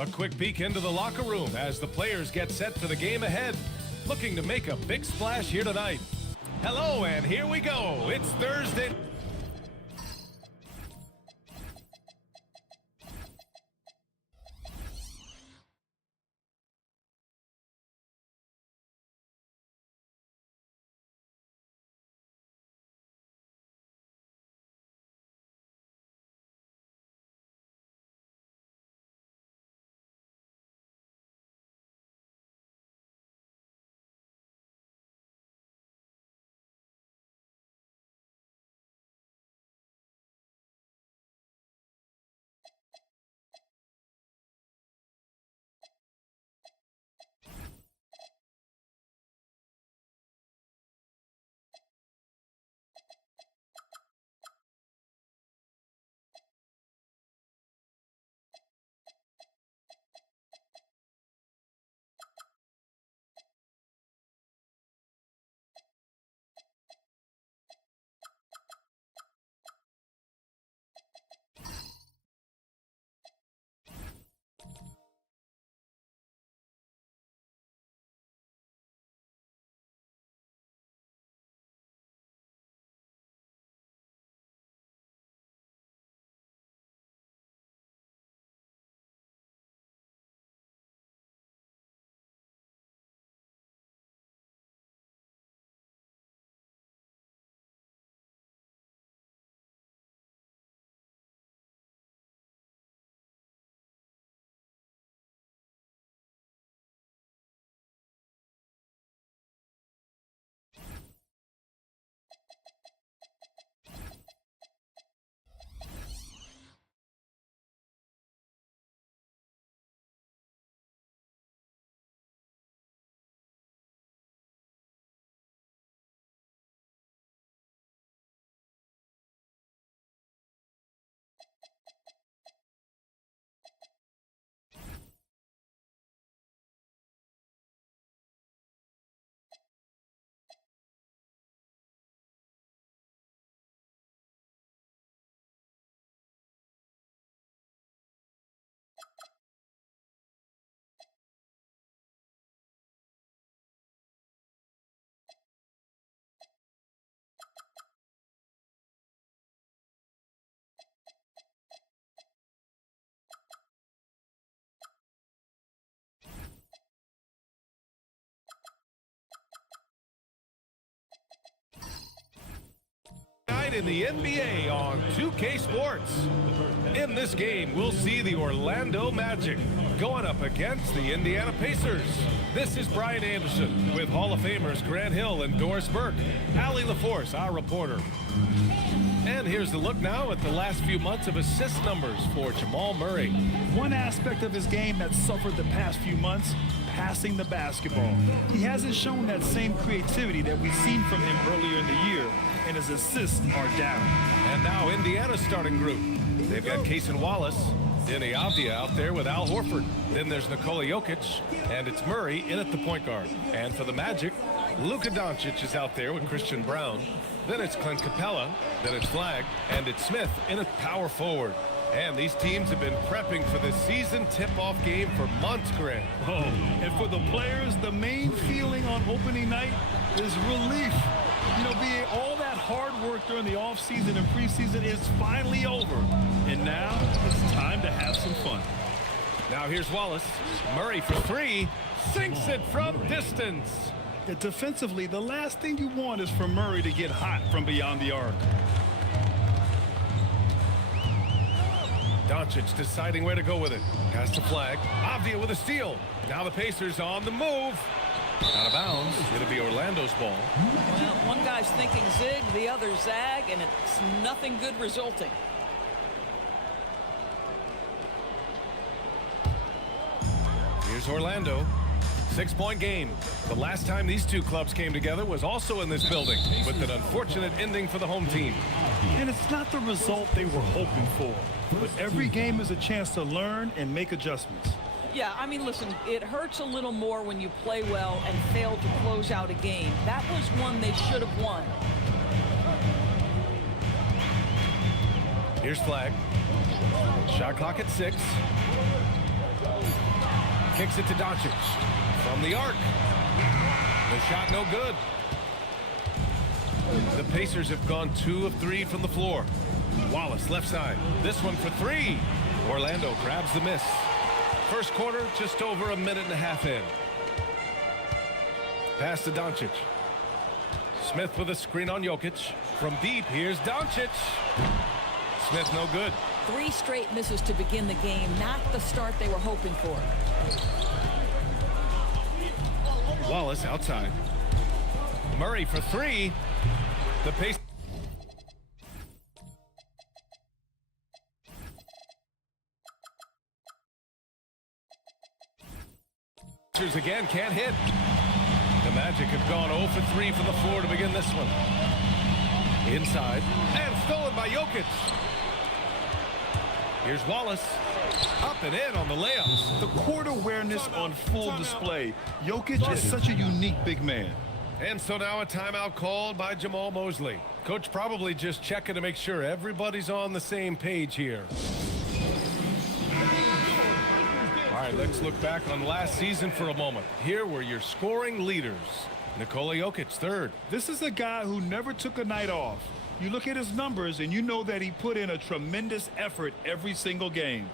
A quick peek into the locker room as the players get set for the game ahead. Looking to make a big splash here tonight. Hello, and here we go. It's Thursday. In the NBA on 2K Sports. In this game, we'll see the Orlando Magic going up against the Indiana Pacers. This is Brian Anderson with Hall of Famers Grant Hill and Doris Burke. Allie LaForce, our reporter. And here's the look now at the last few months of assist numbers for Jamal Murray. One aspect of his game that suffered the past few months, passing the basketball. He hasn't shown that same creativity that we've seen from him earlier in the year, and his assists are down. And now Indiana's starting group. They've got Kaysen Wallace, Denny Avdia out there with Al Horford. Then there's Nikola Jokic, and it's Murray in at the point guard. And for the Magic, Luka Doncic is out there with Christian Brown. Then it's Clint Capella, then it's Flagg, and it's Smith in at power forward. And these teams have been prepping for this season tip-off game for months, Grant. Oh, and for the players, the main feeling on opening night is relief. You know, being all that hard work during the offseason and preseason is finally over. And now it's time to have some fun. Now here's Wallace. Murray for three. Sinks it from distance. Yeah, defensively, the last thing you want is for Murray to get hot from beyond the arc. Doncic deciding where to go with it. Pass to Flagg. Avdia with a steal. Now the Pacers on the move. Out of bounds. It'll be Orlando's ball. Well, one guy's thinking zig, the other zag, and it's nothing good resulting. Here's Orlando. 6-point game. The last time these two clubs came together was also in this building, with an unfortunate ending for the home team. And it's not the result they were hoping for, but every game is a chance to learn and make adjustments. Yeah, I mean, listen, it hurts a little more when you play well and fail to close out a game. That was one they should have won. Here's Flagg. Shot clock at 6. Kicks it to Doncic. From the arc. The shot no good. The Pacers have gone 2 of 3 from the floor. Wallace left side. This one for 3. Orlando grabs the miss. First quarter just over a minute and a half in. Pass to Doncic. Smith with a screen on Jokic. From deep, here's Doncic. Smith no good. 3 straight misses to begin the game. Not the start they were hoping for. Wallace outside. Murray for 3. The Pacers again can't hit. The Magic have gone 0 for 3 from the floor to begin this one. Inside and stolen by Jokic. Here's Wallace. Up and in on the layups. The court awareness on full display. Jokic is such a unique big man. And so now a timeout called by Jamal Mosley. Coach probably just checking to make sure everybody's on the same page here. All right, let's look back on last season for a moment. Here were your scoring leaders. Nikola Jokic, 3rd. This is a guy who never took a night off. You look at his numbers and you know that he put in a tremendous effort every single game.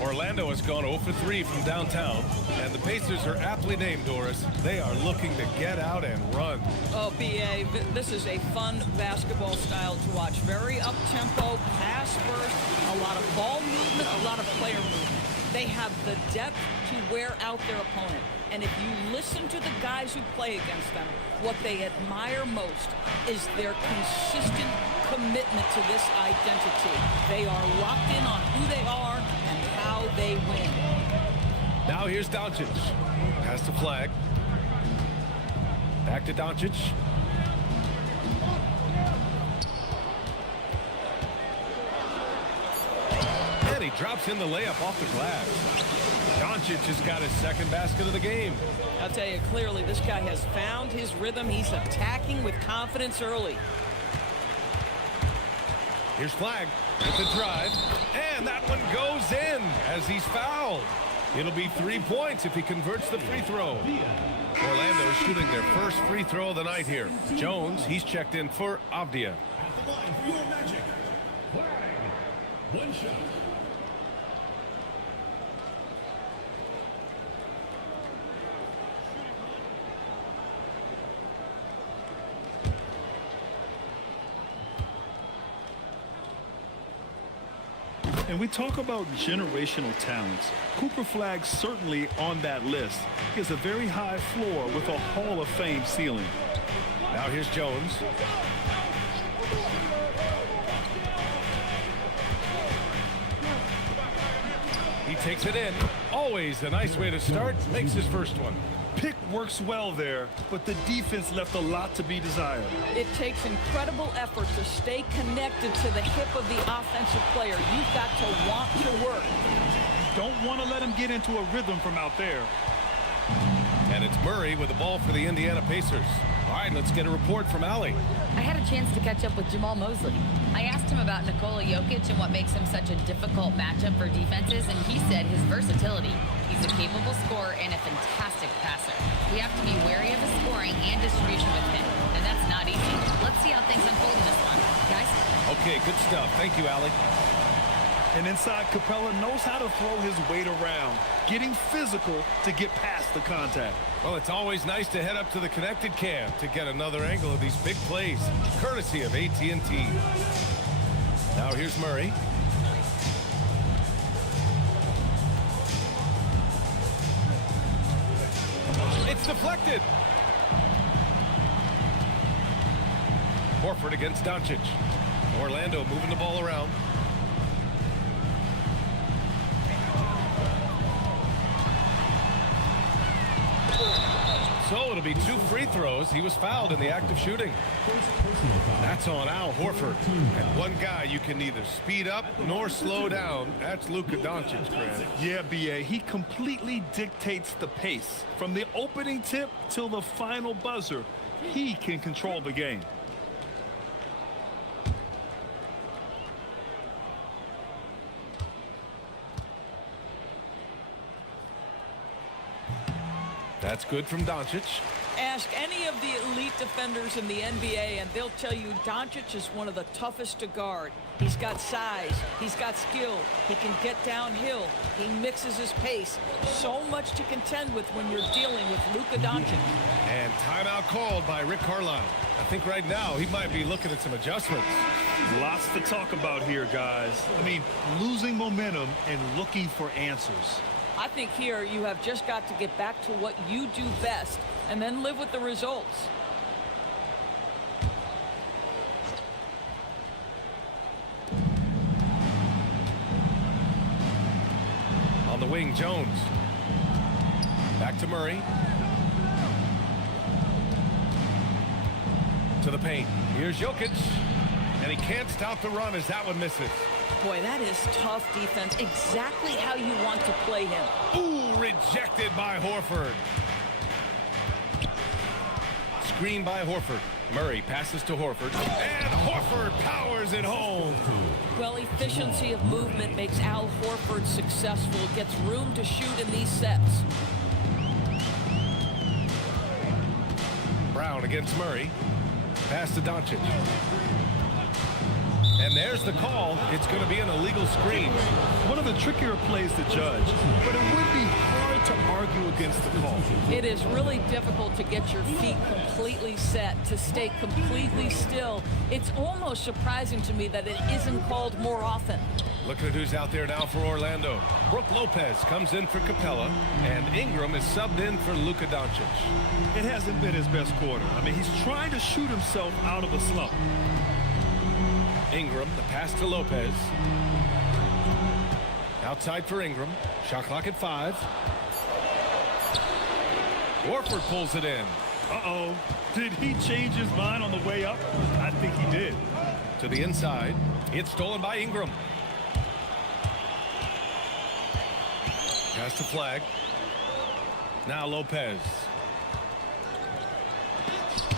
Orlando has gone 0 for 3 from downtown, and the Pacers are aptly named, Doris. They are looking to get out and run. Oh, B.A., this is a fun basketball style to watch. Very up-tempo, pass first, a lot of ball movement, a lot of player movement. They have the depth to wear out their opponent. And if you listen to the guys who play against them, what they admire most is their consistent commitment to this identity. They are locked in on who they are and how they win. Now here's Doncic. Pass the flag. Back to Doncic. And he drops in the layup off the glass. Doncic has got his 2nd basket of the game. I'll tell you clearly, this guy has found his rhythm. He's attacking with confidence early. Here's Flag with the drive, and that one goes in as he's fouled. It'll be 3 points if he converts the free throw. Orlando shooting their first free throw of the night here. Jones, he's checked in for Avdia. One shot. And we talk about generational talents. Cooper Flag certainly on that list. He has a very high floor with a Hall of Fame ceiling. Now here's Jones. He takes it in. Always a nice way to start. Makes his first one. Pick works well there, but the defense left a lot to be desired. It takes incredible effort to stay connected to the hip of the offensive player. You've got to want to work. Don't want to let him get into a rhythm from out there. And it's Murray with the ball for the Indiana Pacers. All right, let's get a report from Allie. I had a chance to catch up with Jamal Mosley. I asked him about Nikola Jokic and what makes him such a difficult matchup for defenses, and he said his versatility. He's a capable scorer and a fantastic passer. We have to be wary of his scoring and distribution with him, and that's not easy. Let's see how things unfold in this one. Guys? Okay, good stuff. Thank you, Allie. And inside, Capella knows how to throw his weight around, getting physical to get past the contact. Well, it's always nice to head up to the connected cam to get another angle of these big plays, courtesy of AT&T. Now here's Murray. It's deflected. Horford against Doncic. Orlando moving the ball around. So it'll be 2 free throws. He was fouled in the act of shooting. That's on Al Horford. And one guy you can neither speed up nor slow down. That's Luka Doncic, Grant. Yeah, B.A., he completely dictates the pace. From the opening tip till the final buzzer, he can control the game. That's good from Doncic. Ask any of the elite defenders in the NBA, and they'll tell you Doncic is one of the toughest to guard. He's got size. He's got skill. He can get downhill. He mixes his pace. So much to contend with when you're dealing with Luka Doncic. And timeout called by Rick Carlisle. I think right now he might be looking at some adjustments. Lots to talk about here, guys. I mean, losing momentum and looking for answers. I think here you have just got to get back to what you do best and then live with the results. On the wing, Jones. Back to Murray. To the paint. Here's Jokic. And he can't stop the run as that one misses. Boy, that is tough defense. Exactly how you want to play him. Ooh, rejected by Horford. Screen by Horford. Murray passes to Horford. And Horford powers it home. Well, efficiency of movement makes Al Horford successful. Gets room to shoot in these sets. Brown against Murray. Pass to Doncic. And there's the call. It's going to be an illegal screen. One of the trickier plays to judge, but it would be hard to argue against the call. It is really difficult to get your feet completely set, to stay completely still. It's almost surprising to me that it isn't called more often. Looking at who's out there now for Orlando. Brook Lopez comes in for Capella, and Ingram is subbed in for Luka Doncic. It hasn't been his best quarter. I mean, he's trying to shoot himself out of a slump. Ingram, the pass to Lopez. Outside for Ingram. Shot clock at 5. Horford pulls it in. Uh-oh. Did he change his mind on the way up? I think he did. To the inside. It's stolen by Ingram. Pass to Flag. Now Lopez.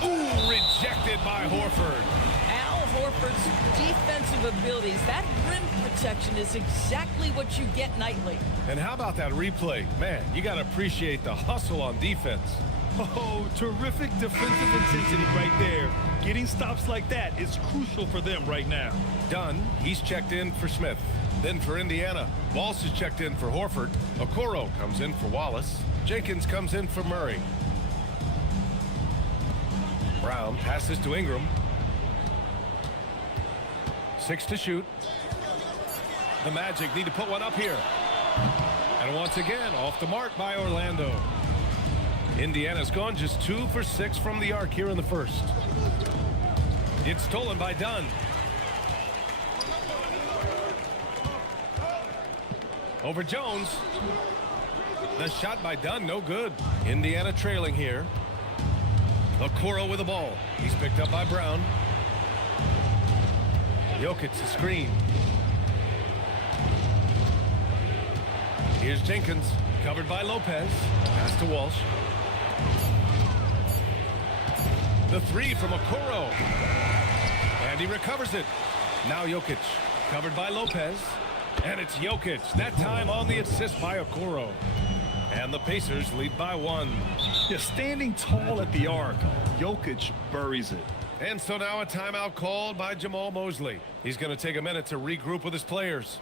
Ooh, rejected by Horford. Al Horford's defensive abilities, that rim protection is exactly what you get nightly. And how about that replay? Man, you got to appreciate the hustle on defense. Oh, terrific defensive intensity right there. Getting stops like that is crucial for them right now. Dunn, he's checked in for Smith. Then for Indiana, Walsh is checked in for Horford. Okoro comes in for Wallace. Jenkins comes in for Murray. Brown passes to Ingram. 6 to shoot. The Magic need to put one up here. And once again, off the mark by Orlando. Indiana's gone just 2 for 6 from the arc here in the first. It's stolen by Dunn. Over Jones. The shot by Dunn, no good. Indiana trailing here. Okoro with the ball. He's picked up by Brown. Jokic, a screen. Here's Jenkins, covered by Lopez. Pass to Walsh. The 3 from Okoro. And he recovers it. Now Jokic, covered by Lopez. And it's Jokic, that time on the assist by Okoro. And the Pacers lead by 1. Yeah, standing tall at the arc, Jokic buries it. And so now a timeout called by Jamal Mosley. He's going to take a minute to regroup with his players.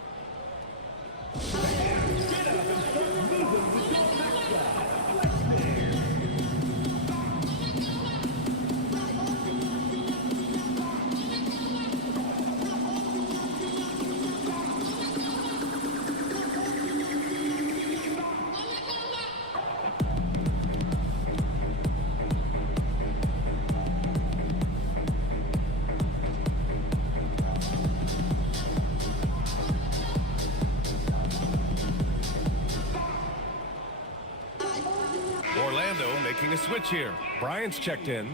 Orlando making a switch here. Bryant's checked in.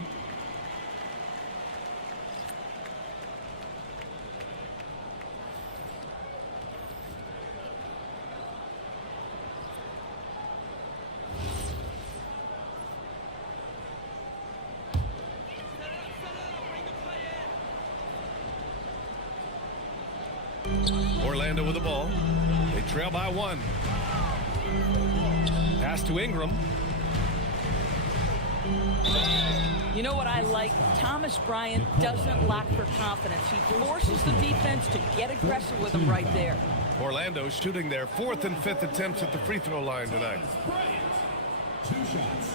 Orlando with the ball. They trail by 1. Pass to Ingram. You know what I like? Thomas Bryant doesn't lack for confidence. He forces the defense to get aggressive with him right there. Orlando shooting their 4th and 5th attempts at the free throw line tonight. 2 shots.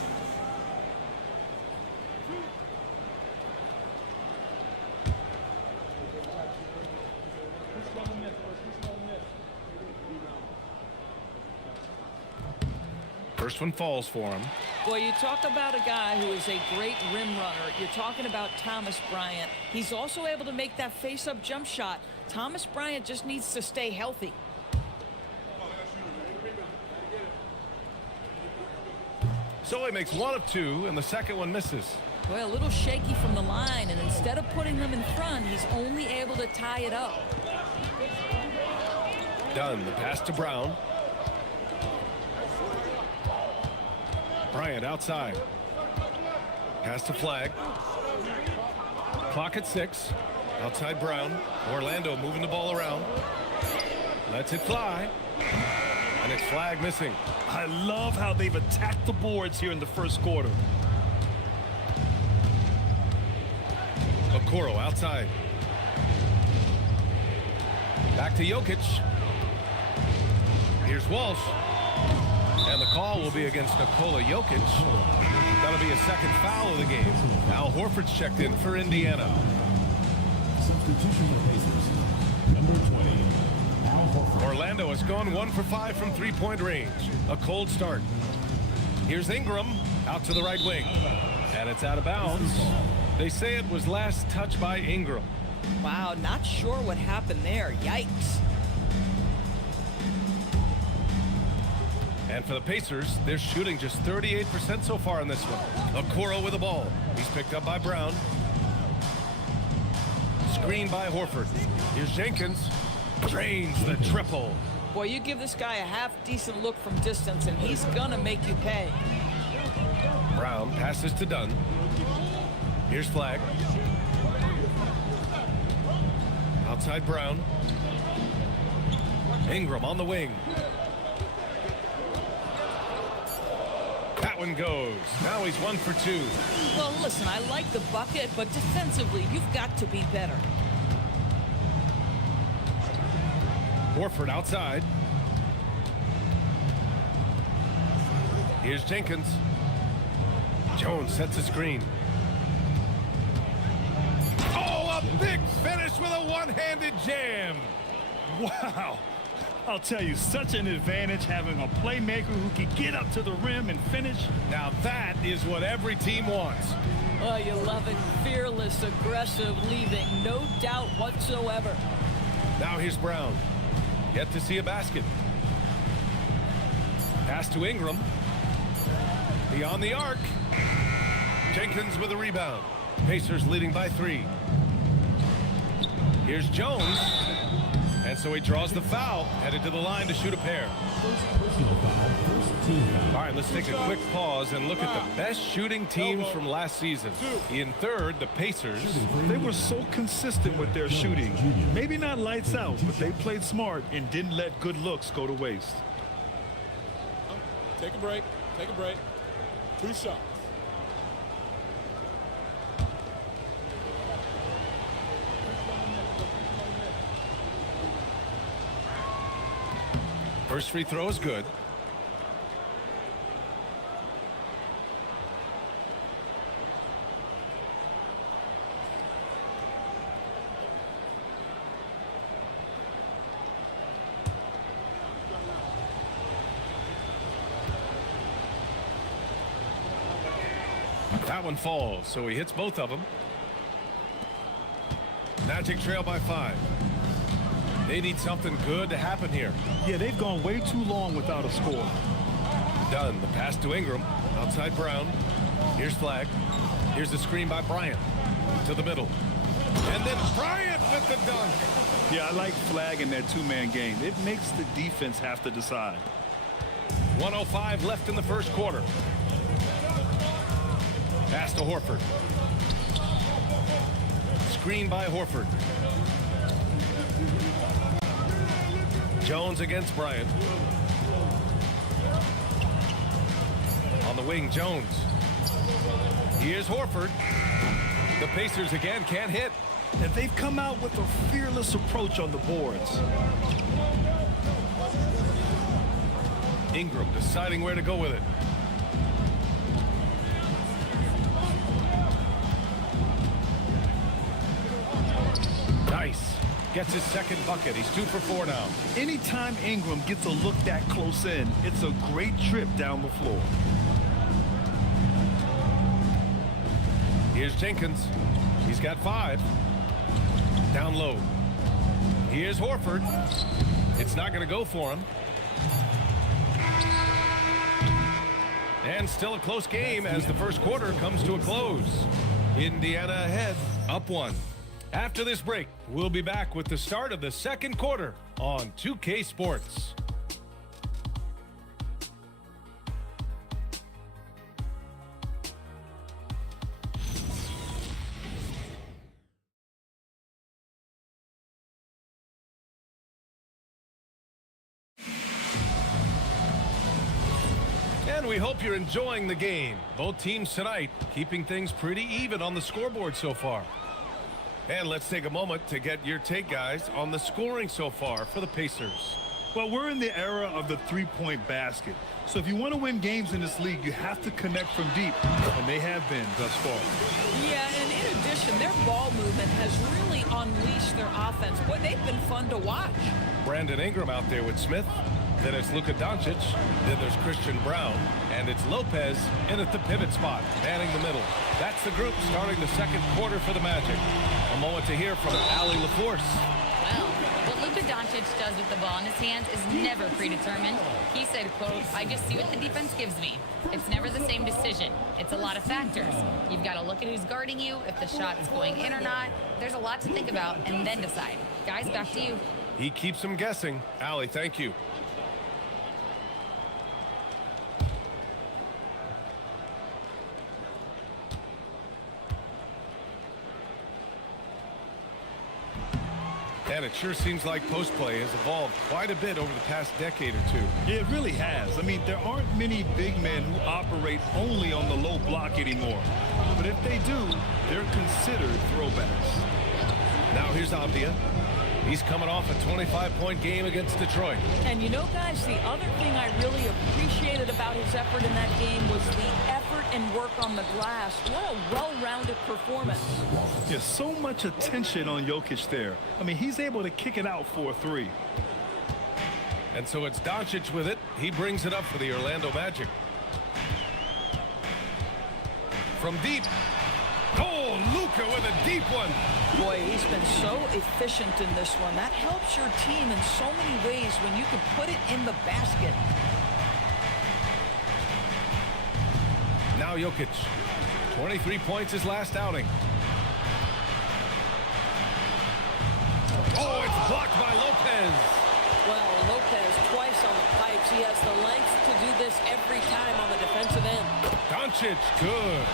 First one falls for him. Boy, you talk about a guy who is a great rim runner. You're talking about Thomas Bryant. He's also able to make that face-up jump shot. Thomas Bryant just needs to stay healthy. So he makes 1 of 2, and the second one misses. Well, a little shaky from the line, and instead of putting them in front, he's only able to tie it up. Dunn, the pass to Brown. Bryant outside. Pass to Flag. Clock at 6. Outside Brown. Orlando moving the ball around. Lets it fly. And it's Flag missing. I love how they've attacked the boards here in the first quarter. Okoro outside. Back to Jokic. Here's Walsh. And the call will be against Nikola Jokic. That'll be a second foul of the game. Al Horford's checked in for Indiana. Substitution for Pacers. Number 20, Al Horford. Orlando has gone 1 for 5 from three-point range. A cold start. Here's Ingram out to the right wing. And it's out of bounds. They say it was last touched by Ingram. Wow, not sure what happened there. Yikes. And for the Pacers, they're shooting just 38% so far in this one. Okoro with the ball. He's picked up by Brown. Screen by Horford. Here's Jenkins. Drains the triple. Boy, you give this guy a half-decent look from distance, and he's gonna make you pay. Brown passes to Dunn. Here's Flag. Outside Brown. Ingram on the wing. That one goes. Now he's 1 for 2. Well, listen, I like the bucket, but defensively, you've got to be better. Horford outside. Here's Jenkins. Jones sets a screen. Oh, a big finish with a one-handed jam. Wow. I'll tell you, such an advantage having a playmaker who can get up to the rim and finish. Now that is what every team wants. Oh, you love it. Fearless, aggressive, leaving no doubt whatsoever. Now here's Brown. Yet to see a basket. Pass to Ingram. Beyond the arc. Jenkins with a rebound. Pacers leading by 3. Here's Jones. And so he draws the foul, headed to the line to shoot a pair. Personal foul, first team foul. All right, let's take a quick pause and look at the best shooting teams from last season. In third, the Pacers. They were so consistent with their shooting. Maybe not lights out, but they played smart and didn't let good looks go to waste. Take a break. Take a break. 2 shots. First free throw is good. That one falls, so he hits both of them. Magic trail by 5. They need something good to happen here. Yeah, they've gone way too long without a score. Dunn, the pass to Ingram. Outside Brown. Here's Flag. Here's the screen by Bryant. To the middle. And then Bryant with the dunk. Yeah, I like Flag in that two-man game. It makes the defense have to decide. 1:05 left in the first quarter. Pass to Horford. Screen by Horford. Jones against Bryant. On the wing, Jones. Here's Horford. The Pacers again can't hit. And they've come out with a fearless approach on the boards. Ingram deciding where to go with it. Nice. Gets his second bucket. He's 2 for 4 now. Anytime Ingram gets a look that close in, it's a great trip down the floor. Here's Jenkins. He's got 5. Down low. Here's Horford. It's not going to go for him. And still a close game as the first quarter comes to a close. Indiana ahead, up 1. After this break, we'll be back with the start of the second quarter on 2K Sports. And we hope you're enjoying the game. Both teams tonight keeping things pretty even on the scoreboard so far. And let's take a moment to get your take, guys, on the scoring so far for the Pacers. Well, we're in the era of the three-point basket. So if you want to win games in this league, you have to connect from deep, and they have been thus far. Yeah, and in addition, their ball movement has really unleashed their offense. Boy, they've been fun to watch. Brandon Ingram out there with Smith. Then it's Luka Doncic. Then there's Christian Brown. And it's Lopez in at the pivot spot, manning the middle. That's the group starting the second quarter for the Magic. A moment to hear from Allie LaForce. Well, what Luka Doncic does with the ball in his hands is never predetermined. He said, quote, "I just see what the defense gives me. It's never the same decision. It's a lot of factors. You've got to look at who's guarding you, if the shot is going in or not. There's a lot to think about and then decide." Guys, back to you. He keeps them guessing. Allie, thank you. And it sure seems like post play has evolved quite a bit over the past decade or two. Yeah, it really has. I mean, there aren't many big men who operate only on the low block anymore. But if they do, they're considered throwbacks. Now here's Avdia. He's coming off a 25-point game against Detroit. And you know, guys, the other thing I really appreciated about his effort in that game was the effort and work on the glass. What a well-rounded performance. There's so much attention on Jokic there. I mean, he's able to kick it out for a 3. And so it's Doncic with it. He brings it up for the Orlando Magic. From deep. Oh, Luka with a deep one. Boy, he's been so efficient in this one. That helps your team in so many ways when you can put it in the basket. Now Jokic. 23 points his last outing. Oh, it's blocked by Lopez. Well, Lopez twice on the pipes. He has the length to do this every time on the defensive end. Doncic, good.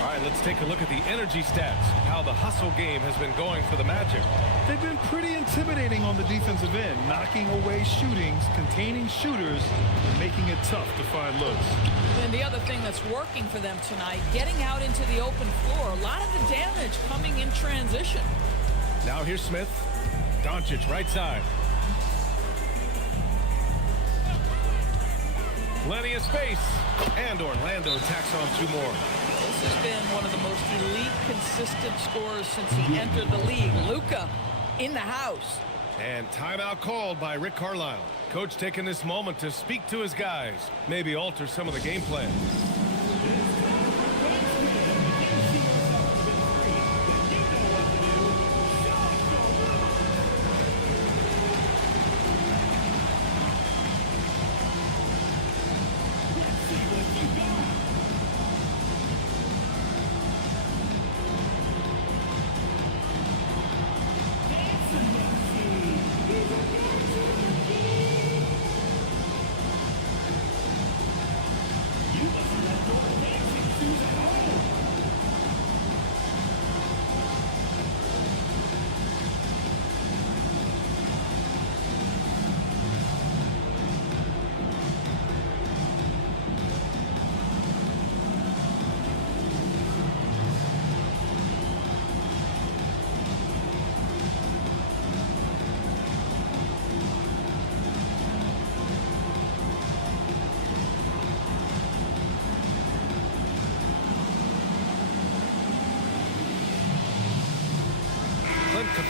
All right, let's take a look at the energy stats, how the hustle game has been going for the Magic. They've been pretty intimidating on the defensive end, knocking away shootings, containing shooters, and making it tough to find looks. And the other thing that's working for them tonight, getting out into the open floor. A lot of the damage coming in transition. Now here's Smith. Doncic, right side. Plenty of space. And Orlando tacks on 2 more. This has been one of the most elite, consistent scorers since he entered the league. Luka in the house. And timeout called by Rick Carlisle. Coach taking this moment to speak to his guys. Maybe alter some of the game plan.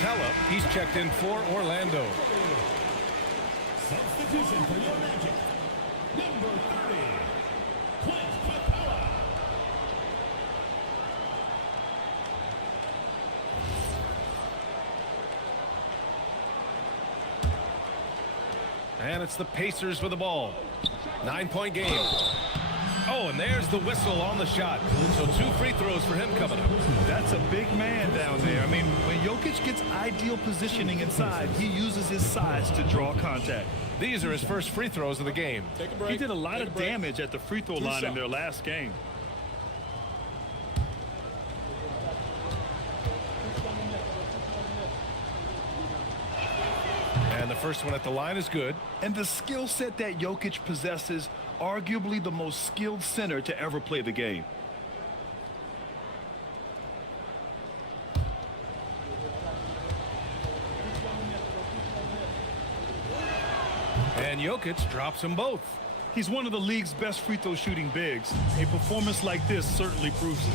Capella. He's checked in for Orlando. Substitution for your Magic. Number 30, Clint Capella. And it's the Pacers with the ball. 9-point game. Oh, and there's the whistle on the shot. So 2 free throws for him coming up. That's a big man down there. I mean, when Jokic gets ideal positioning inside, he uses his size to draw contact. These are his first free throws of the game. Take a break. He did a lot Take of break. damage at the free throw line in their last game. And the first one at the line is good. And the skill set that Jokic possesses, arguably the most skilled center to ever play the game. And Jokic drops them both. He's one of the league's best free throw shooting bigs. A performance like this certainly proves it.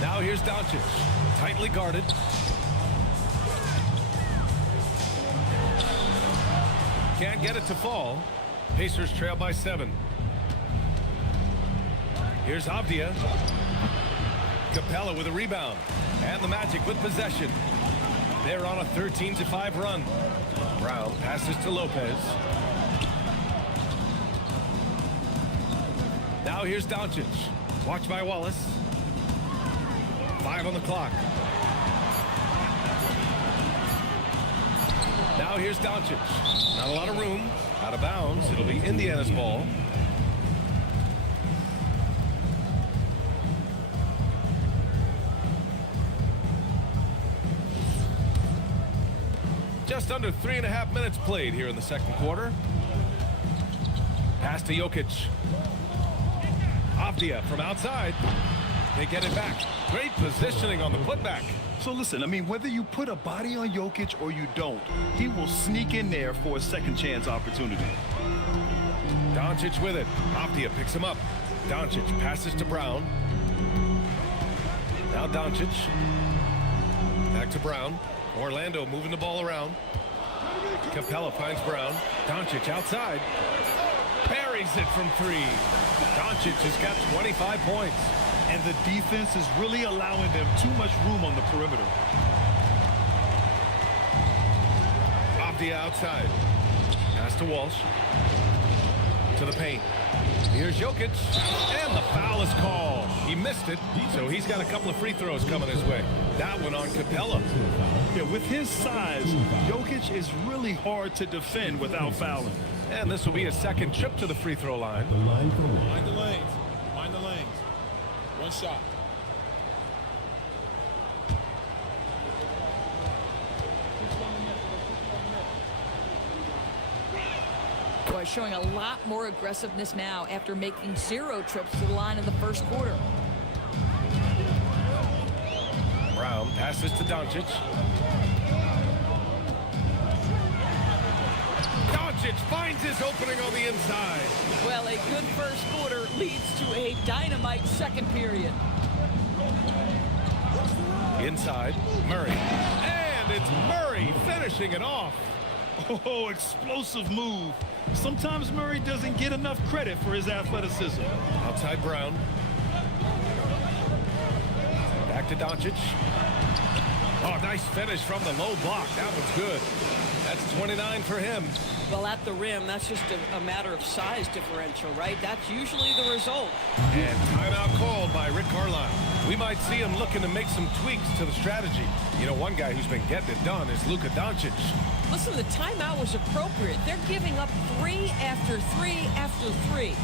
Now here's Doncic. Tightly guarded. Can't get it to fall. Pacers trail by 7. Here's Avdia. Capella with a rebound. And the Magic with possession. They're on a 13-5 run. Brown passes to Lopez. Now here's Doncic. Watched by Wallace. 5 on the clock. Now here's Doncic. Not a lot of room. Out of bounds. It'll be Indiana's ball. Just under 3.5 minutes played here in the second quarter. Pass to Jokic. Avdia from outside. They get it back. Great positioning on the putback. So listen, I mean, whether you put a body on Jokic or you don't, he will sneak in there for a second chance opportunity. Doncic with it. Avdia picks him up. Doncic passes to Brown. Now Doncic. Back to Brown. Orlando moving the ball around. Capella finds Brown. Doncic outside. Parries it from 3. Doncic has got 25 points. And the defense is really allowing them too much room on the perimeter. Avdia outside. Pass to Walsh. To the paint. Here's Jokic. And the foul is called. He missed it, so he's got a couple of free throws coming his way. That one on Capella. Yeah, with his size, Jokic is really hard to defend without fouling. And this will be his second trip to the free throw line. The line for 1. Mind the lanes. Mind the lanes. 1 shot. Boy, showing a lot more aggressiveness now after making 0 trips to the line in the first quarter. Brown passes to Doncic. Doncic finds his opening on the inside. Well, a good first quarter leads to a dynamite second period. Inside, Murray. And it's Murray finishing it off. Oh, explosive move. Sometimes Murray doesn't get enough credit for his athleticism. Outside Brown. Back to Doncic. Oh, nice finish from the low block. That one's good. That's 29 for him. Well, at the rim, that's just a matter of size differential, right? That's usually the result. And timeout called by Rick Carlisle. We might see him looking to make some tweaks to the strategy. You know, one guy who's been getting it done is Luka Doncic. Listen, the timeout was appropriate. They're giving up 3 after 3 after 3.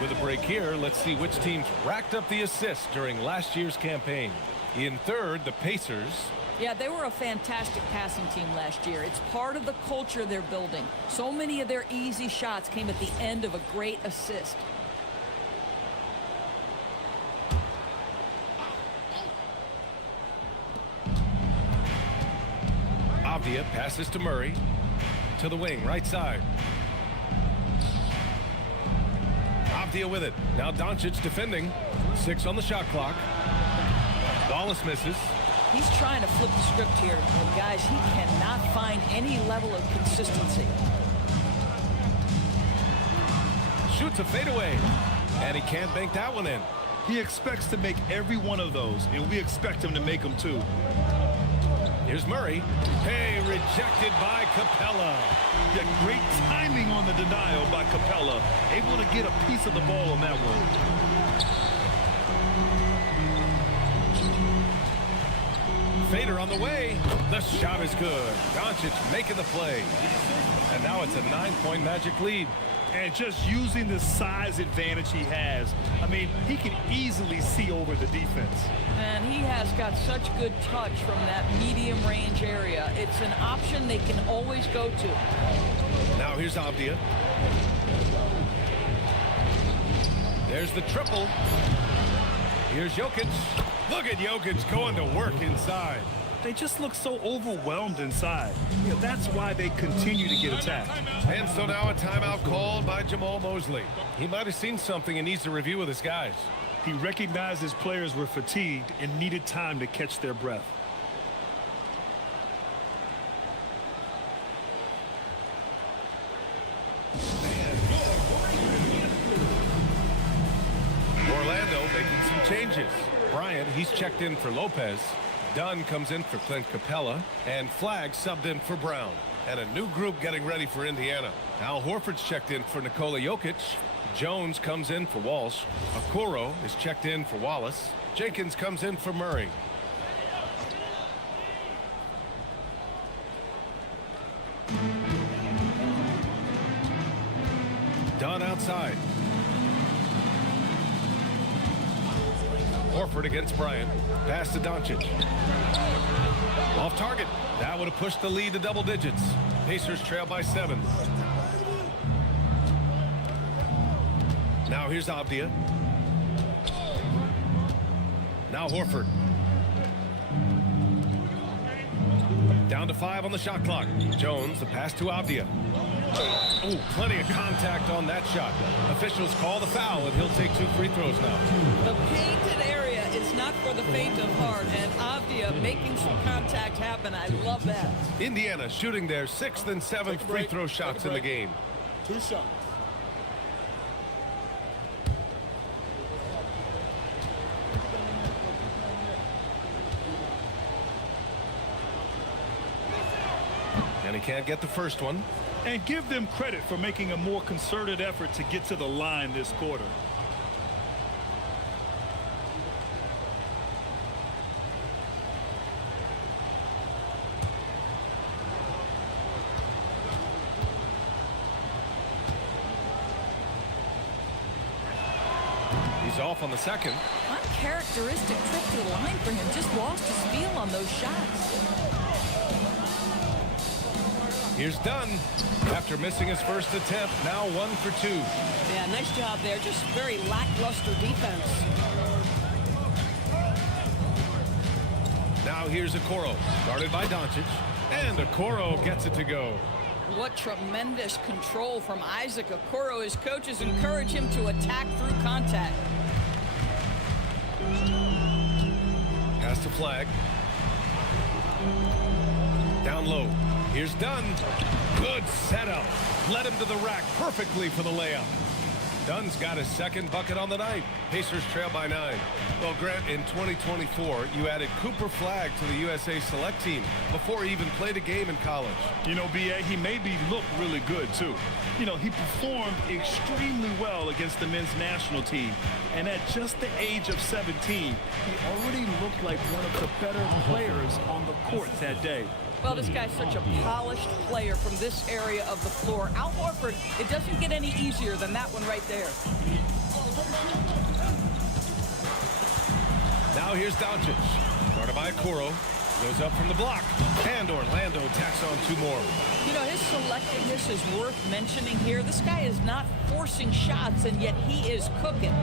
With a break here, let's see which teams racked up the assists during last year's campaign. In third, the Pacers. Yeah, they were a fantastic passing team last year. It's part of the culture they're building. So many of their easy shots came at the end of a great assist. Avdia passes to Murray. To the wing, right side. Avdia with it. Now Doncic defending. 6 on the shot clock. Wallace misses. He's trying to flip the script here. And guys, he cannot find any level of consistency. Shoots a fadeaway. And he can't bank that one in. He expects to make every one of those, and we expect him to make them too. Here's Murray. Hey, rejected by Capella. Yeah, great timing on the denial by Capella. Able to get a piece of the ball on that one. Fader on the way. The shot is good. Doncic making the play. And now it's a 9-point Magic lead. And just using the size advantage he has, I mean, he can easily see over the defense. And he has got such good touch from that medium range area. It's an option they can always go to. Now here's Avdia. There's the triple. Here's Jokic. Look at Jokic going to work inside. They just look so overwhelmed inside. You know, that's why they continue to get attacked. And so now a timeout called by Jamal Mosley. He might have seen something and needs to review with his guys. He recognized his players were fatigued and needed time to catch their breath. Orlando making some changes. Bryant, he's checked in for Lopez. Dunn comes in for Clint Capella. And Flagg subbed in for Brown. And a new group getting ready for Indiana. Al Horford's checked in for Nikola Jokic. Jones comes in for Walsh. Okoro is checked in for Wallace. Jenkins comes in for Murray. Dunn outside. Horford against Bryant. Pass to Doncic. Off target. That would have pushed the lead to double digits. Pacers trail by 7. Now here's Avdia. Now Horford. Down to 5 on the shot clock. Jones, the pass to Avdia. Oh, plenty of contact on that shot. Officials call the foul, and he'll take 2 free throws now. The painted area is not for the faint of heart, and Avdia making some contact happen. I love that. Indiana shooting their 6th and 7th free throw shots in the game. 2 shots. And he can't get the first one. And give them credit for making a more concerted effort to get to the line this quarter. He's off on the second. Uncharacteristic trip to the line for him. Just lost his feel on those shots. Here's Dunn. After missing his first attempt, now 1 for 2. Yeah, nice job there. Just very lackluster defense. Now here's Okoro. Guarded by Doncic. And Okoro gets it to go. What tremendous control from Isaac Okoro. His coaches encourage him to attack through contact. Pass to Flagg. Down low. Here's Dunn. Good setup. Led him to the rack perfectly for the layup. Dunn's got his second bucket on the night. Pacers trail by 9. Well, Grant, in 2024, you added Cooper Flagg to the USA Select team before he even played a game in college. You know, B.A., he made me look really good, too. You know, he performed extremely well against the men's national team. And at just the age of 17, he already looked like one of the better players on the court that day. Well, this guy's such a polished player from this area of the floor. Al Horford, it doesn't get any easier than that one right there. Now here's Doncic. Guarded by Okoro. Goes up from the block. And Orlando tacks on 2 more. You know, his selectiveness is worth mentioning here. This guy is not forcing shots, and yet he is cooking.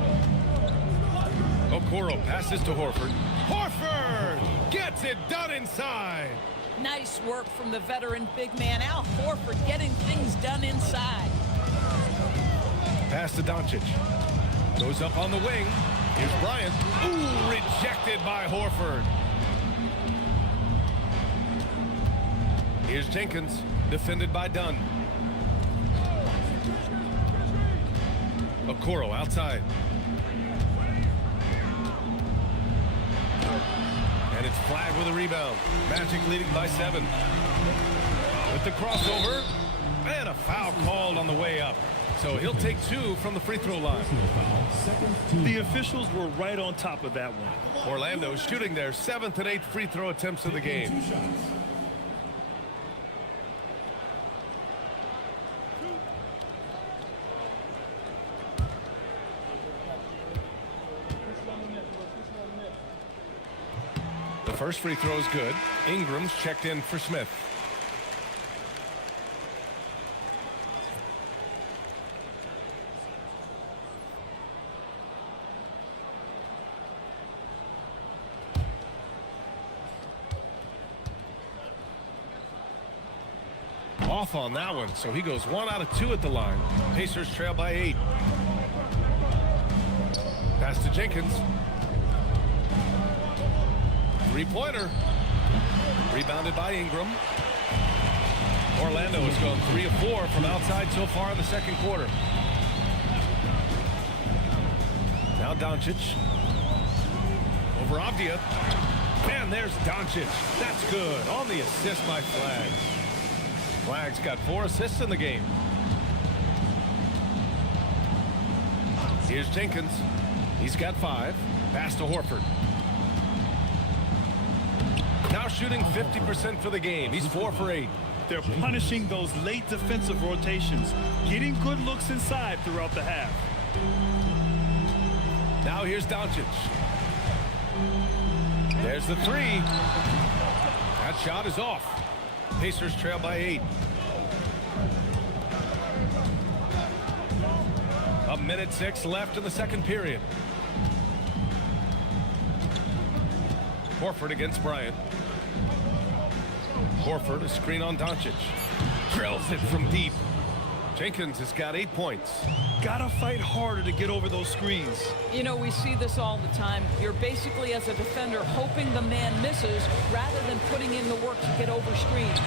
Okoro passes to Horford. Horford gets it done inside. Nice work from the veteran big man, Al Horford, getting things done inside. Pass to Doncic. Goes up on the wing. Here's Bryant. Ooh, rejected by Horford. Here's Jenkins, defended by Dunn. Okoro outside. And it's flagged with a rebound. Magic leading by 7. With the crossover. And a foul called on the way up. So he'll take 2 from the free throw line. The officials were right on top of that one. Orlando shooting their 7th and 8th free throw attempts of the game. The first free throw is good. Ingram's checked in for Smith. Off on that one, so he goes 1 out of 2 at the line. Pacers trail by 8. Pass to Jenkins. 3-pointer. Rebounded by Ingram. Orlando has gone 3 of 4 from outside so far in the second quarter. Now Doncic. Over Avdia. And there's Doncic. That's good. On the assist by Flag. Flag's got 4 assists in the game. Here's Jenkins. He's got 5. Pass to Horford. Now shooting 50% for the game. He's 4 for 8. They're punishing those late defensive rotations, getting good looks inside throughout the half. Now here's Doncic. There's the 3. That shot is off. Pacers trail by 8. A minute 6 left in the second period. Horford against Bryant. Horford, a screen on Doncic. Drills it from deep. Jenkins has got 8 points. Gotta fight harder to get over those screens. You know, we see this all the time. You're basically, as a defender, hoping the man misses rather than putting in the work to get over screens.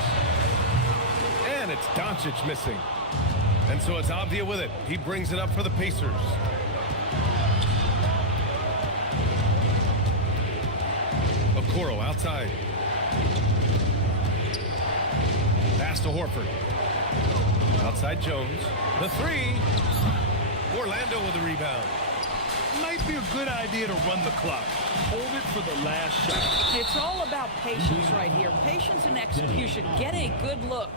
And it's Doncic missing. And so it's Avdia with it. He brings it up for the Pacers. Okoro outside. Pass to Horford. Outside Jones. The 3. Orlando with the rebound. Might be a good idea to run the clock. Hold it for the last shot. It's all about patience right here. Patience and execution. Get a good look.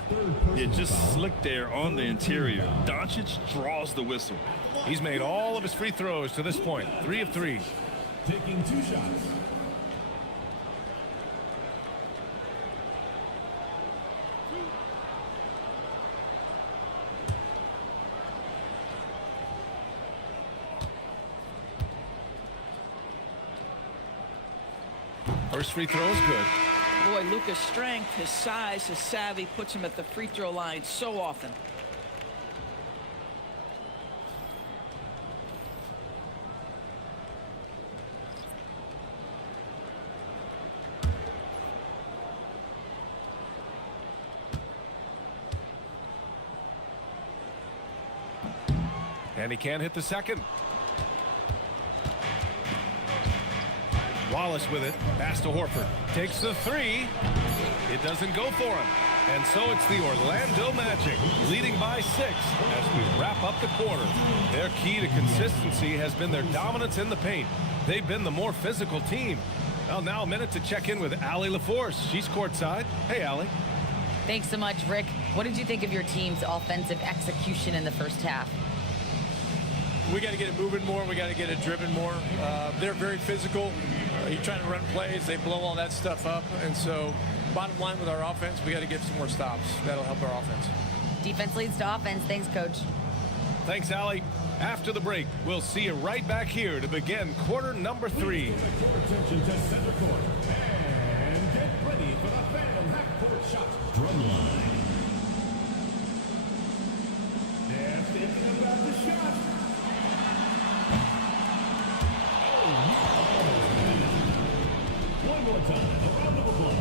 Yeah, just slick there on the interior. Doncic draws the whistle. He's made all of his free throws to this point. 3 of 3. Taking 2 shots. First free throw is good. Boy, Luka's strength, his size, his savvy puts him at the free throw line so often. And he can't hit the second. Wallace with it. Pass to Horford. Takes the 3. It doesn't go for him. And so it's the Orlando Magic leading by 6 as we wrap up the quarter. Their key to consistency has been their dominance in the paint. They've been the more physical team. Well, now a minute to check in with Allie LaForce. She's courtside. Hey, Allie. Thanks so much, Rick. What did you think of your team's offensive execution in the first half? We got to get it moving more. We got to get it driven more. They're very physical. You're trying to run plays. They blow all that stuff up. And so bottom line with our offense, we got to get some more stops. That'll help our offense. Defense leads to offense. Thanks, Coach. Thanks, Allie. After the break, we'll see you right back here to begin quarter number 3. Attention to center court. And get ready for the fan half-court shot. Drumline. They're thinking about the shot. One more time. A round of applause.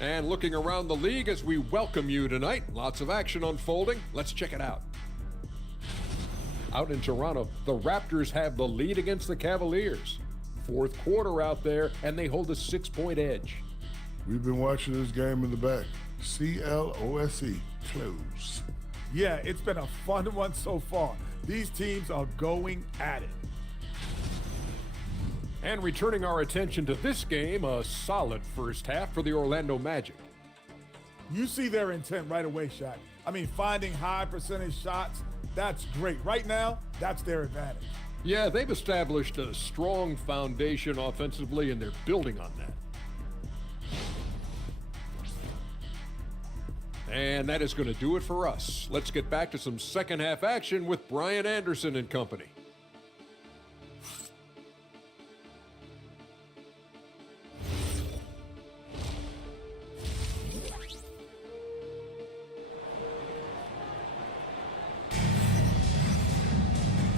And looking around the league as we welcome you tonight. Lots of action unfolding. Let's check it out. Out in Toronto, the Raptors have the lead against the Cavaliers. Fourth quarter out there, and they hold a 6-point edge. We've been watching this game in the back. CLOSE, close. Yeah, it's been a fun one so far. These teams are going at it. And returning our attention to this game, a solid first half for the Orlando Magic. You see their intent right away, Shaq. I mean, finding high percentage shots, that's great. Right now, that's their advantage. Yeah, they've established a strong foundation offensively, and they're building on that. And that is going to do it for us. Let's get back to some second half action with Brian Anderson and company.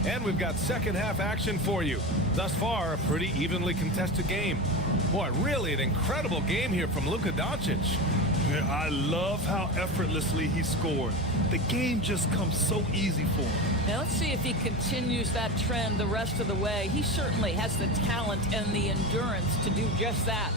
And we've got second half action for you. Thus far, a pretty evenly contested game. Boy, really an incredible game here from Luka Doncic. Yeah, I love how effortlessly he scored. The game just comes so easy for him. Now let's see if he continues that trend the rest of the way. He certainly has the talent and the endurance to do just that.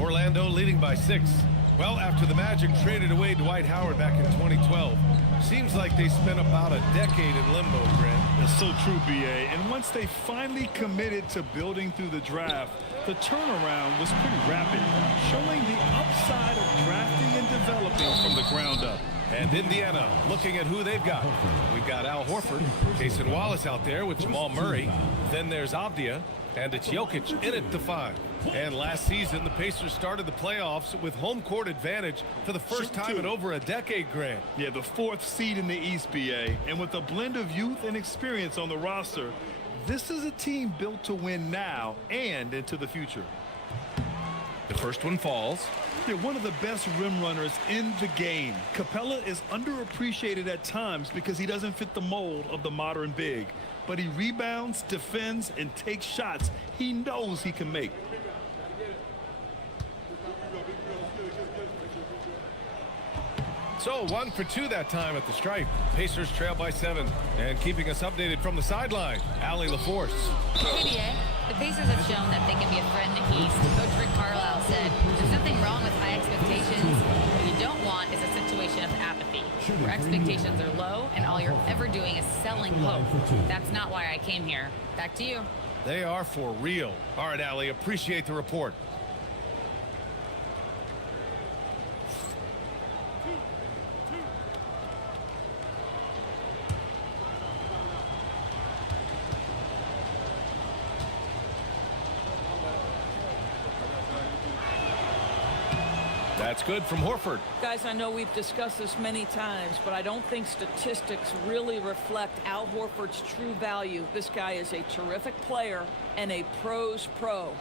Orlando leading by 6. Well, after the Magic traded away Dwight Howard back in 2012, seems like they spent about a decade in limbo, Grant. That's so true, B.A. And once they finally committed to building through the draft, the turnaround was pretty rapid, showing the upside of drafting and developing from the ground up. And Indiana looking at who they've got. We've got Al Horford, Cason Wallace out there with Jamal Murray. Then there's Avdia, and it's Jokic in at the 5. And last season, the Pacers started the playoffs with home court advantage for the first time in over a decade, Grant. Yeah, the 4th seed in the East, B.A. And with a blend of youth and experience on the roster, this is a team built to win now and into the future. The first one falls. They're one of the best rim runners in the game. Capella is underappreciated at times because he doesn't fit the mold of the modern big. But he rebounds, defends, and takes shots he knows he can make. So 1 for 2 that time at the stripe. Pacers trail by 7. And keeping us updated from the sideline, Allie LaForce. KBA, the Pacers have shown that they can be a threat in the East. Coach Rick Carlisle said, there's nothing wrong with high expectations. What you don't want is a situation of apathy, where expectations are low and all you're ever doing is selling hope. That's not why I came here. Back to you. They are for real. All right, Allie, appreciate the report. That's good from Horford. Guys, I know we've discussed this many times, but I don't think statistics really reflect Al Horford's true value. This guy is a terrific player and a pro's pro.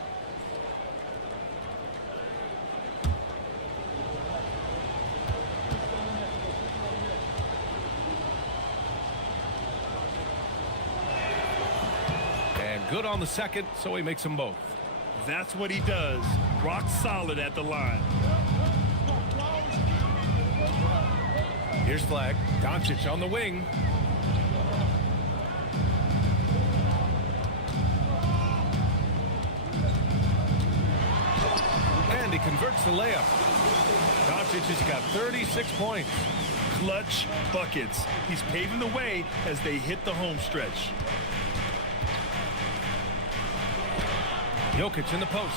And good on the second, so he makes them both. That's what he does. Rock solid at the line. Here's flag. Doncic on the wing. And he converts the layup. Doncic has got 36 points. clutch buckets. He's paving the way as they hit the home stretch. Jokic in the post.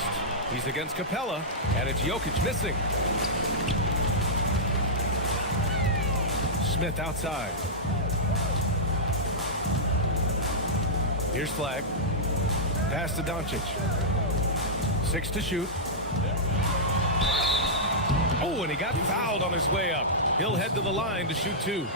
He's against Capella, and it's Jokic missing. Smith outside. Here's Flag. Pass to Doncic. 6 to shoot. Oh, and he got fouled on his way up. He'll head to the line to shoot 2.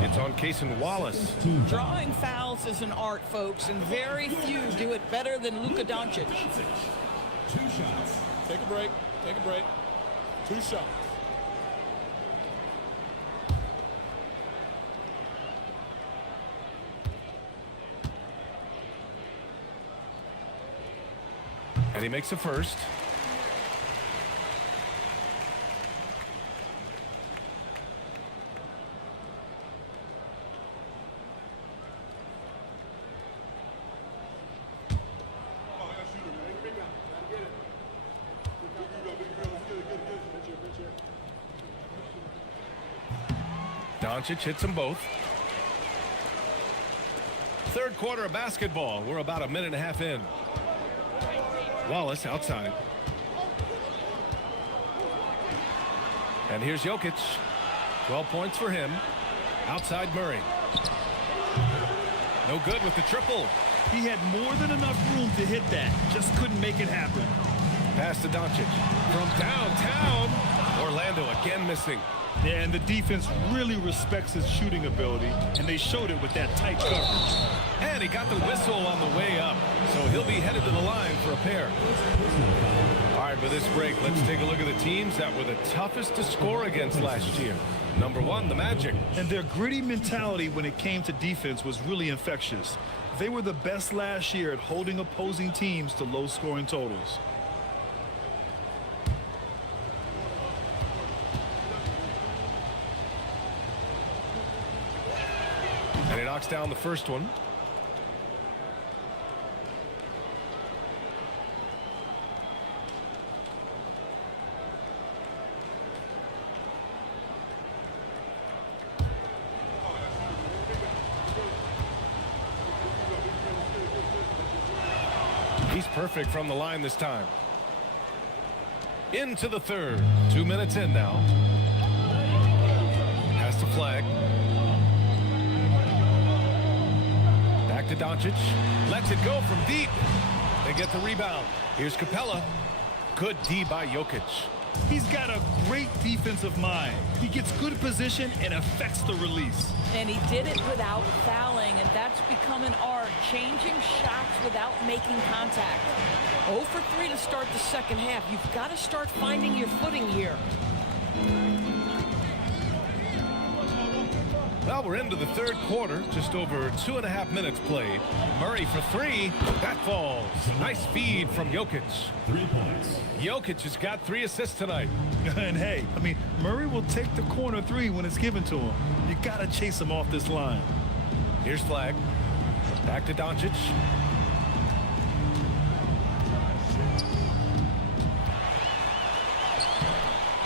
It's on Cason Wallace. Drawing fouls is an art, folks, and very few do it better than Luka Doncic. 2 shots. Take a break. Take a break. 2 shots. And he makes a first. Doncic hits them both. Third quarter of basketball. We're about a minute and a half in. Wallace outside. And here's Jokic. 12 points for him. Outside Murray. No good with the triple. He had more than enough room to hit that. Just couldn't make it happen. Pass to Doncic. From downtown. Orlando again missing. Yeah, and the defense really respects his shooting ability, and they showed it with that tight coverage. And he got the whistle on the way up, so he'll be headed to the line for a pair. All right, with this break, let's take a look at the teams that were the toughest to score against last year. Number 1, the Magic. And their gritty mentality when it came to defense was really infectious. They were the best last year at holding opposing teams to low-scoring totals. And he knocks down the first one. He's perfect from the line this time. Into the third. 2 minutes in now. Has to Flag. Back to Doncic. Lets it go from deep. They get the rebound. Here's Capella. Good D by Jokic. He's got a great defensive mind. He gets good position and affects the release. And he did it without fouling, and that's become an art, changing shots without making contact. 0 for 3 to start the second half. You've got to start finding your footing here. Well, we're into the third quarter, just over 2.5 minutes played. Murray for 3, that falls. Nice feed from Jokic. 3 points. Jokic has got 3 assists tonight. And hey, I mean, Murray will take the corner 3 when it's given to him. You got to chase him off this line. Here's Flag. Back to Doncic.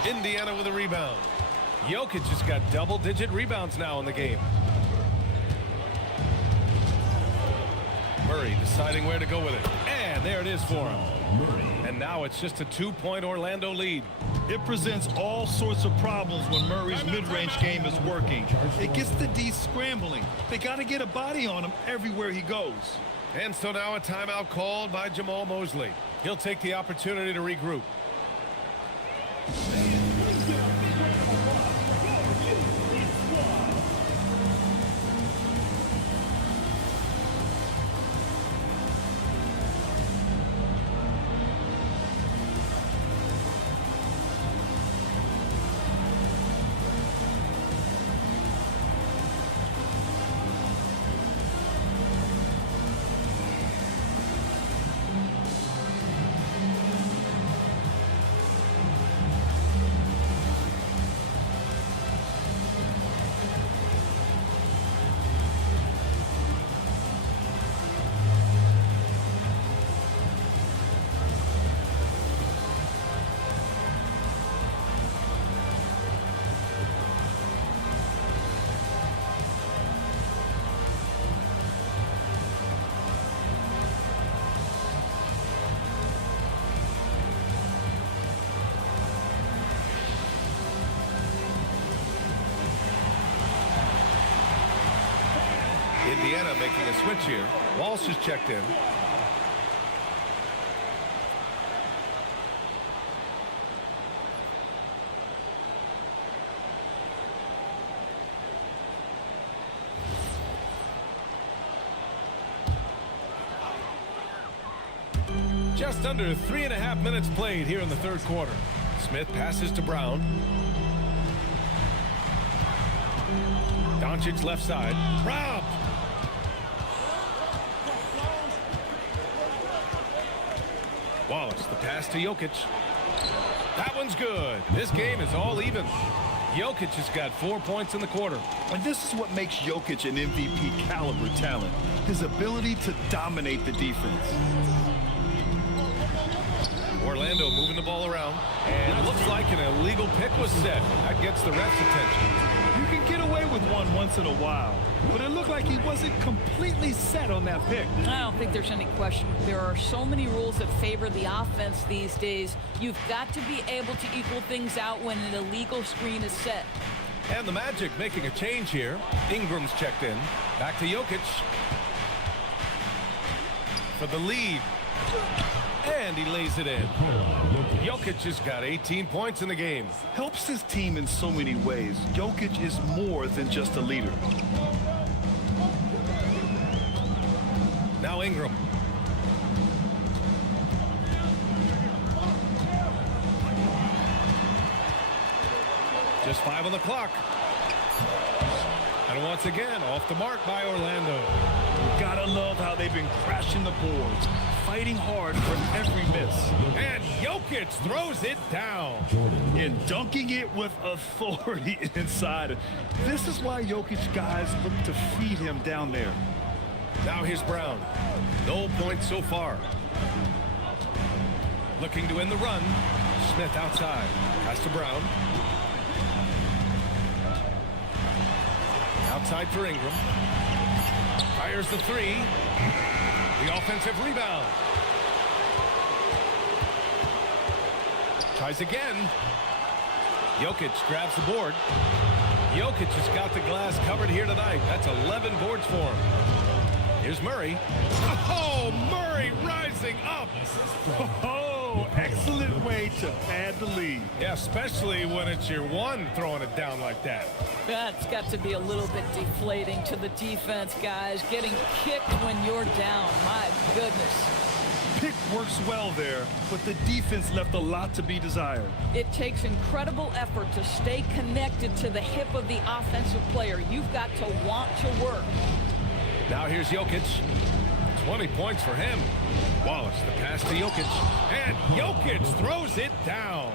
Indiana with a rebound. Jokic has got double-digit rebounds now in the game. Murray deciding where to go with it. And there it is for him. And now it's just a 2-point Orlando lead. It presents all sorts of problems when Murray's mid-range game is working. It gets the D scrambling. They got to get a body on him everywhere he goes. And so now a timeout called by Jamal Mosley. He'll take the opportunity to regroup. Indiana making a switch here. Walsh is checked in. Just under 3.5 minutes played here in the third quarter. Smith passes to Brown. Doncic left side. Robbed. Wallace, the pass to Jokic. That one's good. This game is all even. Jokic has got 4 points in the quarter. And this is what makes Jokic an MVP caliber talent. His ability to dominate the defense. Orlando moving the ball around. And it looks like an illegal pick was set. That gets the ref's attention. You can get away with one once in a while, but it looked like he wasn't completely set on that pick. I don't think there's any question. There are so many rules that favor the offense these days. You've got to be able to equal things out when an illegal screen is set. And the Magic making a change here. Ingram's checked in. Back to Jokic. For the lead. And he lays it in. Jokic has got 18 points in the game. Helps his team in so many ways. Jokic is more than just a leader. Now Ingram. Just 5 on the clock. And once again, off the mark by Orlando. Gotta love how they've been crashing the boards, fighting hard for every miss. And Jokic throws it down. And dunking it with authority inside. This is why Jokic guys look to feed him down there. Now here's Brown. No points so far. Looking to end the run. Smith outside. Pass to Brown. Outside for Ingram. Fires the three. The offensive rebound. Tries again. Jokic grabs the board. Jokic has got the glass covered here tonight. That's 11 boards for him. Here's Murray. Oh, Murray rising up. Oh, excellent way to add the lead. Yeah, especially when it's your one throwing it down like that. That's got to be a little bit deflating to the defense, guys. Getting kicked when you're down. My goodness. Pick works well there, but the defense left a lot to be desired. It takes incredible effort to stay connected to the hip of the offensive player. You've got to want to work. Now here's Jokic. 20 points for him. Wallace, the pass to Jokic. And Jokic throws it down.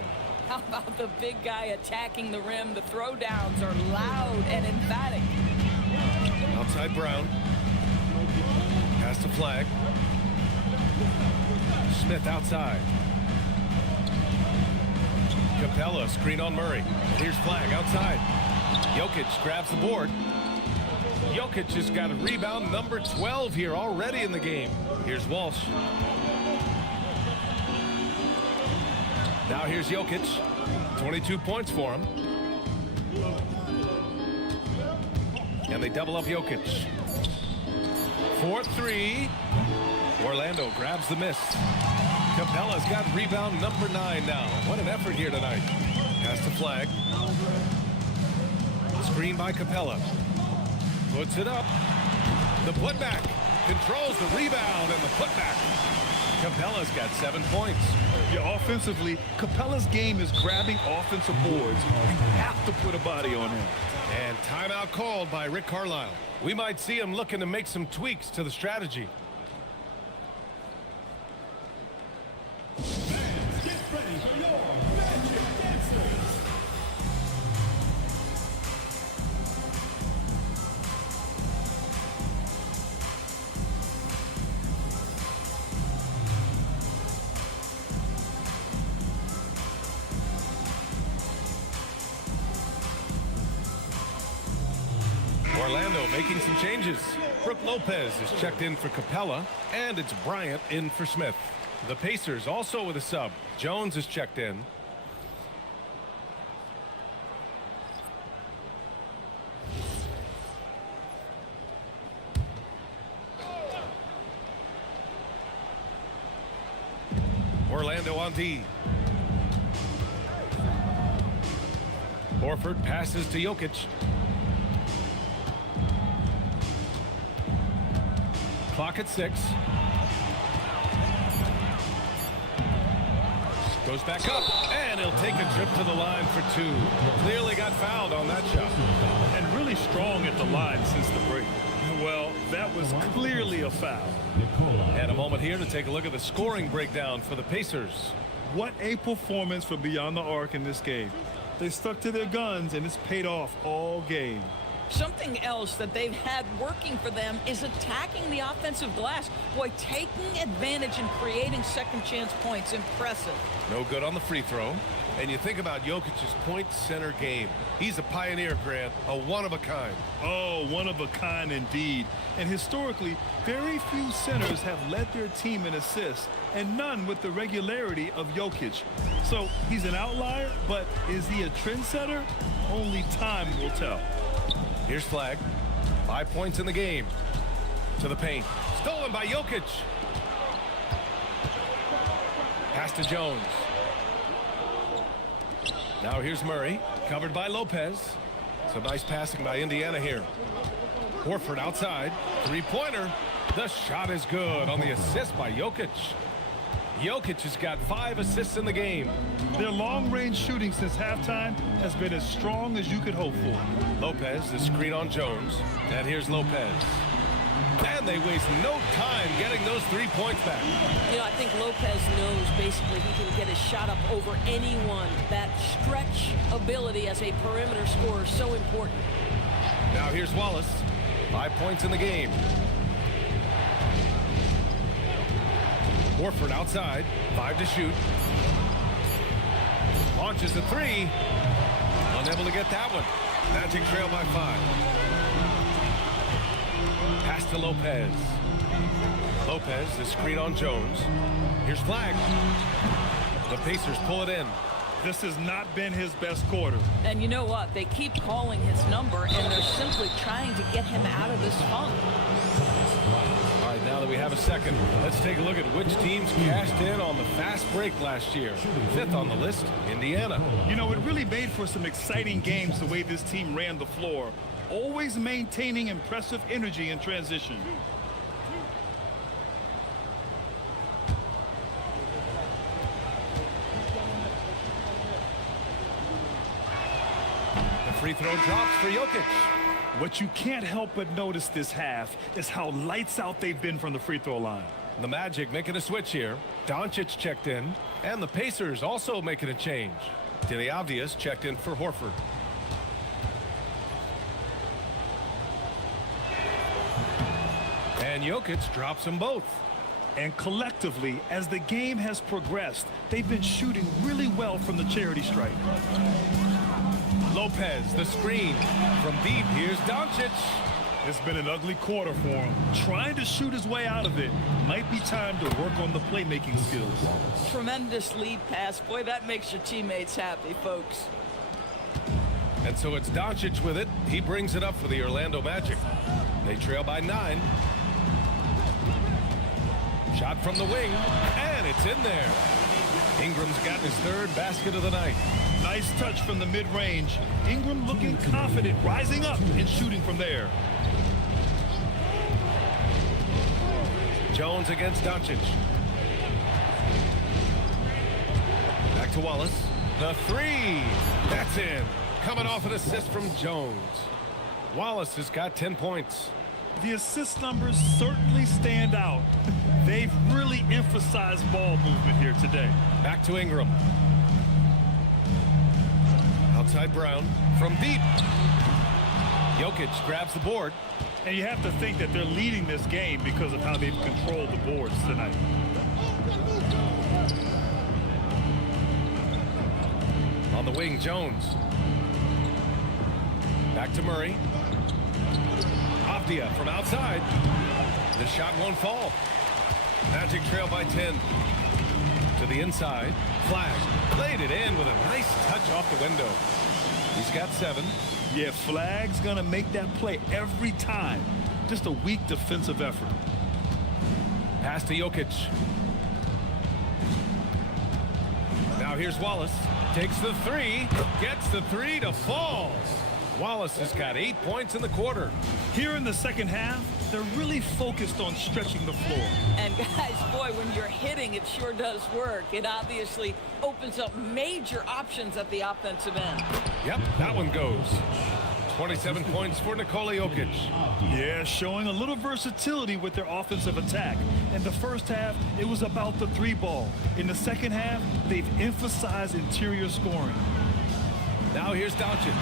How about the big guy attacking the rim? The throwdowns are loud and emphatic. Outside Brown. Pass to Flag. Smith outside. Capella screen on Murray. Here's Flag outside. Jokic grabs the board. Jokic has got a rebound number 12 here already in the game. Here's Walsh. Now here's Jokic. 22 points for him. And they double up Jokic. 4-3. Orlando grabs the miss. Capella's got rebound number 9 now. What an effort here tonight. Pass to Flag. Screen by Capella. Puts it up. The putback. Controls the rebound and the putback. Capella's got 7 points. Yeah, offensively, Capella's game is grabbing offensive boards. You have to put a body on him. And timeout called by Rick Carlisle. We might see him looking to make some tweaks to the strategy. Fans, get ready for your Magic Dancers. Orlando making some changes. Brooke Lopez is checked in for Capella, and it's Bryant in for Smith. The Pacers also with a sub. Jones is checked in. Orlando on D. Horford passes to Jokic. Clock at 6. Goes back up, and he'll take a trip to the line for 2. Clearly got fouled on that shot. And really strong at the line since the break. Well, that was clearly a foul. And a moment here to take a look at the scoring breakdown for the Pacers. What a performance from beyond the arc in this game. They stuck to their guns, and it's paid off all game. Something else that they've had working for them is attacking the offensive glass. Boy, taking advantage and creating second chance points. Impressive. No good on the free throw. And you think about Jokic's point center game. He's a pioneer, Grant, a one-of-a-kind. Oh, one of a kind indeed. And historically, very few centers have led their team in assists, and none with the regularity of Jokic. So he's an outlier, but is he a trendsetter? Only time will tell. Here's Flag. 5 points in the game. To the paint. Stolen by Jokic. Pass to Jones. Now here's Murray. Covered by Lopez. Some nice passing by Indiana here. Horford outside. Three-pointer. The shot is good on the assist by Jokic. Jokic has got 5 assists in the game. Their long-range shooting since halftime has been as strong as you could hope for. Lopez, the screen on Jones. And here's Lopez. And they waste no time getting those 3 points back. You know, I think Lopez knows basically he can get his shot up over anyone. That stretch ability as a perimeter scorer is so important. Now here's Wallace. 5 points in the game. Horford outside. 5 to shoot. Launches a 3. Unable to get that one. Magic trail by 5. Pass to Lopez. Lopez, the screen on Jones. Here's Flag. The Pacers pull it in. This has not been his best quarter. And you know what? They keep calling his number, and they're simply trying to get him out of this funk. All right, now that we have a second, let's take a look at which teams cashed in on the fast break last year. 5th on the list, Indiana. You know, it really made for some exciting games the way this team ran the floor, always maintaining impressive energy in transition. The free throw drops for Jokic. What you can't help but notice this half is how lights out they've been from the free throw line. The Magic making a switch here. Doncic checked in, and the Pacers also making a change. Denny Obvious checked in for Horford. And Jokic drops them both. And collectively, as the game has progressed, they've been shooting really well from the charity stripe. Lopez, the screen. From deep, here's Doncic. It's been an ugly quarter for him. Trying to shoot his way out of it. Might be time to work on the playmaking skills. Tremendous lead pass. Boy, that makes your teammates happy, folks. And so it's Doncic with it. He brings it up for the Orlando Magic. They trail by 9. Shot from the wing, and it's in there. Ingram's gotten his 3rd basket of the night. Nice touch from the mid-range. Ingram looking confident, rising up and shooting from there. Jones against Doncic. Back to Wallace. The 3. That's in. Coming off an assist from Jones. Wallace has got 10 points. The assist numbers certainly stand out. They've really emphasized ball movement here today. Back to Ingram. Outside Brown. From deep. Jokic grabs the board. And you have to think that they're leading this game because of how they've controlled the boards tonight. On the wing, Jones. Back to Murray. Avdia from outside. The shot won't fall. Magic trail by 10. To the inside. Flag. Played it in with a nice touch off the window. He's got 7. Yeah, Flag's gonna make that play every time. Just a weak defensive effort. Pass to Jokic. Now here's Wallace. Takes the three. Gets the three to fall. Wallace has got 8 points in the quarter. Here in the second half, they're really focused on stretching the floor. And guys, boy, when you're hitting, it sure does work. It obviously opens up major options at the offensive end. Yep, that one goes. 27 points for Nikola Jokic. Yeah, showing a little versatility with their offensive attack. In the first half, it was about the three ball. In the second half, they've emphasized interior scoring. Now here's Doncic.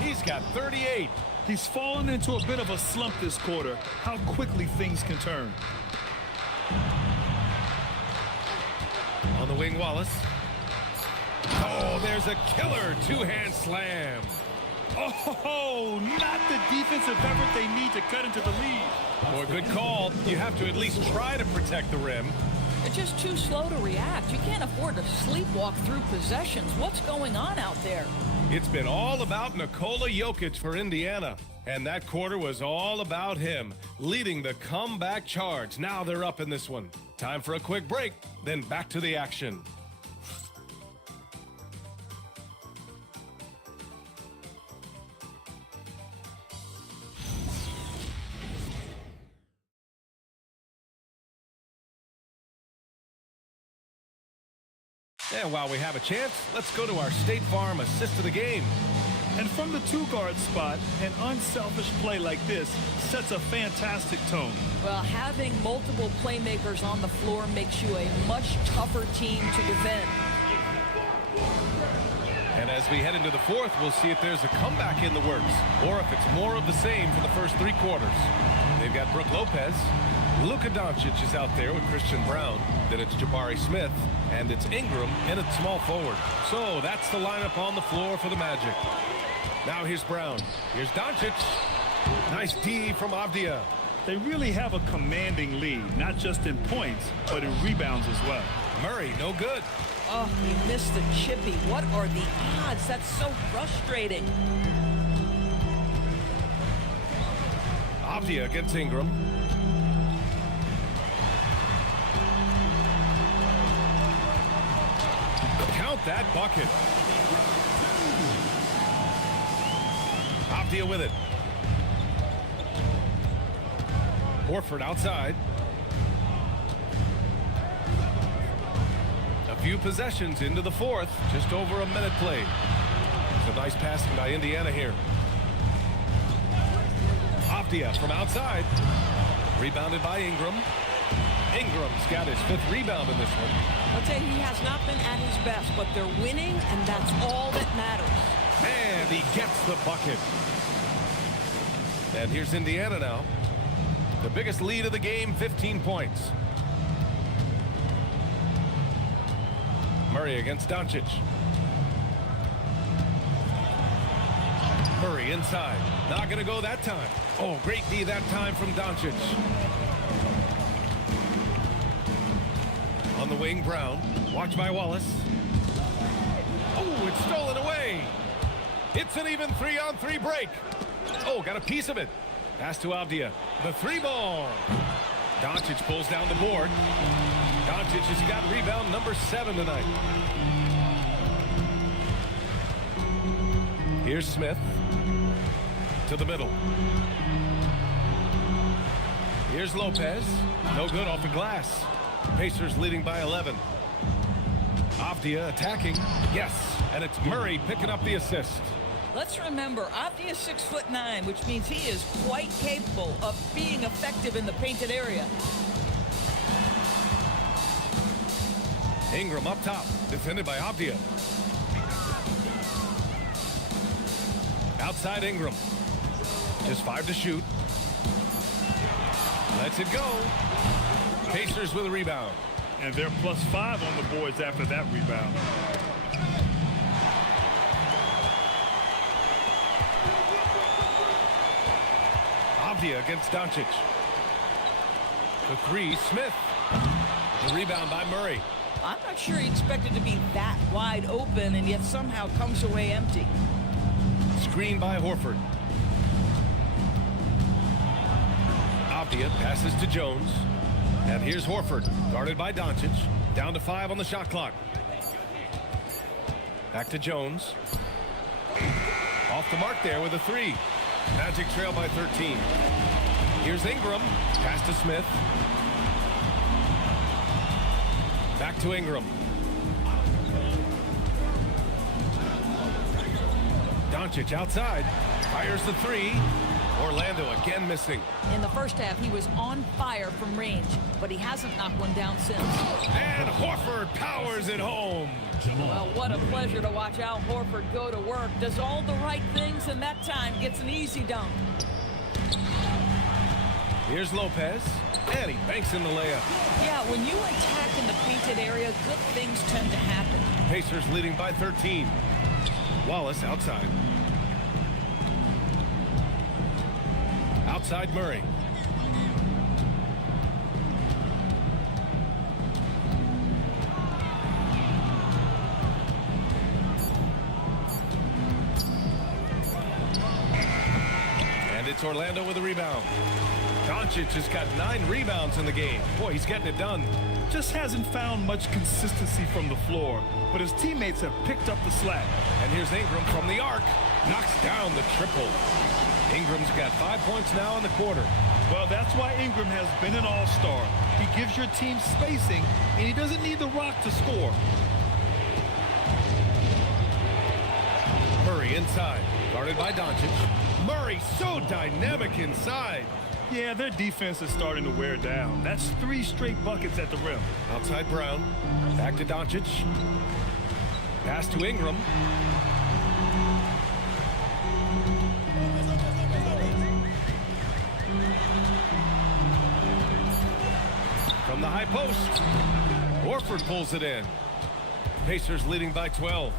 He's got 38. He's fallen into a bit of a slump this quarter. How quickly things can turn. On the wing, Wallace. Oh, there's a killer two-hand slam. Oh, not the defensive effort they need to cut into the lead. Boy, good call. You have to at least try to protect the rim. They're just too slow to react. You can't afford to sleepwalk through possessions. What's going on out there? It's been all about Nikola Jokic for Indiana. And that quarter was all about him, leading the comeback charge. Now they're up in this one. Time for a quick break, then back to the action. And while we have a chance, let's go to our State Farm assist of the game. And from the two-guard spot, an unselfish play like this sets a fantastic tone. Well, having multiple playmakers on the floor makes you a much tougher team to defend. And as we head into the fourth, we'll see if there's a comeback in the works or if it's more of the same for the first three quarters. They've got Brook Lopez. Luka Doncic is out there with Christian Brown. Then it's Jabari Smith. And it's Ingram in at small forward. So that's the lineup on the floor for the Magic. Now here's Brown. Here's Doncic. Nice D from Avdia. They really have a commanding lead, not just in points, but in rebounds as well. Murray, no good. Oh, he missed the chippy. What are the odds? That's so frustrating. Avdia against Ingram. Count that bucket. Avdia with it. Horford outside. A few possessions into the fourth. Just over a minute played. It's a nice passing by Indiana here. Avdia from outside. Rebounded by Ingram. Ingram's got his fifth rebound in this one. I'll tell you, he has not been at his best, but they're winning, and that's all that matters. And he gets the bucket. And here's Indiana now. The biggest lead of the game, 15 points. Murray against Doncic. Murray inside. Not going to go that time. Oh, great D that time from Doncic. On the wing, Brown. Watch by Wallace. Oh, it's stolen away. It's an even 3-on-3 break. Oh, got a piece of it. Pass to Avdia. The three ball. Doncic pulls down the board. Doncic has got rebound number 7 tonight. Here's Smith. To the middle. Here's Lopez. No good off the glass. Pacers leading by 11. Avdia attacking. Yes, and it's Murray picking up the assist. Let's remember, Avdia's 6'9", which means he is quite capable of being effective in the painted area. Ingram up top, defended by Avdia. Outside Ingram. Just 5 to shoot. Lets it go. Pacers with a rebound. And they're +5 on the boards after that rebound. Avdia against Doncic. The three, Smith. The rebound by Murray. I'm not sure he expected to be that wide open and yet somehow comes away empty. Screen by Horford. Avdia passes to Jones. And here's Horford, guarded by Doncic. Down to 5 on the shot clock. Back to Jones. Off the mark there with a 3. Magic trail by 13. Here's Ingram. Pass to Smith. Back to Ingram. Doncic outside. Fires the 3. Orlando again missing. In the first half, he was on fire from range, but he hasn't knocked one down since. And Horford powers it home. Well, what a pleasure to watch Al Horford go to work. Does all the right things, and that time gets an easy dunk. Here's Lopez. And he banks in the layup. Yeah, when you attack in the painted area, good things tend to happen. Pacers leading by 13. Wallace outside. Outside Murray. And it's Orlando with a rebound. Doncic has got 9 rebounds in the game. Boy, he's getting it done. Just hasn't found much consistency from the floor, but his teammates have picked up the slack. And here's Ingram from the arc. Knocks down the triple. Ingram's got 5 points now in the quarter. Well, that's why Ingram has been an all-star. He gives your team spacing, and he doesn't need the rock to score. Murray inside, guarded by Doncic. Murray so dynamic inside. Yeah, their defense is starting to wear down. That's 3 straight buckets at the rim. Outside Brown, back to Doncic. Pass to Ingram. From the high post, Horford pulls it in. Pacers leading by 12.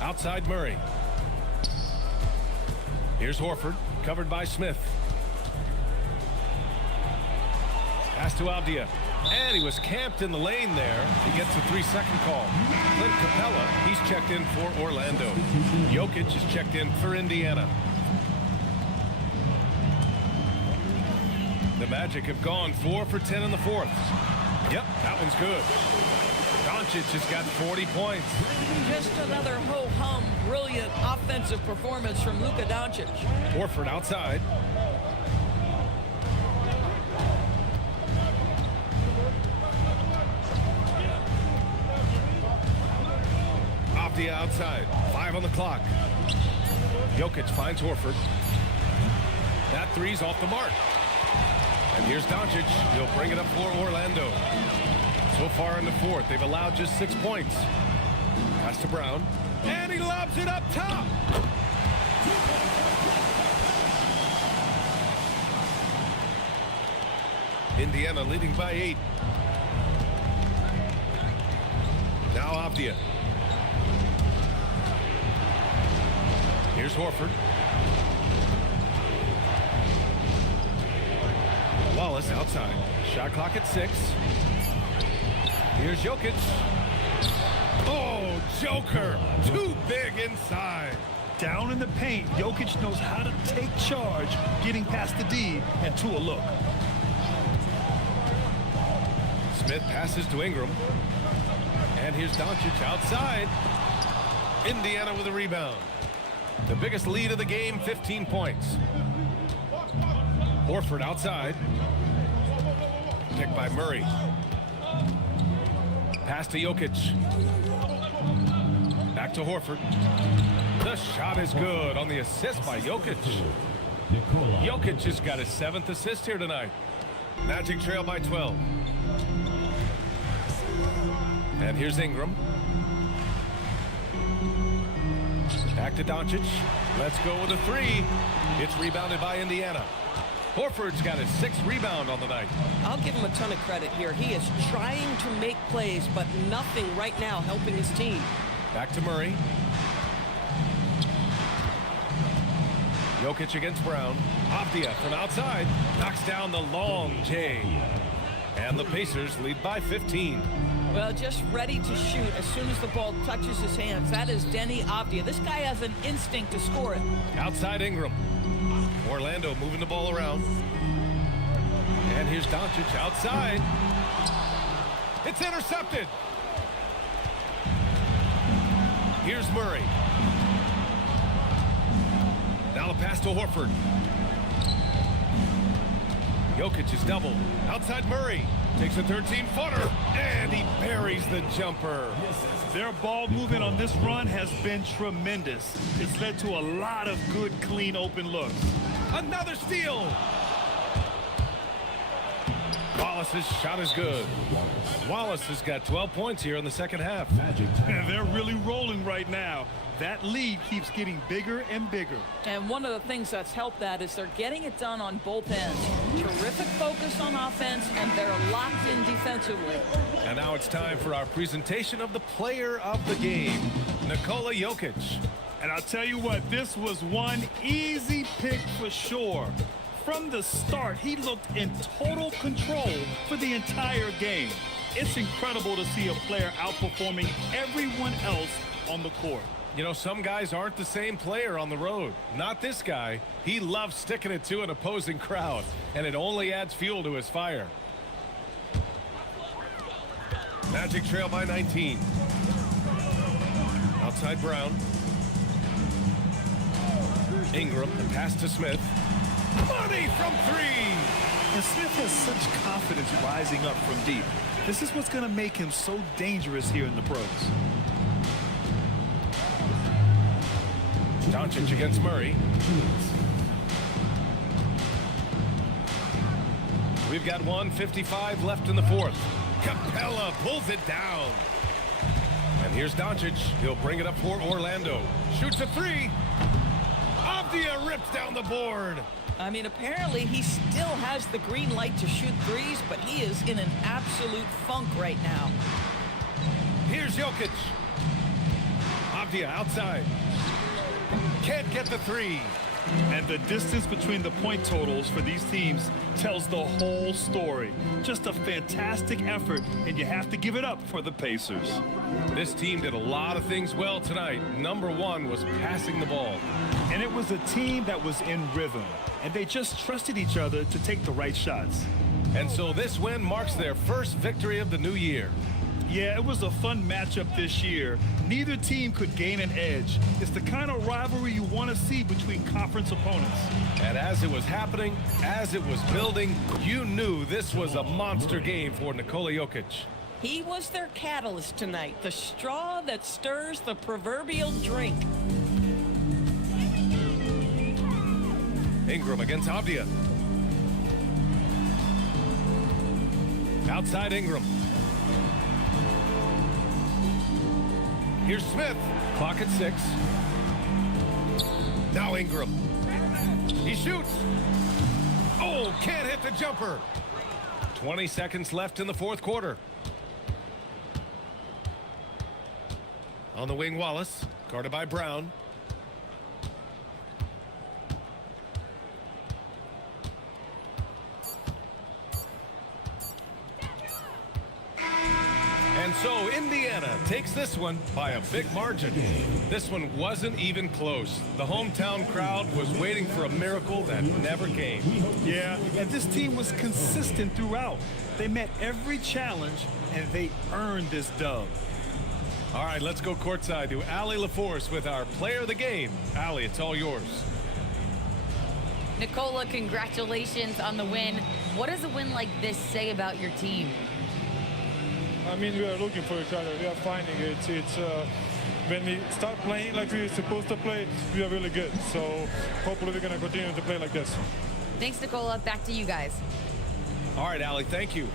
Outside Murray. Here's Horford, covered by Smith. Pass to Avdia. And he was camped in the lane there. He gets a 3-second call. Clint Capella, he's checked in for Orlando. Jokic is checked in for Indiana. The Magic have gone 4 for 10 in the fourth. Yep, that one's good. Doncic has got 40 points. Just another ho-hum, brilliant offensive performance from Luka Doncic. Horford outside. Avdia outside. 5 on the clock. Jokic finds Horford. That 3's off the mark. And here's Doncic. He'll bring it up for Orlando. So far in the fourth, they've allowed just 6 points. Pass to Brown. And he lobs it up top. Indiana leading by 8. Now Avdia. Here's Horford. Wallace outside. Shot clock at 6. Here's Jokic. Oh, Joker. Too big inside. Down in the paint, Jokic knows how to take charge, getting past the D and to a look. Smith passes to Ingram. And here's Doncic outside. Indiana with a rebound. The biggest lead of the game, 15 points. Horford outside. Picked by Murray. Pass to Jokic. Back to Horford. The shot is good on the assist by Jokic. Jokic has got his 7th assist here tonight. Magic trail by 12. And here's Ingram. Back to Doncic. Let's go with a 3. It's rebounded by Indiana. Horford's got his 6th rebound on the night. I'll give him a ton of credit here. He is trying to make plays, but nothing right now helping his team. Back to Murray. Jokic against Brown. Avdia from outside. Knocks down the long J. And the Pacers lead by 15. Well, just ready to shoot as soon as the ball touches his hands. That is Denny Avdia. This guy has an instinct to score it. Outside Ingram. Orlando moving the ball around. And here's Doncic outside. It's intercepted. Here's Murray. Now the pass to Horford. Jokic is doubled. Outside Murray. Takes a 13-footer. And he buries the jumper. Their ball movement on this run has been tremendous. It's led to a lot of good, clean, open looks. Another steal. Wallace's shot is good. Wallace has got 12 points here in the second half. And they're really rolling right now. That lead keeps getting bigger and bigger. And one of the things that's helped that is they're getting it done on both ends. Terrific focus on offense, and they're locked in defensively. And now it's time for our presentation of the player of the game, Nikola Jokic. And I'll tell you what, this was one easy pick for sure. From the start, he looked in total control for the entire game. It's incredible to see a player outperforming everyone else on the court. You know, some guys aren't the same player on the road. Not this guy. He loves sticking it to an opposing crowd, and it only adds fuel to his fire. Magic trail by 19. Outside Brown. Ingram, the pass to Smith. Money from three. And Smith has such confidence rising up from deep. This is what's going to make him so dangerous here in the pros. Doncic against Murray. We've got 1:55 left in the fourth. Capella pulls it down. And here's Doncic. He'll bring it up for Orlando. Shoots a three. Avdia rips down the board. I mean, apparently he still has the green light to shoot threes, but he is in an absolute funk right now. Here's Jokic. Avdia outside. Can't get the three. And the distance between the point totals for these teams tells the whole story. Just a fantastic effort, and you have to give it up for the Pacers. This team did a lot of things well tonight. Number one was passing the ball. And it was a team that was in rhythm, and they just trusted each other to take the right shots. And so this win marks their first victory of the new year. Yeah, it was a fun matchup this year. Neither team could gain an edge. It's the kind of rivalry you want to see between conference opponents. And as it was happening, as it was building, you knew this was a monster game for Nikola Jokic. He was their catalyst tonight, the straw that stirs the proverbial drink. Ingram against Avdia. Outside Ingram. Here's Smith. Clock at 6. Now Ingram. He shoots. Oh, can't hit the jumper. 20 seconds left in the fourth quarter. On the wing, Wallace. Guarded by Brown. And so Indiana takes this one by a big margin. This one wasn't even close. The hometown crowd was waiting for a miracle that never came. Yeah, and this team was consistent throughout. They met every challenge, and they earned this dub. All right, let's go courtside to Allie LaForce with our player of the game. Allie, it's all yours. Nikola, congratulations on the win. What does a win like this say about your team? I mean, we are looking for each other. We are finding it. It's when we start playing like we're supposed to play, we are really good. So hopefully we're going to continue to play like this. Thanks, Nikola. Back to you guys. All right, Allie, thank you.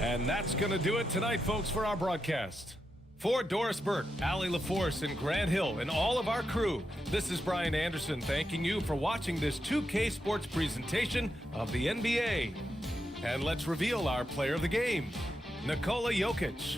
And that's going to do it tonight, folks, for our broadcast. For Doris Burke, Allie LaForce, and Grant Hill, and all of our crew, this is Brian Anderson thanking you for watching this 2K Sports presentation of the NBA. And let's reveal our player of the game, Nikola Jokic.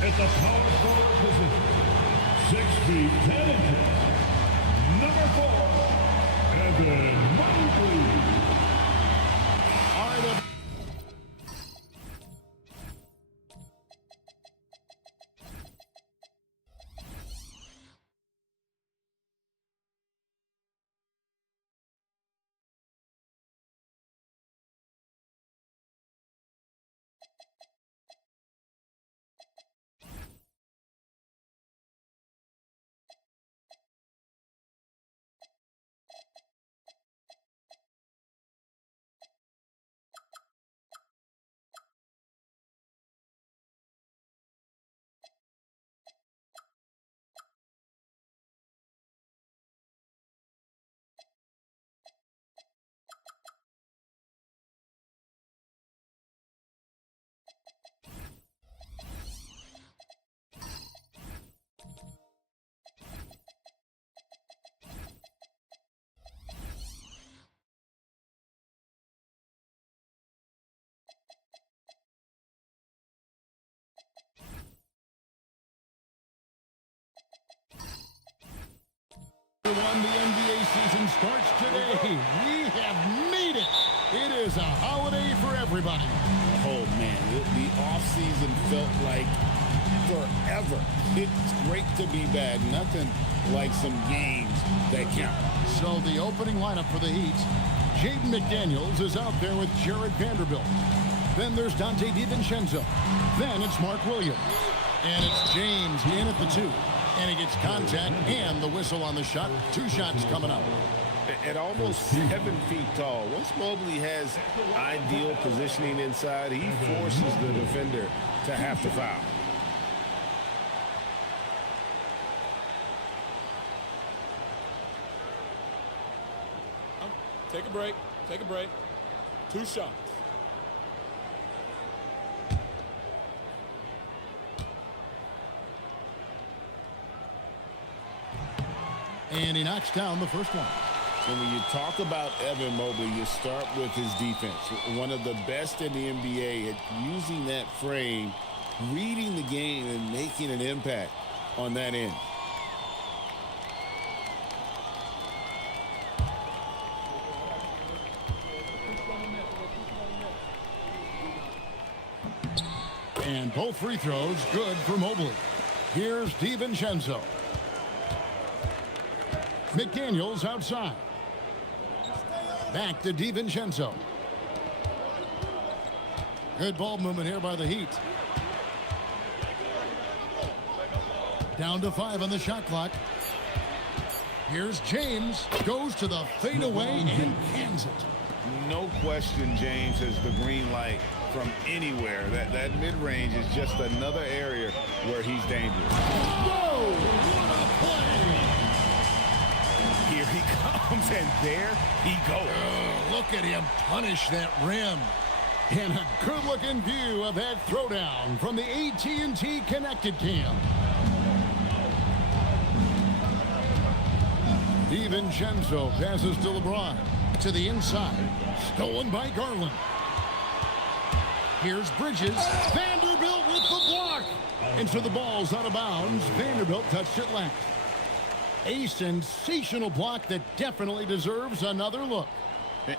At the power forward position, 6 feet 10 inches, number 4, Evan Mobley. All right, Evan. The NBA season starts today. We have made it. It is a holiday for everybody. Oh, man, the offseason felt like forever. It's great to be back. Nothing like some games that count. So the opening lineup for the Heat, Jaden McDaniels is out there with Jared Vanderbilt. Then there's Dante DiVincenzo. Then it's Mark Williams. And it's James in at the 2. And he gets contact and the whistle on the shot. 2 shots coming up. At almost 7 feet tall, once Mobley has ideal positioning inside, he forces the defender to have to foul. Take a break. Take a break. 2 shots. And he knocks down the first one. So when you talk about Evan Mobley, you start with his defense. One of the best in the NBA at using that frame, reading the game, and making an impact on that end. And both free throws good for Mobley. Here's DiVincenzo. McDaniels outside. Back to DiVincenzo. Good ball movement here by the Heat. Down to 5 on the shot clock. Here's James. Goes to the fadeaway and cans it. No question James has the green light from anywhere. That mid-range is just another area where he's dangerous. Whoa! What a play! Here he comes, and there he goes. Look at him punish that rim. And a good-looking view of that throwdown from the AT&T Connected Cam. DiVincenzo passes to LeBron. To the inside. Stolen by Garland. Here's Bridges. Vanderbilt with the block. And so the ball's out of bounds. Vanderbilt touched it last. A sensational block that definitely deserves another look.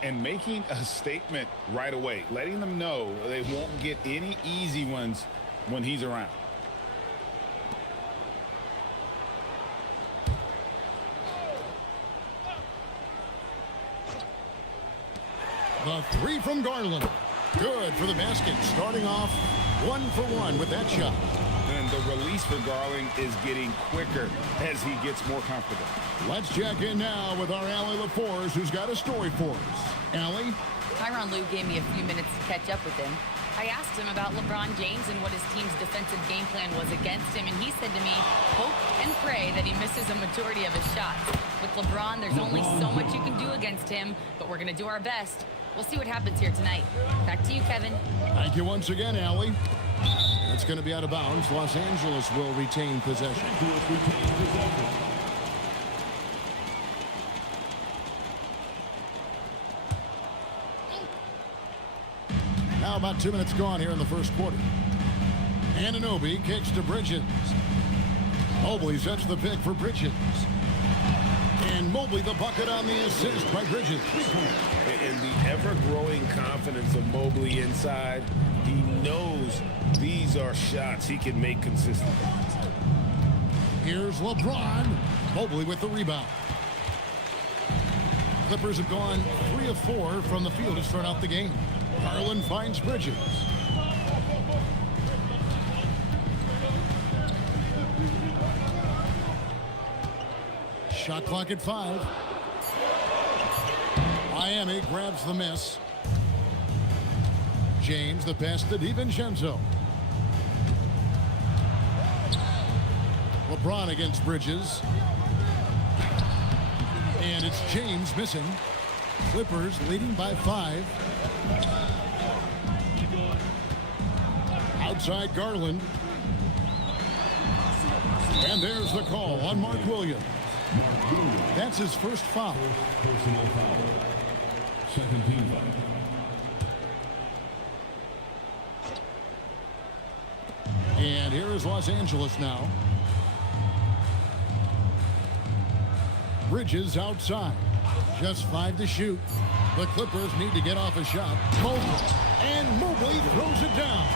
And making a statement right away, letting them know they won't get any easy ones when he's around. The 3 from Garland. Good for the basket. Starting off 1 for 1 with that shot. And the release for Garland is getting quicker as he gets more confident. Let's check in now with our Allie LaForce, who's got a story for us. Allie? Tyronn Lue gave me a few minutes to catch up with him. I asked him about LeBron James and what his team's defensive game plan was against him, and he said to me, hope and pray that he misses a majority of his shots. With LeBron, there's only so much you can do against him, but we're going to do our best. We'll see what happens here tonight. Back to you, Kevin. Thank you once again, Allie. It's going to be out of bounds. Los Angeles will retain possession. Now about 2 minutes gone here in the first quarter. Anunoby kicks to Bridges. Mobley sets the pick for Bridges. And Mobley the bucket on the assist by Bridges. And the ever-growing confidence of Mobley inside, he knows these are shots he can make consistently. Here's LeBron. Mobley with the rebound. Clippers have gone 3 of 4 from the field to start out the game. Garland finds Bridges. Shot clock at 5. Miami grabs the miss. James the pass to DiVincenzo. LeBron against Bridges. And it's James missing. Clippers leading by 5. Outside Garland. And there's the call on Mark Williams. That's his first foul. Personal foul. Second team foul. And here is Los Angeles now. Bridges outside. Just 5 to shoot. The Clippers need to get off a shot. Mobley. And Mobley throws it down.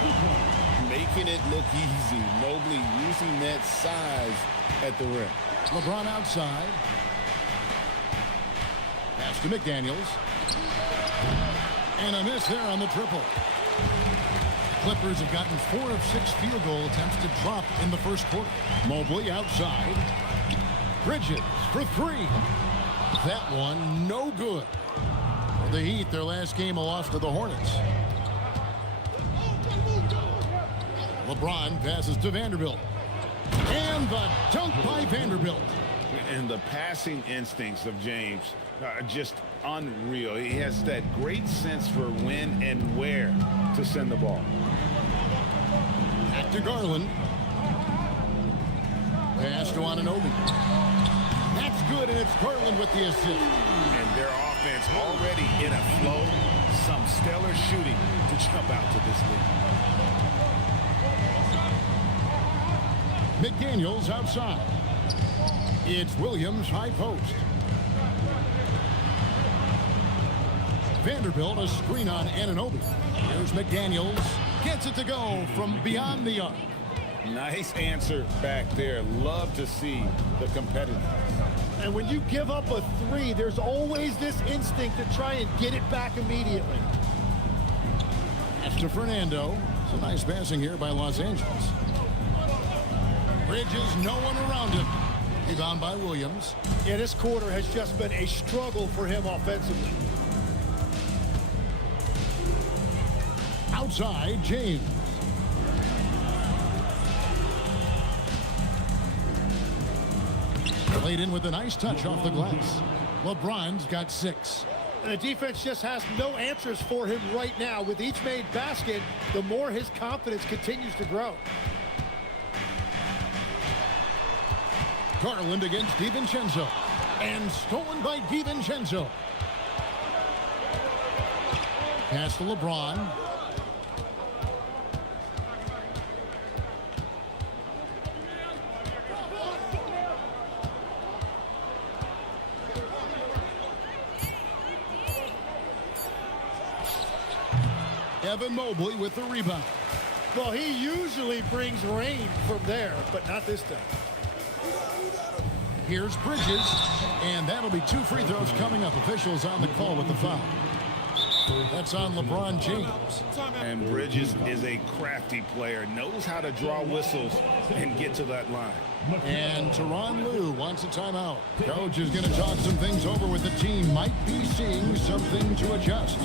Making it look easy. Mobley using that size at the rim. LeBron outside. Pass to McDaniels. And a miss there on the triple. Clippers have gotten 4 of 6 field goal attempts to drop in the first quarter. Mobley outside. Bridges for 3. That one no good. The Heat, their last game, a loss to the Hornets. LeBron passes to Vanderbilt. And the dunk by Vanderbilt. And the passing instincts of James are just unreal. He has that great sense for when and where to send the ball. Back to Garland. Pass to Anunoby. That's good, and it's Garland with the assist. And their offense already in a flow. Some stellar shooting to jump out to this lead. McDaniels outside. It's Williams high post. Vanderbilt a screen on Anunoby. Here's McDaniels. Gets it to go from beyond the arc. Nice answer back there. Love to see the competitiveness. And when you give up a 3, there's always this instinct to try and get it back immediately. That's to Fernando. It's a nice passing here by Los Angeles. Bridges, no one around him. Rebound by Williams. Yeah, this quarter has just been a struggle for him offensively. Outside, James. Played in with a nice touch off the glass. LeBron's got 6. And the defense just has no answers for him right now. With each made basket, the more his confidence continues to grow. Garland against DiVincenzo. And stolen by DiVincenzo. Pass to LeBron. Evan Mobley with the rebound. Well, he usually brings rain from there, but not this time. Here's Bridges, and that'll be 2 free throws coming up. Officials on the call with the foul. That's on LeBron James. And Bridges is a crafty player, knows how to draw whistles and get to that line. And Tyronn Lue wants a timeout. Coach is going to talk some things over with the team. Might be seeing something to adjust.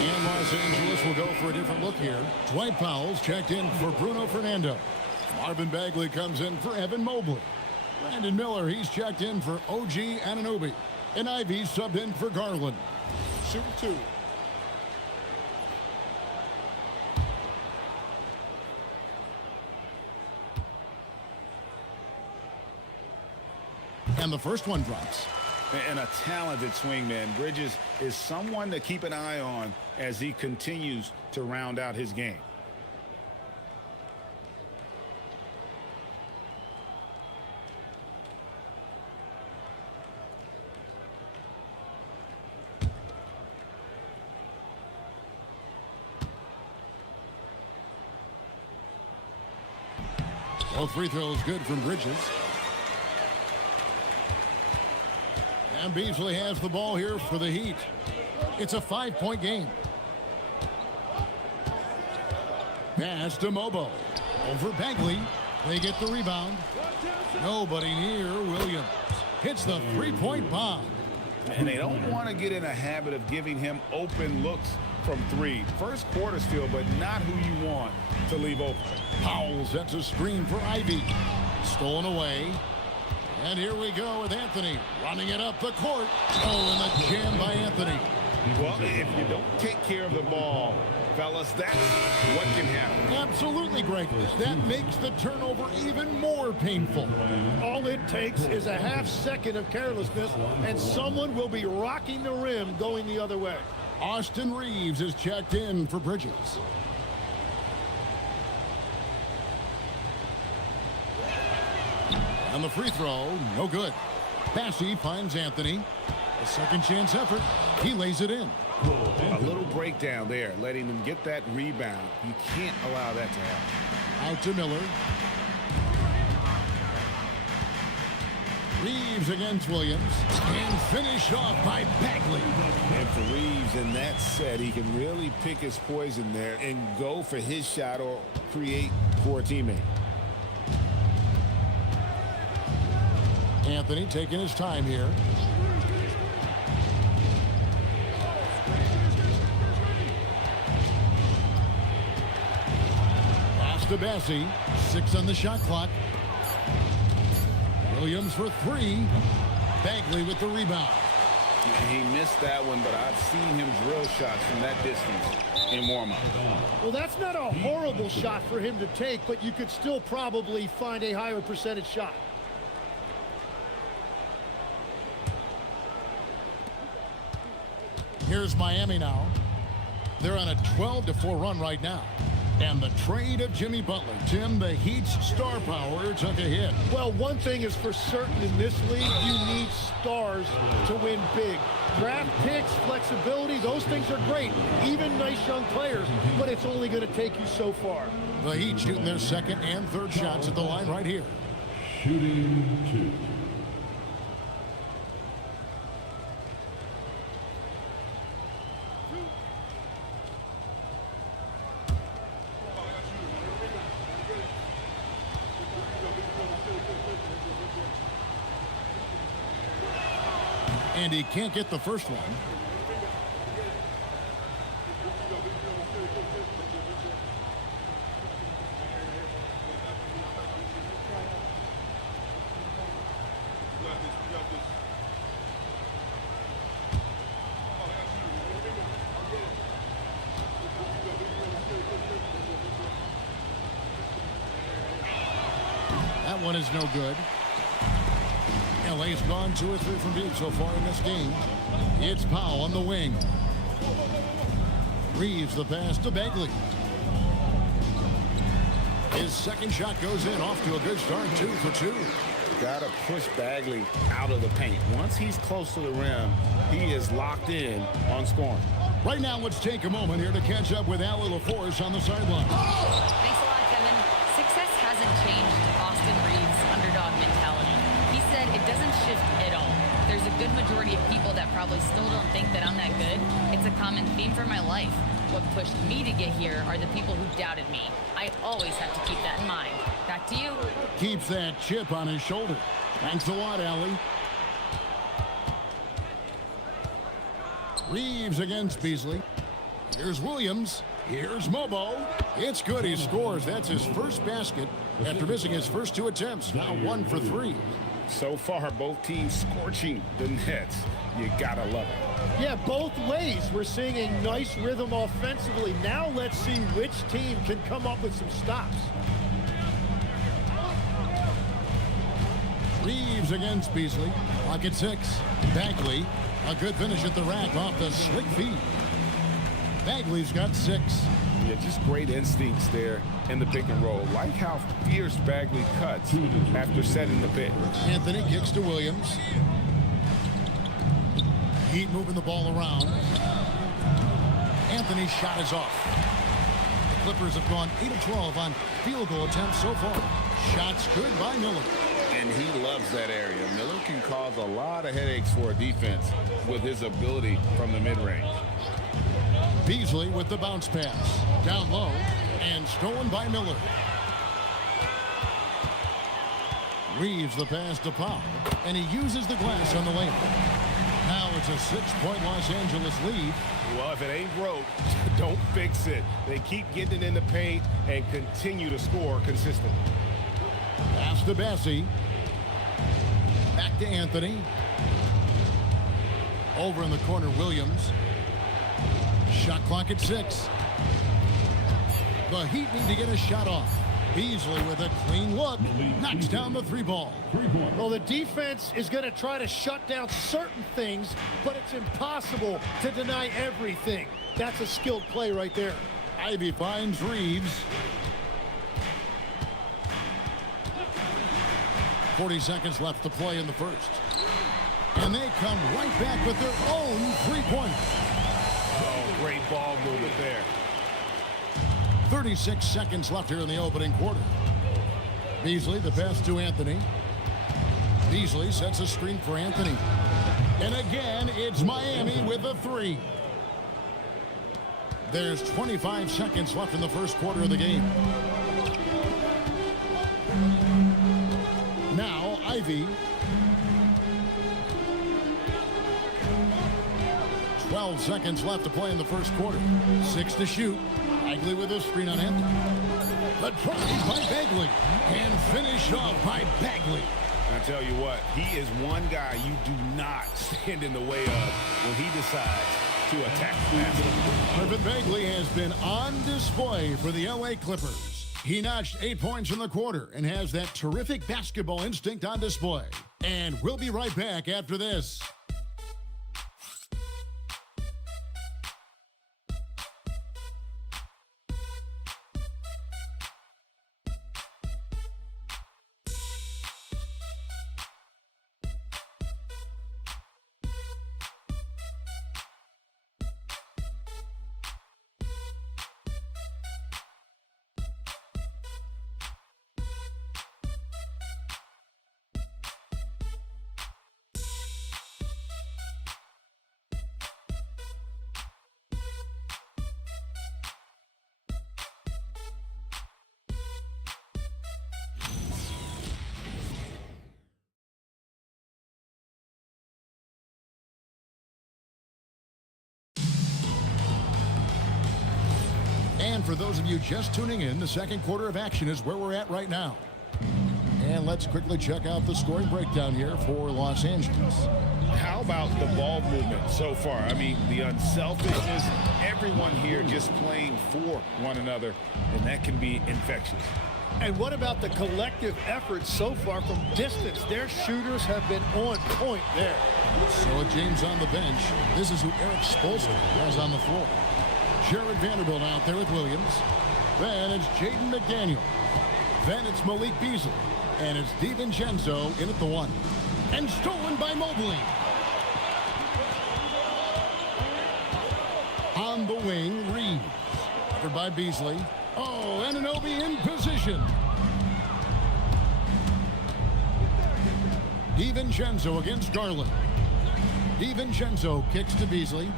And Los Angeles will go for a different look here. Dwight Powell's checked in for Bruno Fernando. Marvin Bagley comes in for Evan Mobley. Brandon Miller, he's checked in for OG Anunoby. And Ivy subbed in for Garland. Shooting 2. And the first one drops. And a talented swingman. Bridges is someone to keep an eye on as he continues to round out his game. Both free throws good from Bridges. And Beasley has the ball here for the Heat. It's a 5-point game. Pass to Mobo. Over Bagley. They get the rebound. Nobody near Williams. Hits the three-point bomb. And they don't want to get in a habit of giving him open looks from 3. First quarter still, but not who you want to leave open. Powell sets a screen for Ivy. Stolen away. And here we go with Anthony running it up the court. Oh, and the jam by Anthony. Well, if you don't take care of the ball, fellas, that's what can happen. Absolutely, Greg. That makes the turnover even more painful. All it takes is a half second of carelessness, and someone will be rocking the rim going the other way. Austin Reeves is checked in for Bridges. And the free throw, no good. Bassey finds Anthony. A second chance effort. He lays it in. A little breakdown there, letting them get that rebound. You can't allow that to happen. Out to Miller. Reeves against Williams. And finish off by Bagley. And for Reeves in that set, he can really pick his poison there and go for his shot or create for a teammate. Anthony taking his time here. Pass to Bassey. 6 on the shot clock. Williams for 3. Bagley with the rebound. He missed that one, but I've seen him drill shots from that distance in warm-up. Well, that's not a horrible shot for him to take, but you could still probably find a higher percentage shot. Here's Miami now. They're on a 12-4 run right now. And the trade of Jimmy Butler. Tim, the Heat's star power took a hit. Well, one thing is for certain in this league, you need stars to win big. Draft picks, flexibility, those things are great. Even nice young players, but it's only going to take you so far. The Heat shooting their second and third shots at the line right here. Shooting 2. And he can't get the first one. That one is no good. LA's gone 2 or 3 from deep so far in this game. It's Powell on the wing. Reeves the pass to Bagley. His second shot goes in, off to a good start, 2 for 2. Got to push Bagley out of the paint. Once he's close to the rim, he is locked in on scoring. Right now, let's take a moment here to catch up with Allie LaForce on the sideline. Thanks a lot, Kevin. Success hasn't changed Austin Reeves' underdog mentality. He said it doesn't shift at all. There's a good majority of people that probably still don't think that I'm that good. It's a common theme for my life. What pushed me to get here are the people who doubted me. I always have to keep that in mind. Back to you. Keeps that chip on his shoulder. Thanks a lot, Allie. Reeves against Beasley. Here's Williams. Here's Mobo. It's good. He scores. That's his first basket after missing his first 2 attempts. Now 1 for 3. So far, both teams scorching the Nets. You gotta love it. Yeah, both ways. We're seeing a nice rhythm offensively. Now let's see which team can come up with some stops. Reeves against Beasley. Pocket 6. Bagley. A good finish at the rack off the slick feed. Bagley's got 6. Yeah, just great instincts there in the pick and roll. Like how fierce Bagley cuts after setting the pick. Anthony kicks to Williams. Heat moving the ball around. Anthony's shot is off. The Clippers have gone 8 of 12 on field goal attempts so far. Shots good by Miller. And he loves that area. Miller can cause a lot of headaches for a defense with his ability from the mid-range. Beasley with the bounce pass. Down low and stolen by Miller. Reeves the pass to Powell. And he uses the glass on the layup. Now it's a 6-point Los Angeles lead. Well, if it ain't broke, don't fix it. They keep getting in the paint and continue to score consistently. Pass to Bassie. Back to Anthony. Over in the corner, Williams. Shot clock at 6. The Heat need to get a shot off. Beasley with a clean look. Knocks down the 3-ball. Well, the defense is going to try to shut down certain things, but it's impossible to deny everything. That's a skilled play right there. Ivy finds Reeves. 40 seconds left to play in the first. And they come right back with their own 3-pointer. Oh, great ball movement there. 36 seconds left here in the opening quarter. Beasley, the pass to Anthony. Beasley sets a screen for Anthony. And again, it's Miami with a 3. There's 25 seconds left in the first quarter of the game. Now, Ivy. 12 seconds left to play in the first quarter. 6 to shoot. Bagley with a screen on Anthony. The try by Bagley. And finish off by Bagley. I tell you what, he is one guy you do not stand in the way of when he decides to attack the basket. Marvin Bagley has been on display for the LA Clippers. He notched 8 points in the quarter and has that terrific basketball instinct on display. And we'll be right back after this. And for those of you just tuning in, the second quarter of action is where we're at right now. And let's quickly check out the scoring breakdown here for Los Angeles. How about the ball movement so far? I mean, the unselfishness, everyone here just playing for one another, and that can be infectious. And what about the collective effort so far from distance? Their shooters have been on point there. So with James on the bench, this is who Eric Spoelstra has on the floor. Jared Vanderbilt out there with Williams. Then it's Jaden McDaniel. Then it's Malik Beasley. And it's DiVincenzo in at the 1. And stolen by Mobley. On the wing, Reeves. Covered by Beasley. Oh, Anunoby in position. DiVincenzo against Garland. DiVincenzo kicks to Beasley.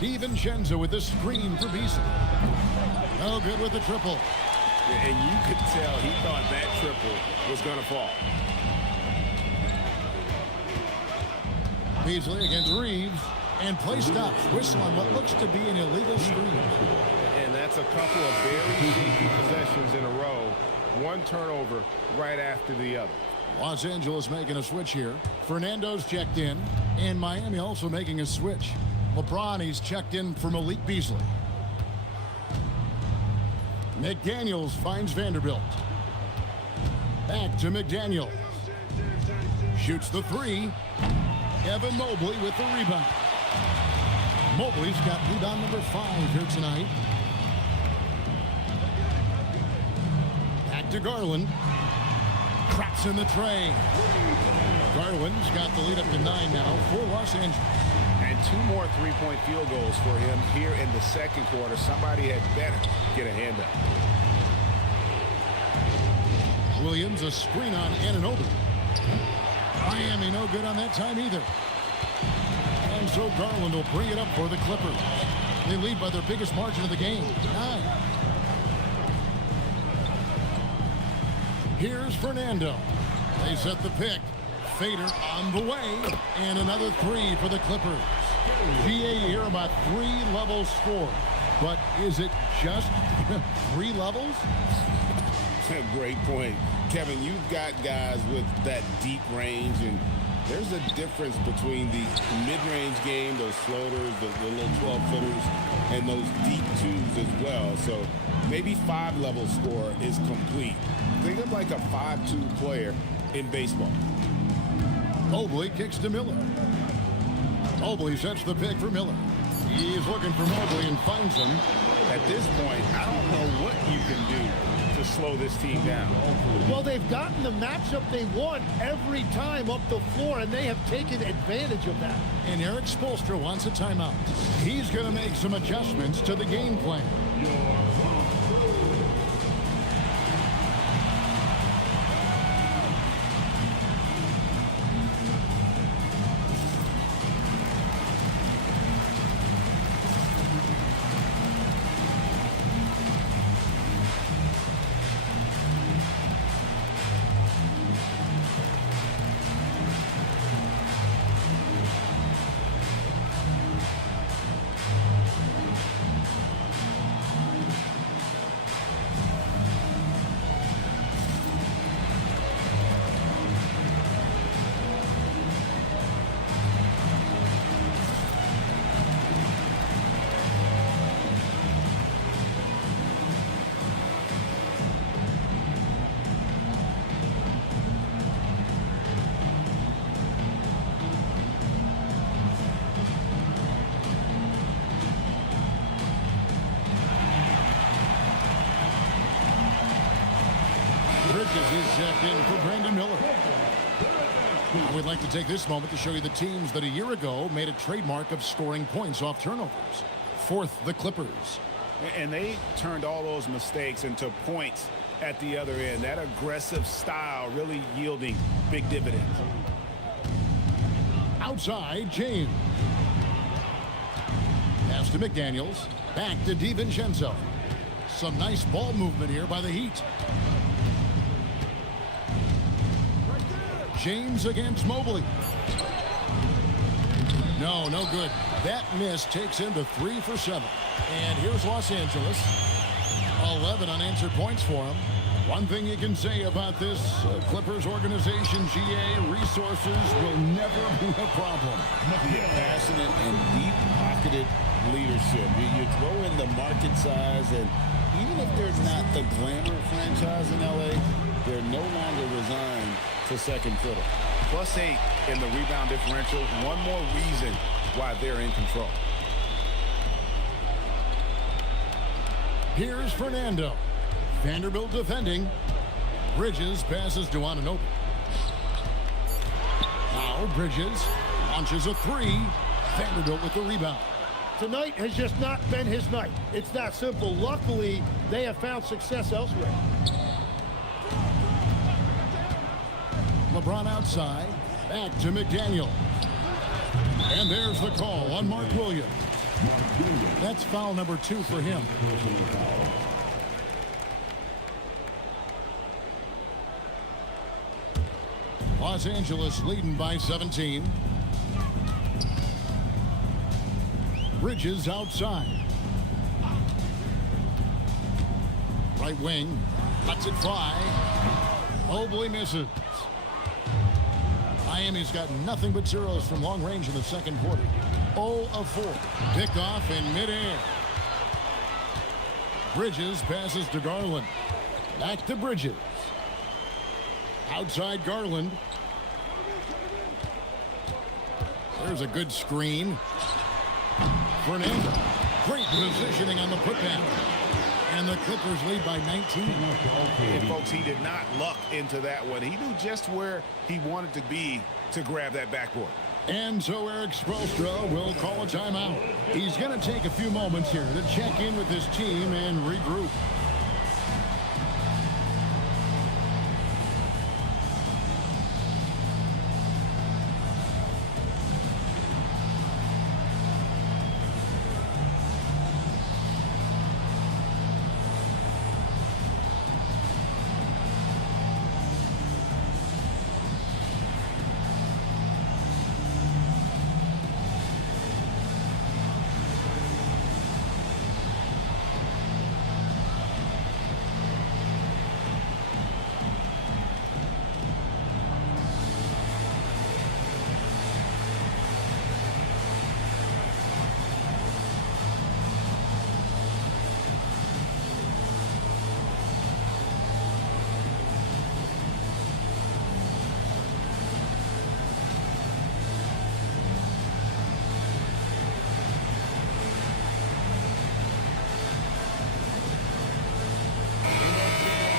DiVincenzo with the screen for Beasley. No good with the triple. And you could tell he thought that triple was going to fall. Beasley against Reeves. And play stops. Whistle on what looks to be an illegal screen. And that's a couple of very shaky possessions in a row. One turnover right after the other. Los Angeles making a switch here. Fernando's checked in. And Miami also making a switch. LeBron, he's checked in for Malik Beasley. McDaniels finds Vanderbilt. Back to McDaniels. Shoots the three. Evan Mobley with the rebound. Mobley's got rebound number 5 here tonight. Back to Garland. Cracks in the tray. Garland's got the lead up to 9 now for Los Angeles. And 2 more three-point field goals for him here in the second quarter. Somebody had better get a hand up. Williams, a screen on Anunoby. Miami no good on that time either. And so Garland will bring it up for the Clippers. They lead by their biggest margin of the game, 9. Here's Fernando. They set the pick. Fader on the way. And another 3 for the Clippers. GA here about 3 level score. But is it just 3 levels? Great point. Kevin, you've got guys with that deep range, and there's a difference between the mid-range game, those floaters, the little 12-footers, and those deep 2s as well. So maybe 5-level score is complete. Think of like a 5-2 player in baseball. Mobley kicks to Miller. Mobley sets the pick for Miller. He's looking for Mobley and finds him. At this point, I don't know what you can do to slow this team down. Well, they've gotten the matchup they want every time up the floor, and they have taken advantage of that. And Eric Spoelstra wants a timeout. He's going to make some adjustments to the game plan. Is checked in for Brandon Miller. We'd like to take this moment to show you the teams that a year ago made a trademark of scoring points off turnovers. 4th, the Clippers. And they turned all those mistakes into points at the other end. That aggressive style really yielding big dividends. Outside, James. Pass to McDaniels. Back to DiVincenzo. Some nice ball movement here by the Heat. James against Mobley. No good. That miss takes him to 3 for 7. And here's Los Angeles. 11 unanswered points for him. One thing you can say about this Clippers organization, GA, resources will never be a problem. Passionate and deep-pocketed leadership. You throw in the market size, and even if they're not the glamour franchise in LA, they're no longer resigned to second fiddle. +8 in the rebound differential. One more reason why they're in control. Here's Fernando. Vanderbilt defending. Bridges passes to Anunoby. Now Bridges launches a 3. Vanderbilt with the rebound. Tonight has just not been his night. It's that simple. Luckily, they have found success elsewhere. LeBron outside. Back to McDaniel. And there's the call on Mark Williams. That's foul number 2 for him. Los Angeles leading by 17. Bridges outside. Right wing. Lets it fly. Mobley misses. Miami's got nothing but zeros from long range in the second quarter. 0 of 4. Picked off in midair. Bridges passes to Garland. Back to Bridges. Outside Garland. There's a good screen. Fernando. Great positioning on the putback. And the Clippers lead by 19. And folks, he did not luck into that one. He knew just where he wanted to be to grab that backboard. And so Eric Spoelstra will call a timeout. He's going to take a few moments here to check in with his team and regroup.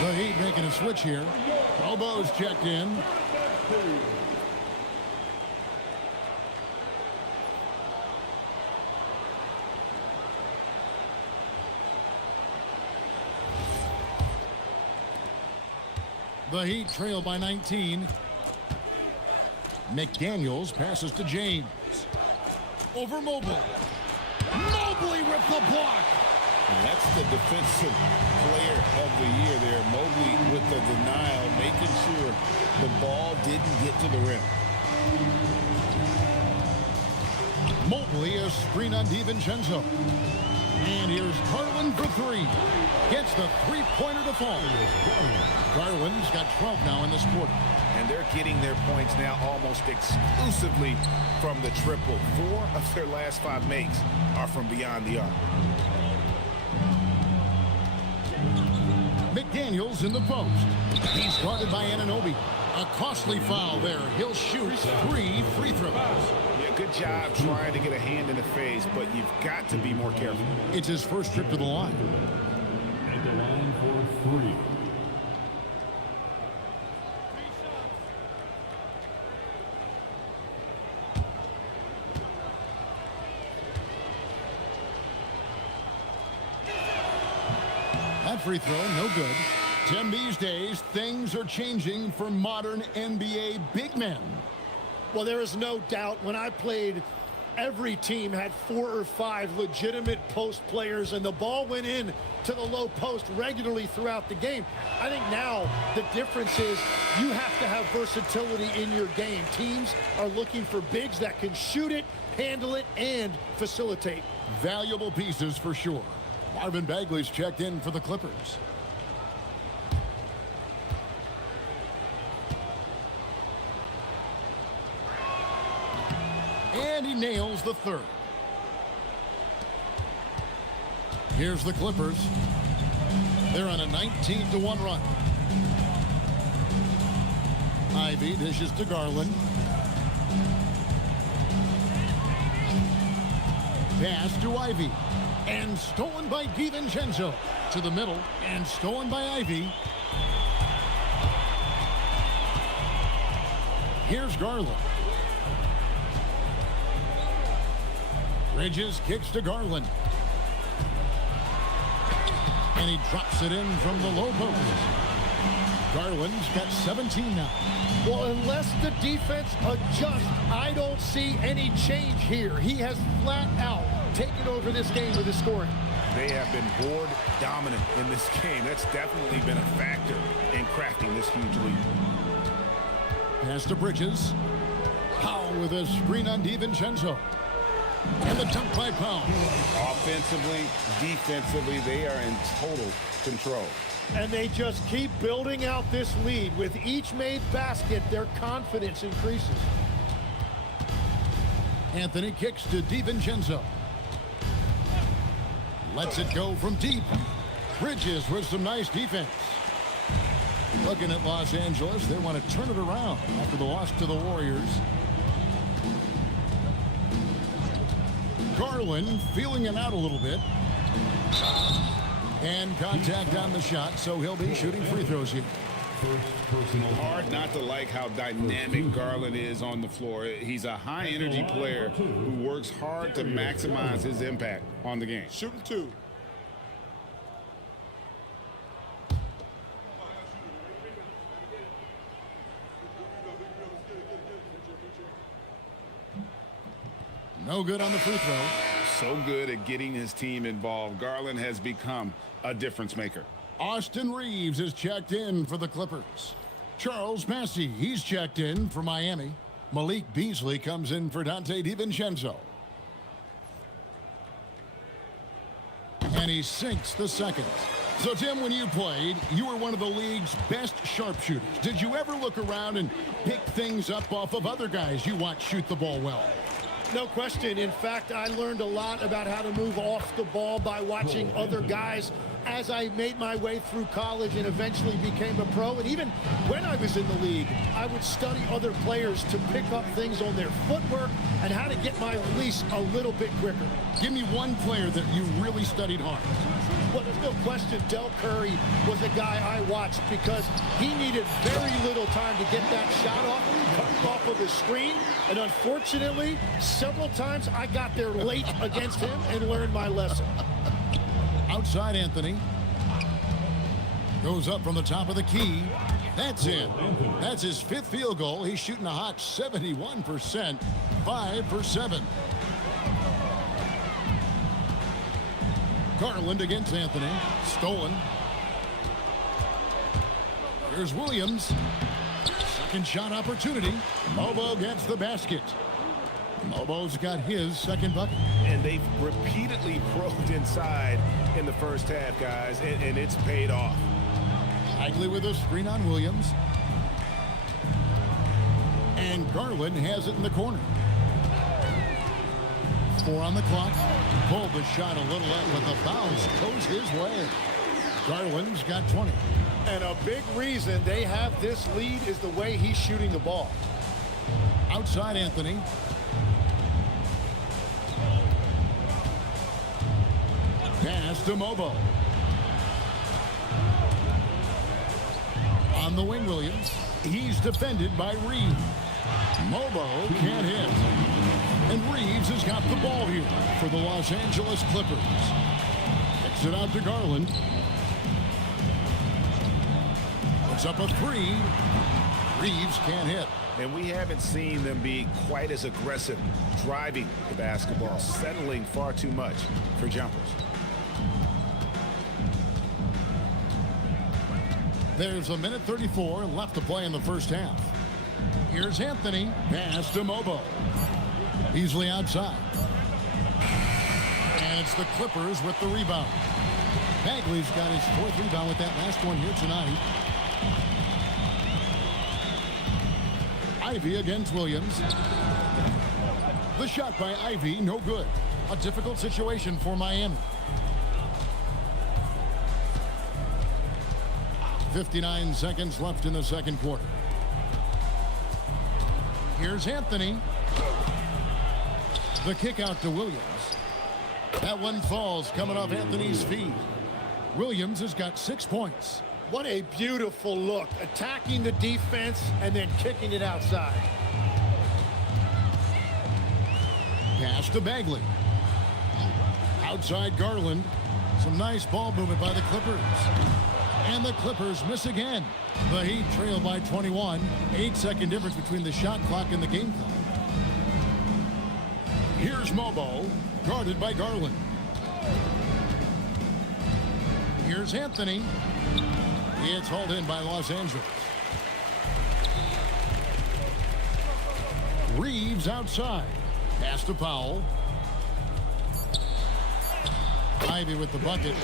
The Heat making a switch here. Elbows checked in. The Heat trail by 19. McDaniels passes to James. Over Mobley. Mobley with the block. And that's the defensive player of the year there. Mobley with the denial, making sure the ball didn't get to the rim. Mobley, a screen on DiVincenzo. And here's Garland for three. Gets the three-pointer to fall. Garland's got 12 now in this quarter. And they're getting their points now almost exclusively from the triple. 4 of their last 5 makes are from beyond the arc. McDaniels in the post. He's guarded by Anunoby. A costly foul there. He'll shoot 3 free throws. Yeah, good job trying to get a hand in the face, but you've got to be more careful. It's his first trip to the line. At the line for 3. That free throw, no good. Tim, these days, things are changing for modern NBA big men. Well, there is no doubt when I played, every team had 4 or 5 legitimate post players, and the ball went in to the low post regularly throughout the game. I think now the difference is you have to have versatility in your game. Teams are looking for bigs that can shoot it, handle it, and facilitate. Valuable pieces for sure. Marvin Bagley's checked in for the Clippers. And he nails the third. Here's the Clippers. They're on a 19-1 run. Ivy dishes to Garland. Pass to Ivy. And stolen by DiVincenzo. To the middle. And stolen by Ivy. Here's Garland. Bridges kicks to Garland. And he drops it in from the low post. Garland's got 17 now. Well, unless the defense adjusts, I don't see any change here. He has flat out taken over this game with his scoring. They have been board dominant in this game. That's definitely been a factor in crafting this huge lead. Pass to Bridges. Powell with a screen on DiVincenzo. And the dunk by Pound. Offensively, defensively, they are in total control. And they just keep building out this lead. With each made basket, their confidence increases. Anthony kicks to DiVincenzo. Lets it go from deep. Bridges with some nice defense. Looking at Los Angeles, they want to turn it around after the loss to the Warriors. Garland feeling it out a little bit. And contact on the shot, so he'll be shooting free throws here. Hard not to like how dynamic Garland is on the floor. He's a high-energy player who works hard to maximize his impact on the game. Shooting 2. No good on the free throw. So good at getting his team involved. Garland has become a difference maker. Austin Reeves is checked in for the Clippers. Charles Massey, he's checked in for Miami. Malik Beasley comes in for Dante DiVincenzo. And he sinks the second. So, Tim, when you played, you were one of the league's best sharpshooters. Did you ever look around and pick things up off of other guys you watch shoot the ball well? No question. In fact, I learned a lot about how to move off the ball by watching other guys as I made my way through college and eventually became a pro. And even when I was in the league, I would study other players to pick up things on their footwork and how to get my release a little bit quicker. Give me one player that you really studied hard. Well, there's no question Del Curry was a guy I watched because he needed very little time to get that shot off of his screen. And unfortunately, several times I got there late against him and learned my lesson. Outside Anthony. Goes up from the top of the key. That's it. That's his 5th field goal. He's shooting a hot 71%. 5 for 7. Garland against Anthony. Stolen. Here's Williams. Second shot opportunity. Mobo gets the basket. Mobo's got his second bucket. And they've repeatedly probed inside in the first half, guys, and it's paid off. Bagley with a screen on Williams. And Garland has it in the corner. 4 on the clock. Pulled the shot a little late, but the bounce goes his way. Garland's got 20. And a big reason they have this lead is the way he's shooting the ball. Outside Anthony. Pass to Mobo. On the wing, Williams. He's defended by Reeves. Mobo can't hit. And Reeves has got the ball here for the Los Angeles Clippers. Kicks it out to Garland. Puts up a 3. Reeves can't hit. And we haven't seen them be quite as aggressive driving the basketball, settling far too much for jumpers. There's a minute 34 left to play in the first half. Here's Anthony. Pass to Mobo. Beasley outside. And it's the Clippers with the rebound. Bagley's got his 4th rebound with that last one here tonight. Ivy against Williams. The shot by Ivy, no good. A difficult situation for Miami. 59 seconds left in the second quarter. Here's Anthony. The kick out to Williams. That one falls coming off Anthony's feet. Williams has got 6 points. What a beautiful look. Attacking the defense and then kicking it outside. Pass to Bagley. Outside Garland. Some nice ball movement by the Clippers. And the Clippers miss again. The Heat trail by 21. 8-second difference between the shot clock and the game clock. Here's Mobo, guarded by Garland. Here's Anthony. It's hauled in by Los Angeles. Reeves outside. Pass to Powell. Ivy with the bucket.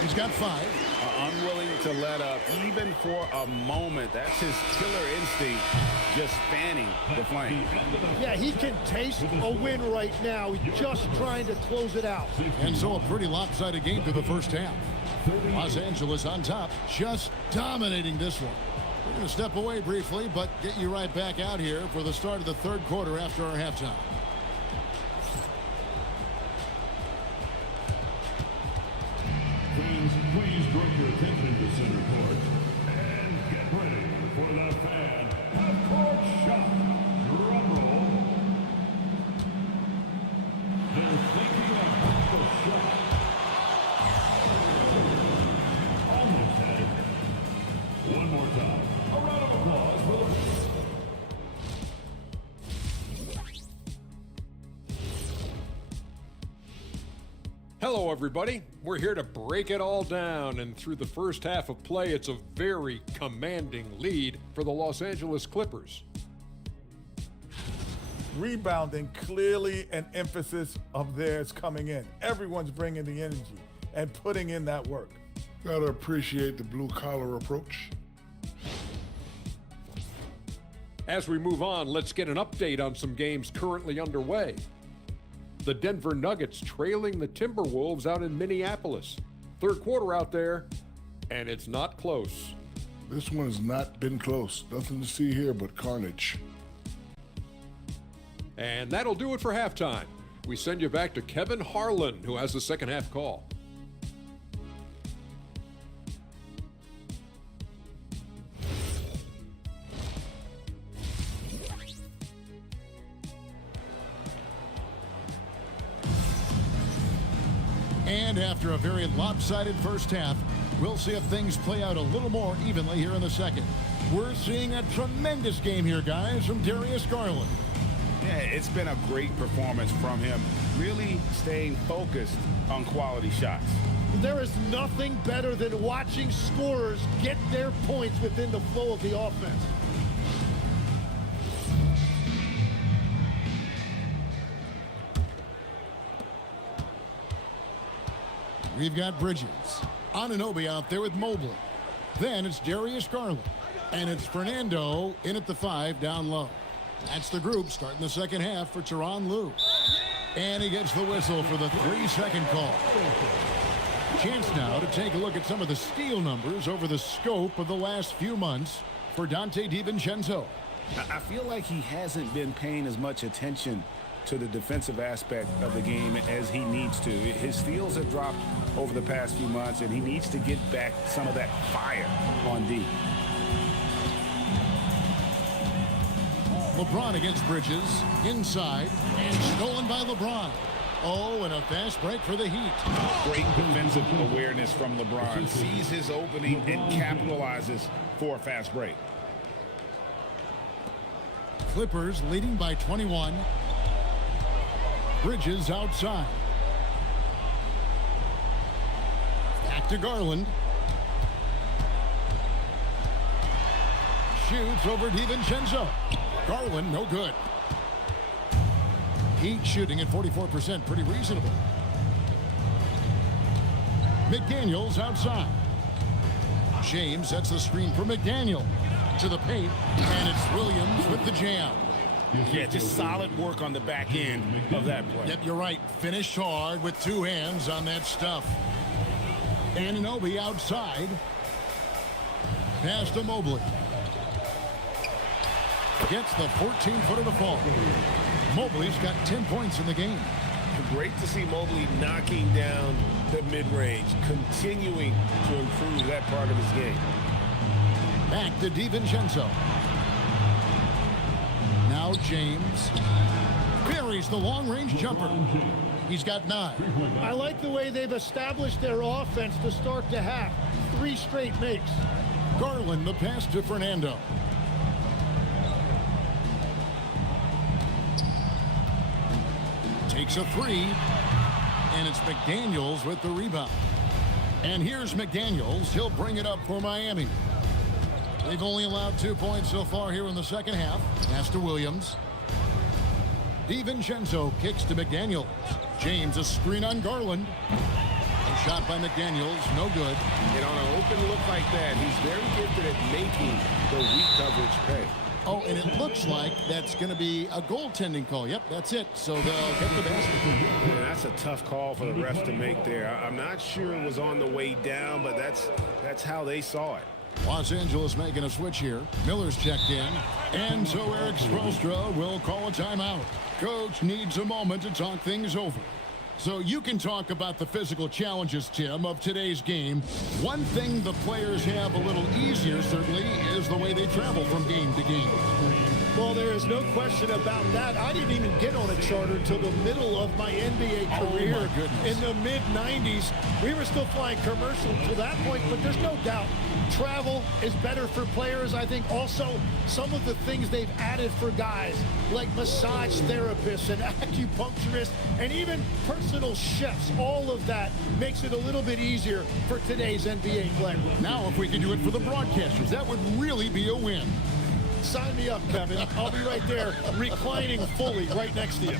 He's got 5. Unwilling to let up even for a moment. That's his killer instinct, just fanning the flame. Yeah, he can taste a win right now. He's just trying to close it out. And so a pretty lopsided game through the first half. Los Angeles on top, just dominating this one. We're going to step away briefly, but get you right back out here for the start of the third quarter after our halftime. Please direct your attention to center court and get ready for the fan half-court shot. Drum roll. They're thinking about the shot. Almost had it. One more time. A round of applause for the... Hello, everybody. We're here to break it all down, and through the first half of play, it's a very commanding lead for the Los Angeles Clippers. Rebounding, clearly an emphasis of theirs coming in. Everyone's bringing the energy and putting in that work. Gotta appreciate the blue-collar approach. As we move on, let's get an update on some games currently underway. The Denver Nuggets trailing the Timberwolves out in Minneapolis. Third quarter out there, and it's not close. This one has not been close. Nothing to see here but carnage. And that'll do it for halftime. We send you back to Kevin Harlan, who has the second half call. And after a very lopsided first half, we'll see if things play out a little more evenly here in the second. We're seeing a tremendous game here, guys, from Darius Garland. Yeah, it's been a great performance from him, really staying focused on quality shots. There is nothing better than watching scorers get their points within the flow of the offense. We've got Bridges. Anunoby out there with Mobley. Then it's Darius Garland. And it's Fernando in at the 5 down low. That's the group starting the second half for Tyronn Lue. And he gets the whistle for the 3-second call. Chance now to take a look at some of the steal numbers over the scope of the last few months for Donte DiVincenzo. I feel like he hasn't been paying as much attention to the defensive aspect of the game as he needs to. His steals have dropped over the past few months, and he needs to get back some of that fire on D. LeBron against Bridges, inside, and stolen by LeBron. Oh, and a fast break for the Heat. Great defensive awareness from LeBron. Sees his opening and capitalizes for a fast break. Clippers leading by 21. Bridges outside. Back to Garland. Shoots over DiVincenzo. Garland, no good. Heat shooting at 44%, pretty reasonable. McDaniels outside. James sets the screen for McDaniel. To the paint, and it's Williams with the jam. Yeah, just solid work on the back end of that play. Yep, you're right. Finished hard with two hands on that stuff. Anunoby outside. Pass to Mobley. Gets the 14-footer to fall. Mobley's got 10 points in the game. Great to see Mobley knocking down the mid-range, continuing to improve that part of his game. Back to DiVincenzo. Now James buries the long-range jumper. He's got 9. I like the way they've established their offense to start the half. 3 straight makes. Garland the pass to Fernando. Takes a 3. And it's McDaniels with the rebound. And here's McDaniels. He'll bring it up for Miami. They've only allowed 2 points so far here in the second half. Pass to Williams. DiVincenzo kicks to McDaniels. James a screen on Garland. shot by McDaniels, no good. And on an open look like that, he's very gifted at making the weak coverage pay. Oh, and it looks like that's going to be a goaltending call. Yep, that's it. So they'll get the basket. Yeah, that's a tough call for the refs to make there. I'm not sure it was on the way down, but that's how they saw it. Los Angeles making a switch here. Miller's checked in. And so Eric Spoelstra will call a timeout. Coach needs a moment to talk things over. So you can talk about the physical challenges, Tim, of today's game. One thing the players have a little easier, certainly, is the way they travel from game to game. Well, there is no question about that. I didn't even get on a charter until the middle of my NBA career. Oh, my goodness. In the mid-90s. We were still flying commercial to that point, but there's no doubt travel is better for players. I think also some of the things they've added for guys like massage therapists and acupuncturists and even personal chefs, all of that makes it a little bit easier for today's NBA player. Now, if we can do it for the broadcasters, that would really be a win. Sign me up, Kevin. I'll be right there reclining fully right next to you.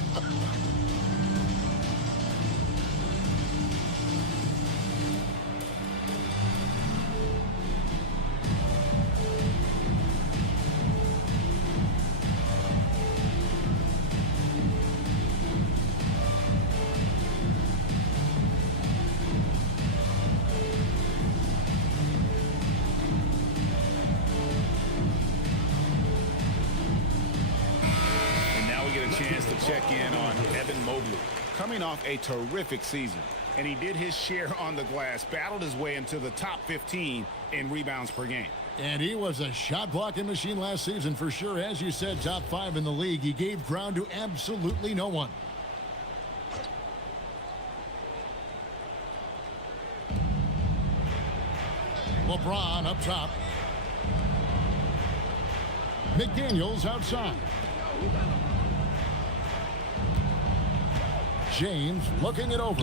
Chance to check in on Evan Mobley, coming off a terrific season, and he did his share on the glass, battled his way into the top 15 in rebounds per game. And he was a shot blocking machine last season for sure. As you said, top 5 in the league. He gave ground to absolutely no one. LeBron up top. McDaniels outside. James looking it over.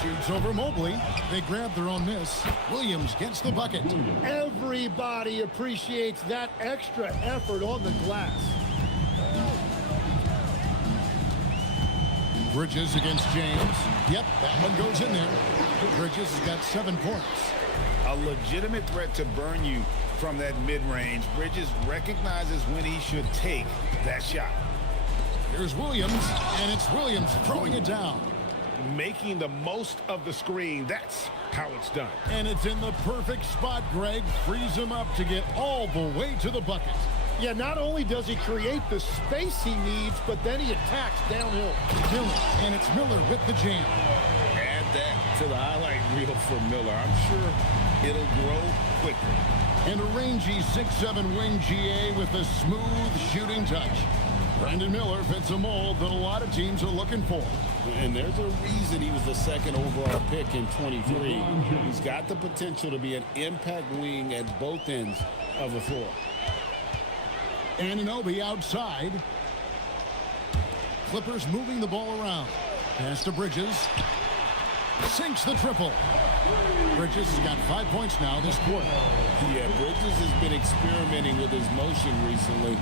Shoots over Mobley. They grab their own miss. Williams gets the bucket. Everybody appreciates that extra effort on the glass. Bridges against James. Yep, that one goes in there. Bridges has got 7 points. A legitimate threat to burn you from that mid-range. Bridges recognizes when he should take that shot. Here's Williams, and it's Williams throwing it down. Making the most of the screen. That's how it's done. And it's in the perfect spot, Greg. Frees him up to get all the way to the bucket. Yeah, not only does he create the space he needs, but then he attacks downhill. Miller, and it's Miller with the jam. Add that to the highlight reel for Miller. I'm sure it'll grow quickly. And a rangy 6'7" wing GA with a smooth shooting touch. Brandon Miller fits a mold that a lot of teams are looking for. And there's a reason he was the 2nd overall pick in 23. He's got the potential to be an impact wing at both ends of the floor. Anunoby outside. Clippers moving the ball around. Pass to Bridges. Sinks the triple. Bridges has got 5 points now this quarter. Yeah, Bridges has been experimenting with his motion recently.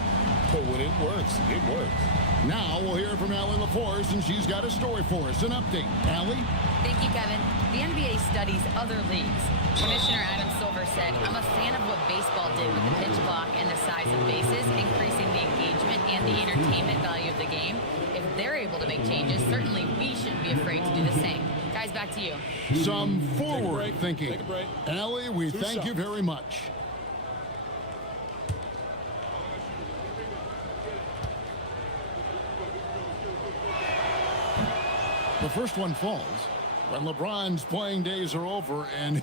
But when it works, it works. Now we'll hear from Allie LaForce, and she's got a story for us. An update. Allie? Thank you, Kevin. The NBA studies other leagues. Commissioner Adam Silver said, I'm a fan of what baseball did with the pitch clock and the size of bases, increasing the engagement and the entertainment value of the game. If they're able to make changes, certainly we shouldn't be afraid to do the same. Guys, back to you. Some forward thinking. Allie, we thank you very much. The first one falls when LeBron's playing days are over, and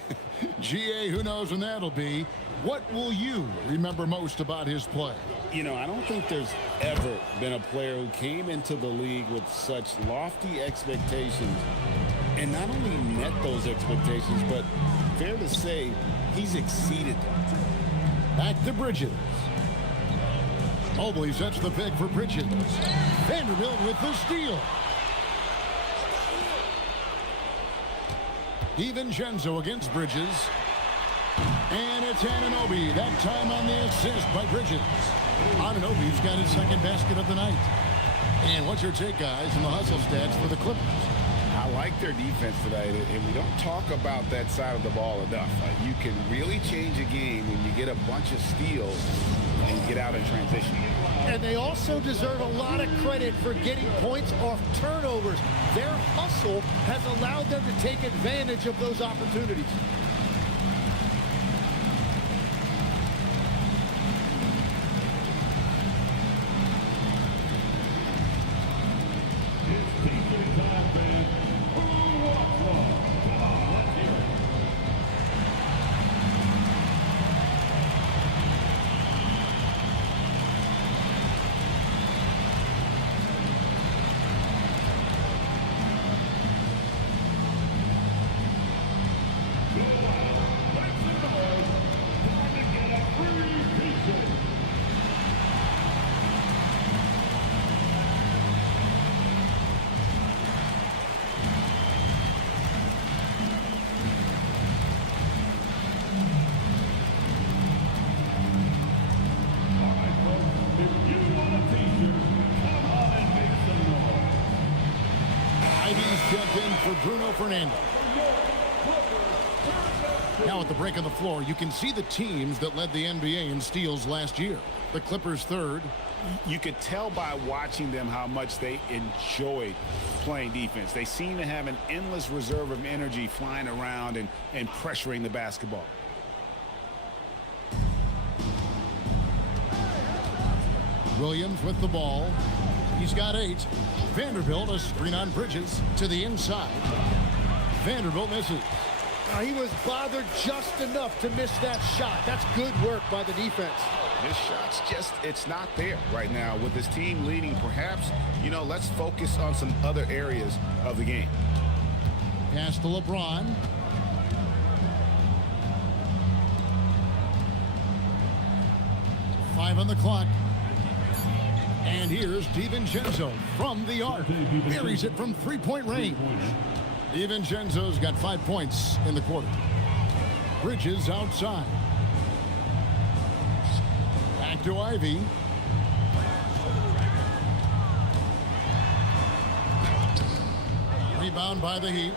GA, who knows when that'll be. What will you remember most about his play? You know, I don't think there's ever been a player who came into the league with such lofty expectations and not only met those expectations, but fair to say, he's exceeded them. Back to Bridges. Mobley sets the pick for Bridges. Vanderbilt with the steal. DiVincenzo against Bridges. And it's Anunoby, that time on the assist by Bridges. Anunoby's got his 2nd basket of the night. And what's your take, guys, in the hustle stats for the Clippers? I like their defense tonight, and we don't talk about that side of the ball enough. You can really change a game when you get a bunch of steals and get out in transition. And they also deserve a lot of credit for getting points off turnovers. Their hustle has allowed them to take advantage of those opportunities. Bruno Fernando. Now at the break on the floor, you can see the teams that led the NBA in steals last year. The Clippers third. You could tell by watching them how much they enjoyed playing defense. They seem to have an endless reserve of energy flying around and pressuring the basketball. Williams with the ball. He's got 8. Vanderbilt, a screen on Bridges to the inside. Vanderbilt misses. He was bothered just enough to miss that shot. That's good work by the defense. This shot's just, it's not there right now. With his team leading, perhaps, let's focus on some other areas of the game. Pass to LeBron. Five on the clock. And here's DiVincenzo from the arc. Buries it from three-point range. DiVincenzo's got 5 points in the quarter. Bridges outside. Back to Ivy. Rebound by the Heat.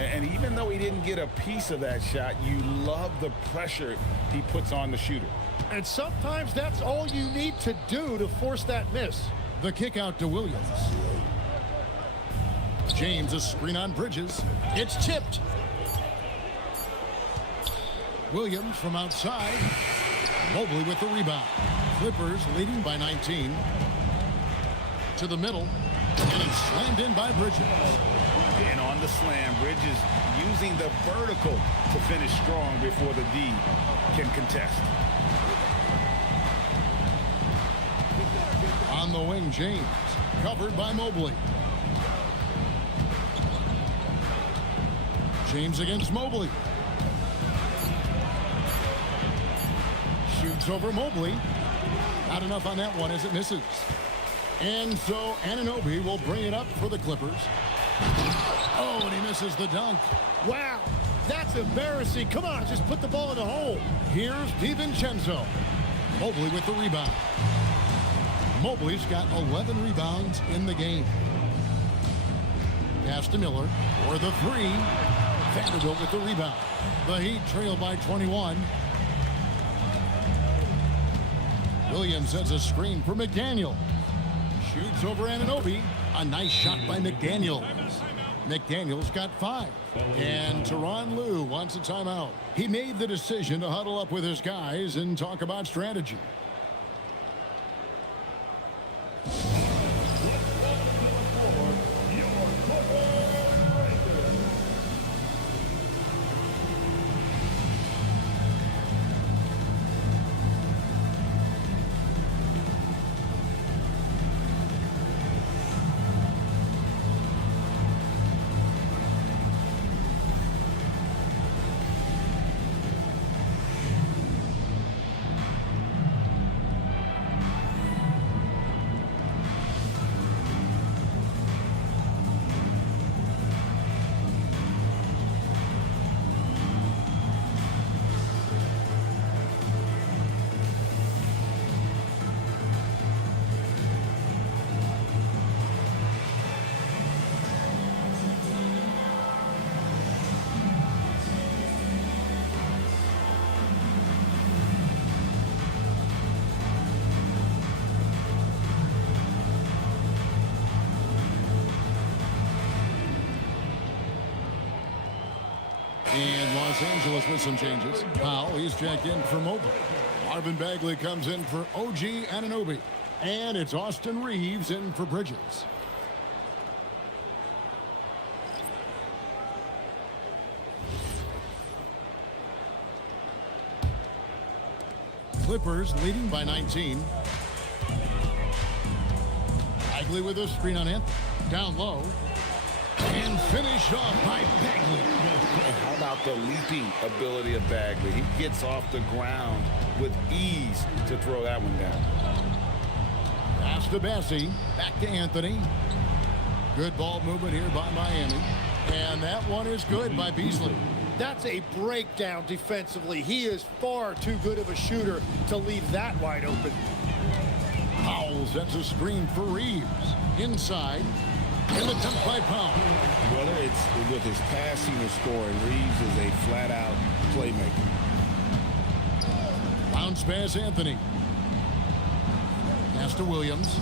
And even though he didn't get a piece of that shot, you love the pressure he puts on the shooter. And sometimes that's all you need to do to force that miss. The kick out to Williams. James, a screen on Bridges. It's tipped. Williams from outside. Mobley with the rebound. Clippers leading by 19. To the middle. And it's slammed in by Bridges. And on the slam, Bridges using the vertical to finish strong before the D can contest. On the wing, James. Covered by Mobley. James against Mobley. Shoots over Mobley. Not enough on that one as it misses. And so Anunoby will bring it up for the Clippers. Oh, and he misses the dunk. Wow, that's embarrassing. Come on, just put the ball in the hole. Here's DiVincenzo. Mobley with the rebound. Mobley's got 11 rebounds in the game. Pass to Miller for the 3. Vanderbilt with the rebound. The Heat trail by 21. Williams has a screen for McDaniel. Shoots over Anunoby. A nice shot by McDaniel. McDaniel's got 5. And Tyronn Lue wants a timeout. He made the decision to huddle up with his guys and talk about strategy. And Los Angeles with some changes. Powell, he's checked in for Mobley. Marvin Bagley comes in for OG Anunoby. And it's Austin Reeves in for Bridges. Clippers leading by 19. Bagley with a screen on Anthony. Down low. And finish off by Bagley. How about the leaping ability of Bagley? He gets off the ground with ease to throw that one down. Pass to Bessie. Back to Anthony. Good ball movement here by Miami. And that one is good by Beasley. That's a breakdown defensively. He is far too good of a shooter to leave that wide open. Powell sets a screen for Reeves. Inside. And attempt by Powell. Whether it's with his passing or scoring, Reeves is a flat-out playmaker. Bounce pass Anthony. Pass to Williams.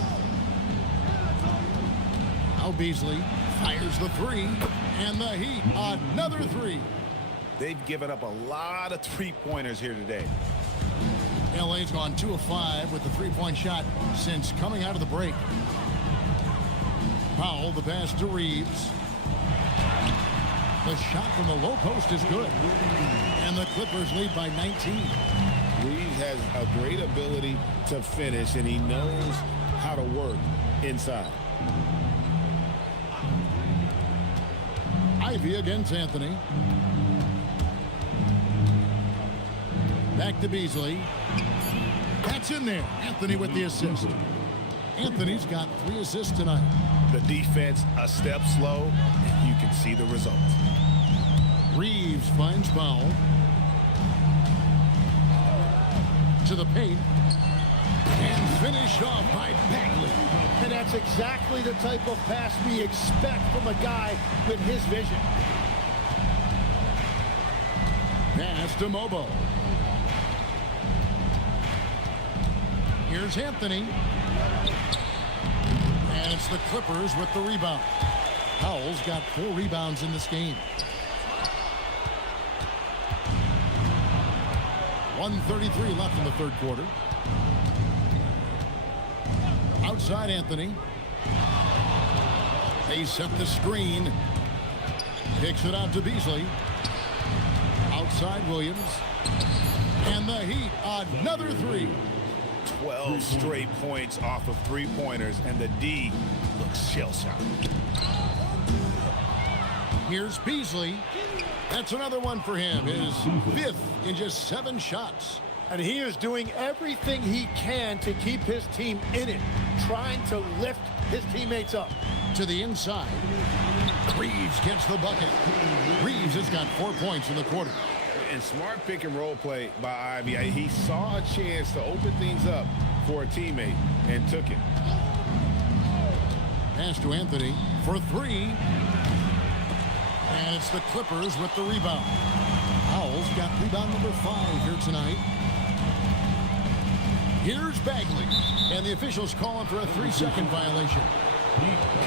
Now Beasley fires the three. And the Heat, another three. They've given up a lot of three-pointers here today. LA's gone 2 of 5 with the three-point shot since coming out of the break. Powell, the pass to Reeves. The shot from the low post is good. And the Clippers lead by 19. Reeves has a great ability to finish, and he knows how to work inside. Ivy against Anthony. Back to Beasley. That's in there. Anthony with the assist. Anthony's got 3 assists tonight. The defense a step slow, and you can see the results. Reeves finds Powell. To the paint. And finish off by Bagley. And that's exactly the type of pass we expect from a guy with his vision. Pass to Mobo. Here's Anthony. And it's the Clippers with the rebound. Powell's got 4 rebounds in this game. 1:33 left in the third quarter. Outside Anthony. They set the screen. Kicks it out to Beasley. Outside Williams. And the Heat, another 3. 12 straight points off of three-pointers, and the D looks shell-shocked. Here's Beasley. That's another one for him. His 5th in just 7 shots. And he is doing everything he can to keep his team in it, trying to lift his teammates up. To the inside. Reeves gets the bucket. Reeves has got 4 points in the quarter. And smart pick-and-roll play by Ivy. He saw a chance to open things up for a teammate and took it. Pass to Anthony for 3. And it's the Clippers with the rebound. Powell's got rebound number 5 here tonight. Here's Bagley. And the officials calling for a 3-second violation.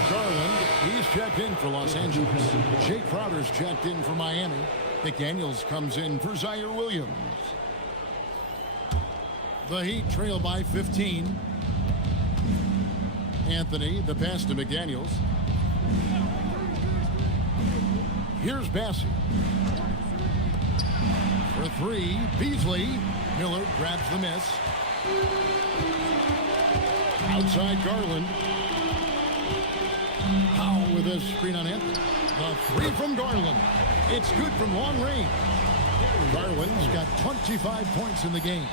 Garland, he's checked in for Los Angeles. Jay Crowder's checked in for Miami. McDaniels comes in for Zaire Williams. The Heat trail by 15. Anthony, the pass to McDaniels. Here's Bassey. For 3, Beasley. Miller grabs the miss. Outside Garland. Powell with a screen on Anthony. The 3 from Garland. It's good from long range. Garland's got 25 points in the game.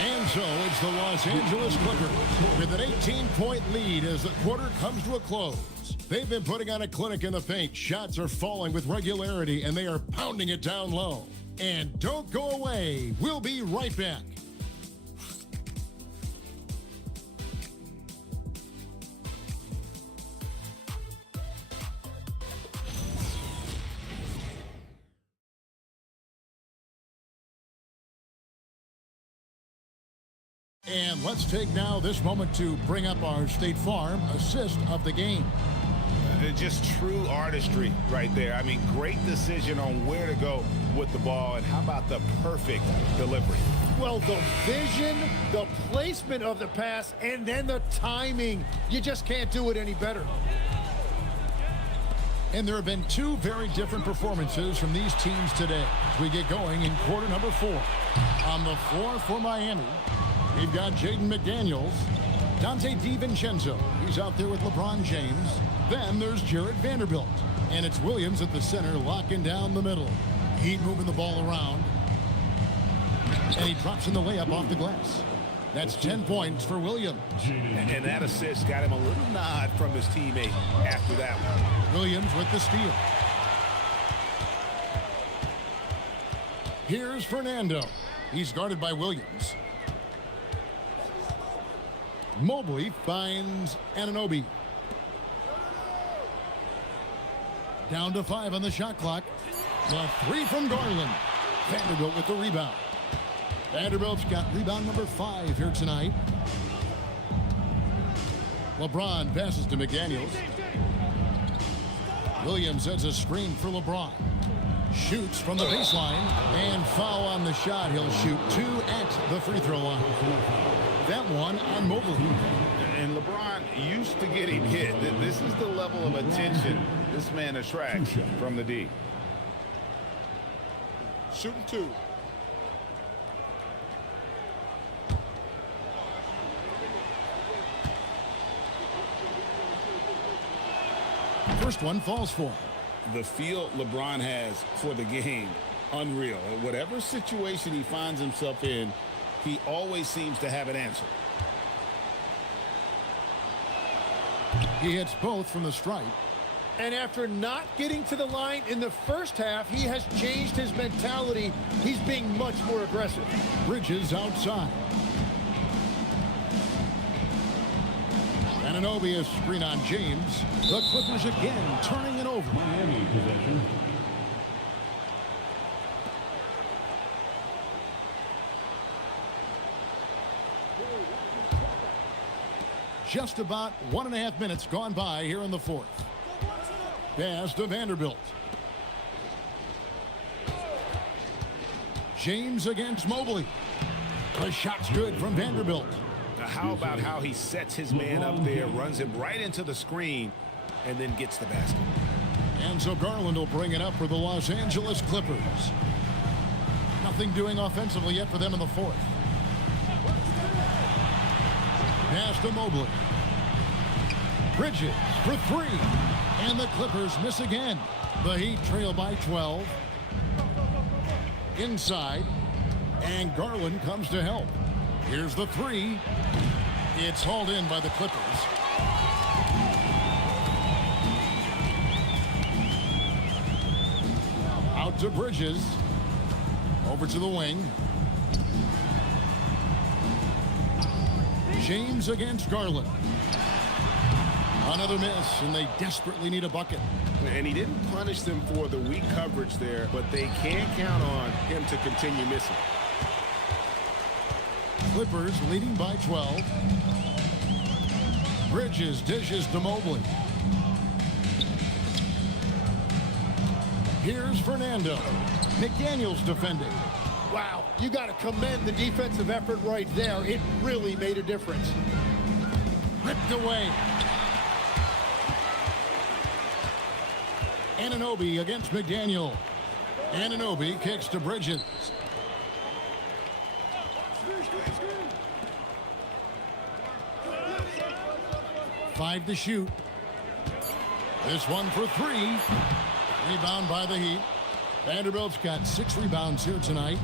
And so it's the Los Angeles Clippers with an 18-point lead as the quarter comes to a close. They've been putting on a clinic in the paint. Shots are falling with regularity, and they are pounding it down low. And don't go away. We'll be right back. And let's take now this moment to bring up our State Farm assist of the game. Just true artistry right there. I mean, great decision on where to go with the ball, and how about the perfect delivery? Well, the vision, the placement of the pass, and then the timing. You just can't do it any better. And there have been two very different performances from these teams today as we get going in quarter number 4. On the floor for Miami, we've got Jaden McDaniels, Dante DiVincenzo. He's out there with LeBron James. Then there's Jarred Vanderbilt. And it's Williams at the center locking down the middle. Heat moving the ball around. And he drops in the layup off the glass. That's 10 points for Williams. And that assist got him a little nod from his teammate after that one. Williams with the steal. Here's Fernando. He's guarded by Williams. Mobley finds Anunoby. Down to 5 on the shot clock. The 3 from Garland. Vanderbilt with the rebound. Vanderbilt's got rebound number 5 here tonight. LeBron passes to McDaniels. Williams sets a screen for LeBron. Shoots from the baseline and foul on the shot. He'll shoot 2 at the free throw line. That one on Mobley. And LeBron used to getting hit. This is the level of attention this man attracts from the D. Shooting 2. First one falls for him. The feel LeBron has for the game, unreal. Whatever situation he finds himself in, he always seems to have an answer. He hits both from the stripe. And after not getting to the line in the first half, he has changed his mentality. He's being much more aggressive. Bridges outside. Anunoby a screen on James. The Clippers again turning it over. Miami possession. Just about 1.5 minutes gone by here in the 4th. Pass to Vanderbilt. James against Mobley. The shot's good from Vanderbilt. Now, how about how he sets his man up there, runs him right into the screen, and then gets the basket. And so Garland will bring it up for the Los Angeles Clippers. Nothing doing offensively yet for them in the 4th. Pass to Mobley. Bridges for 3. And the Clippers miss again. The Heat trail by 12. Inside. And Garland comes to help. Here's the 3. It's hauled in by the Clippers. Out to Bridges. Over to the wing. James against Garland. Another miss, and they desperately need a bucket. And he didn't punish them for the weak coverage there, but they can't count on him to continue missing. Clippers leading by 12. Bridges dishes to Mobley. Here's Fernando. McDaniels defending. Wow, you got to commend the defensive effort right there. It really made a difference. Ripped away. Anunoby against McDaniel. Anunoby kicks to Bridges. Five to shoot. This one for 3. Rebound by the Heat. Vanderbilt's got 6 rebounds here tonight.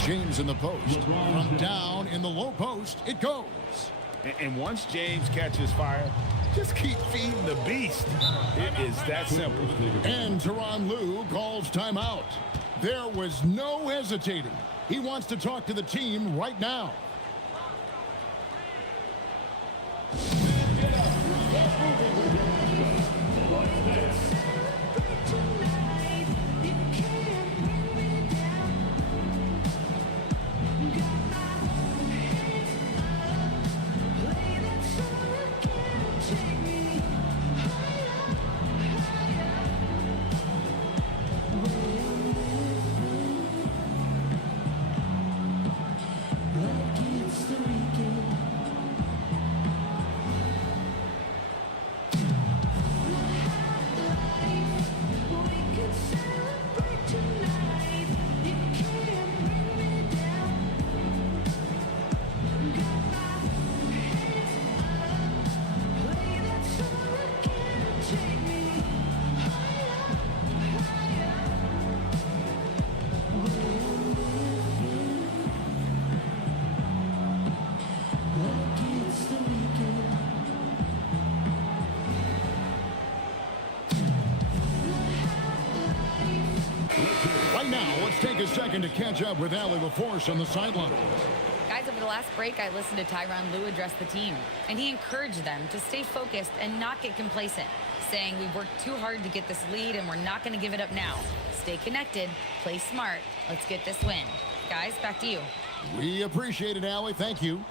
James in the post. From down in the low post, it goes. And once James catches fire, just keep feeding the beast. It is that simple. And Tyronn Lue calls timeout. There was no hesitating. He wants to talk to the team right now. Let's take a second to catch up with Allie LaForce on the sideline. Guys, over the last break, I listened to Tyronn Lue address the team, and he encouraged them to stay focused and not get complacent, saying we've worked too hard to get this lead and we're not going to give it up now. Stay connected, play smart, let's get this win. Guys, back to you. We appreciate it, Allie. Thank you.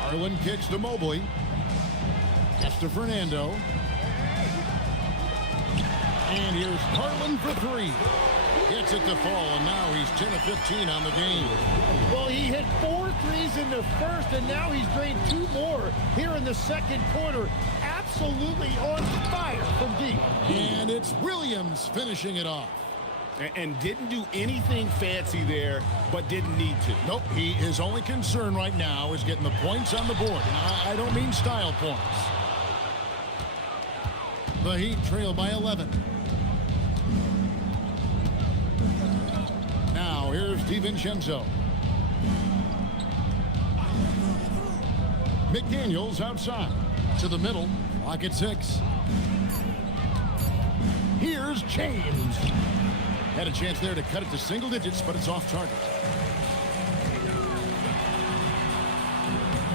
Garland kicks to Mobley. Gets to Fernando. And here's Garland for three. Gets it to fall, and now he's 10 of 15 on the game. Well, he hit 4 threes in the first, and now he's drained 2 more here in the second quarter. Absolutely on fire from deep. And it's Williams finishing it off. And didn't do anything fancy there, but didn't need to. Nope, his only concern right now is getting the points on the board. And I don't mean style points. The Heat trail by 11. Now here's DiVincenzo. McDaniels outside to the middle. Clock at 6. Here's James. Had a chance there to cut it to single digits, but it's off target.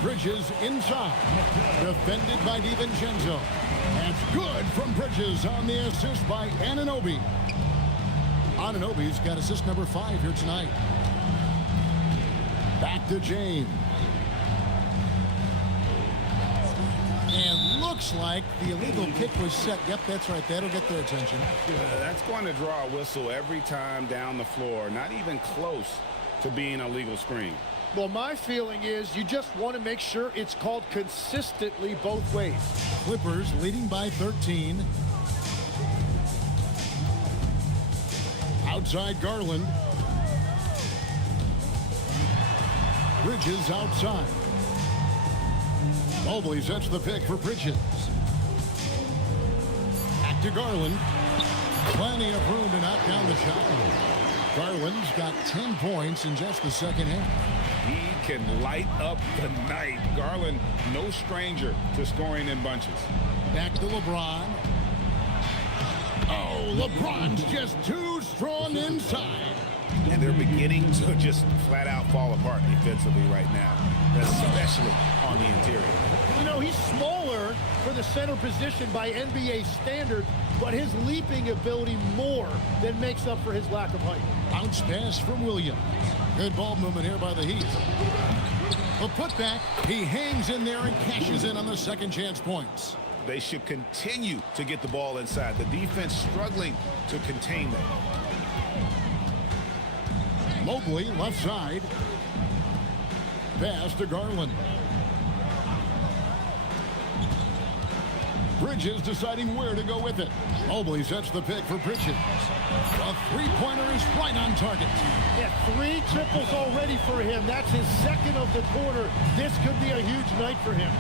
Bridges inside. Defended by DiVincenzo. That's good from Bridges on the assist by Anunoby. Anunoby's got assist number 5 here tonight. Back to James. And looks like the illegal kick was set. Yep, that's right. That'll get their attention. That's going to draw a whistle every time down the floor. Not even close to being a legal screen. Well, my feeling is you just want to make sure it's called consistently both ways. Clippers leading by 13. Outside Garland. Bridges outside. Mobley sets the pick for Bridges. Back to Garland. Plenty of room to knock down the shot. Garland's got 10 points in just the second half. He can light up the night. Garland, no stranger to scoring in bunches. Back to LeBron. Oh, LeBron's just too strong inside. And they're beginning to just flat out fall apart defensively right now, especially on the interior. You know, he's smaller for the center position by NBA standard, but his leaping ability more than makes up for his lack of height. Bounce pass from Williams. Good ball movement here by the Heat. A putback. He hangs in there and cashes in on the second chance points. They should continue to get the ball inside. The defense struggling to contain them. Mobley left side. Pass to Garland. Bridges deciding where to go with it. Mobley sets the pick for Bridges. A three-pointer is right on target. Yeah, 3 triples already for him. That's his second of the quarter. This could be a huge night for him.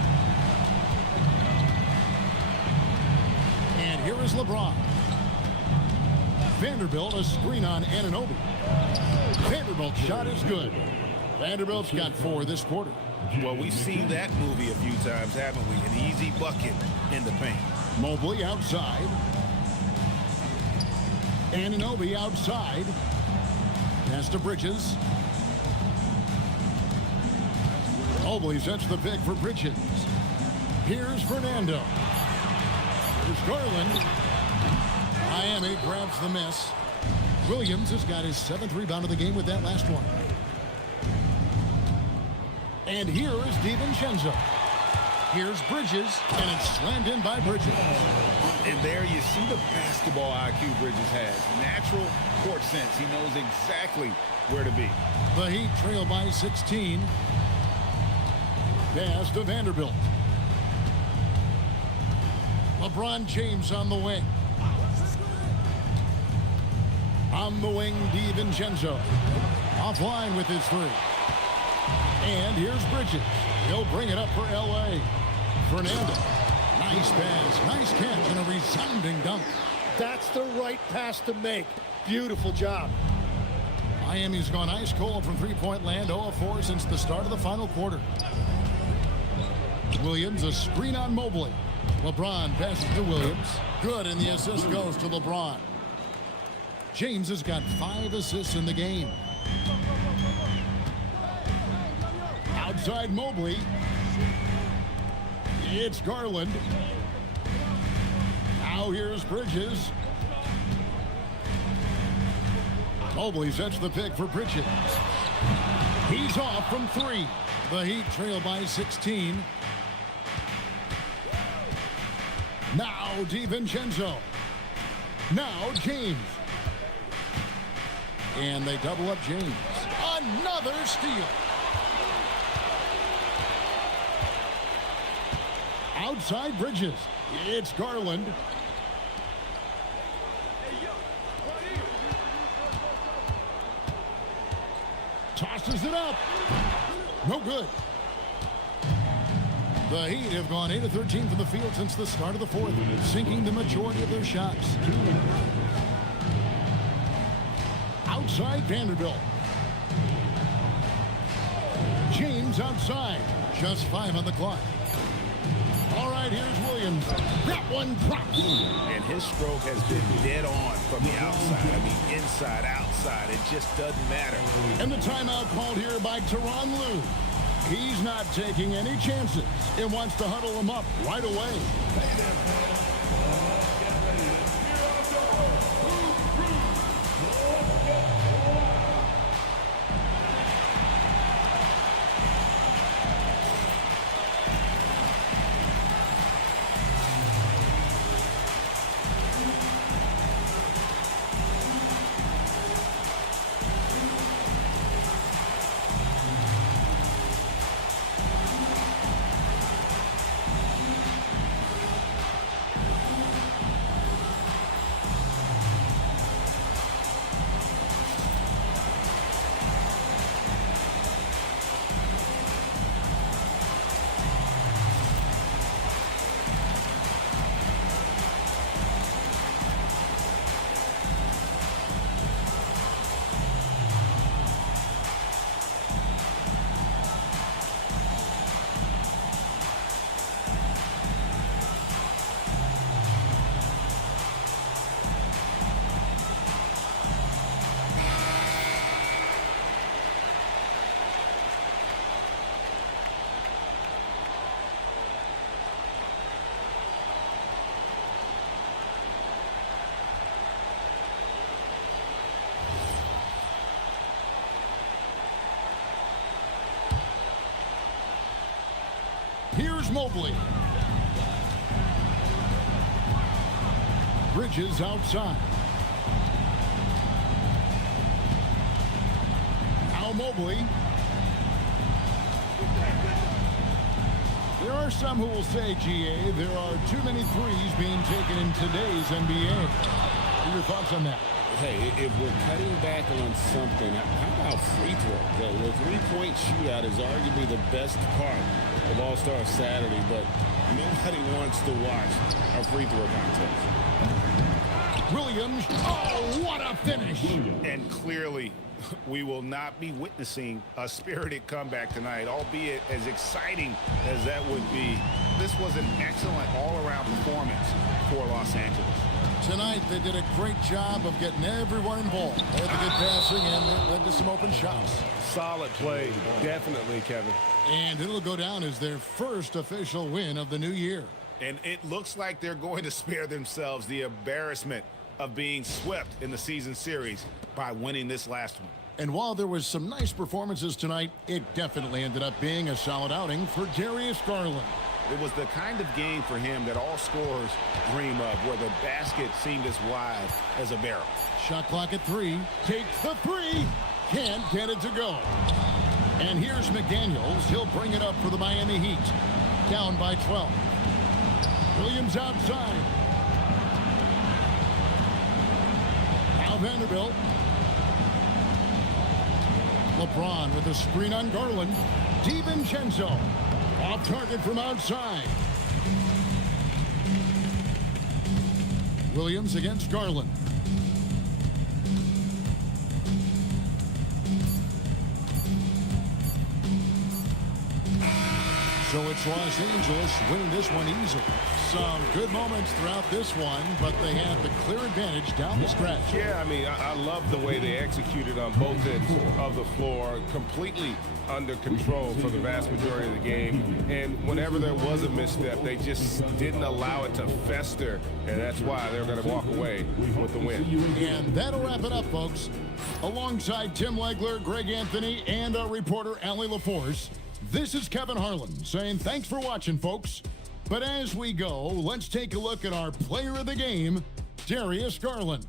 And here is LeBron. Vanderbilt, a screen on Anunoby. Vanderbilt's shot is good. Vanderbilt's got 4 this quarter. Well, we've seen that movie a few times, haven't we? An easy bucket in the paint. Mobley outside. Anunoby outside. Pass to Bridges. Mobley sets the pick for Bridges. Here's Fernando. Here's Garland. Miami grabs the miss. Williams has got his 7th rebound of the game with that last one. And here is DiVincenzo. Here's Bridges, and it's slammed in by Bridges. And there you see the basketball IQ Bridges has. Natural court sense. He knows exactly where to be. The Heat trail by 16. Pass to Vanderbilt. LeBron James on the wing. On the wing, DiVincenzo. Offline with his 3. And here's Bridges. He'll bring it up for L.A. Fernando. Nice pass, nice catch, and a resounding dunk. That's the right pass to make. Beautiful job. Miami's gone ice cold from three-point land, 0 of 4 since the start of the final quarter. Williams, a screen on Mobley. LeBron passes to Williams. Good, and the assist goes to LeBron. James has got 5 assists in the game. Outside Mobley. It's Garland. Now here's Bridges. Mobley sets the pick for Bridges. He's off from 3. The Heat trail by 16. Now DiVincenzo. Now James. And they double up James. Another steal. Outside Bridges. It's Garland. Tosses it up. No good. The Heat have gone 8 of 13 from the field since the start of the 4th, sinking the majority of their shots. Outside Vanderbilt. James outside. Just 5 on the clock. All right, here's Williams. That one drops. And his stroke has been dead on from the outside. I mean, inside, outside. It just doesn't matter. And the timeout called here by Tyronn Lue. He's not taking any chances. It wants to huddle him up right away. Here's Mobley. Bridges outside. Now Mobley. There are some who will say, GA, there are too many threes being taken in today's NBA. What are your thoughts on that? Hey, if we're cutting back on something, how about free throw? The three-point shootout is arguably the best part of All-Star Saturday, but nobody wants to watch a free throw contest. Williams, oh, what a finish! And clearly, we will not be witnessing a spirited comeback tonight, albeit as exciting as that would be. This was an excellent all-around performance for Los Angeles. Tonight, they did a great job of getting everyone involved. They had the good passing, and it led to some open shots. Solid play, definitely, Kevin. And it'll go down as their first official win of the new year. And it looks like they're going to spare themselves the embarrassment of being swept in the season series by winning this last one. And while there was some nice performances tonight, it definitely ended up being a solid outing for Darius Garland. It was the kind of game for him that all scorers dream of, where the basket seemed as wide as a barrel. Shot clock at 3. Takes the 3. Can't get it to go. And here's McDaniels. He'll bring it up for the Miami Heat. Down by 12. Williams outside. Now Vanderbilt. LeBron with a screen on Garland. DiVincenzo. Off target from outside. Williams against Garland. So it's Los Angeles winning this one easily. Some good moments throughout this one, but they have the clear advantage down the stretch. Yeah, I mean, I love the way they executed on both ends of the floor, completely under control for the vast majority of the game. And whenever there was a misstep, they just didn't allow it to fester, and that's why they're going to walk away with the win. And that'll wrap it up, folks. Alongside Tim Legler, Greg Anthony, and our reporter, Allie LaForce, this is Kevin Harlan saying thanks for watching, folks. But as we go, let's take a look at our player of the game, Darius Garland.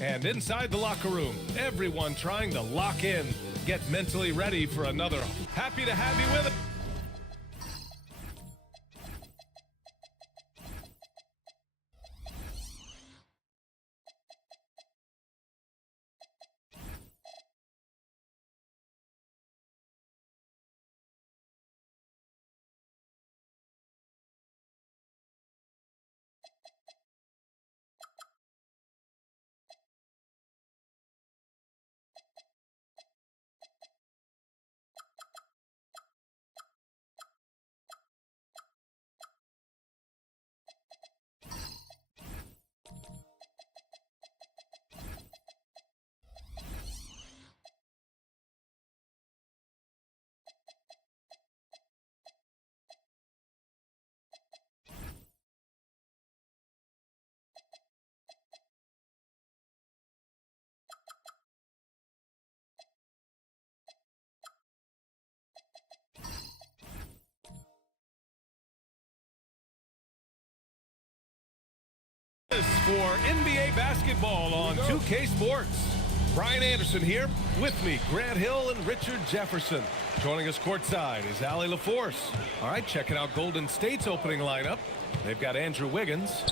And inside the locker room, everyone trying to lock in, get mentally ready for another. Happy to have you with us. For NBA basketball on 2K Sports. Brian Anderson here. With me, Grant Hill and Richard Jefferson. Joining us courtside is Allie LaForce. All right, checking out Golden State's opening lineup. They've got Andrew Wiggins.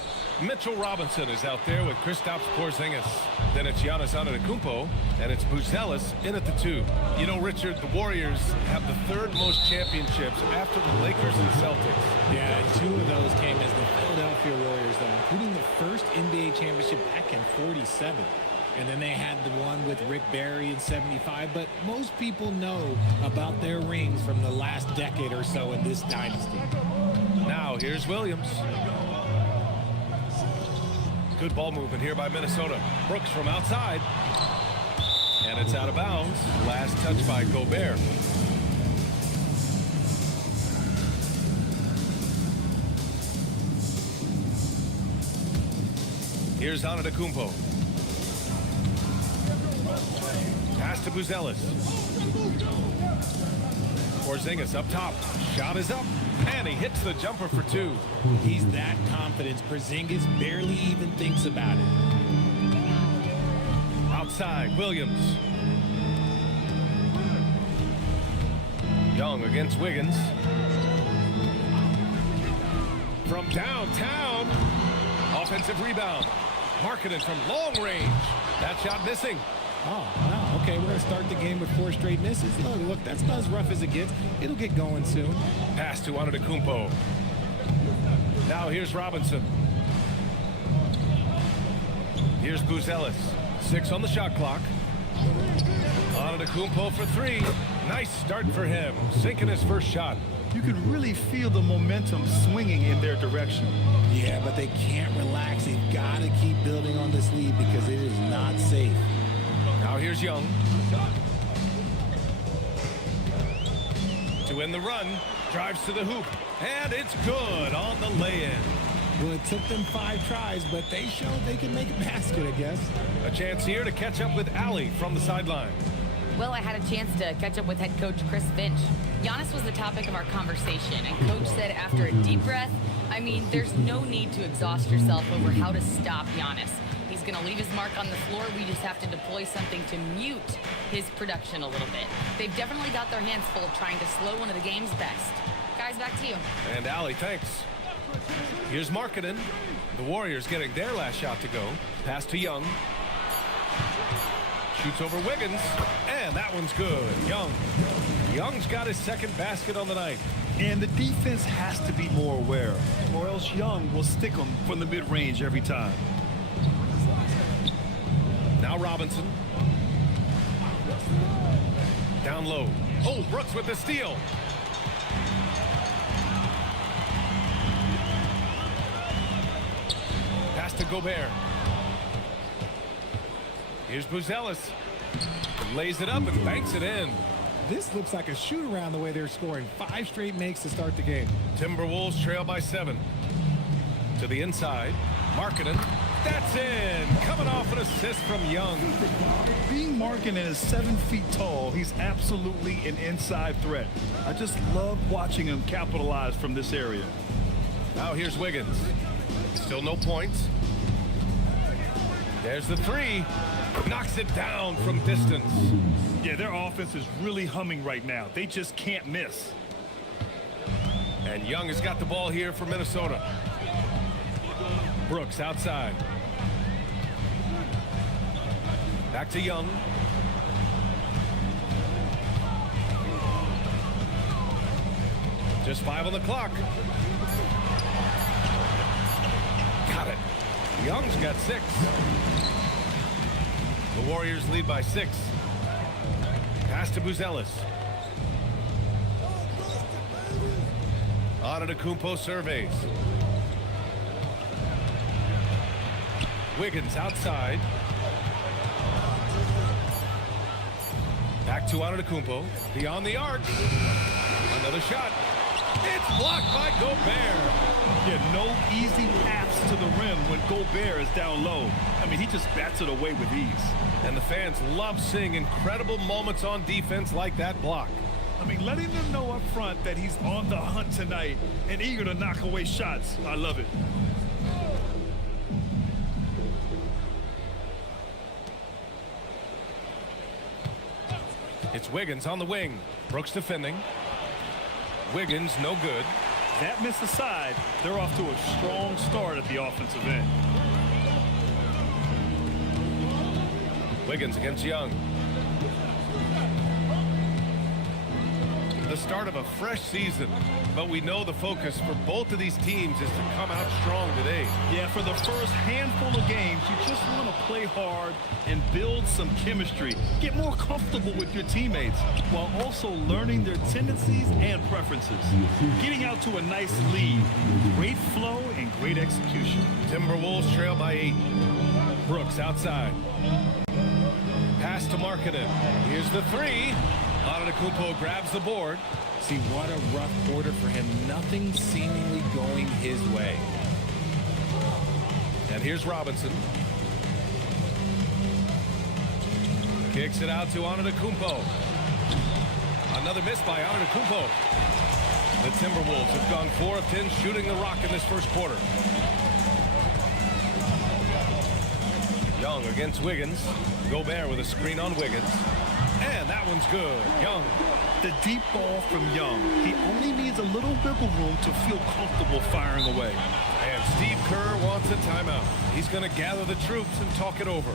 Mitchell Robinson is out there with Kristaps Porzingis. Then it's Giannis Antetokounmpo, and it's Buzelis in at the 2. You know, Richard, the Warriors have the 3rd most championships after the Lakers and Celtics. Yeah, 2 of those came as the Philadelphia Warriors, though, including the first NBA championship back in '47. And then they had the one with Rick Barry in '75. But most people know about their rings from the last decade or so in this dynasty. Now, here's Williams. Good ball movement here by Minnesota. Brooks from outside. And it's out of bounds. Last touch by Gobert. Here's Antetokounmpo. Pass to Buzelis. Porzingis up top. Shot is up. And he hits the jumper for 2. He's that confident. Porzingis barely even thinks about it. Outside, Williams. Young against Wiggins. From downtown. Offensive rebound. Marketed from long range. That shot missing. Oh, wow. Okay, we're going to start the game with 4 straight misses. Look, that's not as rough as it gets. It'll get going soon. Pass to Antetokounmpo. Now here's Robinson. Here's Buzelis. 6 on the shot clock. Antetokounmpo for 3. Nice start for him. Sinking his first shot. You can really feel the momentum swinging in their direction. Yeah, but they can't relax. They've got to keep building on this lead because it is not safe. Now here's Young. To win the run, drives to the hoop, and it's good on the lay-in. Well, it took them 5 tries, but they showed they can make a basket, I guess. A chance here to catch up with Allie from the sideline. Well, I had a chance to catch up with head coach Chris Finch. Giannis was the topic of our conversation, and coach said after a deep breath, I mean, there's no need to exhaust yourself over how to stop Giannis. He's going to leave his mark on the floor. We just have to deploy something to mute his production a little bit. They've definitely got their hands full trying to slow one of the game's best. Guys, back to you. And Allie, thanks. Here's Markkanen. The Warriors getting their last shot to go. Pass to Young. Shoots over Wiggins. And that one's good. Young. Young's got his 2nd basket on the night. And the defense has to be more aware, or else Young will stick them from the mid-range every time. Now Robinson. Down low. Oh, Brooks with the steal. Pass to Gobert. Here's Buzelis. Lays it up and banks it in. This looks like a shoot-around the way they're scoring. 5 straight makes to start the game. Timberwolves trail by 7. To the inside. Markkanen. That's in. Coming off an assist from Young. Being Markkanen is 7 feet tall. He's absolutely an inside threat. I just love watching him capitalize from this area. Now here's Wiggins. Still no points. There's the three. Knocks it down from distance. Yeah, their offense is really humming right now. They just can't miss. And Young has got the ball here for Minnesota. Brooks outside. Back to Young. Just 5 on the clock. Got it. Young's got 6. The Warriors lead by 6. Pass to Buzelis. Antetokounmpo surveys. Wiggins outside. Back to Antetokounmpo. Beyond the arc. Another shot. It's blocked by Gobert. Yeah, no easy paths to the rim when Gobert is down low. I mean, he just bats it away with ease. And the fans love seeing incredible moments on defense like that block. I mean, letting them know up front that he's on the hunt tonight and eager to knock away shots. I love it. It's Wiggins on the wing. Brooks defending. Wiggins no good. That missed aside. They're off to a strong start at the offensive end. Wiggins against Young. The start of a fresh season, but we know the focus for both of these teams is to come out strong today. Yeah, for the first handful of games, you just want to play hard and build some chemistry. Get more comfortable with your teammates while also learning their tendencies and preferences. Getting out to a nice lead. Great flow and great execution. Timberwolves trail by 8. Brooks outside. Pass to Markkanen. Here's the three. Antetokounmpo grabs the board. See, what a rough quarter for him. Nothing seemingly going his way. And here's Robinson. Kicks it out to Antetokounmpo. Another miss by Antetokounmpo. The Timberwolves have gone 4 of 10 shooting the rock in this first quarter. Young against Wiggins. Gobert with a screen on Wiggins. And that one's good. Young. The deep ball from Young. He only needs a little wiggle room to feel comfortable firing away. And Steve Kerr wants a timeout. He's going to gather the troops and talk it over.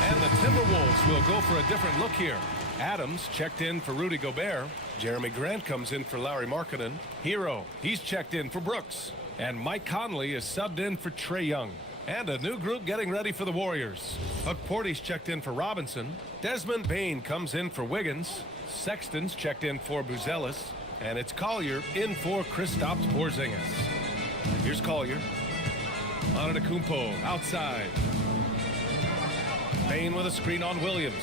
And the Timberwolves will go for a different look here. Adams checked in for Rudy Gobert. Jeremy Grant comes in for Lauri Markkanen. Hero, he's checked in for Brooks. And Mike Conley is subbed in for Trae Young. And a new group getting ready for the Warriors. Porty's checked in for Robinson. Desmond Bane comes in for Wiggins. Sexton's checked in for Buzelis. And it's Collier in for Kristaps Porzingis. Here's Collier. Antetokounmpo outside. Bane with a screen on Williams.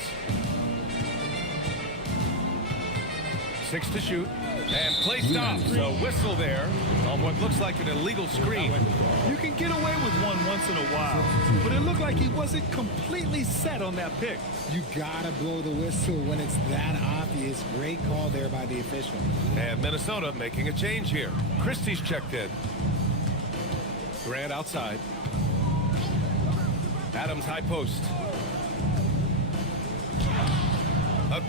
6 to shoot. And play stops. A whistle there on what looks like an illegal screen. You can get away with one once in a while, but it looked like he wasn't completely set on that pick. You gotta blow the whistle when it's that obvious. Great call there by the official. And Minnesota making a change here. Christie's checked in. Grant outside. Adams high post.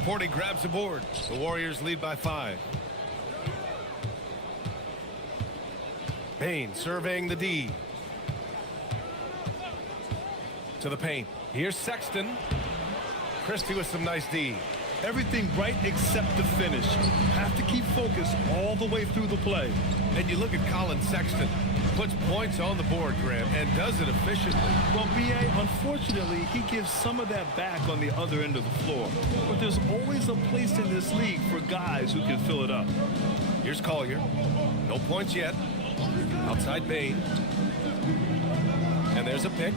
Porty grabs the board. The Warriors lead by 5. Bane surveying the D. To the paint. Here's Sexton. Christie with some nice D. Everything right except the finish. Have to keep focused all the way through the play. And you look at Colin Sexton. Puts points on the board, Graham, and does it efficiently. Well, B.A., unfortunately, he gives some of that back on the other end of the floor. But there's always a place in this league for guys who can fill it up. Here's Collier. No points yet. Outside Bane. And there's a pick.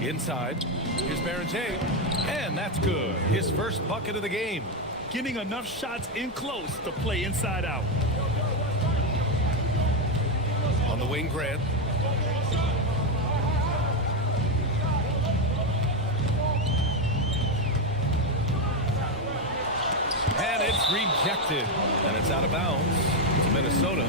Inside. Here's Barrett-James. And that's good. His first bucket of the game. Getting enough shots in close to play inside out. On the wing, Grant. It's rejected, and it's out of bounds to Minnesota.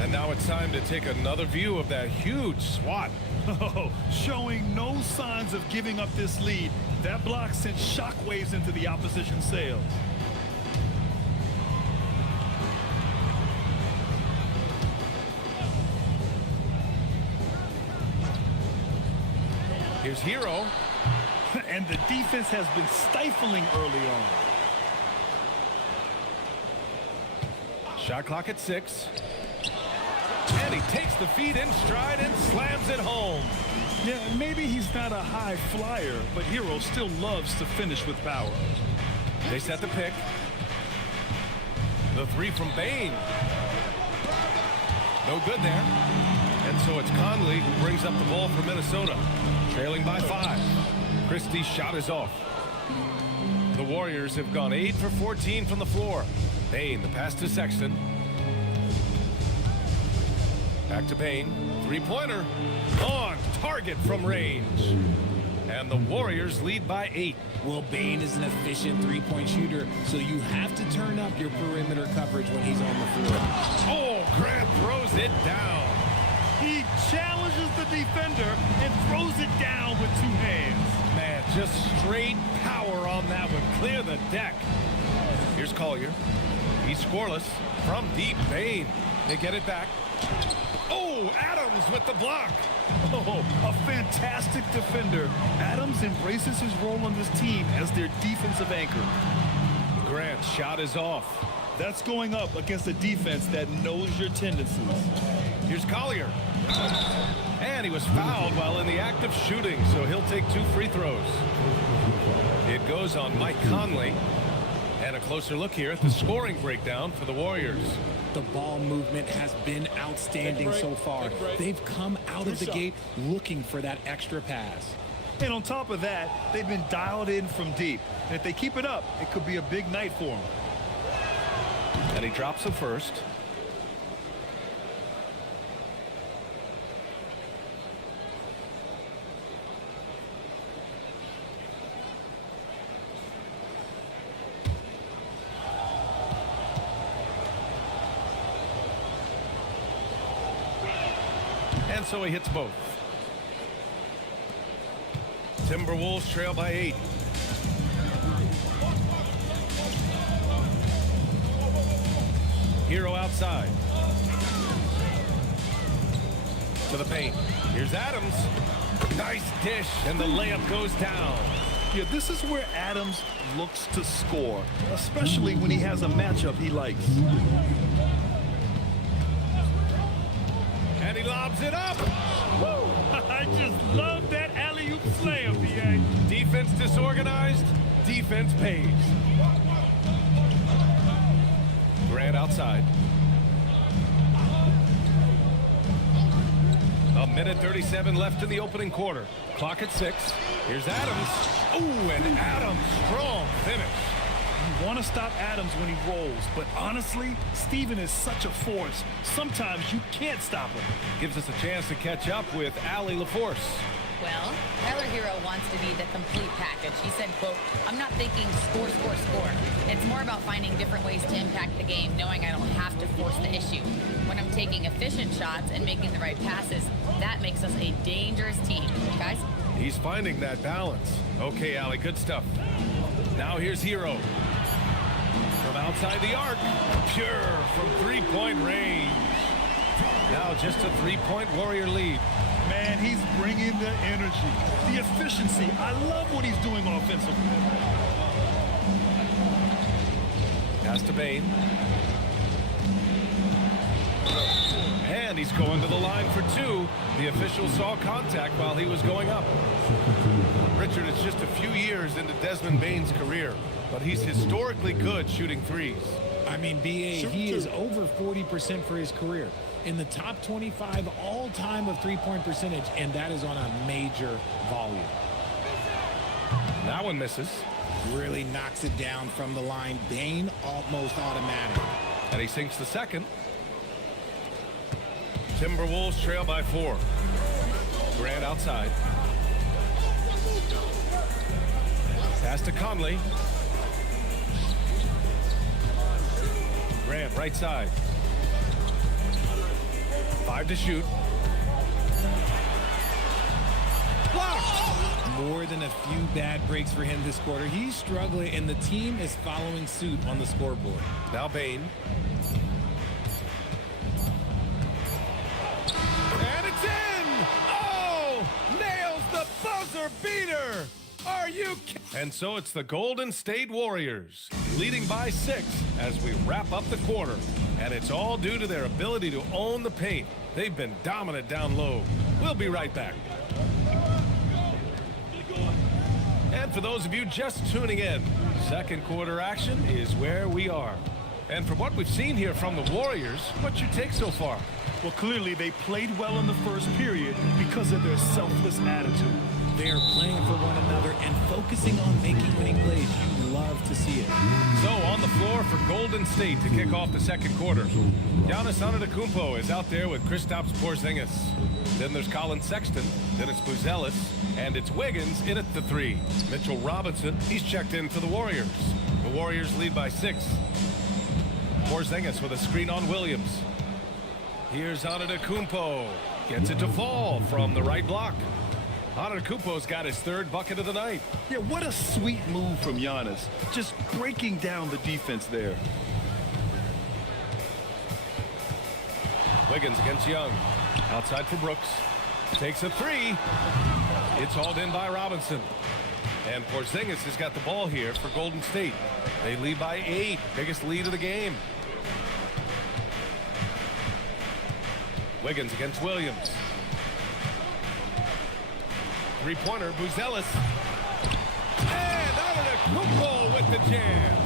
And now it's time to take another view of that huge swat. Oh, showing no signs of giving up this lead. That block sent shockwaves into the opposition sails. Here's Hero. And the defense has been stifling early on. Shot clock at 6. And he takes the feed in stride and slams it home. Yeah, maybe he's not a high flyer, but Hero still loves to finish with power. They set the pick. The 3 from Bain. No good there. And so it's Conley who brings up the ball for Minnesota. Trailing by 5. Christie's shot is off. The Warriors have gone 8 for 14 from the floor. Bain, the pass to Sexton. Back to Bain. 3-pointer. On target from range. And the Warriors lead by 8. Well, Bain is an efficient three-point shooter, so you have to turn up your perimeter coverage when he's on the floor. Oh, Grant throws it down. He challenges the defender and throws it down with 2 hands. Man, just straight power on that one. Clear the deck. Here's Collier. He's scoreless from deep. Bain. They get it back. Oh, Adams with the block. Oh, a fantastic defender. Adams embraces his role on this team as their defensive anchor. Grant's shot is off. That's going up against a defense that knows your tendencies. Here's Collier. And he was fouled while in the act of shooting, so he'll take 2 free throws. It goes on Mike Conley. And a closer look here at the scoring breakdown for the Warriors. The ball movement has been outstanding so far. They've come out of the gate looking for that extra pass. And on top of that, they've been dialed in from deep. And if they keep it up, it could be a big night for them. And he drops the first. And so he hits both. Timberwolves trail by 8. Hero outside. To the paint. Here's Adams. Nice dish, and the layup goes down. Yeah, this is where Adams looks to score, especially when he has a matchup he likes. And he lobs it up. Woo! I just love that alley-oop slam, PA. Defense disorganized, defense pays. Grant outside. A minute 37 left in the opening quarter. Clock at 6. Here's Adams. Ooh, and Adams, strong finish. You want to stop Adams when he rolls, but honestly, Steven is such a force. Sometimes you can't stop him. Gives us a chance to catch up with Allie LaForce. Well, Tyler Hero wants to be the complete package. He said, quote, "I'm not thinking score, score, score. It's more about finding different ways to impact the game, knowing I don't have to force the issue. When I'm taking efficient shots and making the right passes, that makes us a dangerous team." Guys? He's finding that balance. Okay, Allie, good stuff. Now here's Hero. From outside the arc, pure from three-point range. Now just a three-point Warrior lead. Man, he's bringing the energy, the efficiency. I love what he's doing offensively. Pass to Bain. And he's going to the line for 2. The official saw contact while he was going up. Richard, it's just a few years into Desmond Bain's career, but he's historically good shooting threes. I mean, B.A., he is over 40% for his career. In the top 25 all-time of three-point percentage, and that is on a major volume. That one misses. Really knocks it down from the line. Bain almost automatic. And he sinks the second. Timberwolves trail by 4. Grant outside. Pass to Conley. Grant, right side. 5 to shoot. Blocked! More than a few bad breaks for him this quarter. He's struggling, and the team is following suit on the scoreboard. Now Bain. And it's in! Oh! Nails the buzzer beater! Are you And so it's the Golden State Warriors leading by 6 as we wrap up the quarter. And it's all due to their ability to own the paint. They've been dominant down low. We'll be right back. And for those of you just tuning in, second quarter action is where we are. And from what we've seen here from the Warriors, what's your take so far? Well, clearly they played well in the first period because of their selfless attitude. They are playing for one another and focusing on making winning plays. You love to see it. So on the floor for Golden State to kick off the second quarter. Giannis Antetokounmpo is out there with Kristaps Porzingis. Then there's Colin Sexton. Then it's Buzelis. And it's Wiggins in at the 3. Mitchell Robinson, he's checked in for the Warriors. The Warriors lead by 6. Porzingis with a screen on Williams. Here's Antetokounmpo. Gets it to fall from the right block. Antetokounmpo's got his 3rd bucket of the night. Yeah, what a sweet move from Giannis. Just breaking down the defense there. Wiggins against Young. Outside for Brooks. Takes a 3. It's hauled in by Robinson. And Porzingis has got the ball here for Golden State. They lead by 8. Biggest lead of the game. Wiggins against Williams. 3-pointer, Buzelis. And Antetokounmpo with the jam.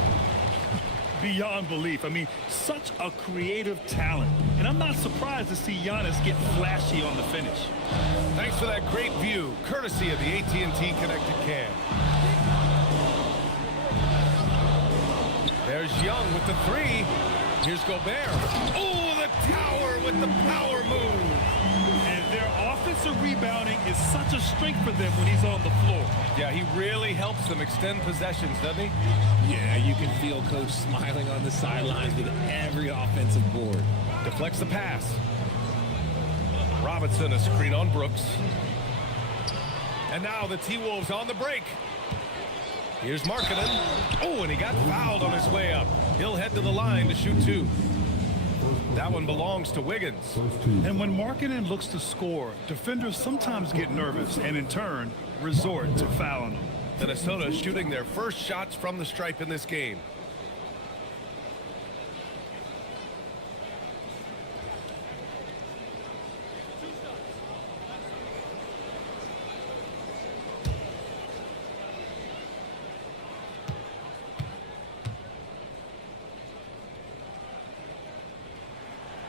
Beyond belief. I mean, such a creative talent. And I'm not surprised to see Giannis get flashy on the finish. Thanks for that great view, courtesy of the AT&T Connected Cam. There's Young with the 3. Here's Gobert. Oh, the tower with the power move. And their offensive rebounding is such a strength for them when he's on the floor. Yeah, he really helps them extend possessions, doesn't he? Yeah, you can feel Coach smiling on the sidelines with every offensive board. Deflects the pass. Robinson, a screen on Brooks. And now the T-Wolves on the break. Here's Markkanen. Oh, and he got fouled on his way up. He'll head to the line to shoot 2. That one belongs to Wiggins. And when Markkanen looks to score, defenders sometimes get nervous and in turn resort to fouling him. Minnesota shooting their first shots from the stripe in this game.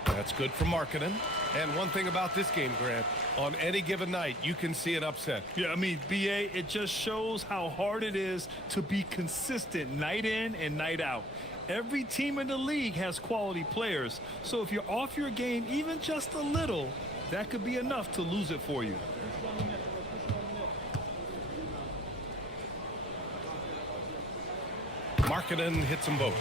That's good for Markkanen. And one thing about this game, Grant, on any given night, you can see an upset. Yeah, I mean, BA, it just shows how hard it is to be consistent night in and night out. Every team in the league has quality players. So if you're off your game even just a little, that could be enough to lose it for you. Markkanen hits them both.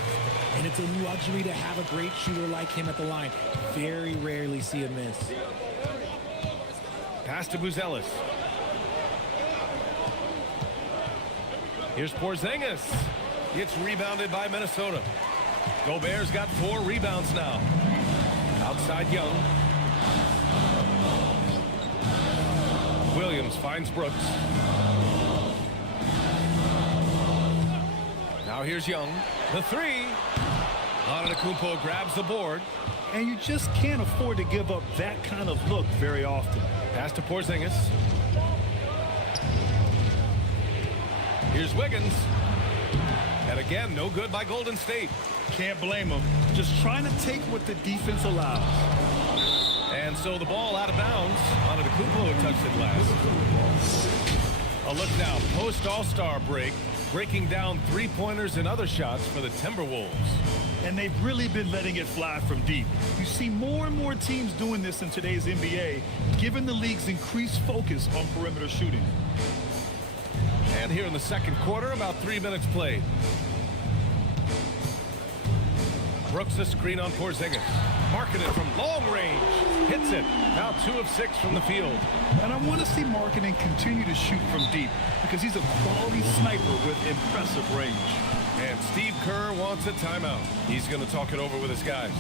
And it's a luxury to have a great shooter like him at the line. Very rarely see a miss. Pass to Buzelis. Here's Porzingis. It's rebounded by Minnesota. Gobert's got 4 rebounds now. Outside Young. Williams finds Brooks. Now here's Young. The 3. Antetokounmpo grabs the board. And you just can't afford to give up that kind of look very often. Pass to Porzingis. Here's Wiggins. And again, no good by Golden State. Can't blame them. Just trying to take what the defense allows. And so the ball out of bounds. Antetokounmpo had touched it last. A look now, post-All-Star break. Breaking down 3-pointers and other shots for the Timberwolves. And they've really been letting it fly from deep. You see more and more teams doing this in today's NBA, given the league's increased focus on perimeter shooting. And here in the second quarter, about 3 minutes played. Brooks a screen on Porzingis. Marketed from long range. Hits it. Now 2 of 6 from the field. And I want to see Marketing continue to shoot from deep because he's a quality sniper with impressive range. And Steve Kerr wants a timeout. He's going to talk it over with his guys.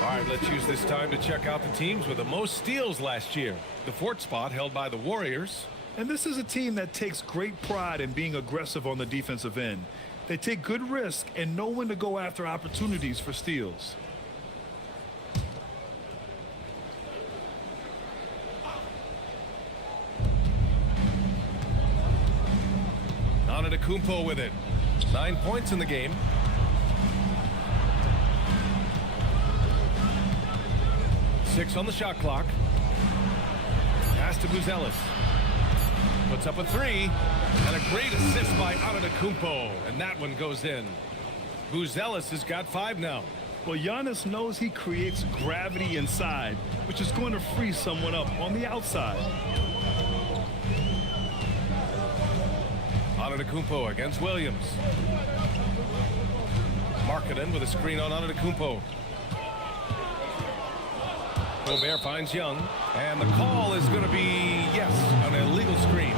All right, let's use this time to check out the teams with the most steals last year. The 4th spot held by the Warriors. And this is a team that takes great pride in being aggressive on the defensive end. They take good risk and know when to go after opportunities for steals. Antetokounmpo with it. 9 points in the game. Six on the shot clock. Pass to Buzelis. Puts up a 3. And a great assist by Antetokounmpo. And that one goes in. Buzelis has got 5 now. Well, Giannis knows he creates gravity inside, which is going to free someone up on the outside. Antetokounmpo against Williams. Markkanen with a screen on Antetokounmpo. Gobert finds Young, and the call is going to be, yes, an illegal screen.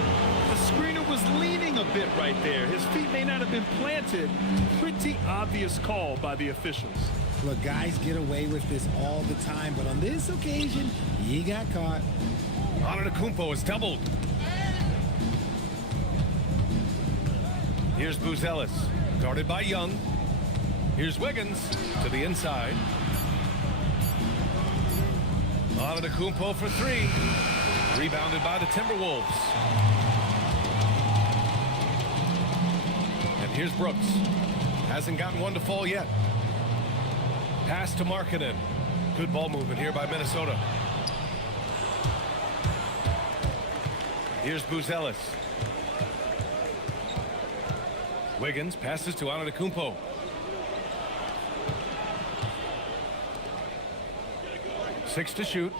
The screener was leaning a bit right there. His feet may not have been planted. Pretty obvious call by the officials. Look, guys get away with this all the time, but on this occasion, he got caught. Antetokounmpo is doubled. Here's Buzelis, guarded by Young. Here's Wiggins to the inside. Antetokounmpo for 3. Rebounded by the Timberwolves. And here's Brooks. Hasn't gotten one to fall yet. Pass to Markkanen. Good ball movement here by Minnesota. Here's Buzelis. Wiggins passes to Antetokounmpo. Six to shoot.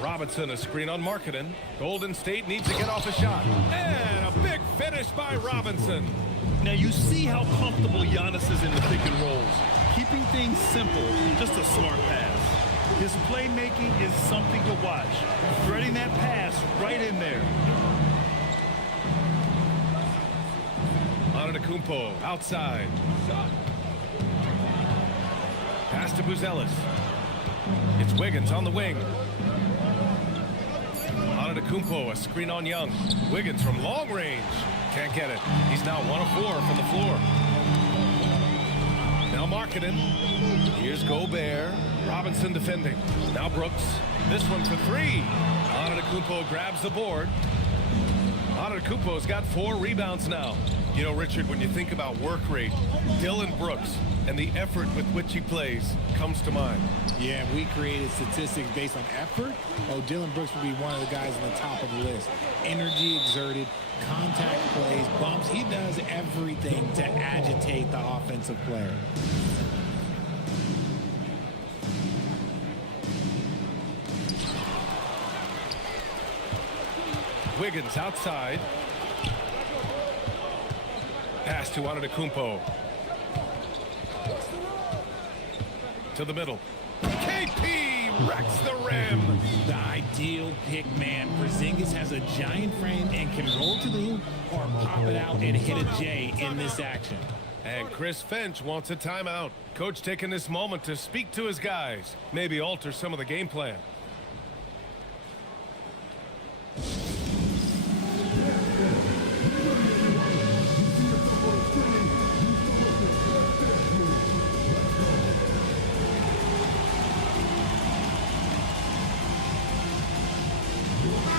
Robinson a screen on Markkanen. Golden State needs to get off a shot. And a big finish by Robinson. Now you see how comfortable Giannis is in the pick and rolls. Keeping things simple, just a smart pass. His playmaking is something to watch. Threading that pass right in there. Antetokounmpo outside. Pass to Buzelis. It's Wiggins on the wing. Antetokounmpo, a screen on Young. Wiggins from long range. Can't get it. He's now 1 of 4 from the floor. Now Markkanen. Here's Gobert. Robinson defending. Now Brooks. This one for 3. Antetokounmpo grabs the board. Antetokounmpo's got 4 rebounds now. You know, Richard, when you think about work rate, Dillon Brooks and the effort with which he plays comes to mind. Yeah, we created statistics based on effort. Oh, Dillon Brooks would be one of the guys on the top of the list. Energy exerted, contact plays, bumps. He does everything to agitate the offensive player. Wiggins outside. Pass to Antetokounmpo. To the middle. KP wrecks the rim. The ideal pick man. Porzingis has a giant frame and can roll to the hoop or pop it out and hit a J in this action. And Chris Finch wants a timeout. Coach taking this moment to speak to his guys. Maybe alter some of the game plan.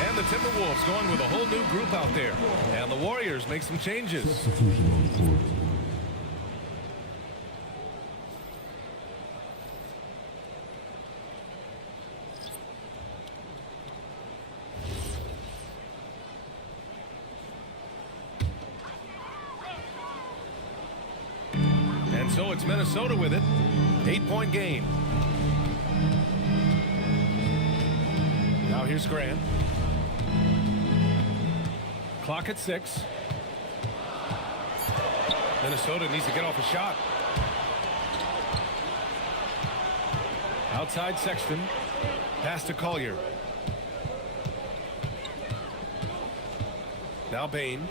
And the Timberwolves going with a whole new group out there. And the Warriors make some changes. Substitution on the court. And so it's Minnesota with it. 8-point game. Now here's Grant. Clock at 6. Minnesota needs to get off a shot. Outside Sexton. Pass to Collier. Now Bain.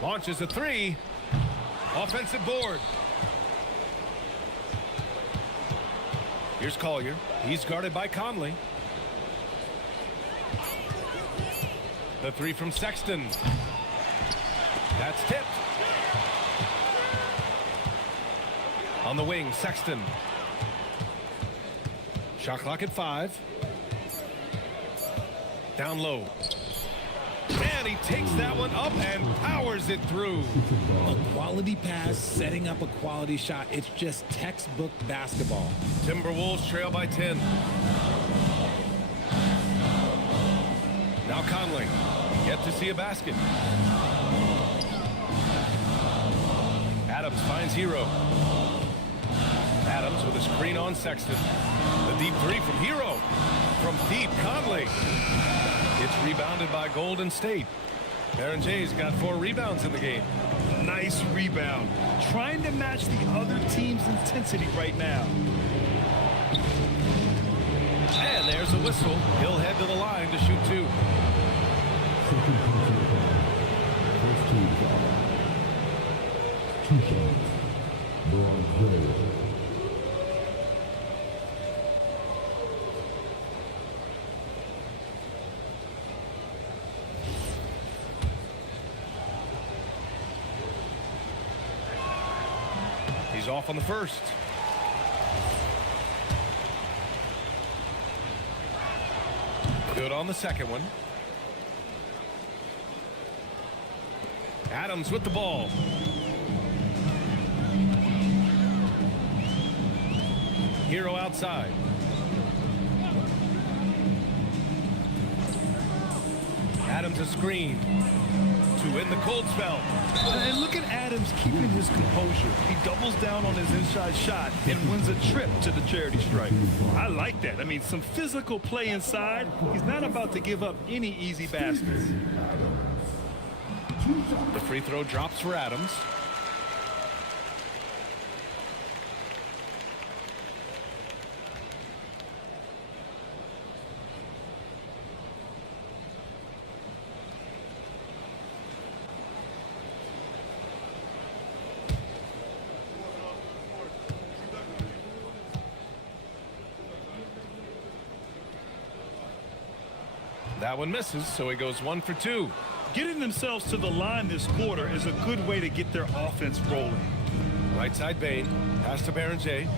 Launches a 3. Offensive board. Here's Collier. He's guarded by Conley. The 3 from Sexton. That's tipped. On the wing, Sexton. Shot clock at 5. Down low. And he takes that one up and powers it through. A quality pass, setting up a quality shot. It's just textbook basketball. Timberwolves trail by 10. Now Conley. Yet to see a basket. Adams finds Hero. Adams with a screen on Sexton. The deep 3 from Hero. From deep, Conley. It's rebounded by Golden State. Baron Jay's got 4 rebounds in the game. Nice rebound. Trying to match the other team's intensity right now. And there's a whistle. He'll head to the line to shoot 2. Second person foul. First team foul. 2 shots. Bronze player. He's off on the first. Good on the second one. Adams with the ball. Hero outside. Adams a screen to win the cold spell. And look at Adams keeping his composure. He doubles down on his inside shot and wins a trip to the charity stripe. I like that. I mean, some physical play inside. He's not about to give up any easy baskets. The free throw drops for Adams. That one misses, so he goes 1 for 2. Getting themselves to the line this quarter is a good way to get their offense rolling. Right side Bain. Pass to Baron Jay.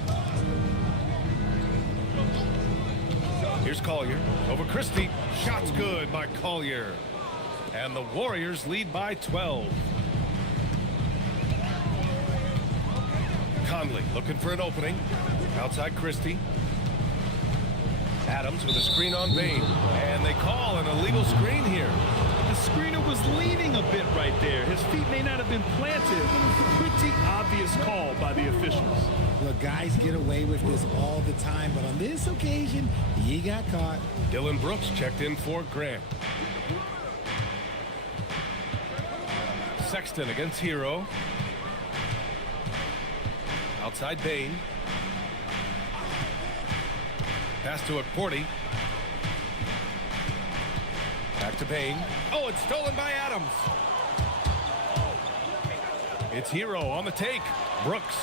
Here's Collier. Over Christie. Shot's good by Collier. And the Warriors lead by 12. Conley looking for an opening. Outside Christie. Adams with a screen on Bain. And they call an illegal screen here. The screener was leaning a bit right there. His feet may not have been planted. Pretty obvious call by the officials. Look, guys get away with this all the time, but on this occasion, he got caught. Dylan Brooks checked in for Grant. Sexton against Hero. Outside Bain. Pass to Akporti. Back to Bain. Oh, it's stolen by Adams. It's Hero on the take. Brooks.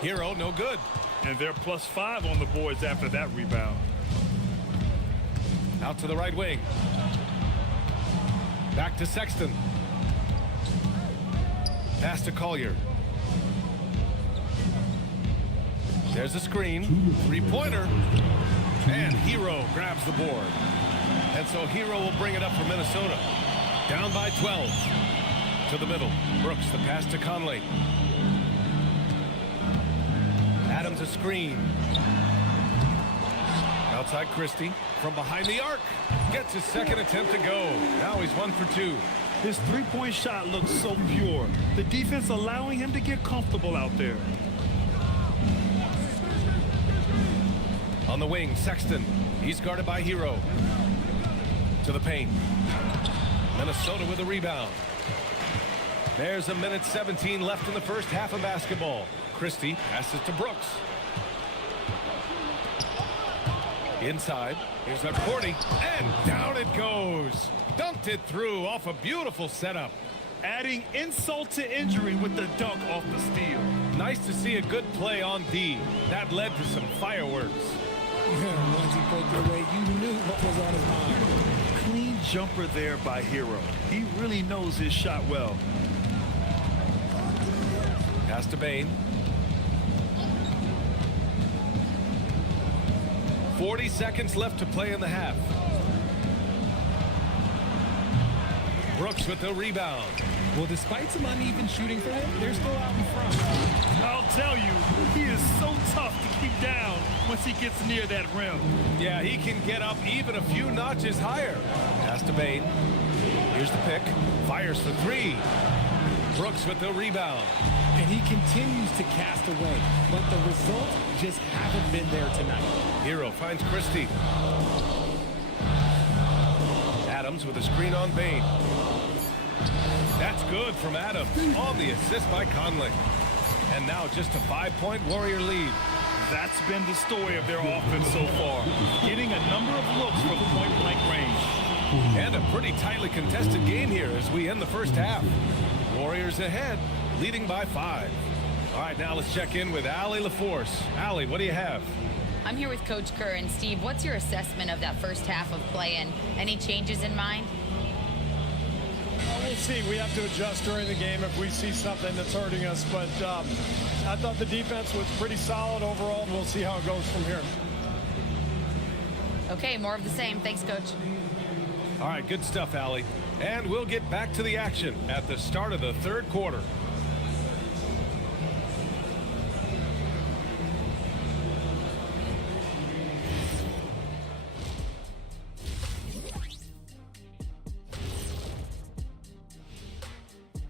Hero, no good. And they're +5 on the boards after that rebound. Out to the right wing. Back to Sexton. Pass to Collier. There's a screen. Three-pointer. And Hero grabs the board. And so Hero will bring it up for Minnesota. Down by 12. To the middle. Brooks, the pass to Conley. Adams a screen. Outside Christie. From behind the arc. Gets his second attempt to go. Now he's 1 for 2. His three-point shot looks so pure. The defense allowing him to get comfortable out there. On the wing, Sexton. He's guarded by Hero. To the paint. Minnesota with a rebound. There's a minute 17 left in the first half of basketball. Christie passes to Brooks. Inside. Here's Akporti. And down it goes. Dunked it through off a beautiful setup. Adding insult to injury with the dunk off the steal. Nice to see a good play on D. That led to some fireworks. Once he poked it away, you knew what was on his mind. Clean jumper there by Hero. He really knows his shot well. Pass to Bain. 40 seconds left to play in the half. Brooks with the rebound. Well, despite some uneven shooting for him, they're still out in front. I'll tell you, he is so tough to keep down once he gets near that rim. Yeah, he can get up even a few notches higher. Pass to Bain. Here's the pick. Fires for three. Brooks with the rebound. And he continues to cast away, but the results just haven't been there tonight. Hero finds Christie. Adams with a screen on Bain. That's good from Adams on the assist by Conley. And now just a 5-point Warrior lead. That's been the story of their offense so far. Getting a number of looks from point-blank range. And a pretty tightly contested game here as we end the first half. Warriors ahead, leading by 5. All right, now let's check in with Allie LaForce. Allie, what do you have? I'm here with Coach Kerr. And Steve, what's your assessment of that first half of play and any changes in mind? We'll see. We have to adjust during the game if we see something that's hurting us. But I thought the defense was pretty solid overall. We'll see how it goes from here. Okay, more of the same. Thanks, Coach. All right, good stuff, Allie. And we'll get back to the action at the start of the third quarter.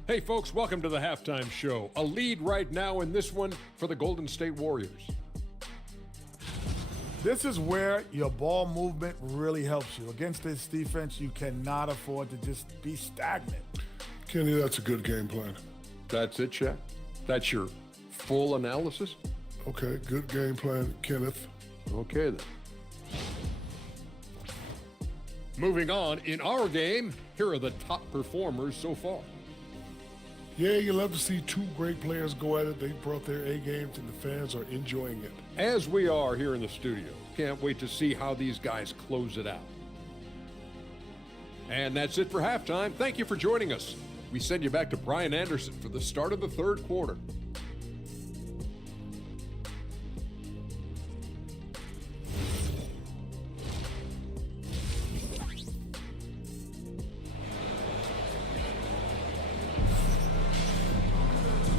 Hey folks, welcome to the halftime show. A lead right now in this one for the Golden State Warriors. This is where your ball movement really helps you. Against this defense, you cannot afford to just be stagnant. Kenny, that's a good game plan. That's it, Shaq? That's your full analysis? Okay, good game plan, Kenneth. Okay, then. Moving on, in our game, here are the top performers so far. Yeah, you love to see two great players go at it. They brought their A games and the fans are enjoying it. As we are here in the studio. Can't wait to see how these guys close it out. And that's it for halftime. Thank you for joining us. We send you back to Brian Anderson for the start of the third quarter.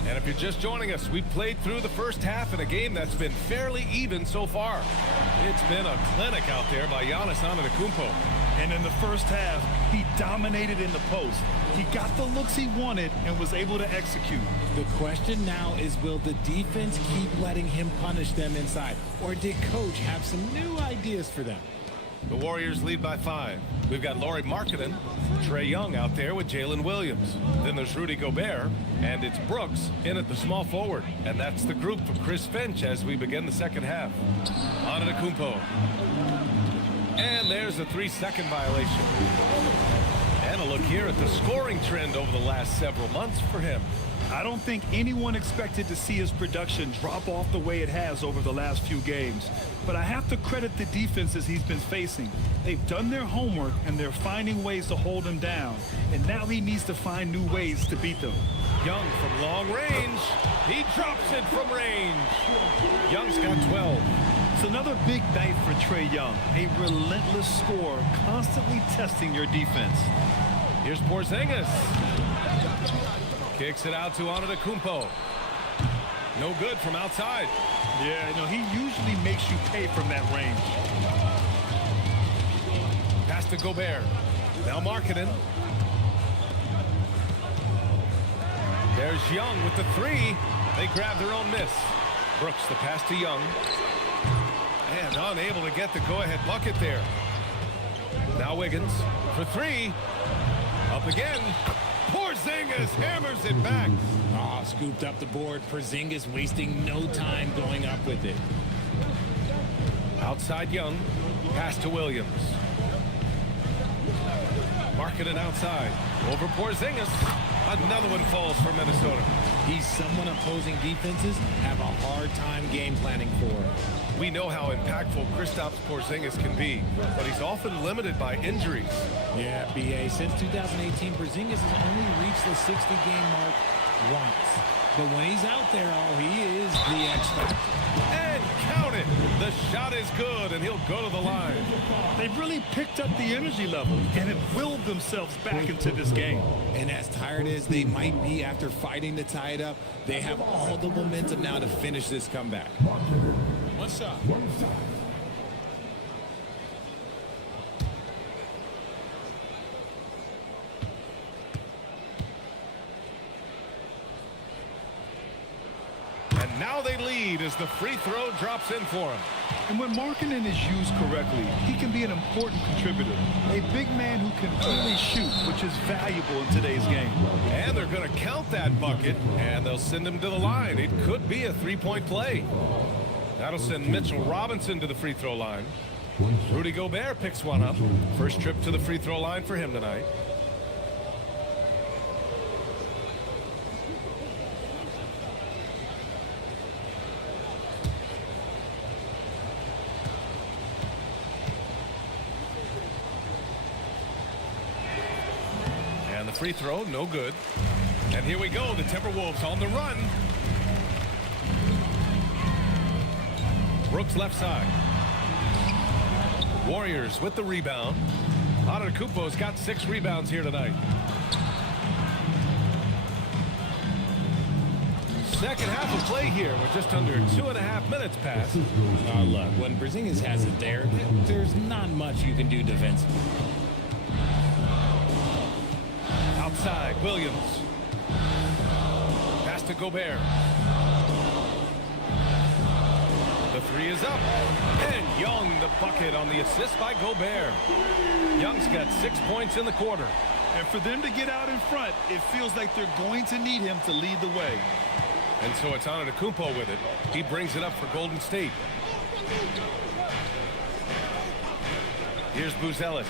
And if you're just joining us, we played through the first half in a game that's been fairly even so far. It's been a clinic out there by Giannis Antetokounmpo. And in the first half, he dominated in the post. He got the looks he wanted and was able to execute. The question now is, will the defense keep letting him punish them inside? Or did Coach have some new ideas for them? The Warriors lead by 5. We've got Lauri Markkanen, Trae Young out there with Jalen Williams. Then there's Rudy Gobert, and it's Brooks in at the small forward. And that's the group for Chris Finch as we begin the second half. Antetokounmpo. And there's a 3-second violation. And a look here at the scoring trend over the last several months for him. I don't think anyone expected to see his production drop off the way it has over the last few games. But I have to credit the defenses he's been facing. They've done their homework, and they're finding ways to hold him down. And now he needs to find new ways to beat them. Young from long range. He drops it from range. Young's got 12. It's another big night for Trae Young. A relentless scorer, constantly testing your defense. Here's Porzingis. Kicks it out to Antetokounmpo. No good from outside. Yeah, no, he usually makes you pay from that range. Pass to Gobert. Now Markkanen. There's Young with the 3. They grab their own miss. Brooks the pass to Young. And unable to get the go-ahead bucket there. Now Wiggins for 3. Up again. Porzingis hammers it back. Oh, scooped up the board. Porzingis wasting no time going up with it. Outside Young. Pass to Williams. Markkanen outside. Over Porzingis. Another one falls for Minnesota. He's someone opposing defenses have a hard time game planning for. We know how impactful Kristaps Porzingis can be, but he's often limited by injuries. Yeah, BA. Since 2018, Porzingis has only reached the 60-game mark once. But when he's out there, oh, he is the X factor. And count it. The shot is good, and he'll go to the line. They've really picked up the energy level and have willed themselves back into this game. And as tired as they might be after fighting to tie it up, they have all the momentum now to finish this comeback. One shot. And now they lead as the free throw drops in for him. And when Markkanen is used correctly, he can be an important contributor. A big man who can really shoot, which is valuable in today's game. And they're going to count that bucket, and they'll send him to the line. It could be a three-point play. That'll send Mitchell Robinson to the free throw line. Rudy Gobert picks one up. First trip to the free throw line for him tonight. And the free throw, no good. And here we go, the Timberwolves on the run. Brooks left side. Warriors with the rebound. Antetokounmpo's got 6 rebounds here tonight. Second half of play here with just under 2.5 minutes passed. Oh, look, when Porzingis has it there, there's not much you can do defensively. Outside, Williams. Pass to Gobert. The 3 is up. And Young the bucket on the assist by Gobert. Young's got 6 points in the quarter. And for them to get out in front, it feels like they're going to need him to lead the way. And so it's Antetokounmpo with it. He brings it up for Golden State. Here's Buzelis.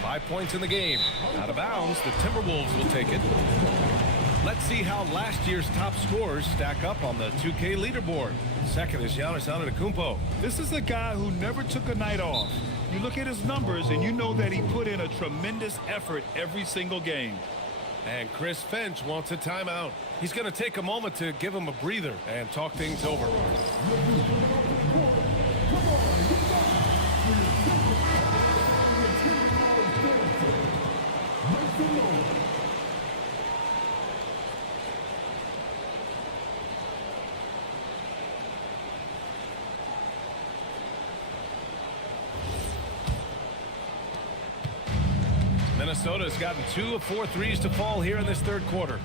5 points in the game. Out of bounds, the Timberwolves will take it. Let's see how last year's top scorers stack up on the 2K leaderboard. Second is Giannis Antetokounmpo. This is a guy who never took a night off. You look at his numbers and you know that he put in a tremendous effort every single game. And Chris Finch wants a timeout. He's going to take a moment to give him a breather and talk things over. Minnesota's gotten 2 of 4 threes to fall here in this third quarter.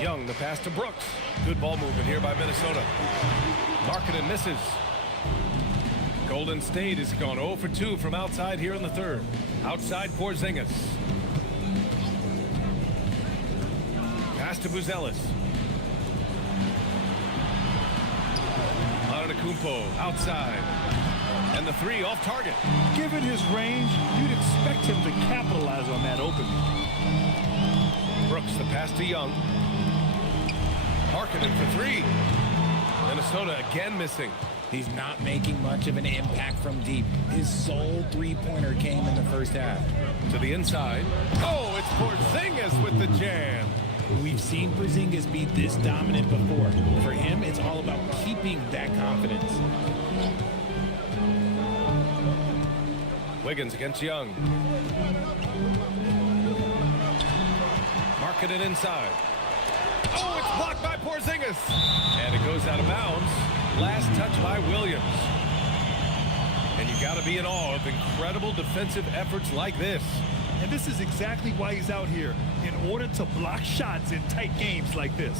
Young, the pass to Brooks. Good ball movement here by Minnesota. Markkanen misses. Golden State has gone 0 for 2 from outside here in the third. Outside Porzingis. Pass to Buzelis. Antetokounmpo outside. And the three off target. Given his range, you'd expect him to capitalize on that opening. Brooks, the pass to Young. Markkanen for three. Minnesota again missing. He's not making much of an impact from deep. His sole three-pointer came in the first half. To the inside. Oh, it's Porzingis with the jam. We've seen Porzingis be this dominant before. For him, it's all about keeping that confidence. Wiggins against Young. Markkanen inside. Oh, it's blocked by Porzingis. And it goes out of bounds. Last touch by Williams. And you got to be in awe of incredible defensive efforts like this. And this is exactly why he's out here, in order to block shots in tight games like this.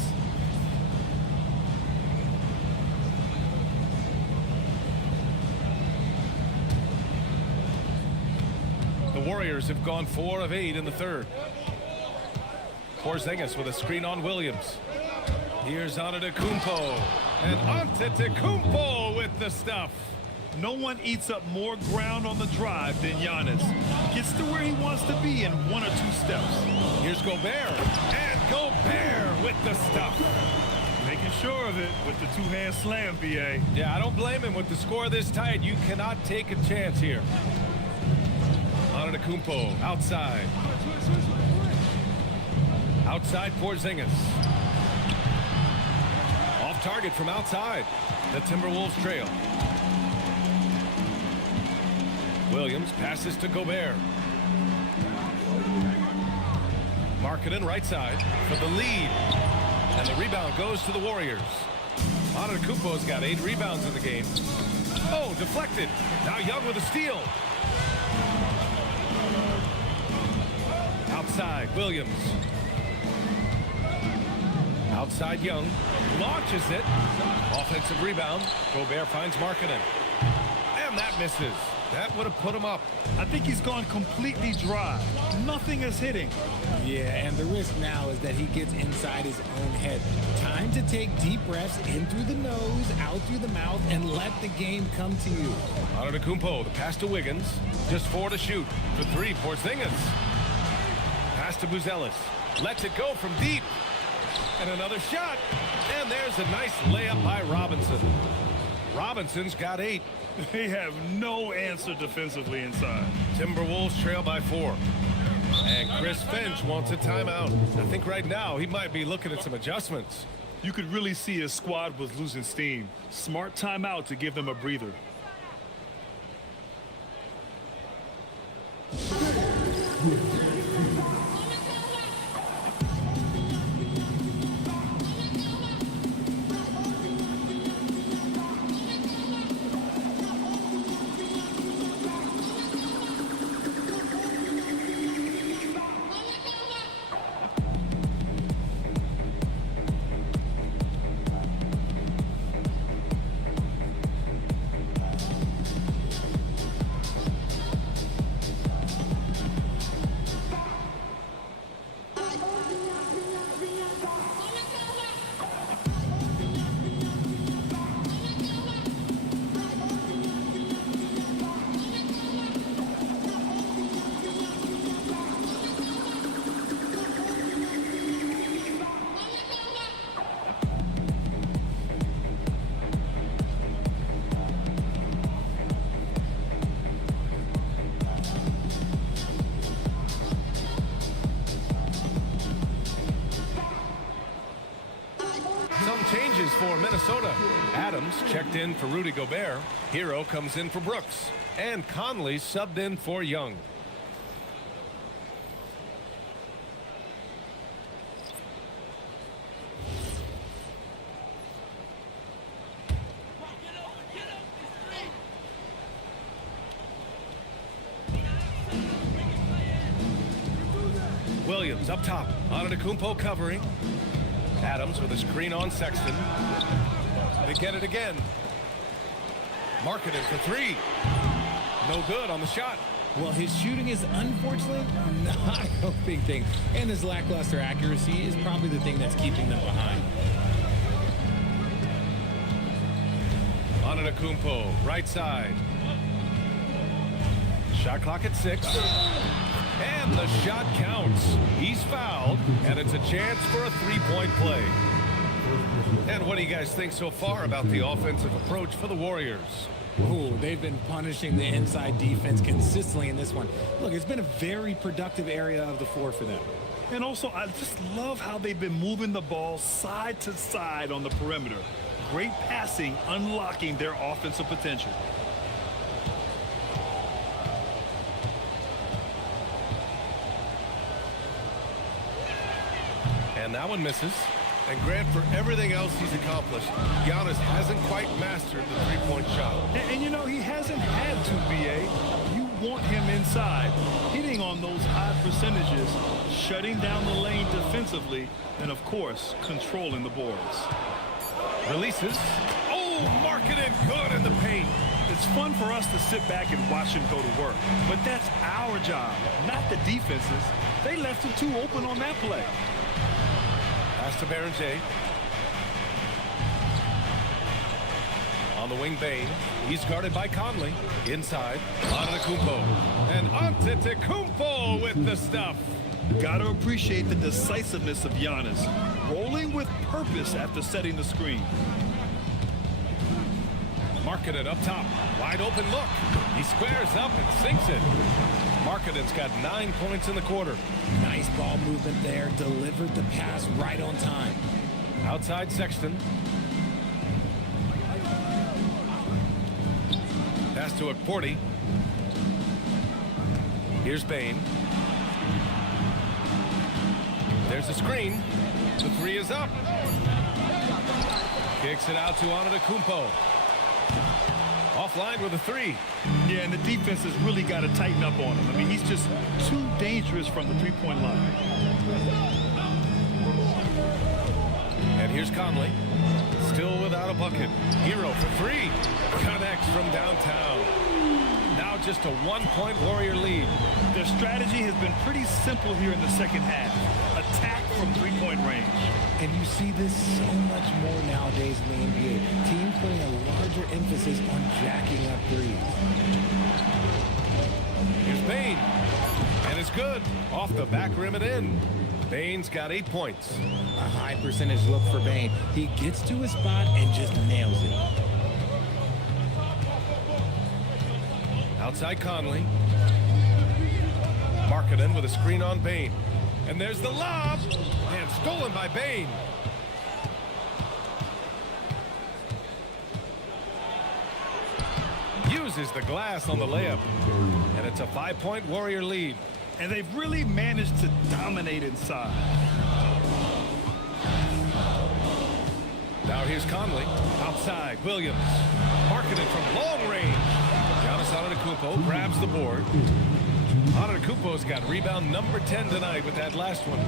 The Warriors have gone 4 of 8 in the third. Porzingis with a screen on Williams. Here's Antetokounmpo. And Antetokounmpo with the stuff. No one eats up more ground on the drive than Giannis. Gets to where he wants to be in 1 or 2 steps. Here's Gobert. And Gobert with the stuff. Making sure of it with the two-hand slam, B.A. Yeah, I don't blame him with the score this tight. You cannot take a chance here. Antetokounmpo outside. Outside Porzingis. Off target from outside. The Timberwolves trail. Williams passes to Gobert. Markkanen right side for the lead. And the rebound goes to the Warriors. Antetokounmpo's got 8 rebounds in the game. Oh, deflected. Now Young with a steal. Outside, Williams. Outside Young. Launches it. Offensive rebound. Gobert finds Markkanen. And that misses. That would have put him up. I think he's gone completely dry. Nothing is hitting. Yeah, and the risk now is that he gets inside his own head. Time to take deep breaths in through the nose, out through the mouth, and let the game come to you. Antetokounmpo, the pass to Wiggins. Just 4 to shoot. For 3, Porzingis. Pass to Buzelis. Lets it go from deep. And another shot. And there's a nice layup by Robinson. Robinson's got 8. They have no answer defensively inside. Timberwolves trail by 4. And Chris Finch wants a timeout. I think right now he might be looking at some adjustments. You could really see his squad was losing steam. Smart timeout to give them a breather. Some changes for Minnesota. Adams checked in for Rudy Gobert. Hero comes in for Brooks. And Conley subbed in for Young. Williams up top. Antetokounmpo covering. Adams with a screen on Sexton. They get it again. Marketing for three. No good on the shot. Well, his shooting is unfortunately not helping things, and his lackluster accuracy is probably the thing that's keeping them behind. Antetokounmpo, right side. Shot clock at 6. And the shot counts. He's fouled, and it's a chance for a three-point play. And what do you guys think so far about the offensive approach for the Warriors? Oh, they've been punishing the inside defense consistently in this one. Look, it's been a very productive area of the floor for them. And also, I just love how they've been moving the ball side to side on the perimeter. Great passing, unlocking their offensive potential. And that one misses. And Grant, for everything else he's accomplished, Giannis hasn't quite mastered the three-point shot. And you know, he hasn't had to, B.A. You want him inside, hitting on those high percentages, shutting down the lane defensively, and, of course, controlling the boards. Releases. Oh, marketed good in the paint. It's fun for us to sit back and watch him go to work, but that's our job, not the defense's. They left him too open on that play. Pass to Berenger. On the wing, Bane. He's guarded by Conley. Inside, Antetokounmpo. And Antetokounmpo with the stuff. Got to appreciate the decisiveness of Giannis. Rolling with purpose after setting the screen. Marketed up top. Wide open look. He squares up and sinks it. Marketing's got 9 points in the quarter. Nice ball movement there. Delivered the pass right on time. Outside Sexton. Pass to Akporti. Here's Bane. There's a screen. The three is up. Kicks it out to Antetokounmpo. Offline with a three. Yeah, and the defense has really got to tighten up on him. I mean, he's just too dangerous from the three-point line. And here's Conley. Still without a bucket. Hero for three. Connects from downtown. Now just a one-point Warrior lead. Their strategy has been pretty simple here in the second half. Attack from three-point range. And you see this so much more nowadays in the NBA. Teams putting a larger emphasis on jacking up threes. Here's Bane. And it's good. Off the back rim and in. Bane's got 8 points. A high percentage look for Bane. He gets to his spot and just nails it. Outside Conley. Markkanen with a screen on Bane. And there's the lob. And stolen by Bane. Uses the glass on the layup. And it's a 5-point Warrior lead. And they've really managed to dominate inside. Now here's Conley. Outside, Williams. Marketed from long range. Giannis Antetokounmpo grabs the board. Antetokounmpo's got rebound number 10 tonight with that last one.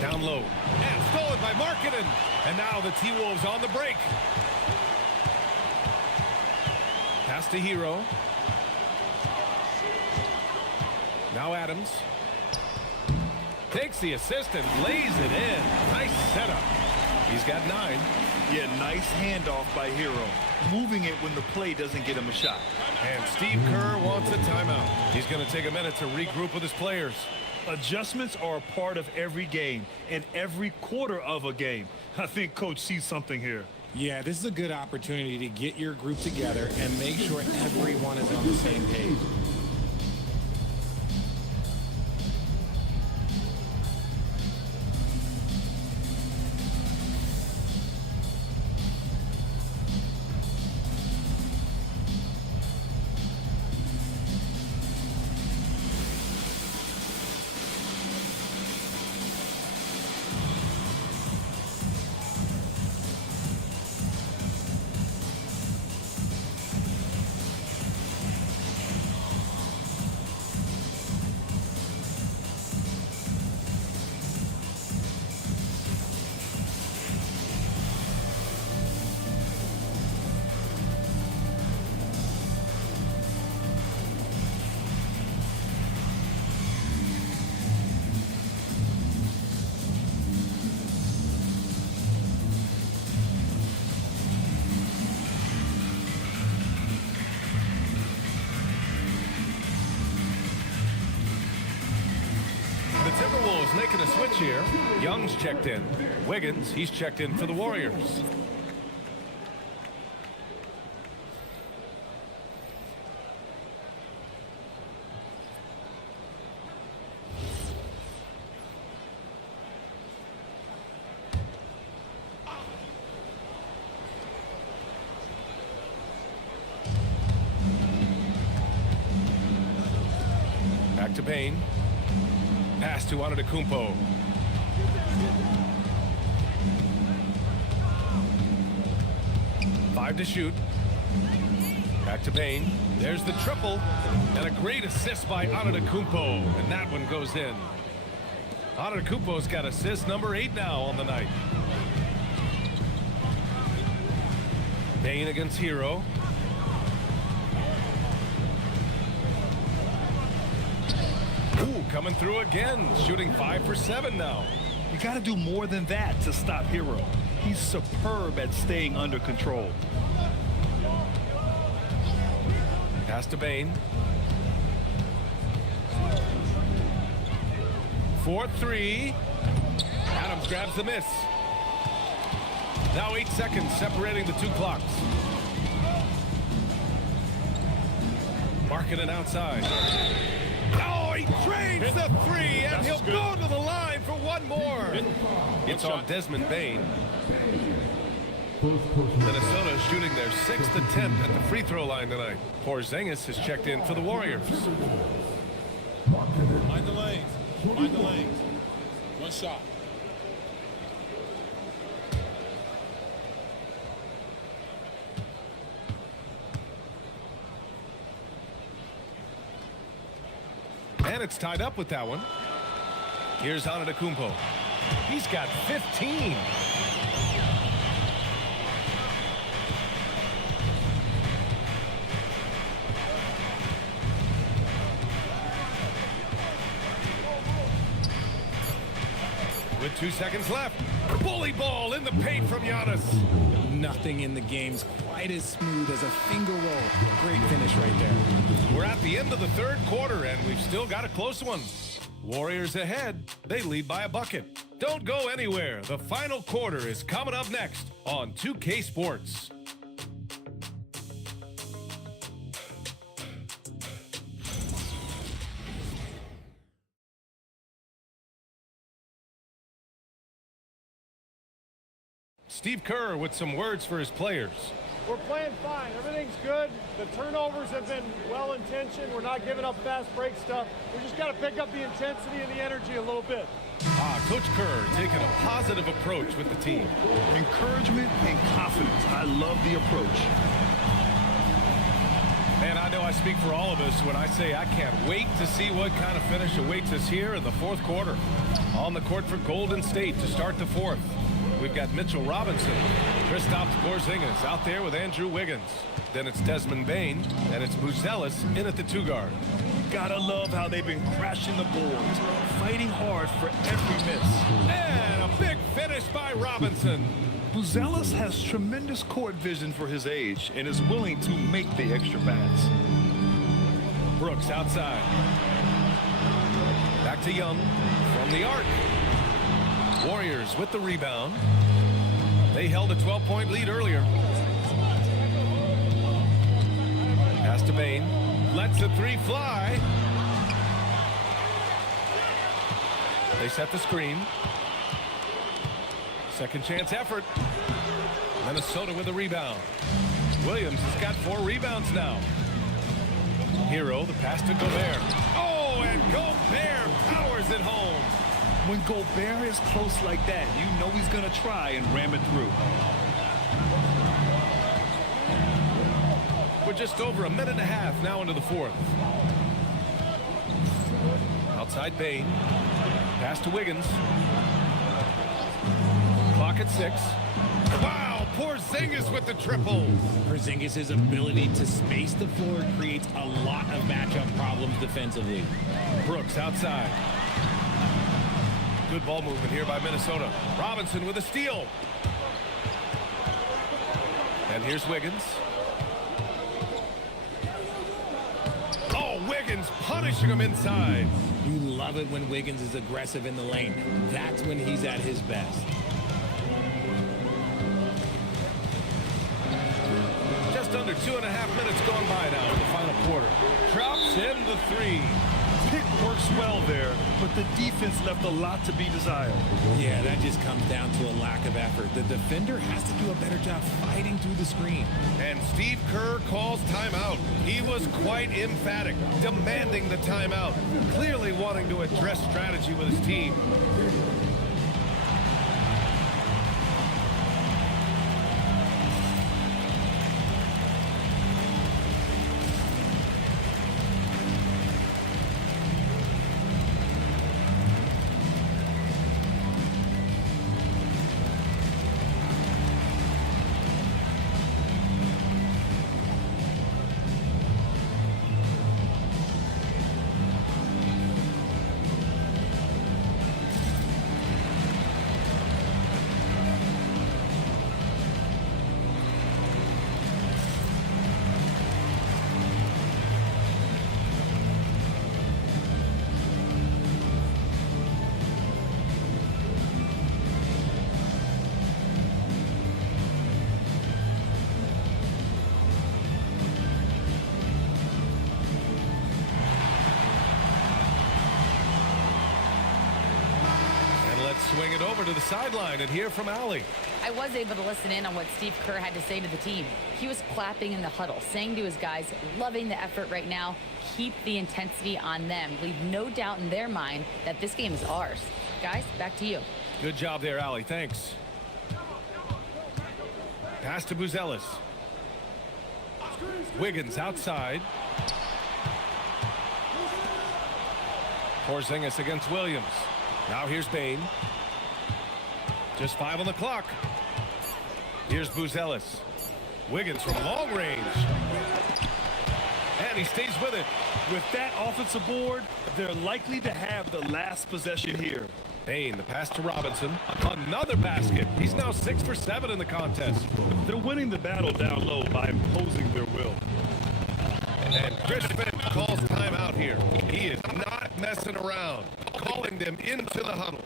Down low. And stolen by Markkanen. And now the T-Wolves on the break. Pass to Hero. Now Adams. Takes the assist and lays it in. Nice setup. He's got 9. Yeah, nice handoff by Hero. Moving it when the play doesn't get him a shot. And Steve Kerr wants a timeout. He's going to take a minute to regroup with his players. Adjustments are a part of every game and every quarter of a game. I think Coach sees something here. Yeah, this is a good opportunity to get your group together and make sure everyone is on the same page. a switch here. Young's checked in. Wiggins, he's checked in for the Warriors. Back to Payne. Pass to Antetokounmpo. Five to shoot. Back to Payne. There's the triple. And a great assist by Antetokounmpo. And that one goes in. Antetokounmpo's got assist number 8 now on the night. Payne against Hero. Ooh, coming through again, shooting 5 for 7 now. You got to do more than that to stop Hero. He's superb at staying under control. Pass to Payne. 4-3. Adams grabs the miss. Now 8 seconds separating the two clocks. Marking it outside. Oh, he drains the 3, and he'll go to the line for one more. It's on Desmond Bane. Minnesota shooting their 6th attempt at the free throw line tonight. Porzingis has checked in for the Warriors. Mind the lanes. Mind the lanes. One shot. And it's tied up with that one. Here's Antetokounmpo. He's got 15. With 2 seconds left. Bully ball in the paint from Giannis. Nothing in the game's quite as smooth as a finger roll. Great finish right there. We're at the end of the third quarter, and we've still got a close one. Warriors ahead. They lead by a bucket. Don't go anywhere. The final quarter is coming up next on 2K Sports. Steve Kerr with some words for his players. We're playing fine. Everything's good. The turnovers have been well-intentioned. We're not giving up fast break stuff. We just got to pick up the intensity and the energy a little bit. Coach Kerr taking a positive approach with the team. Encouragement and confidence. I love the approach. Man, I know I speak for all of us when I say I can't wait to see what kind of finish awaits us here in the fourth quarter. On the court for Golden State to start the fourth. We've got Mitchell Robinson, Kristaps Porzingis out there with Andrew Wiggins. Then it's Desmond Bane, and it's Buzelis in at the 2 guard. Gotta love how they've been crashing the boards, fighting hard for every miss. And a big finish by Robinson. Buzelis has tremendous court vision for his age and is willing to make the extra pass. Brooks outside. Back to Young from the arc. Warriors with the rebound. They held a 12-point lead earlier. Pass to Bane. Lets the 3 fly. They set the screen. Second chance effort. Minnesota with the rebound. Williams has got 4 rebounds now. Hero, the pass to Gobert. Oh, and Gobert powers it home. When Gobert is close like that, you know he's going to try and ram it through. We're just over a minute and a half now into the fourth. Outside Bane. Pass to Wiggins. Clock at 6. Wow, Porzingis with the triple. Porzingis' ability to space the floor creates a lot of matchup problems defensively. Brooks outside. Good ball movement here by Minnesota. Robinson with a steal. And here's Wiggins. Oh, Wiggins Wiggins punishing him inside. You love it when Wiggins is aggressive in the lane. That's when he's at his best. Just under 2.5 minutes gone by now in the final quarter. Drops in the three. Pick works well there, but the defense left a lot to be desired. Yeah, that just comes down to a lack of effort. The defender has to do a better job fighting through the screen. And Steve Kerr calls timeout. He was quite emphatic, demanding the timeout, clearly wanting to address strategy with his team. Swing it over to the sideline and hear from Allie. I was able to listen in on what Steve Kerr had to say to the team. He was clapping in the huddle, saying to his guys, loving the effort right now, keep the intensity on them. Leave no doubt in their mind that this game is ours. Guys, back to you. Good job there, Allie. Thanks. Pass to Buzelis. Wiggins outside. Porzingis against Williams. Now here's Bain. Just 5 on the clock. Here's Buzelis. Wiggins from long range. And he stays with it. With that offensive board, they're likely to have the last possession here. Bain, the pass to Robinson. Another basket. He's now 6 for 7 in the contest. They're winning the battle down low by imposing their will. And Chris Finch calls timeout here. He is not messing around. Calling them into the huddle.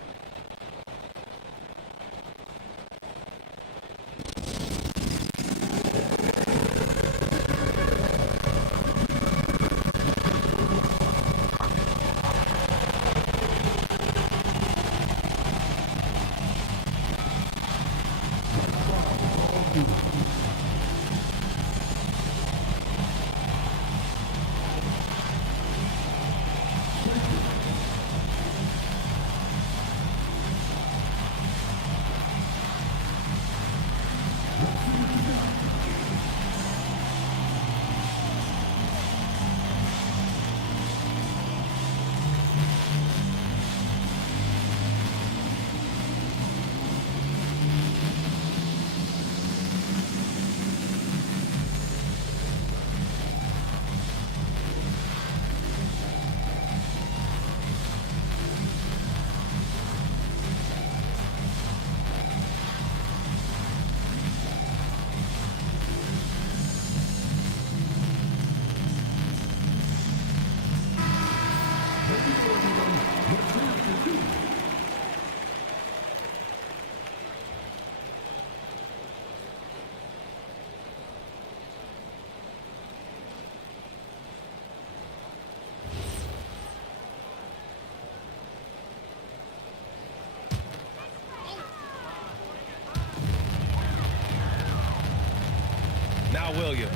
Now Williams.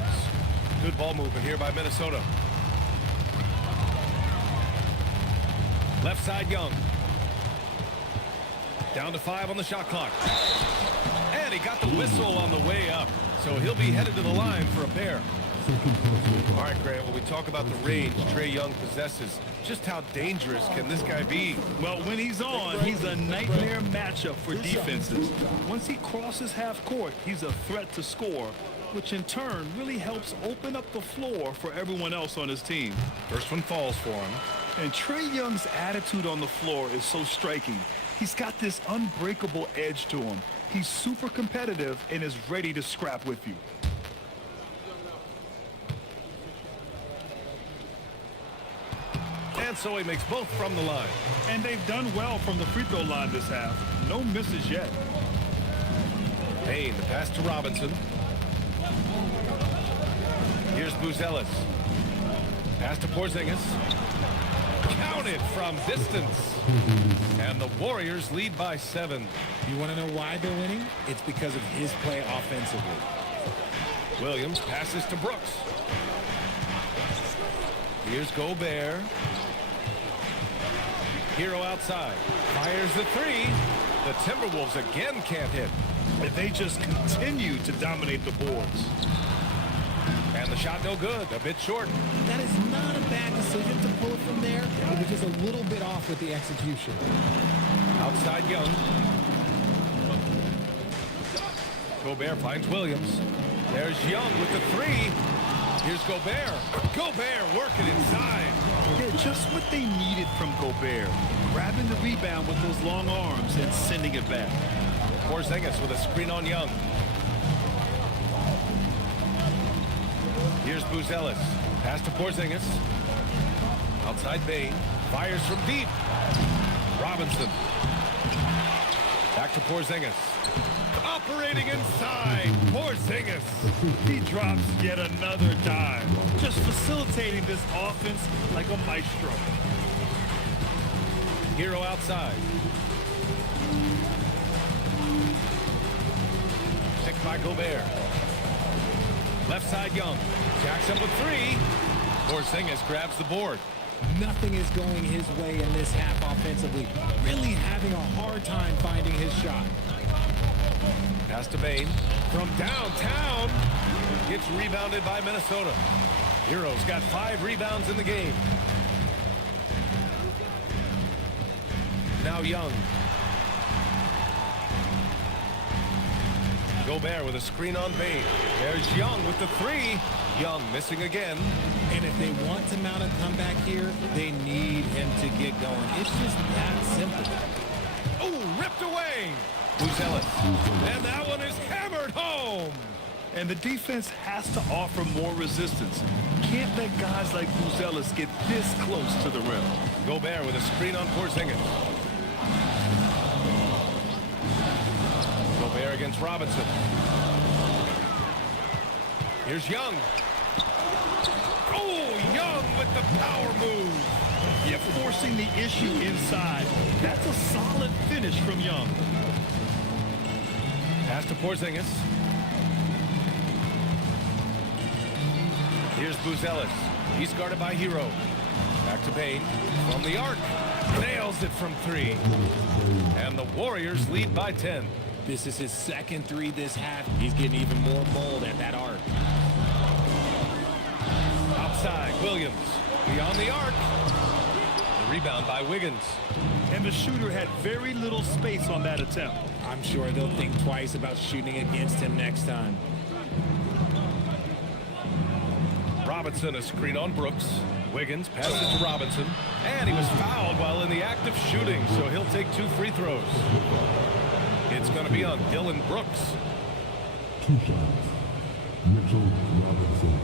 Good ball movement here by Minnesota. Left side Young. Down to 5 on the shot clock. And he got the whistle on the way up. So he'll be headed to the line for a pair. All right, Grant, when we talk about the range Trae Young possesses, just how dangerous can this guy be? Well, when he's on, he's a nightmare matchup for defenses. Once he crosses half court, he's a threat to score, which in turn really helps open up the floor for everyone else on his team. First one falls for him. And Trae Young's attitude on the floor is so striking. He's got this unbreakable edge to him. He's super competitive and is ready to scrap with you. And so he makes both from the line. And they've done well from the free throw line this half. No misses yet. Payne, the pass to Robinson. Here's Buzelis. Pass to Porzingis. Counted from distance. And the Warriors lead by 7. You want to know why they're winning? It's because of his play offensively. Williams passes to Brooks. Here's Gobert. Hero outside. Fires the 3. The Timberwolves again can't hit. And they just continue to dominate the boards. And the shot no good. A bit short. That is not a bad decision to pull it from there. It was just a little bit off with the execution. Outside Young. Gobert finds Williams. There's Young with the 3. Here's Gobert. Gobert working inside. Yeah, just what they needed from Gobert. Grabbing the rebound with those long arms and sending it back. Porzingis with a screen on Young. Here's Buzelis. Pass to Porzingis. Outside Bane. Fires from deep. Robinson. Back to Porzingis. Operating inside. Porzingis. He drops yet another dime. Just facilitating this offense like a maestro. Hero outside. Picked by Gobert. Left side Young. Jacks up with 3. Porzingis grabs the board. Nothing is going his way in this half offensively. Really having a hard time finding his shot. Pass to Bane. From downtown. Gets rebounded by Minnesota. Hero's got 5 rebounds in the game. Now Young. Gobert with a screen on Bane. There's Young with the 3. Young missing again. And if they want to mount a comeback here, they need him to get going. It's just that simple. Oh, ripped away. Buzelis. And that one is hammered home. And the defense has to offer more resistance. Can't let guys like Buzelis get this close to the rim. Gobert with a screen on Porzingis. Gobert against Robinson. Here's Young. Oh, Young with the power move. Yeah, forcing the issue inside. That's a solid finish from Young. Pass to Porzingis. Here's Buzelis. He's guarded by Hero. Back to Bane. From the arc. Nails it from 3. And the Warriors lead by 10. This is his second 3 this half. He's getting even more bold at that arc. Outside, Williams. Beyond the arc. The rebound by Wiggins. And the shooter had very little space on that attempt. I'm sure they'll think twice about shooting against him next time. Robinson, a screen on Brooks. Wiggins passes to Robinson. And he was fouled while in the act of shooting, so he'll take 2 free throws. It's going to be on Dylan Brooks. 2 shots. Mitchell Robinson.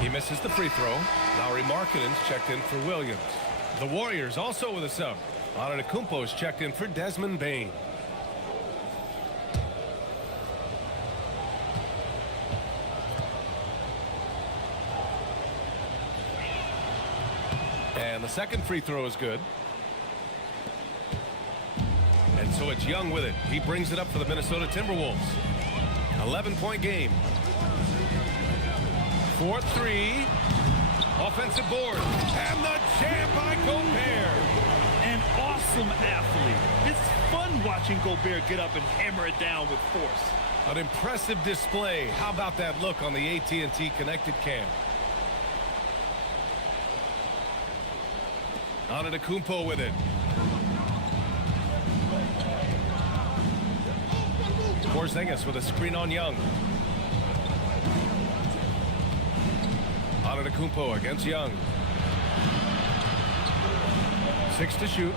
He misses the free throw. Lauri Markkanen's checked in for Williams. The Warriors also with a sub. Antetokounmpo's checked in for Desmond Bane. And the second free throw is good. And so it's Young with it. He brings it up for the Minnesota Timberwolves. 11-point game. 4-3. Offensive board. And the jam by Gobert. An awesome athlete. It's fun watching Gobert get up and hammer it down with force. An impressive display. How about that look on the AT&T connected cam? Antetokounmpo with it. Porzingis with a screen on Young. Antetokounmpo against Young. 6 to shoot.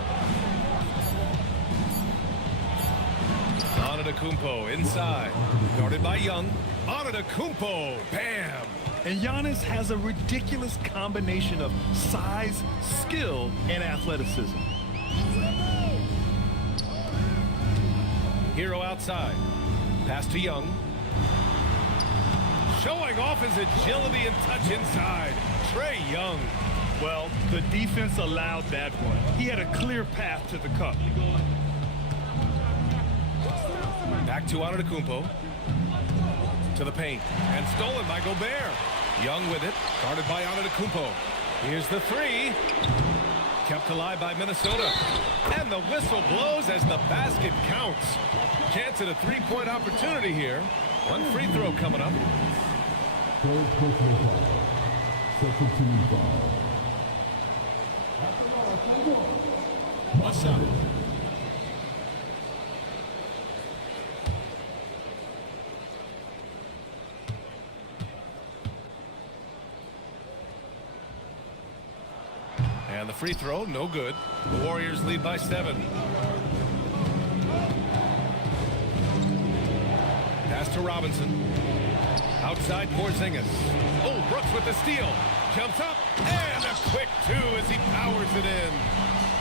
Antetokounmpo inside. Guarded by Young. Antetokounmpo. Bam! And Giannis has a ridiculous combination of size, skill, and athleticism. Hero outside. Pass to Young. Showing off his agility and touch inside. Trae Young. Well, the defense allowed that one. He had a clear path to the cup. Back to Antetokounmpo. To the paint. And stolen by Gobert. Young with it. Guarded by Antetokounmpo. Here's the three. Kept alive by Minnesota. And the whistle blows as the basket counts. Chance at a three-point opportunity here. One free throw coming up. What's up? And the free throw, no good. The Warriors lead by 7. Pass to Robinson. Outside Porzingis. Oh, Brooks with the steal. Jumps up, and a quick 2 as he powers it in.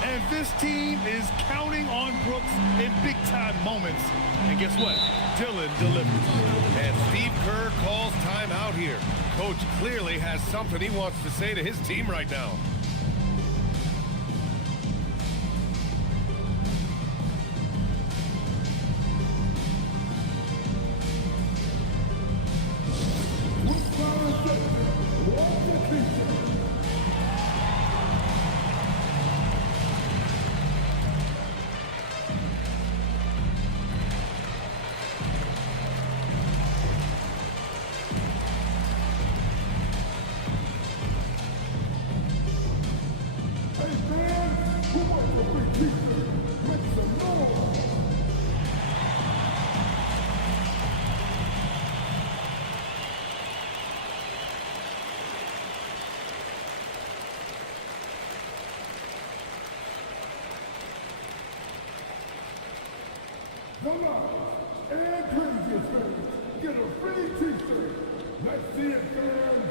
And this team is counting on Brooks in big-time moments. And guess what? Dylan delivers. And Steve Kerr calls timeout here. Coach clearly has something he wants to say to his team right now. Come on, and Crazy fans, get a free t-shirt. Let's see it, fans.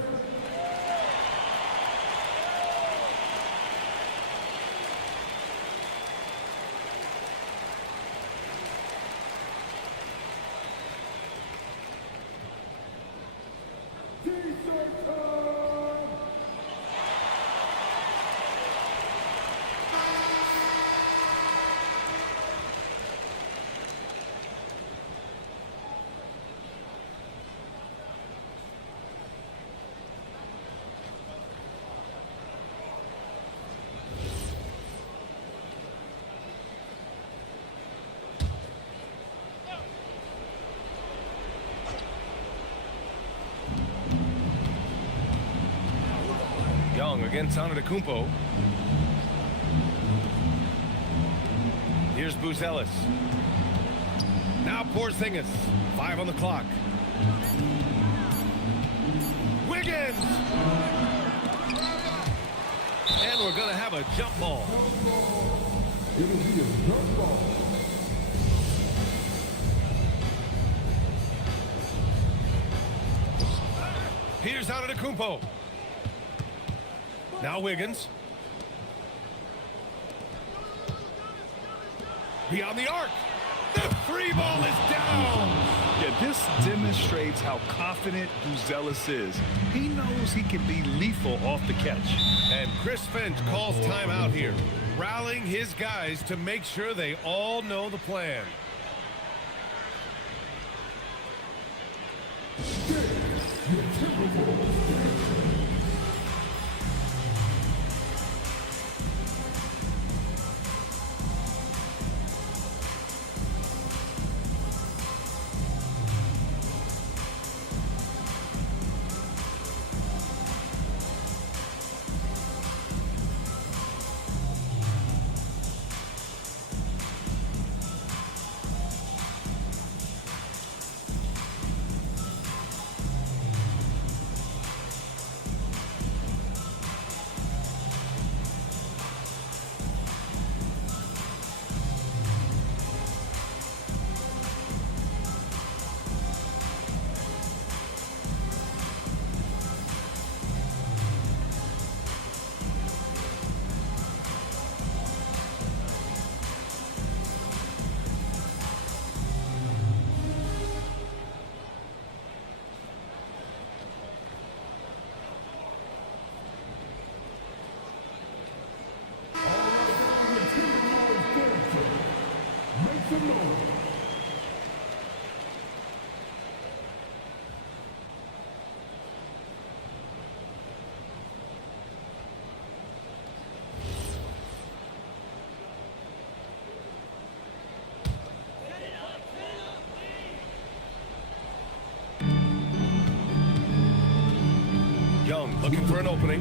T-shirt time! Young against Antetokounmpo. Here's Buzelis. Now Porzingis. 5 on the clock. Wiggins! And we're going to have a jump ball. It'll be a jump ball. Here's Antetokounmpo. Now Wiggins. Beyond the arc. The three ball is down. Yeah, this demonstrates how confident Buzelis is. He knows he can be lethal off the catch. And Chris Finch calls timeout here, rallying his guys to make sure they all know the plan. Young looking for an opening.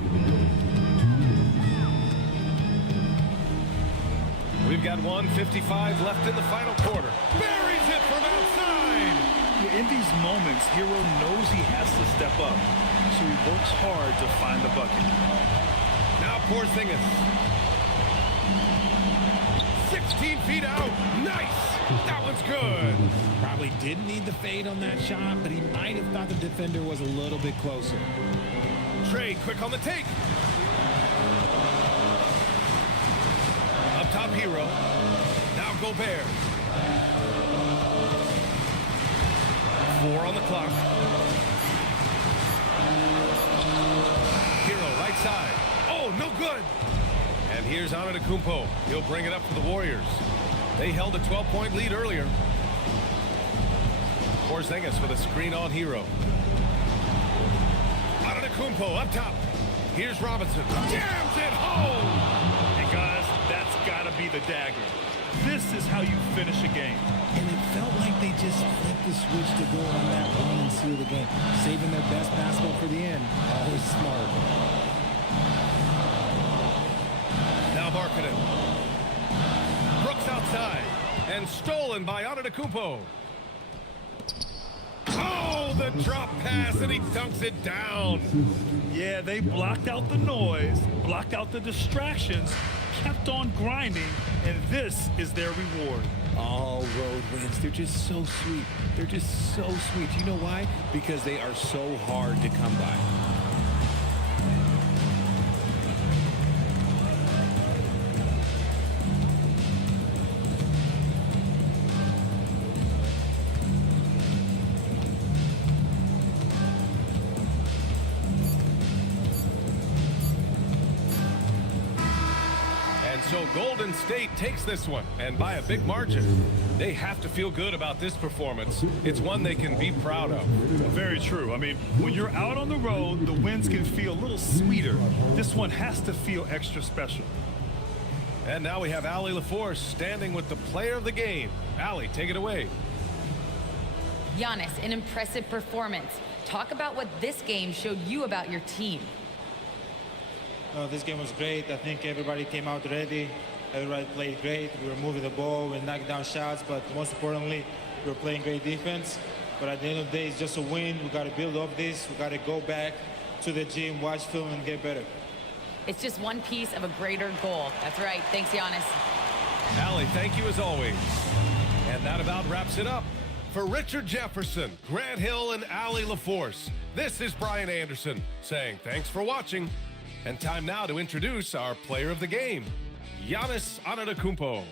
We've got 1:55 left in the final quarter. Buries it from outside. In these moments, Hero knows he has to step up, so he works hard to find the bucket. Now Porzingis. 16 feet out. Nice. That one's good. Probably didn't need the fade on that shot, but he might have thought the defender was a little bit closer. Trey quick on the take. Up top Hero. Now Gobert. 4 on the clock. Hero right side. Oh, no good. And here's Antetokounmpo. He'll bring it up for the Warriors. They held a 12-point lead earlier. Porzingis with a screen on Hero. Antetokounmpo up top. Here's Robinson. Jams it home. And guys, that's got to be the dagger. This is how you finish a game. And it felt like they just flipped the switch to go on that run and seal the game. Saving their best basketball for the end. Always smart. Now Markkanen. Brooks outside. And stolen by Antetokounmpo. Oh, the drop pass, and he dunks it down. Yeah, they blocked out the noise, blocked out the distractions, kept on grinding, and this is their reward. All road wins. They're just so sweet. They're just so sweet. You know why? Because they are so hard to come by. So Golden State takes this one, and by a big margin. They have to feel good about this performance. It's one they can be proud of. Very true. I mean, when you're out on the road, the wins can feel a little sweeter. This one has to feel extra special. And now we have Allie LaForce standing with the player of the game. Allie, take it away. Giannis, an impressive performance. Talk about what this game showed you about your team. This game was great. I think everybody came out ready. Everybody played great. We were moving the ball. We knocked down shots. But most importantly, we were playing great defense. But at the end of the day, it's just a win. We got to build off this. We got to go back to the gym, watch film, and get better. It's just one piece of a greater goal. That's right. Thanks, Giannis. Allie, thank you as always. And that about wraps it up. For Richard Jefferson, Grant Hill, and Allie LaForce, this is Brian Anderson saying thanks for watching. And time now to introduce our player of the game, Giannis Antetokounmpo.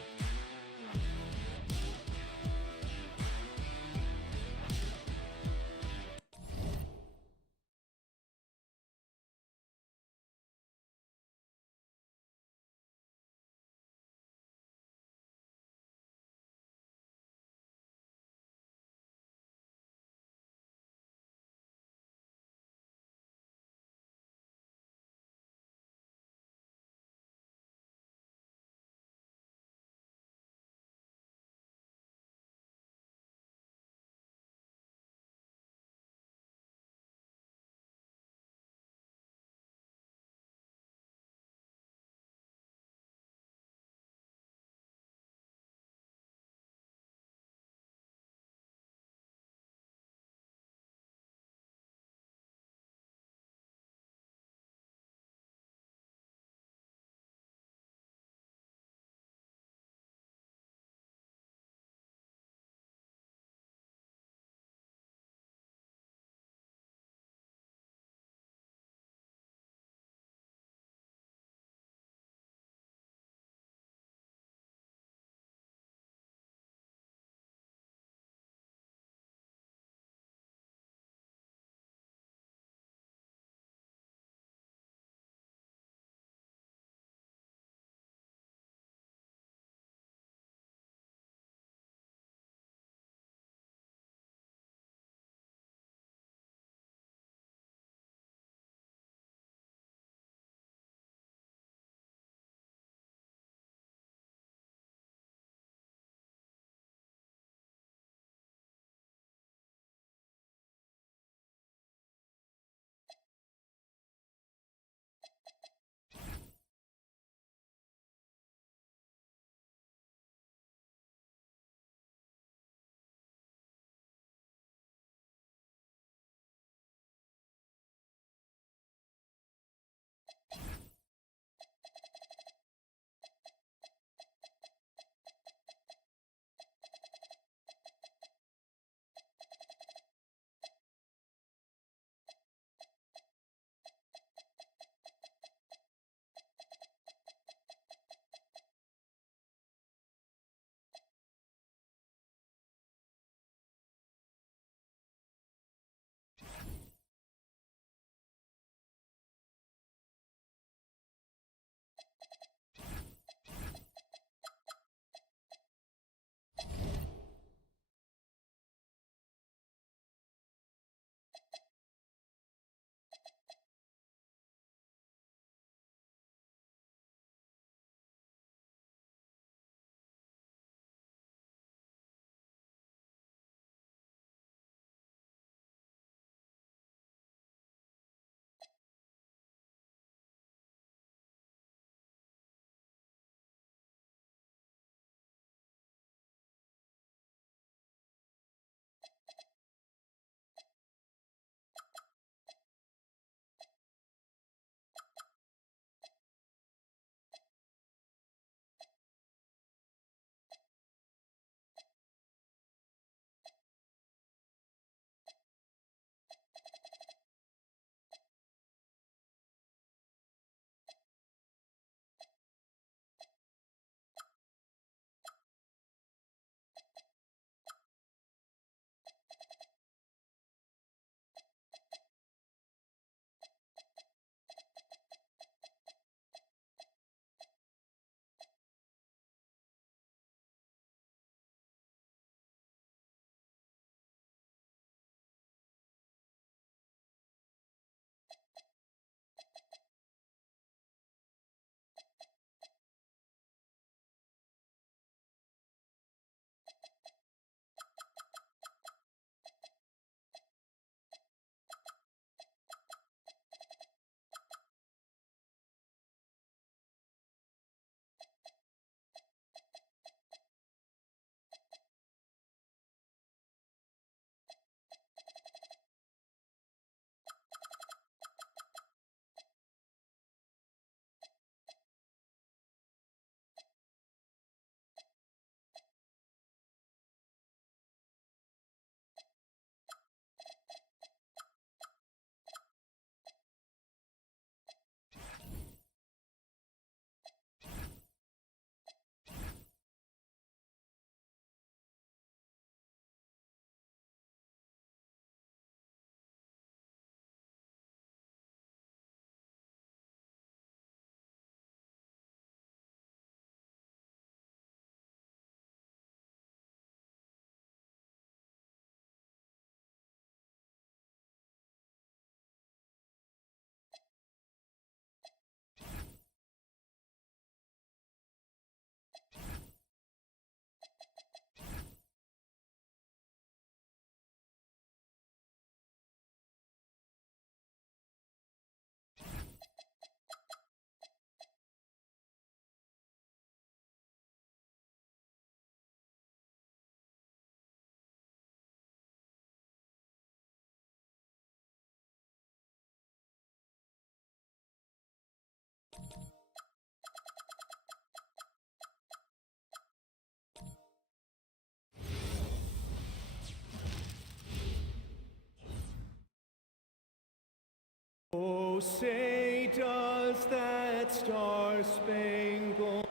Oh, say does that star-spangled...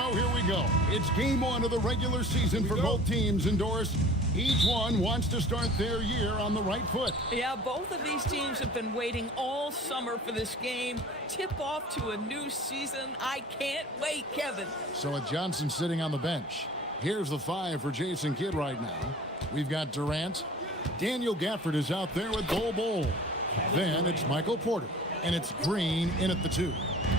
Now here we go. It's game one of the regular season for both teams, and Doris, each one wants to start their year on the right foot. Yeah, both of these teams have been waiting all summer for this game. Tip off to a new season. I can't wait, Kevin. So with Johnson sitting on the bench, here's the 5 for Jason Kidd right now. We've got Durant. Daniel Gafford is out there with Bol. Then it's Michael Porter, and it's Green in at the 2.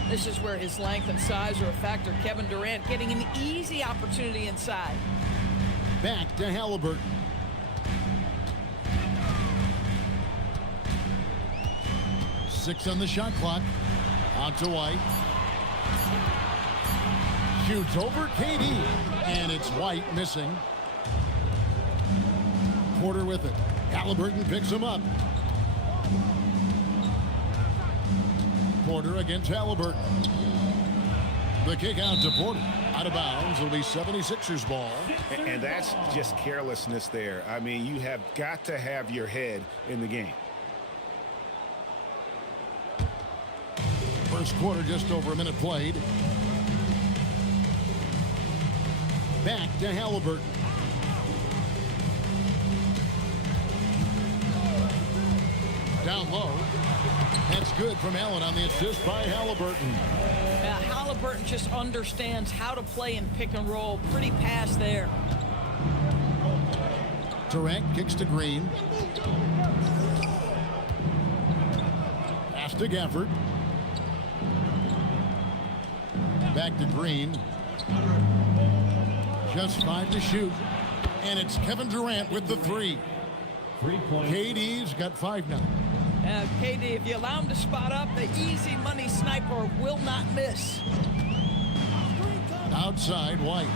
This is where his length and size are a factor. Kevin Durant getting an easy opportunity inside. Back to Halliburton. Six on the shot clock. Out to White. Shoots over KD. And it's White missing. Porter with it. Halliburton picks him up. Porter against Halliburton. The kick out to Porter. Out of bounds. It'll be 76ers ball. And that's just carelessness there. I mean, you have got to have your head in the game. First quarter, just over a minute played. Back to Halliburton. Down low. That's good from Allen on the assist by Halliburton. Halliburton just understands how to play in pick and roll. Pretty pass there. Durant kicks to Green. Pass to Gafford. Back to Green. Just 5 to shoot. And it's Kevin Durant with the 3. KD's got 5 now. KD, if you allow him to spot up, the easy money sniper will not miss. Outside, White.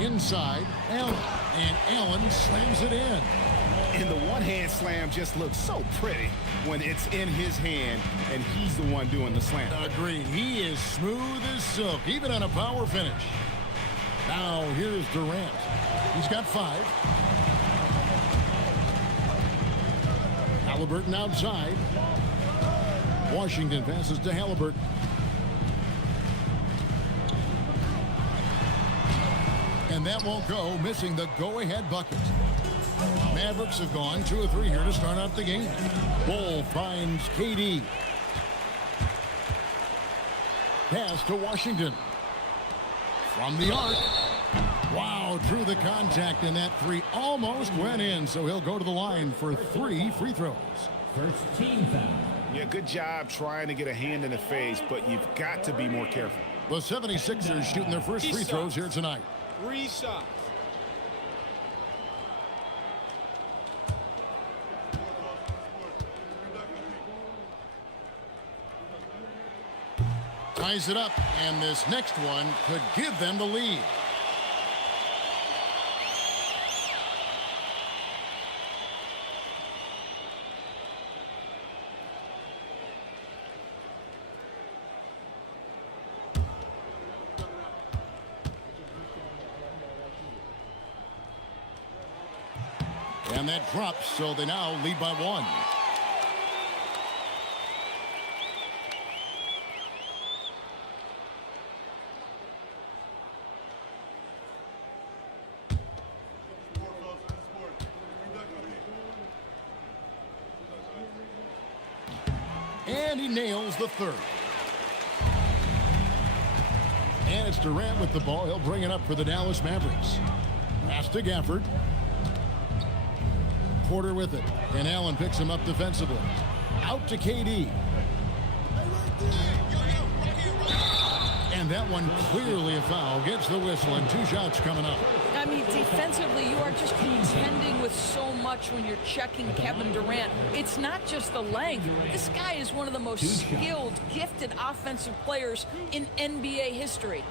Inside, Allen. And Allen slams it in. And the one-hand slam just looks so pretty when it's in his hand and he's the one doing the slam. Agreed. He is smooth as silk, even on a power finish. Now here's Durant. He's got 5. Halliburton outside. Washington passes to Halliburton. And that won't go, missing the go-ahead bucket. Mavericks have gone 2 of 3 here to start out the game. Bol finds KD. Pass to Washington. From the arc. Wow, drew the contact, and that 3 almost went in, so he'll go to the line for 3 free throws. First team foul. Yeah, good job trying to get a hand in the face, but you've got to be more careful. The 76ers shooting their first free throws here tonight. 3 shots. Ties it up, and this next one could give them the lead. And that drops, so they now lead by 1. And he nails the third. And it's Durant with the ball. He'll bring it up for the Dallas Mavericks. Pass to Gafford. Porter with it. And Allen picks him up defensively. Out to KD. And that one clearly a foul. Gets the whistle and 2 shots coming up. I mean, defensively, you are just contending with so much when you're checking Kevin Durant. It's not just the length. This guy is one of the most skilled, gifted offensive players in NBA history.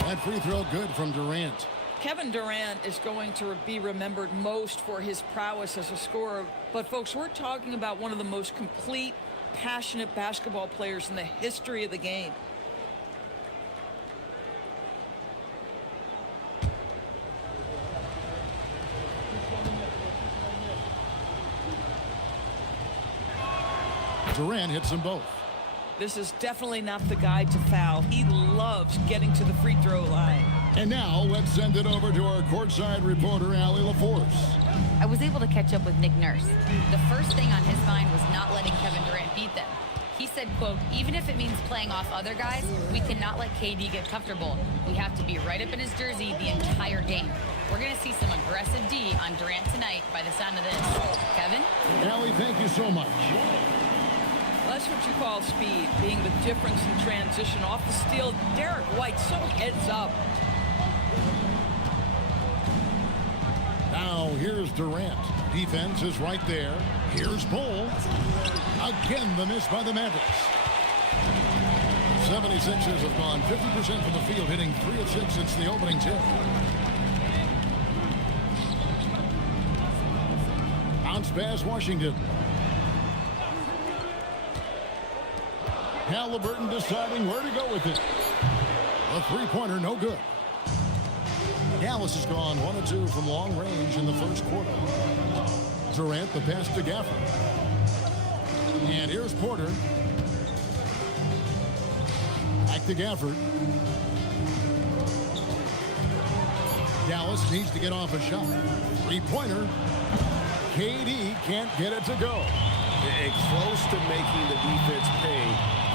That free throw good from Durant. Kevin Durant is going to be remembered most for his prowess as a scorer. But, folks, we're talking about one of the most complete, passionate basketball players in the history of the game. Durant hits them both. This is definitely not the guy to foul. He loves getting to the free throw line. And now let's send it over to our courtside reporter, Allie LaForce. I was able to catch up with Nick Nurse. The first thing on his mind was not letting Kevin Durant beat them. He said, quote, even if it means playing off other guys, we cannot let KD get comfortable. We have to be right up in his jersey the entire game. We're going to see some aggressive D on Durant tonight by the sound of this. Kevin? Allie, thank you so much. That's what you call speed, being the difference in transition. Off the steal, Derek White so heads up. Now here's Durant. Defense is right there. Here's Bull. Again, the miss by the Mavericks. 76ers have gone 50% from the field, hitting 3 of 6 since the opening tip. Bounce pass, Washington. Halliburton deciding where to go with it. A three-pointer, no good. Dallas has gone 1 of 2 from long range in the first quarter. Durant, the pass to Gafford. And here's Porter. Back to Gafford. Dallas needs to get off a shot. Three-pointer. KD can't get it to go. Close to making the defense pay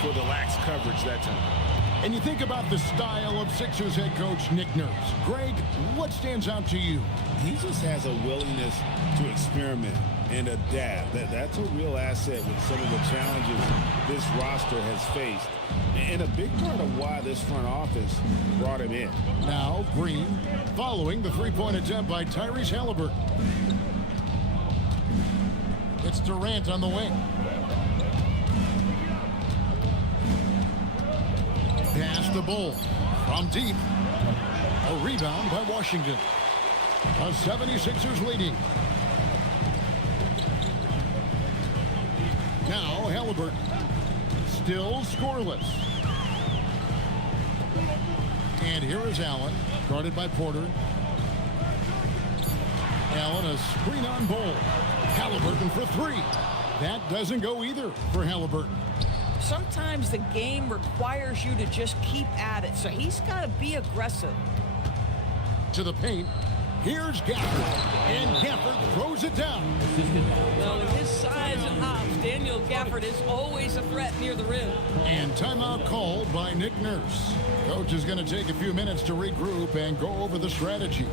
for the lax coverage that time. And you think about the style of Sixers head coach Nick Nurse. Greg, what stands out to you? He just has a willingness to experiment and adapt. That's a real asset with some of the challenges this roster has faced. And a big part of why this front office brought him in. Now Green following the three-point attempt by Tyrese Halliburton. It's Durant on the wing. Pass the Bull from deep. A rebound by Washington. The 76ers leading. Now Halliburton. Still scoreless. And here is Allen, guarded by Porter. Allen, a screen on Bull. Halliburton for 3. That doesn't go either for Halliburton. Sometimes the game requires you to just keep at it, so he's got to be aggressive. To the paint. Here's Gafford. And Gafford throws it down. Well, with his size and hops, Daniel Gafford is always a threat near the rim. And timeout called by Nick Nurse. Coach is going to take a few minutes to regroup and go over the strategy.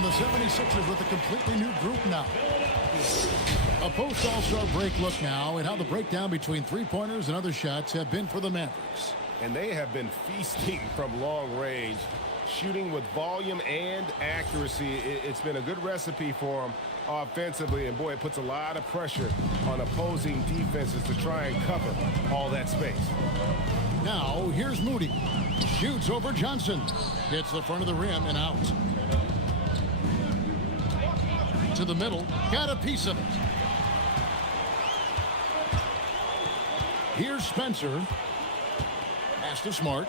And the 76ers with a completely new group now. A post-All-Star break look now at how the breakdown between three-pointers and other shots have been for the Mavericks. And they have been feasting from long range, shooting with volume and accuracy. It's been a good recipe for them offensively, and boy, it puts a lot of pressure on opposing defenses to try and cover all that space. Now, here's Moody. Shoots over Johnson. Hits the front of the rim and out. To the middle. Got a piece of it. Here's Spencer. Pass to Smart.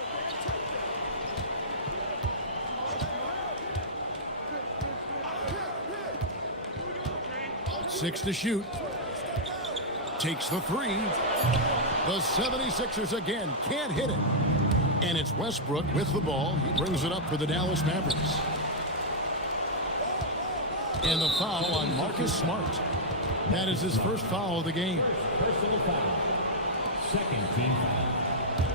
Six to shoot. Takes the three. The 76ers again can't hit it. And it's Westbrook with the ball. He brings it up for the Dallas Mavericks. And the foul on Marcus Smart. That is his first foul of the game. Personal foul. Second team foul.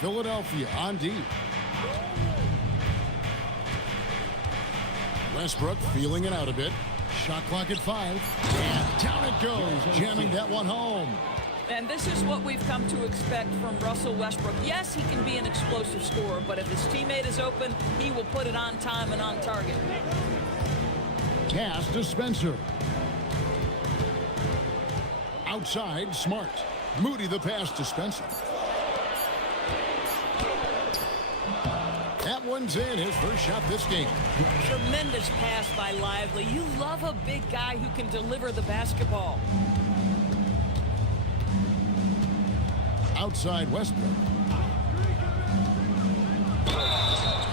Philadelphia on D. Westbrook feeling it out a bit. Shot clock at 5. And down it goes. Jamming that one home. And this is what we've come to expect from Russell Westbrook. Yes, he can be an explosive scorer, but if his teammate is open, he will put it on time and on target. Pass to Spencer. Outside, Smart. Moody the pass to Spencer. That one's in, his first shot this game. Tremendous pass by Lively. You love a big guy who can deliver the basketball. Outside Westbrook.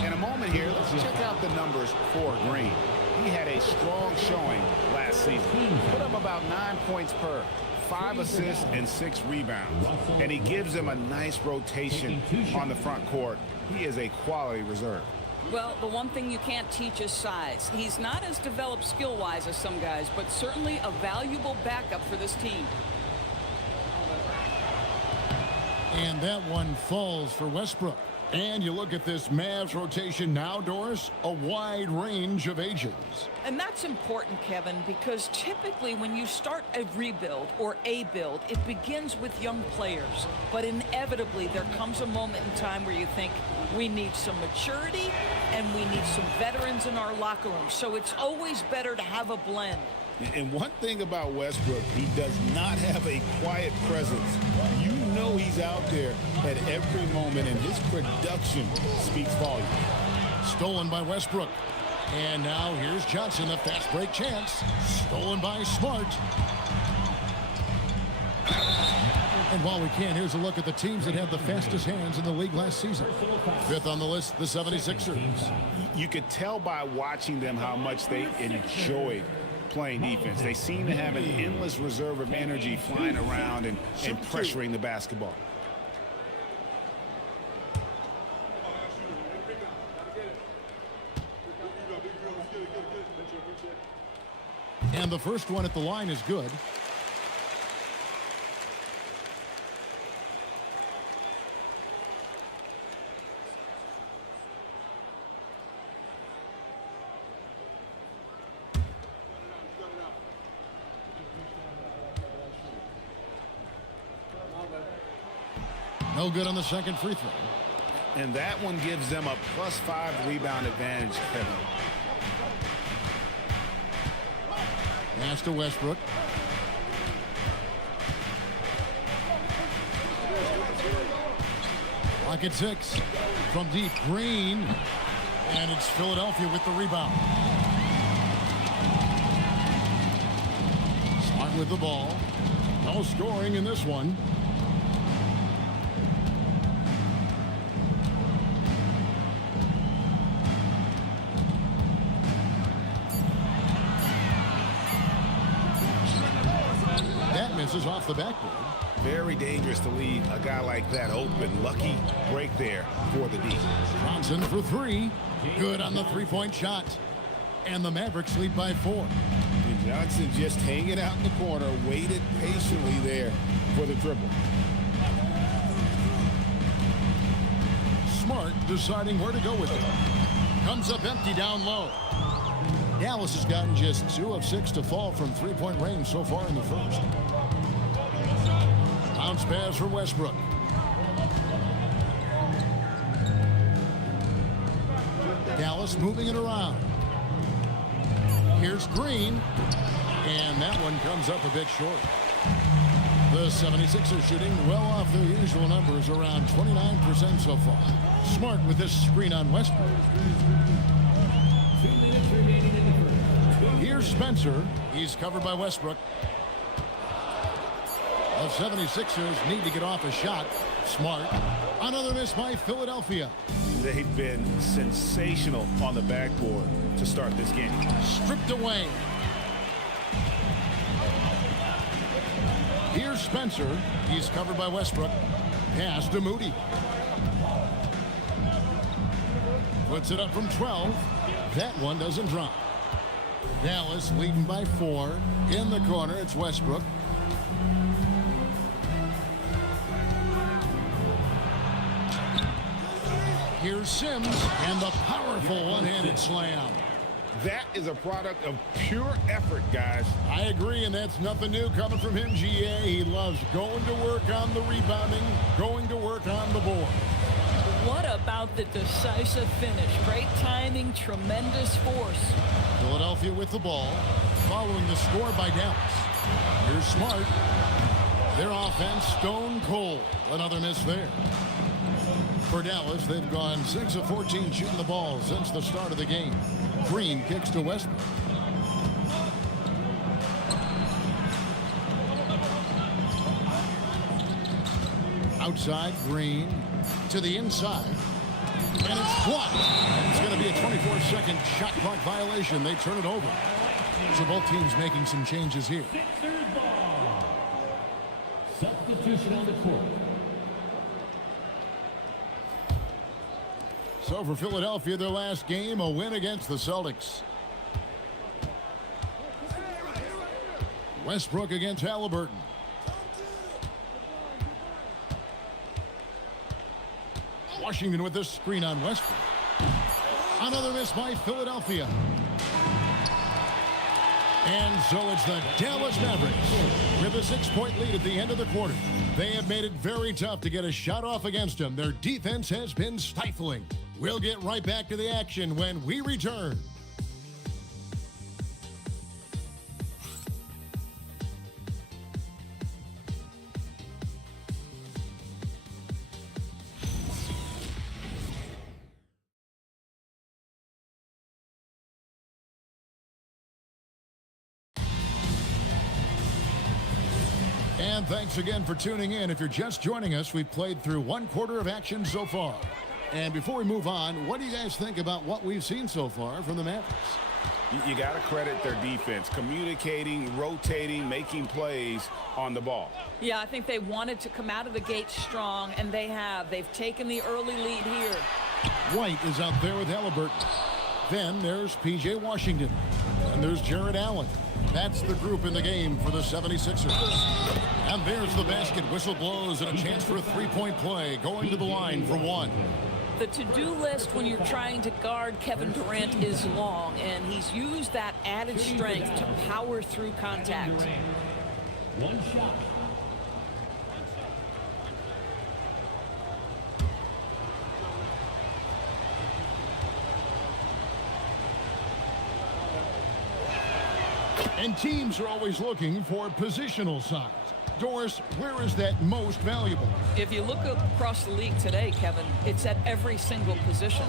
In a moment here, let's check out the numbers for Green. He had a strong showing last season. Put up about 9 points per, 5 assists and 6 rebounds. And he gives them a nice rotation on the front court. He is a quality reserve. Well, the one thing you can't teach is size. He's not as developed skill-wise as some guys, but certainly a valuable backup for this team. And that one falls for Westbrook. And you look at this Mavs rotation now, Doris, a wide range of ages. And that's important, Kevin, because typically when you start a rebuild or a build, it begins with young players. But inevitably, there comes a moment in time where you think, we need some maturity and we need some veterans in our locker room. So it's always better to have a blend. And one thing about Westbrook, he does not have a quiet presence. You know he's out there at every moment, and his production speaks volume. Stolen by Westbrook. And now here's Johnson, the fast break chance. Stolen by Smart. And while we can, here's a look at the teams that had the fastest hands in the league last season. Fifth on the list, the 76ers. You could tell by watching them how much they enjoyed playing defense. They seem to have an endless reserve of energy flying around and pressuring the basketball. And the first one at the line is good. No good on the second free throw. And that one gives them a +5 rebound advantage, Kevin. Pass to Westbrook. Clock at 6. From deep, Green. And it's Philadelphia with the rebound. Smart with the ball. No scoring in this one. Misses off the backboard. Very dangerous to leave a guy like that open. Lucky break there for the D. Johnson for 3. Good on the three-point shot. And the Mavericks lead by 4. And Johnson just hanging out in the corner, waited patiently there for the dribble. Smart deciding where to go with it. Comes up empty down low. Dallas has gotten just 2 of 6 to fall from three-point range so far in the first. Bounce pass for Westbrook. Dallas moving it around. Here's Green. And that one comes up a bit short. The 76ers shooting well off their usual numbers, around 29% so far. Smart with this screen on Westbrook. Here's Spencer. He's covered by Westbrook. The 76ers need to get off a shot. Smart. Another miss by Philadelphia. They've been sensational on the backboard to start this game. Stripped away. Here's Spencer. He's covered by Westbrook. Pass to Moody. Puts it up from 12. That one doesn't drop. Dallas leading by 4. In the corner, it's Westbrook. Here's Sims and the powerful one-handed slam. That is a product of pure effort, guys. I agree, and that's nothing new coming from him, GA. He loves going to work on the rebounding, going to work on the board. What about the decisive finish? Great timing, tremendous force. Philadelphia with the ball, following the score by Dallas. Here's Smart. Their offense stone cold. Another miss there. For Dallas, they've gone 6 of 14 shooting the ball since the start of the game. Green kicks to Westbrook. Outside, Green to the inside. And it's blocked. It's going to be a 24-second shot clock violation. They turn it over. So both teams making some changes here. Substitution on the court. So for Philadelphia, their last game, a win against the Celtics. Westbrook against Halliburton. Washington with this screen on Westbrook. Another miss by Philadelphia. And so it's the Dallas Mavericks with a 6-point lead at the end of the quarter. They have made it very tough to get a shot off against them. Their defense has been stifling. We'll get right back to the action when we return. And thanks again for tuning in. If you're just joining us, we've played through 1 quarter of action so far. And before we move on, what do you guys think about what we've seen so far from the Mavericks? You got to credit their defense, communicating, rotating, making plays on the ball. Yeah, I think they wanted to come out of the gate strong, and they have. They've taken the early lead here. White is out there with Halliburton. Then there's P.J. Washington. And there's Jared Allen. That's the group in the game for the 76ers. And there's the basket. Whistle blows and a chance for a 3-point play. Going to the line for 1. The to-do list when you're trying to guard Kevin Durant is long, and he's used that added strength to power through contact. 1 shot. And teams are always looking for positional size. Doris, where is that most valuable? If you look across the league today, Kevin, it's at every single position.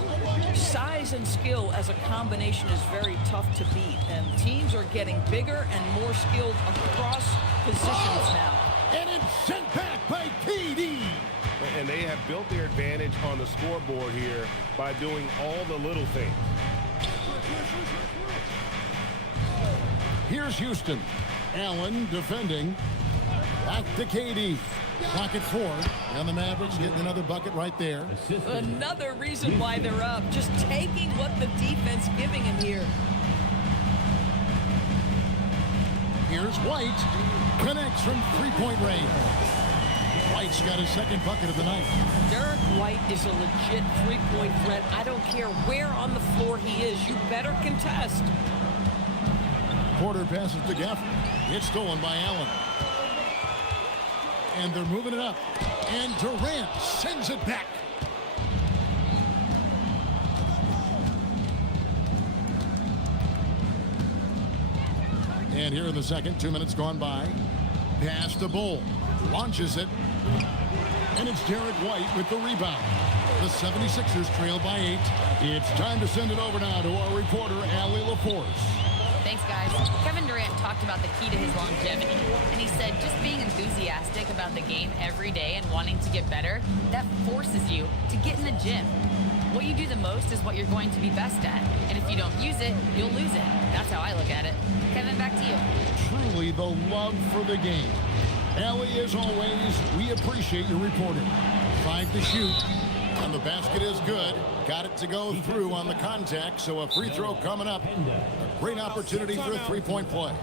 Size and skill as a combination is very tough to beat, and teams are getting bigger and more skilled across positions now. And it's sent back by KD. And they have built their advantage on the scoreboard here by doing all the little things. Here's Houston. Allen defending. Back to KD. Pocket 4. And the Mavericks getting another bucket right there. Another reason why they're up. Just taking what the defense giving him here. Here's White. Connects from 3-point range. White's got his second bucket of the night. Derek White is a legit three-point threat. I don't care where on the floor he is. You better contest. Porter passes to Gafford. It's stolen by Allen. And they're moving it up. And Durant sends it back. And here in the second, 2 minutes gone by. Pass to Bull. Launches it. And it's Derek White with the rebound. The 76ers trail by 8. It's time to send it over now to our reporter, Allie LaForce. Thanks, guys. Kevin Durant talked about the key to his longevity, and he said just being enthusiastic about the game every day and wanting to get better, that forces you to get in the gym. What you do the most is what you're going to be best at, and if you don't use it, you'll lose it. That's how I look at it. Kevin, back to you. Truly the love for the game. Allie, as always, we appreciate your reporting. 5 to shoot. And the basket is good. Got it to go through on the contact, so a free throw coming up. A great opportunity for a three-point play.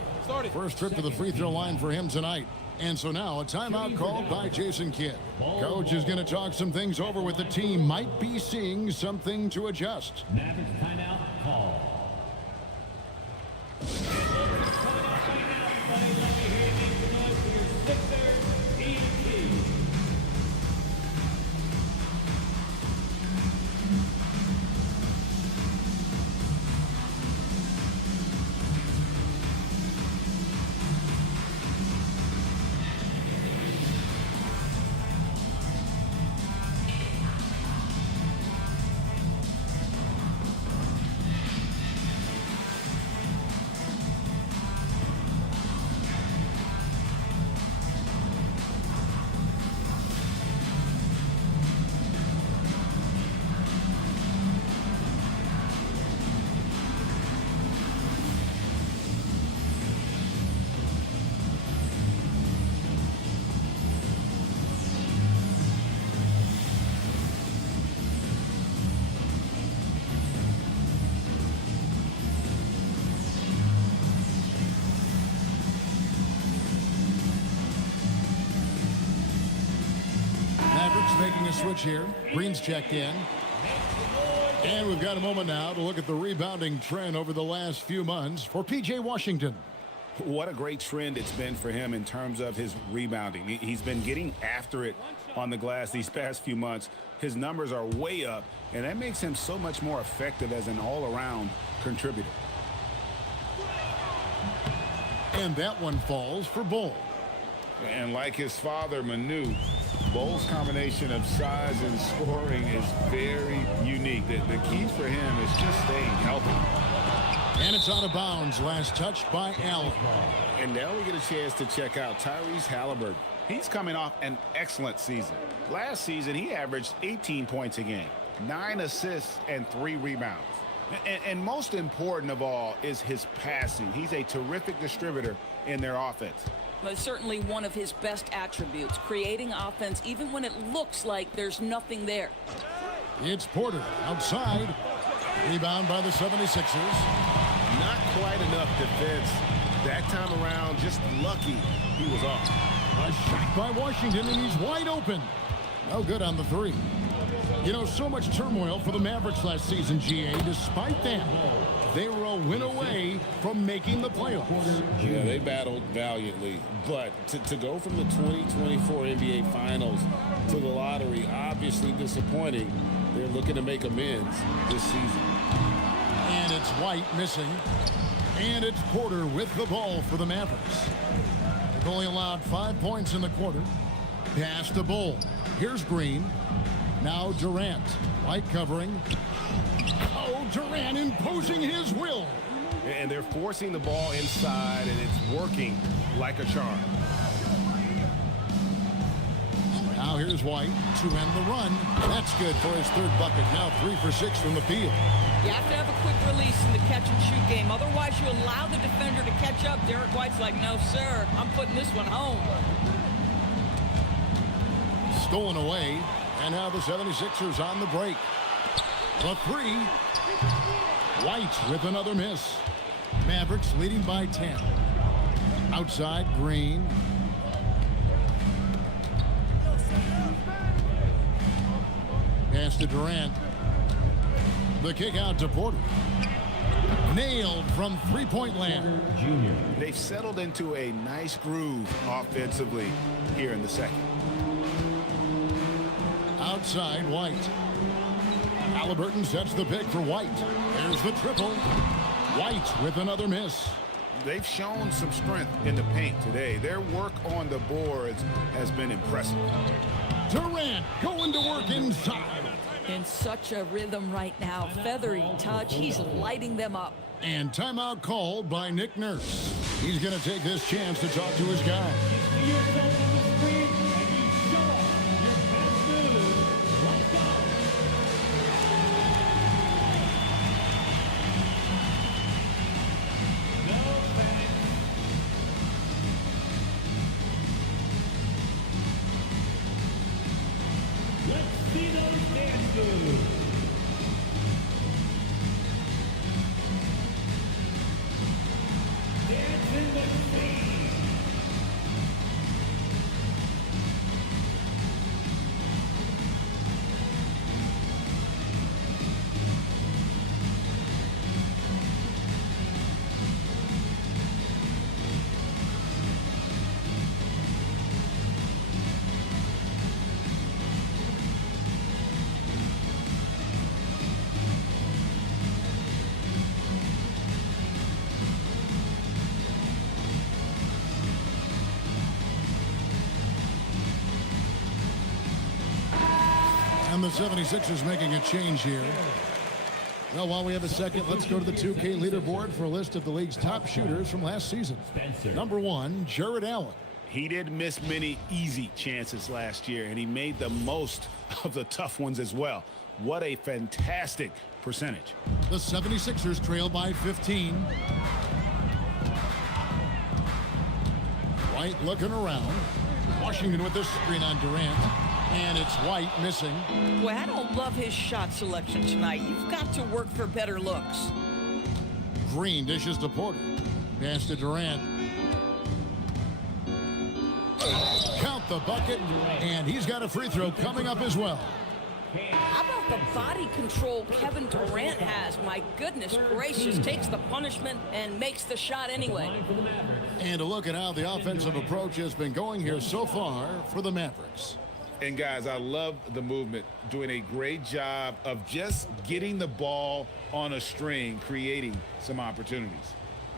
First trip to the free throw line for him tonight. And so now a timeout called by Jason Kidd. Coach is going to talk some things over with the team. Might be seeing something to adjust. Mavericks timeout call. Making a switch here. Green's checked in. And we've got a moment now to look at the rebounding trend over the last few months for P.J. Washington. What a great trend it's been for him in terms of his rebounding. He's been getting after it on the glass these past few months. His numbers are way up, and that makes him so much more effective as an all-around contributor. And that one falls for Bull. And like his father, Manu, Bull's combination of size and scoring is very unique. The key for him is just staying healthy. And it's out of bounds. Last touch by Allen. And now we get a chance to check out Tyrese Halliburton. He's coming off an excellent season. Last season, he averaged 18 points a game, 9 assists, and 3 rebounds. And most important of all is his passing. He's a terrific distributor in their offense. But certainly one of his best attributes, creating offense even when it looks like there's nothing there. It's Porter outside. Rebound by the 76ers. Not quite enough defense that time around. Just lucky he was off. A shot by Washington, and he's wide open. No good on the three. You know, so much turmoil for the Mavericks last season, GA. Despite that, they were a win away from making the playoffs. Yeah, they battled valiantly. But to go from the 2024 NBA Finals to the lottery, obviously disappointing. They're looking to make amends this season. And it's White missing. And it's Porter with the ball for the Mavericks. They've only allowed 5 points in the quarter. Pass to Bull. Here's Green. Now Durant. White covering. Oh, Durant imposing his will. And they're forcing the ball inside, and it's working like a charm. Now here's White to end the run. That's good for his third bucket. Now 3 for 6 from the field. You have to have a quick release in the catch-and-shoot game. Otherwise, you allow the defender to catch up. Derek White's like, no, sir, I'm putting this one home. Stolen away. And now the 76ers on the break. The three. White with another miss. Mavericks leading by 10. Outside, Green. Pass to Durant. The kick out to Porter. Nailed from three-point land. They've settled into a nice groove offensively here in the second. Outside White. Halliburton sets the pick for White. There's the triple. White with another miss. They've shown some strength in the paint today. Their work on the boards has been impressive. Durant going to work inside. In such a rhythm right now. Feathery touch. He's lighting them up. And timeout called by Nick Nurse. He's going to take this chance to talk to his guy. And the 76ers making a change here. Well, while we have a second, let's go to the 2K leaderboard for a list of the league's top shooters from last season. Number 1, Jared Allen. He didn't miss many easy chances last year, and he made the most of the tough ones as well. What a fantastic percentage. The 76ers trail by 15. White looking around. Washington with this screen on Durant. And it's White missing. Boy, I don't love his shot selection tonight. You've got to work for better looks. Green dishes to Porter. Pass to Durant. Count the bucket. And he's got a free throw coming up as well. How about the body control Kevin Durant has? My goodness gracious. Takes the punishment and makes the shot anyway. And a look at how the offensive approach has been going here so far for the Mavericks. And guys, I love the movement, doing a great job of just getting the ball on a string, creating some opportunities.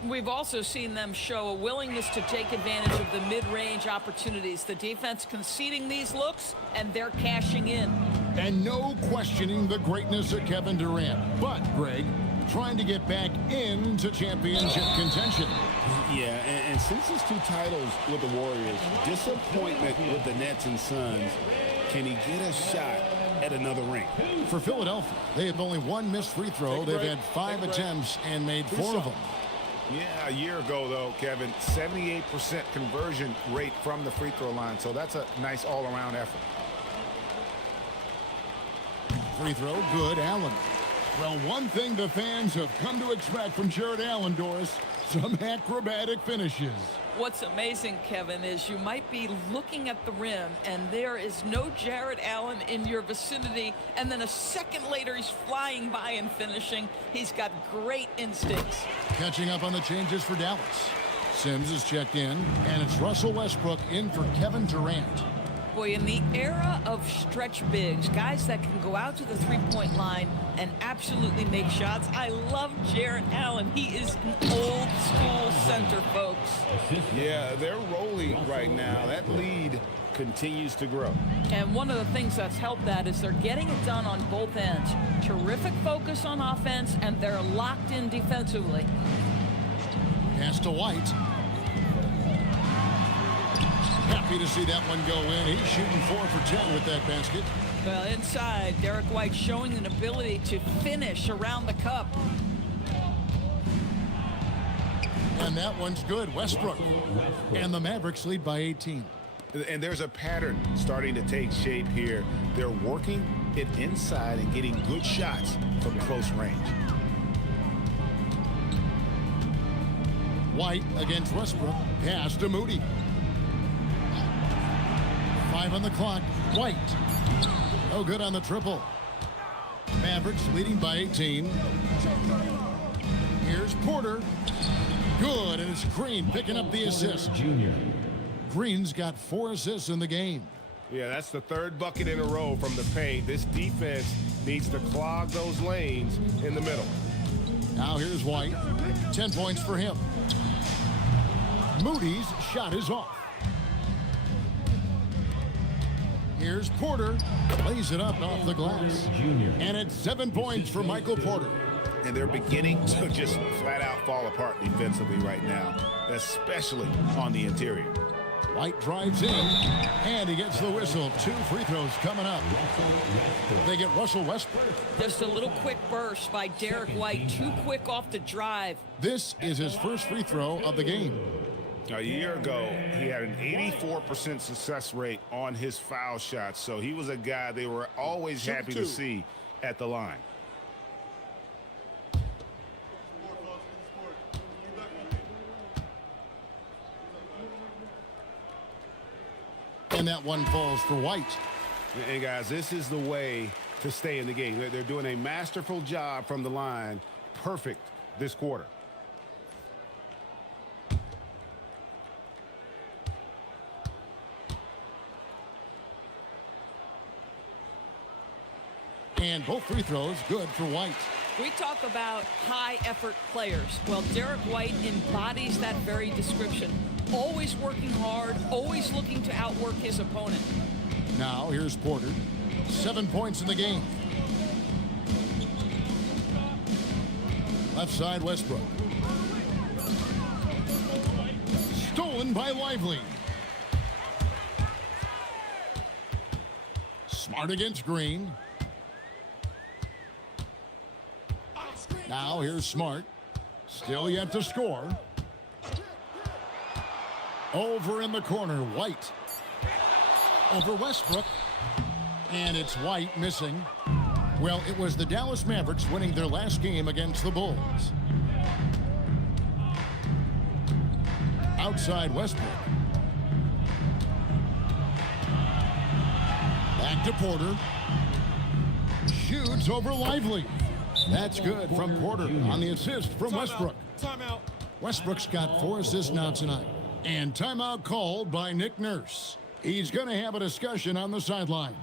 We've also seen them show a willingness to take advantage of the mid-range opportunities. The defense conceding these looks, and they're cashing in. And no questioning the greatness of Kevin Durant. But, Greg, trying to get back into championship contention. Yeah, and since his 2 titles with the Warriors, disappointment with the Nets and Suns, can he get a shot at another ring? For Philadelphia, they have only 1 missed free throw. They've had 5 attempts and made 4 of them. Yeah, a year ago, though, Kevin, 78% conversion rate from the free throw line, so that's a nice all-around effort. Free throw, good, Allen. Well, one thing the fans have come to expect from Jared Allen, Doris, some acrobatic finishes. What's amazing, Kevin, is you might be looking at the rim and there is no Jared Allen in your vicinity, and then a second later he's flying by and finishing. He's got great instincts. Catching up on the changes for Dallas. Sims is checked in, and it's Russell Westbrook in for Kevin Durant. Boy, in the era of stretch bigs, guys that can go out to the three-point line and absolutely make shots, I love Jared Allen. He is an old-school center, folks. Yeah, they're rolling right now. That lead continues to grow. And one of the things that's helped that is they're getting it done on both ends. Terrific focus on offense, and they're locked in defensively. Pass to White. Happy to see that one go in. He's shooting 4 for 10 with that basket. Well, inside, Derek White showing an ability to finish around the cup. And that one's good. Westbrook. And the Mavericks lead by 18. And there's a pattern starting to take shape here. They're working it inside and getting good shots from close range. White against Westbrook. Pass to Moody. 5 on the clock. White. No good on the triple. Mavericks leading by 18. Here's Porter. Good, and it's Green picking up the assist. Green's got 4 assists in the game. Yeah, that's the 3rd bucket in a row from the paint. This defense needs to clog those lanes in the middle. Now here's White. 10 points for him. Moody's shot is off. Here's Porter. Lays it up off the glass. And it's 7 points for Michael Porter. And they're beginning to just flat out fall apart defensively right now, especially on the interior. White drives in, and he gets the whistle. 2 free throws coming up. They get Russell Westbrook. Just a little quick burst by Derek White. Too quick off the drive. This is his first free throw of the game. A year ago, he had an 84% success rate on his foul shots, so he was a guy they were always happy to see at the line. And that one falls for White. And guys, this is the way to stay in the game. They're doing a masterful job from the line. Perfect this quarter. And both free throws good for White. We talk about high-effort players. Well, Derek White embodies that very description. Always working hard, always looking to outwork his opponent. Now here's Porter. 7 points in the game. Left side, Westbrook. Stolen by Lively. Smart against Green. Now here's Smart. Still yet to score. Over in the corner, White. Over Westbrook. And it's White missing. Well, it was the Dallas Mavericks winning their last game against the Bulls. Outside Westbrook. Back to Porter. Shoots over Lively. That's good from Porter on the assist from Westbrook. Timeout. Westbrook's got 4 assists now tonight. And timeout called by Nick Nurse. He's going to have a discussion on the sideline.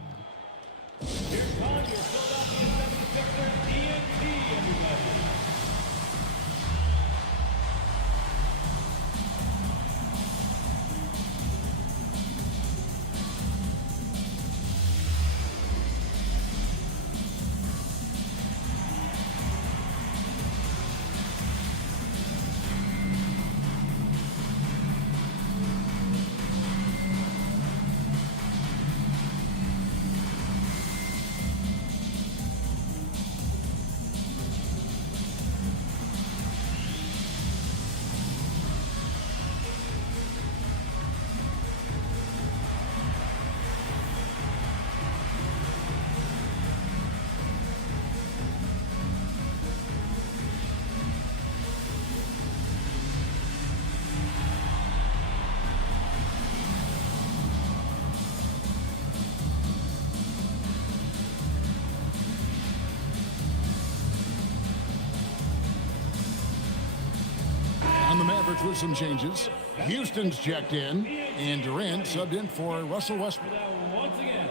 The Mavericks with some changes. Houston's checked in, and Durant subbed in for Russell Westbrook. Once again.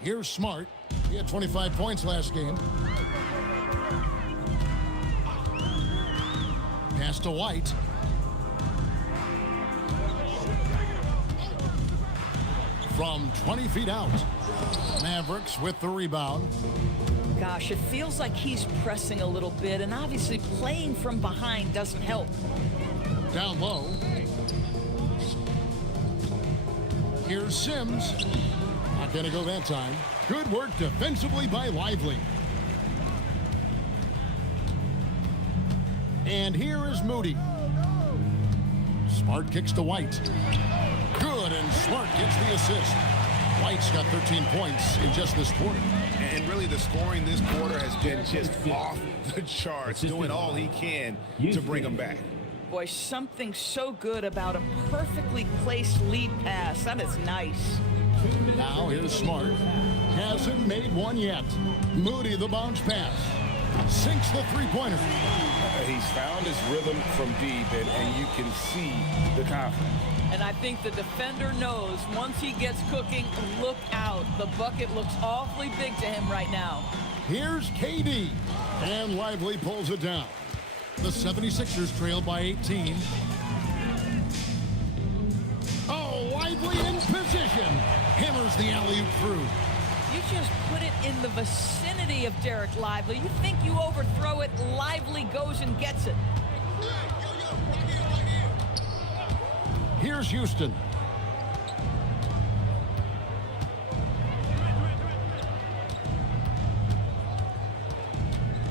Here's Smart. He had 25 points last game. Pass to White. From 20 feet out. Mavericks with the rebound. Gosh, it feels like he's pressing a little bit, and obviously playing from behind doesn't help. Down low. Here's Sims. Not going to go that time. Good work defensively by Lively. And here is Moody. Smart kicks to White. Good, and Smart gets the assist. White's got 13 points in just this quarter. And really the scoring this quarter has been just off the charts, doing all he can to bring them back. Boy, something so good about a perfectly placed lead pass. That is nice. Now here's Smart. Hasn't made one yet. Moody, the bounce pass. Sinks the three-pointer. He's found his rhythm from deep, and you can see the confidence. And I think the defender knows once he gets cooking, look out. The bucket looks awfully big to him right now. Here's KD. And Lively pulls it down. The 76ers trail by 18. Oh, Lively in position. Hammers the alley-oop through. You just put it in the vicinity of Derek Lively. You think you overthrow it, Lively goes and gets it. Here's Houston.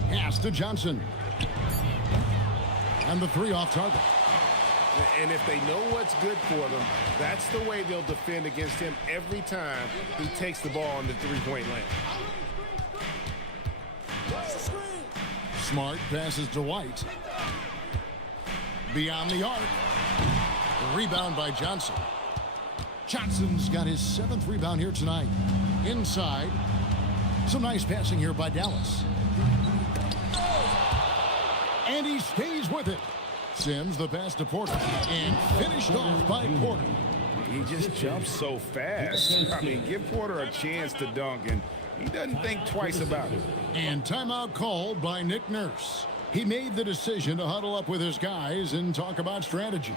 Pass to Johnson. And the three off target. And if they know what's good for them, that's the way they'll defend against him every time he takes the ball in the three-point lane. Smart passes to White. Beyond the arc. Rebound by Johnson. Johnson's got his 7th rebound here tonight. Inside. Some nice passing here by Dallas. And he stays with it. Sims the pass to Porter. And finished off by Porter. He just jumps so fast. I mean, give Porter a chance to dunk, and he doesn't think twice about it. And timeout called by Nick Nurse. He made the decision to huddle up with his guys and talk about strategy.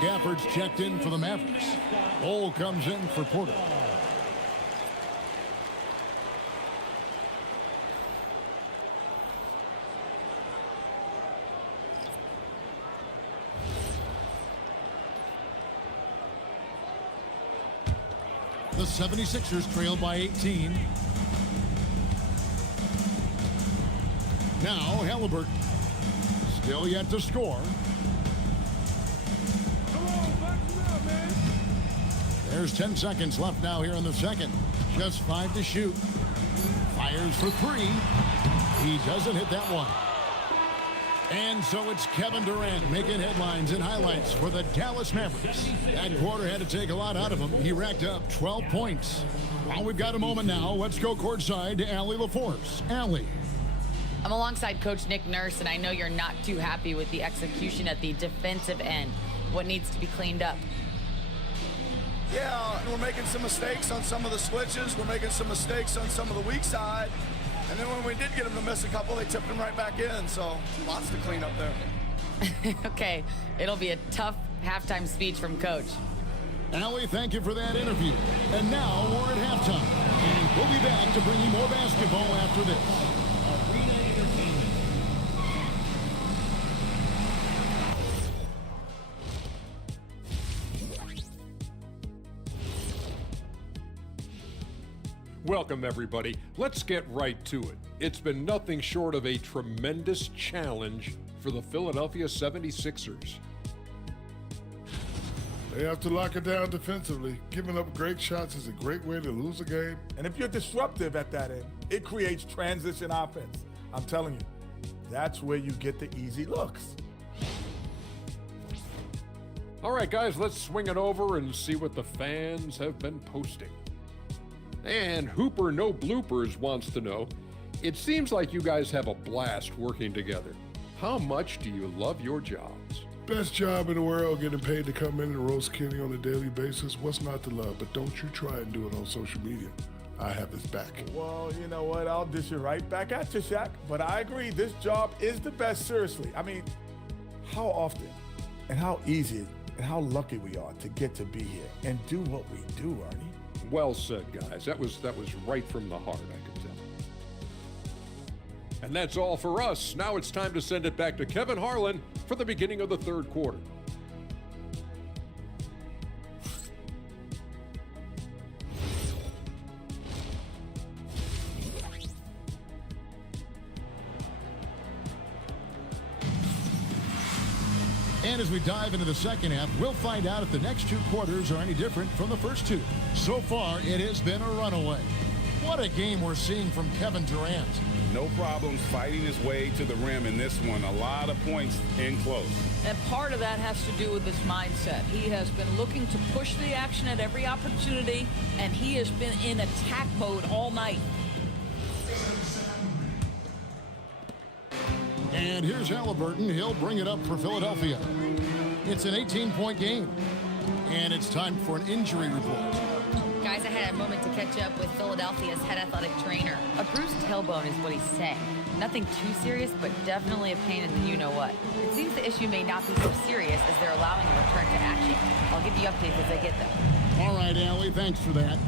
Gafford's checked in for the Mavericks. Ole comes in for Porter. The 76ers trail by 18. Now Halliburton. Still yet to score. There's 10 seconds left now here in the second. Just 5 to shoot. Fires for 3. He doesn't hit that one. And so it's Kevin Durant making headlines and highlights for the Dallas Mavericks. That quarter had to take a lot out of him. He racked up 12 points. Well, we've got a moment now. Let's go courtside to Allie LaForce. Allie. I'm alongside Coach Nick Nurse, and I know you're not too happy with the execution at the defensive end. What needs to be cleaned up? Yeah, we're making some mistakes on some of the switches. We're making some mistakes on some of the weak side. And then when we did get them to miss a couple, they tipped them right back in. So lots to clean up there. Okay, it'll be a tough halftime speech from Coach. Allie, thank you for that interview. And now we're at halftime. And we'll be back to bring you more basketball after this. Welcome, everybody. Let's get right to it. It's been nothing short of a tremendous challenge for the Philadelphia 76ers. They have to lock it down defensively. Giving up great shots is a great way to lose a game. And if you're disruptive at that end, it creates transition offense. I'm telling you, that's where you get the easy looks. All right, guys, let's swing it over and see what the fans have been posting. And Hooper No Bloopers wants to know, it seems like you guys have a blast working together. How much do you love your jobs? Best job in the world, getting paid to come in and roast Kenny on a daily basis. What's not to love? But don't you try and do it on social media. I have his back. Well, you know what? I'll dish it right back at you, Shaq. But I agree, this job is the best, seriously. I mean, how often and how easy and how lucky we are to get to be here and do what we do, Arnie. Well said, guys. That was right from the heart, I could tell. And that's all for us. Now it's time to send it back to Kevin Harlan for the beginning of the third quarter. And as we dive into the second half, we'll find out if the next two quarters are any different from the first two. So far, it has been a runaway. What a game we're seeing from Kevin Durant. No problems fighting his way to the rim in this one. A lot of points in close. And part of that has to do with his mindset. He has been looking to push the action at every opportunity, and he has been in attack mode all night. And here's Halliburton. He'll bring it up for Philadelphia. It's an 18-point game. And it's time for an injury report. Guys, I had a moment to catch up with Philadelphia's head athletic trainer. A bruised tailbone is what he's saying. Nothing too serious, but definitely a pain in the you-know-what. It seems the issue may not be so serious as they're allowing a return to action. I'll give you updates as I get them. All right, Allie, thanks for that.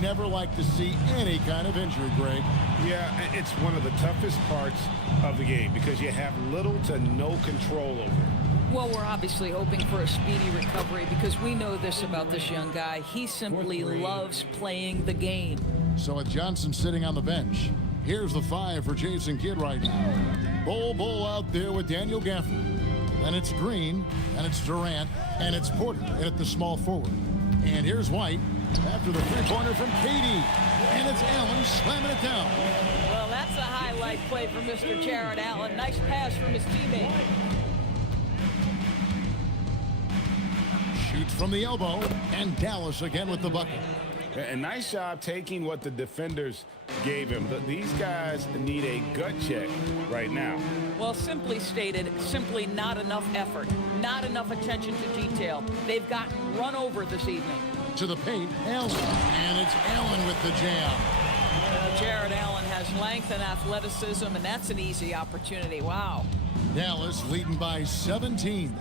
Never like to see any kind of injury, Greg. Yeah, it's one of the toughest parts of the game because you have little to no control over it. Well, we're obviously hoping for a speedy recovery because we know this about this young guy. He simply loves playing the game. So with Johnson sitting on the bench, here's the five for Jason Kidd right now. Bull out there with Daniel Gafford. Then it's Green, and it's Durant, and it's Porter at the small forward. And here's White after the three-pointer from KD. And it's Allen slamming it down. Well, that's a highlight play for Mr. Jared Allen. Nice pass from his teammate. Shoots from the elbow, and Dallas again with the bucket. A nice job taking what the defenders gave him. These guys need a gut check right now. Well, simply stated, simply not enough effort, not enough attention to detail. They've gotten run over this evening. To the paint, Allen, and it's Allen with the jam. Jared Allen has length and athleticism, and that's an easy opportunity. Wow. Dallas leading by 17.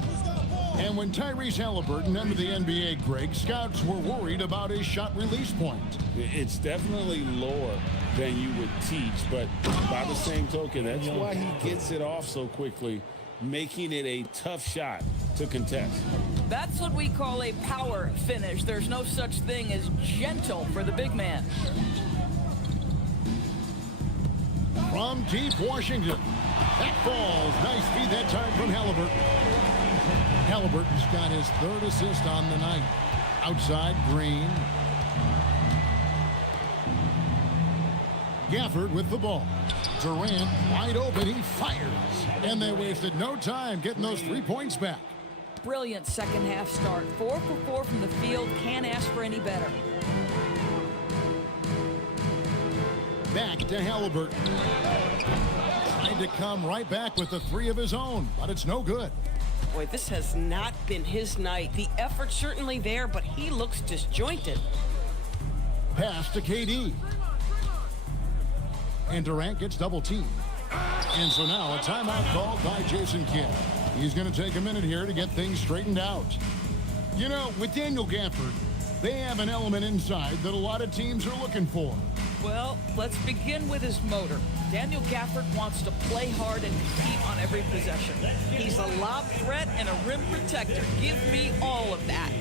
And when Tyrese Halliburton entered the NBA, Greg, scouts were worried about his shot release point. It's definitely lower than you would teach, but by the same token, that's why he gets it off so quickly, making it a tough shot to contest. That's what we call a power finish. There's no such thing as gentle for the big man. From deep Washington, that falls. Nice feed that time from Halliburton. Halliburton's got his third assist on the night. Outside, Green. Gafford with the ball. Durant wide open. He fires. And they wasted no time getting those 3 points back. Brilliant second half start. 4 for 4 from the field. Can't ask for any better. Back to Halliburton. Trying to come right back with the three of his own, but it's no good. Boy, this has not been his night. The effort's certainly there, but he looks disjointed. Pass to KD. And Durant gets double teamed. And so now a timeout called by Jason Kidd. He's going to take a minute here to get things straightened out. You know, with Daniel Gafford, they have an element inside that a lot of teams are looking for. Well, let's begin with his motor. Daniel Gafford wants to play hard and compete on every possession. He's a lob threat and a rim protector. Give me all of that.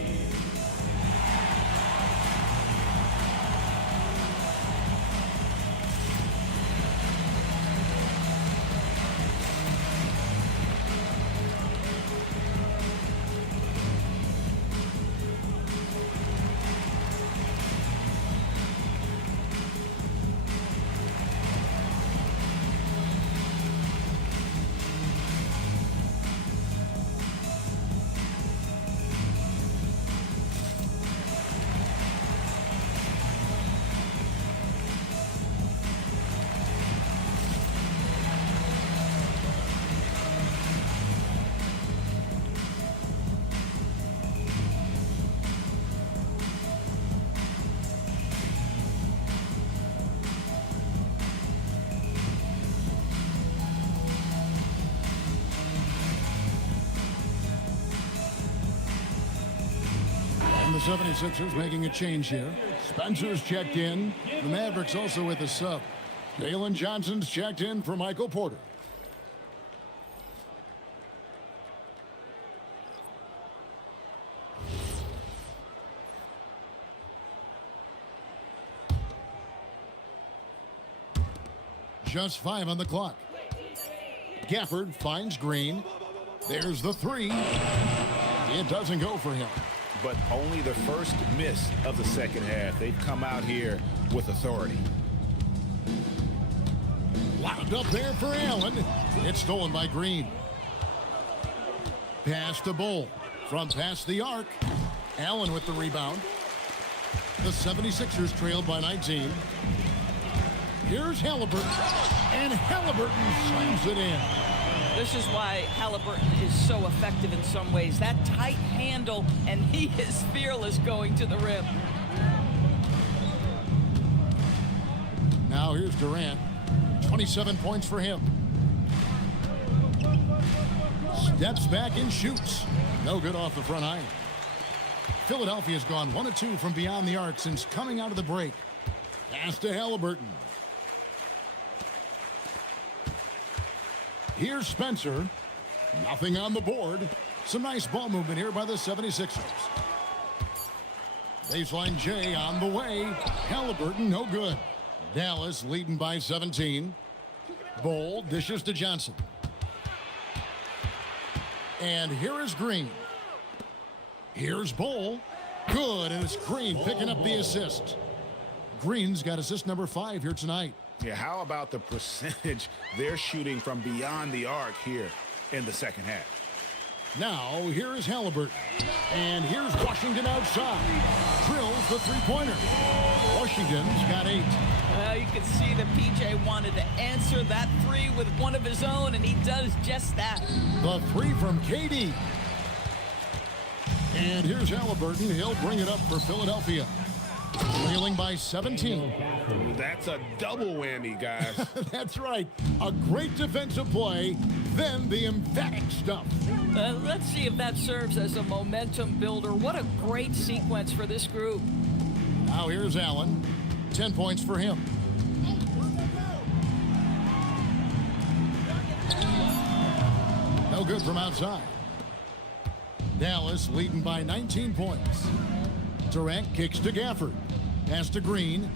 76ers making a change here. Spencer's checked in. The Mavericks also with a sub. Jalen Johnson's checked in for Michael Porter. Just 5 on the clock. Gafford finds Green. There's the three. It doesn't go for him. But only the first miss of the second half. They've come out here with authority. Wound up there for Allen. It's stolen by Green. Pass to Bull. From past the arc. Allen with the rebound. The 76ers trailed by 19. Here's Halliburton. And Halliburton slams it in. This is why Halliburton is so effective in some ways. That tight handle, and he is fearless going to the rim. Now here's Durant. 27 points for him. Steps back and shoots. No good off the front iron. Philadelphia's gone 1 of 2 from beyond the arc since coming out of the break. Pass to Halliburton. Here's Spencer. Nothing on the board. Some nice ball movement here by the 76ers. Baseline J on the way. Halliburton, no good. Dallas leading by 17. Bull dishes to Johnson. And here is Green. Here's Bull. Good, and it's Green picking up the assist. Green's got assist number 5 here tonight. Yeah, how about the percentage they're shooting from beyond the arc here in the second half? Now, here is Halliburton. And here's Washington outside. Drills the three-pointer. Washington's got 8. You can see that PJ wanted to answer that three with one of his own, and he does just that. The three from KD. And here's Halliburton. He'll bring it up for Philadelphia. Trailing by 17. That's a double whammy, guys. That's right. A great defensive play, then the emphatic stuff. Let's see if that serves as a momentum builder. What a great sequence for this group. Now here's Allen. 10 points for him. No good from outside. Dallas leading by 19 points. Durant kicks to Gafford. Pass to Green.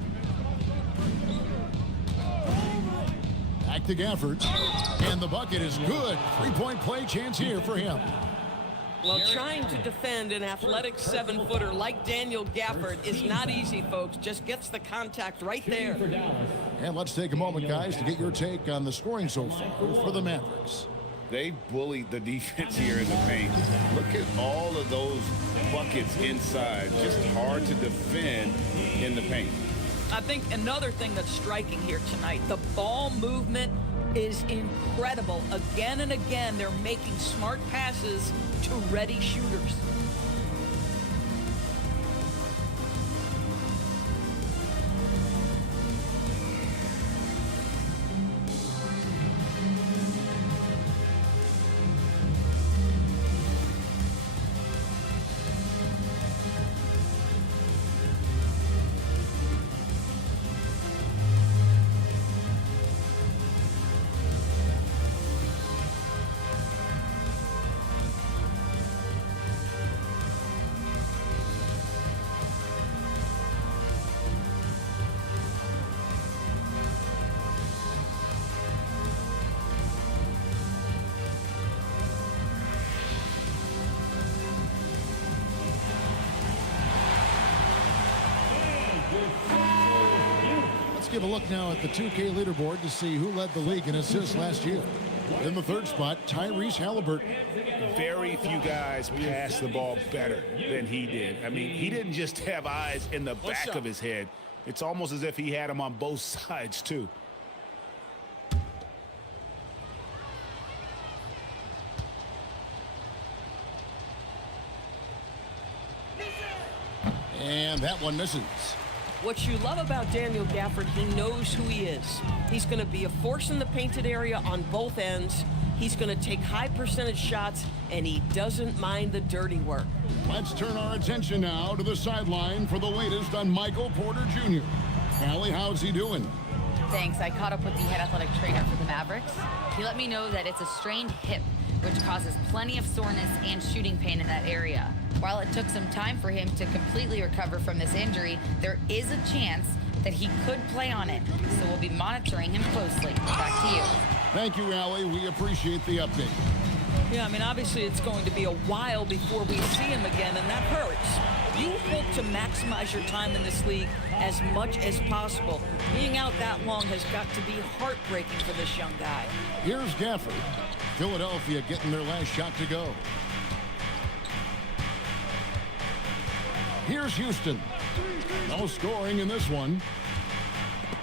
Back to Gafford. And the bucket is good. 3-point play chance here for him. Well, trying to defend an athletic 7-footer like Daniel Gafford is not easy, folks. Just gets the contact right there. And let's take a moment, guys, to get your take on the scoring so far for the Mavericks. They bullied the defense here in the paint. Look at all of those buckets inside. Just hard to defend in the paint. I think another thing that's striking here tonight, the ball movement is incredible. Again and again, they're making smart passes to ready shooters. Give a look now at the 2K leaderboard to see who led the league in assists last year. In the third spot, Tyrese Halliburton. Very few guys pass the ball better than he did. I mean, he didn't just have eyes in the back of his head. It's almost as if he had them on both sides, too. And that one misses. What you love about Daniel Gafford, he knows who he is. He's going to be a force in the painted area on both ends. He's going to take high percentage shots, and he doesn't mind the dirty work. Let's turn our attention now to the sideline for the latest on Michael Porter Jr. Allie, how's he doing? Thanks. I caught up with the head athletic trainer for the Mavericks. He let me know that it's a strained hip, which causes plenty of soreness and shooting pain in that area. While it took some time for him to completely recover from this injury, there is a chance that he could play on it. So we'll be monitoring him closely. Back to you. Thank you, Allie. We appreciate the update. Yeah, I mean, obviously it's going to be a while before we see him again, and that hurts. You hope to maximize your time in this league as much as possible. Being out that long has got to be heartbreaking for this young guy. Here's Gafford. Philadelphia getting their last shot to go. Here's Houston. No scoring in this one.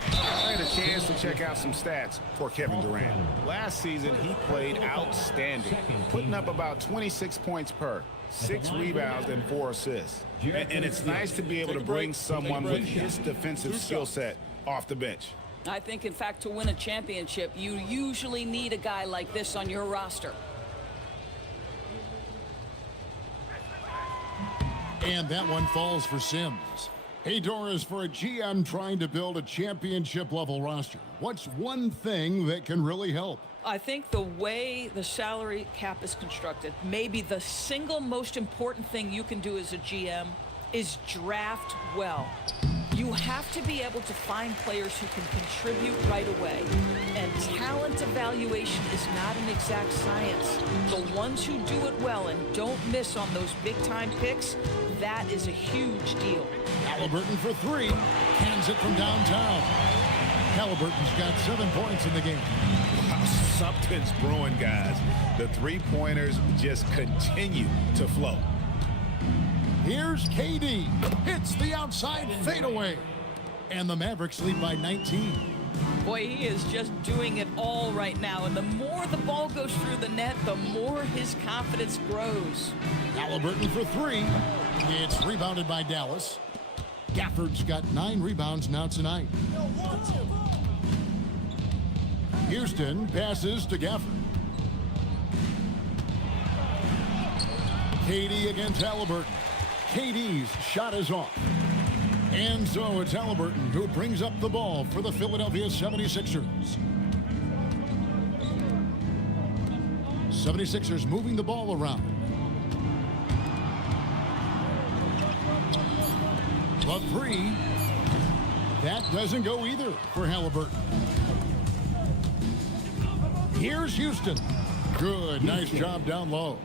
I had a chance to check out some stats for Kevin Durant. Last season, he played outstanding, putting up about 26 points per, 6 rebounds, and 4 assists. And it's nice to be able to bring someone with his defensive skill set off the bench. I think, in fact, to win a championship, you usually need a guy like this on your roster. And that one falls for Sims. Hey, Doris, for a GM trying to build a championship-level roster, what's one thing that can really help? I think the way the salary cap is constructed, maybe the single most important thing you can do as a GM is draft well. You have to be able to find players who can contribute right away. And talent evaluation is not an exact science. The ones who do it well and don't miss on those big-time picks, that is a huge deal. Halliburton for 3. Hands it from downtown. Halliburton's got 7 points in the game. Wow, something's brewing, guys. The three-pointers just continue to flow. Here's KD. Hits the outside fadeaway. And the Mavericks lead by 19. Boy, he is just doing it all right now. And the more the ball goes through the net, the more his confidence grows. Halliburton for 3. It's rebounded by Dallas. Gafford's got 9 rebounds now tonight. Houston passes to Gafford. KD against Halliburton. KD's shot is off. And so it's Halliburton who brings up the ball for the Philadelphia 76ers. 76ers moving the ball around. The 3. That doesn't go either for Halliburton. Here's Houston. Good, nice job down low.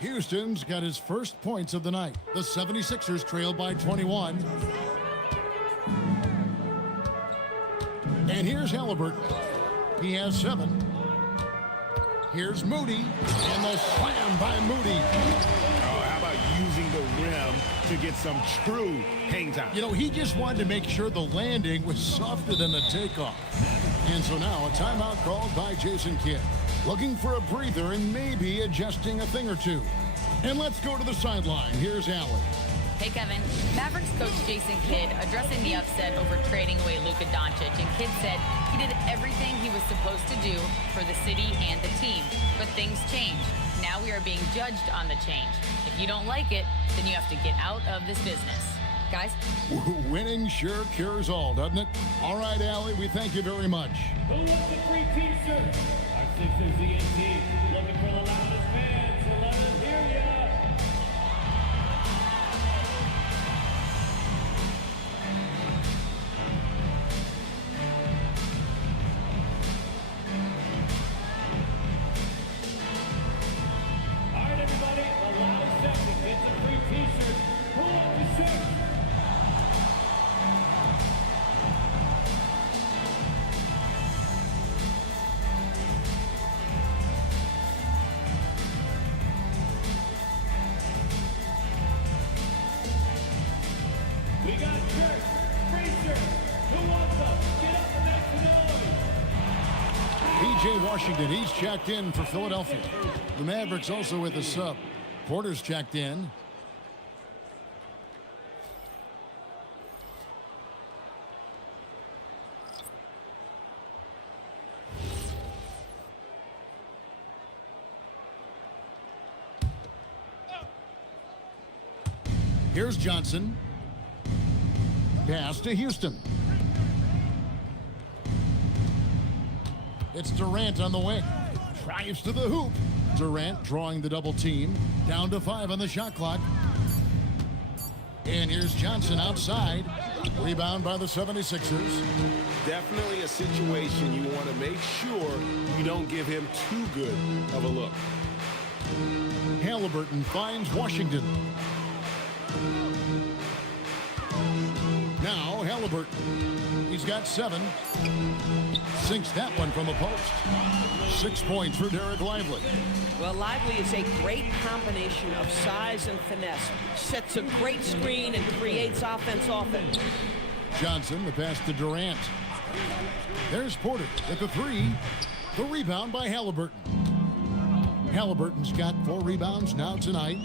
Houston's got his first points of the night. The 76ers trail by 21. And here's Halliburton. He has 7. Here's Moody. And the slam by Moody. Oh, how about using the rim to get some true hang time? You know, he just wanted to make sure the landing was softer than the takeoff. And so now a timeout called by Jason Kidd. Looking for a breather and maybe adjusting a thing or two. And let's go to the sideline. Here's Allie. Hey, Kevin. Mavericks coach Jason Kidd addressing the upset over trading away Luka Doncic, and Kidd said he did everything he was supposed to do for the city and the team. But things change. Now we are being judged on the change. If you don't like it, then you have to get out of this business. Guys? Winning sure cures all, doesn't it? All right, Allie, we thank you very much. Who wants the free t-shirt? Our Sixers DNT looking for the loudest fans. Let us hear ya. All right, everybody, the loudest section gets a free t-shirt. Who wants the shirt? We got shirts, free shirts. Who wants them? Get up and make some noise. P.J. Washington, he's checked in for Philadelphia. The Mavericks also with a sub. Porter's checked in. Here's Johnson. Pass to Houston. It's Durant on the wing. Drives to the hoop. Durant drawing the double team. Down to 5 on the shot clock. And here's Johnson outside. Rebound by the 76ers. Definitely a situation you want to make sure you don't give him too good of a look. Halliburton finds Washington. Now Halliburton. He's got 7. Sinks that one from the post. 6 points for Derek Lively. Well, Lively is a great combination of size and finesse. Sets a great screen and creates offense often. Johnson, the pass to Durant. There's Porter at the 3. The rebound by Halliburton. Halliburton's got 4 rebounds now tonight.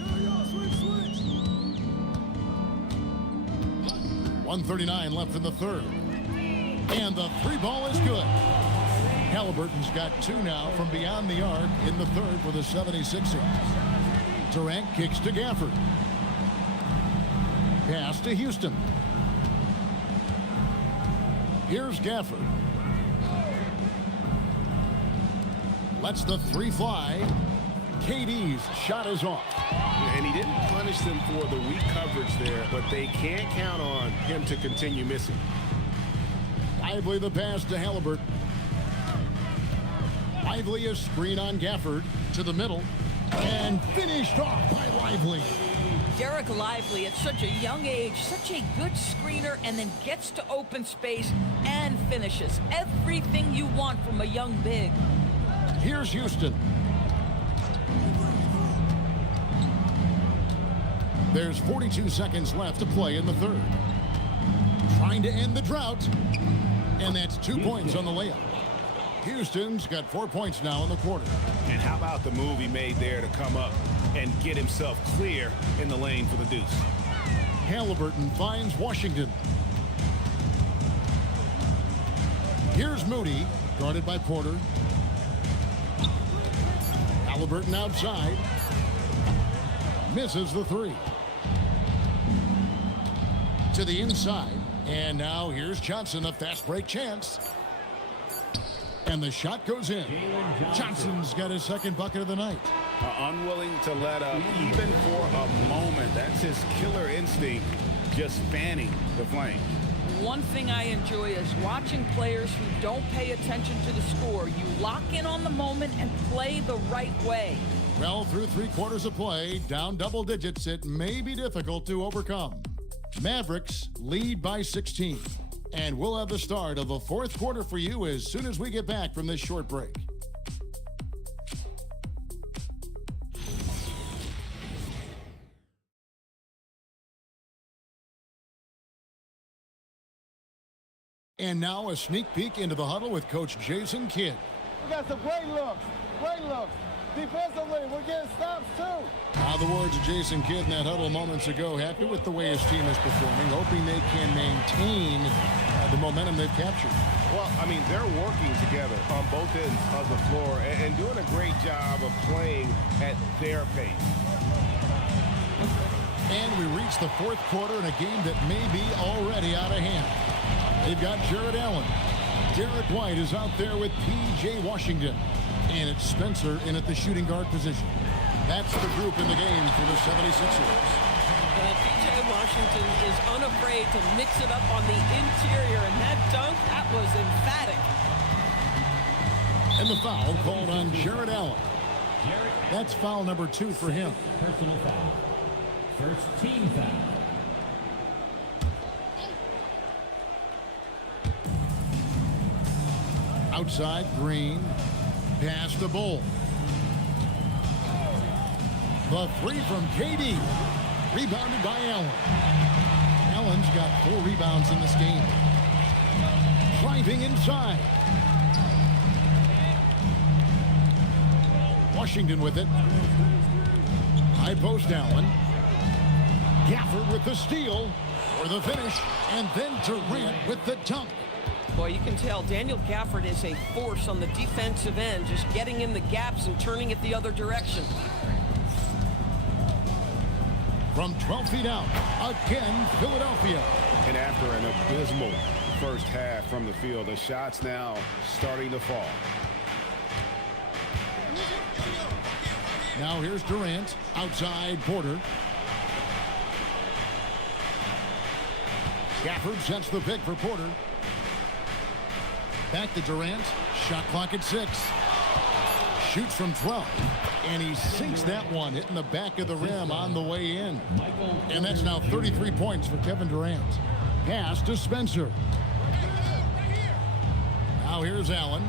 1:39 left in the third. And the 3 ball is good. Halliburton's got 2 now from beyond the arc in the third for the 76ers. Durant kicks to Gafford. Pass to Houston. Here's Gafford. Lets the 3 fly. KD's shot is off. And he didn't punish them for the weak coverage there, but they can't count on him to continue missing. Lively the pass to Halliburton. Lively a screen on Gafford to the middle. And finished off by Lively. Derek Lively at such a young age, such a good screener, and then gets to open space and finishes. Everything you want from a young big. Here's Houston. There's 42 seconds left to play in the third. Trying to end the drought. And that's 2 points on the layup. Houston's got 4 points now in the quarter. And how about the move he made there to come up and get himself clear in the lane for the deuce? Halliburton finds Washington. Here's Moody, guarded by Porter. Halliburton outside. Misses the 3. To the inside. And now here's Johnson, a fast break chance. And the shot goes in. Johnson's got his second bucket of the night. Unwilling to let up even for a moment. That's his killer instinct, just fanning the flame. One thing I enjoy is watching players who don't pay attention to the score. You lock in on the moment and play the right way. Well, through 3 quarters of play, down double digits, it may be difficult to overcome. Mavericks lead by 16. And we'll have the start of the 4th quarter for you as soon as we get back from this short break. And now a sneak peek into the huddle with Coach Jason Kidd. We got some great looks, great looks. Defensively, we're getting stops too. The words of Jason Kidd in that huddle moments ago. Happy with the way his team is performing, hoping they can maintain the momentum they've captured. Well, I mean, they're working together on both ends of the floor and doing a great job of playing at their pace. And we reach the 4th quarter in a game that may be already out of hand. They've got Jared Allen. Derek White is out there with P.J. Washington. And it's Spencer in at the shooting guard position. That's the group in the game for the 76ers. P.J. Washington is unafraid to mix it up on the interior, and that dunk, that was emphatic. And the foul called on Jared Allen. That's foul number 2 for him. Personal foul. First team foul. Outside, Green. Pass to Bull. The 3 from KD. Rebounded by Allen. Allen's got 4 rebounds in this game. Driving inside. Washington with it. High post Allen. Gafford with the steal for the finish. And then Durant with the dunk. Boy, you can tell Daniel Gafford is a force on the defensive end, just getting in the gaps and turning it the other direction. from 12 feet out. Again, Philadelphia. And after an abysmal first half from the field, the shots now starting to fall. Now here's Durant. Outside Porter. Gafford sets the pick for Porter. Back to Durant. Shot clock at 6. Shoots from 12. And he sinks that one, hitting the back of the rim on the way in. And that's now 33 points for Kevin Durant. Pass to Spencer. Now here's Allen.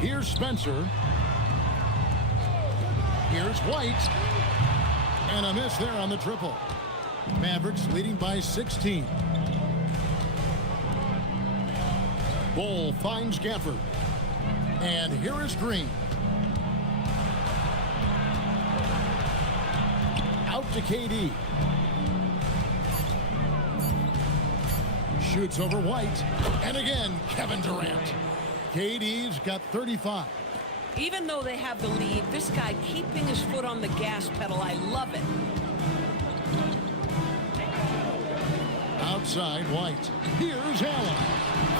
Here's Spencer. Here's White. And a miss there on the triple. Mavericks leading by 16. Bull finds Gafford. And here is Green. Out to KD. Shoots over White. And again, Kevin Durant. KD's got 35. Even though they have the lead, this guy keeping his foot on the gas pedal, I love it. Outside White. Here's Allen.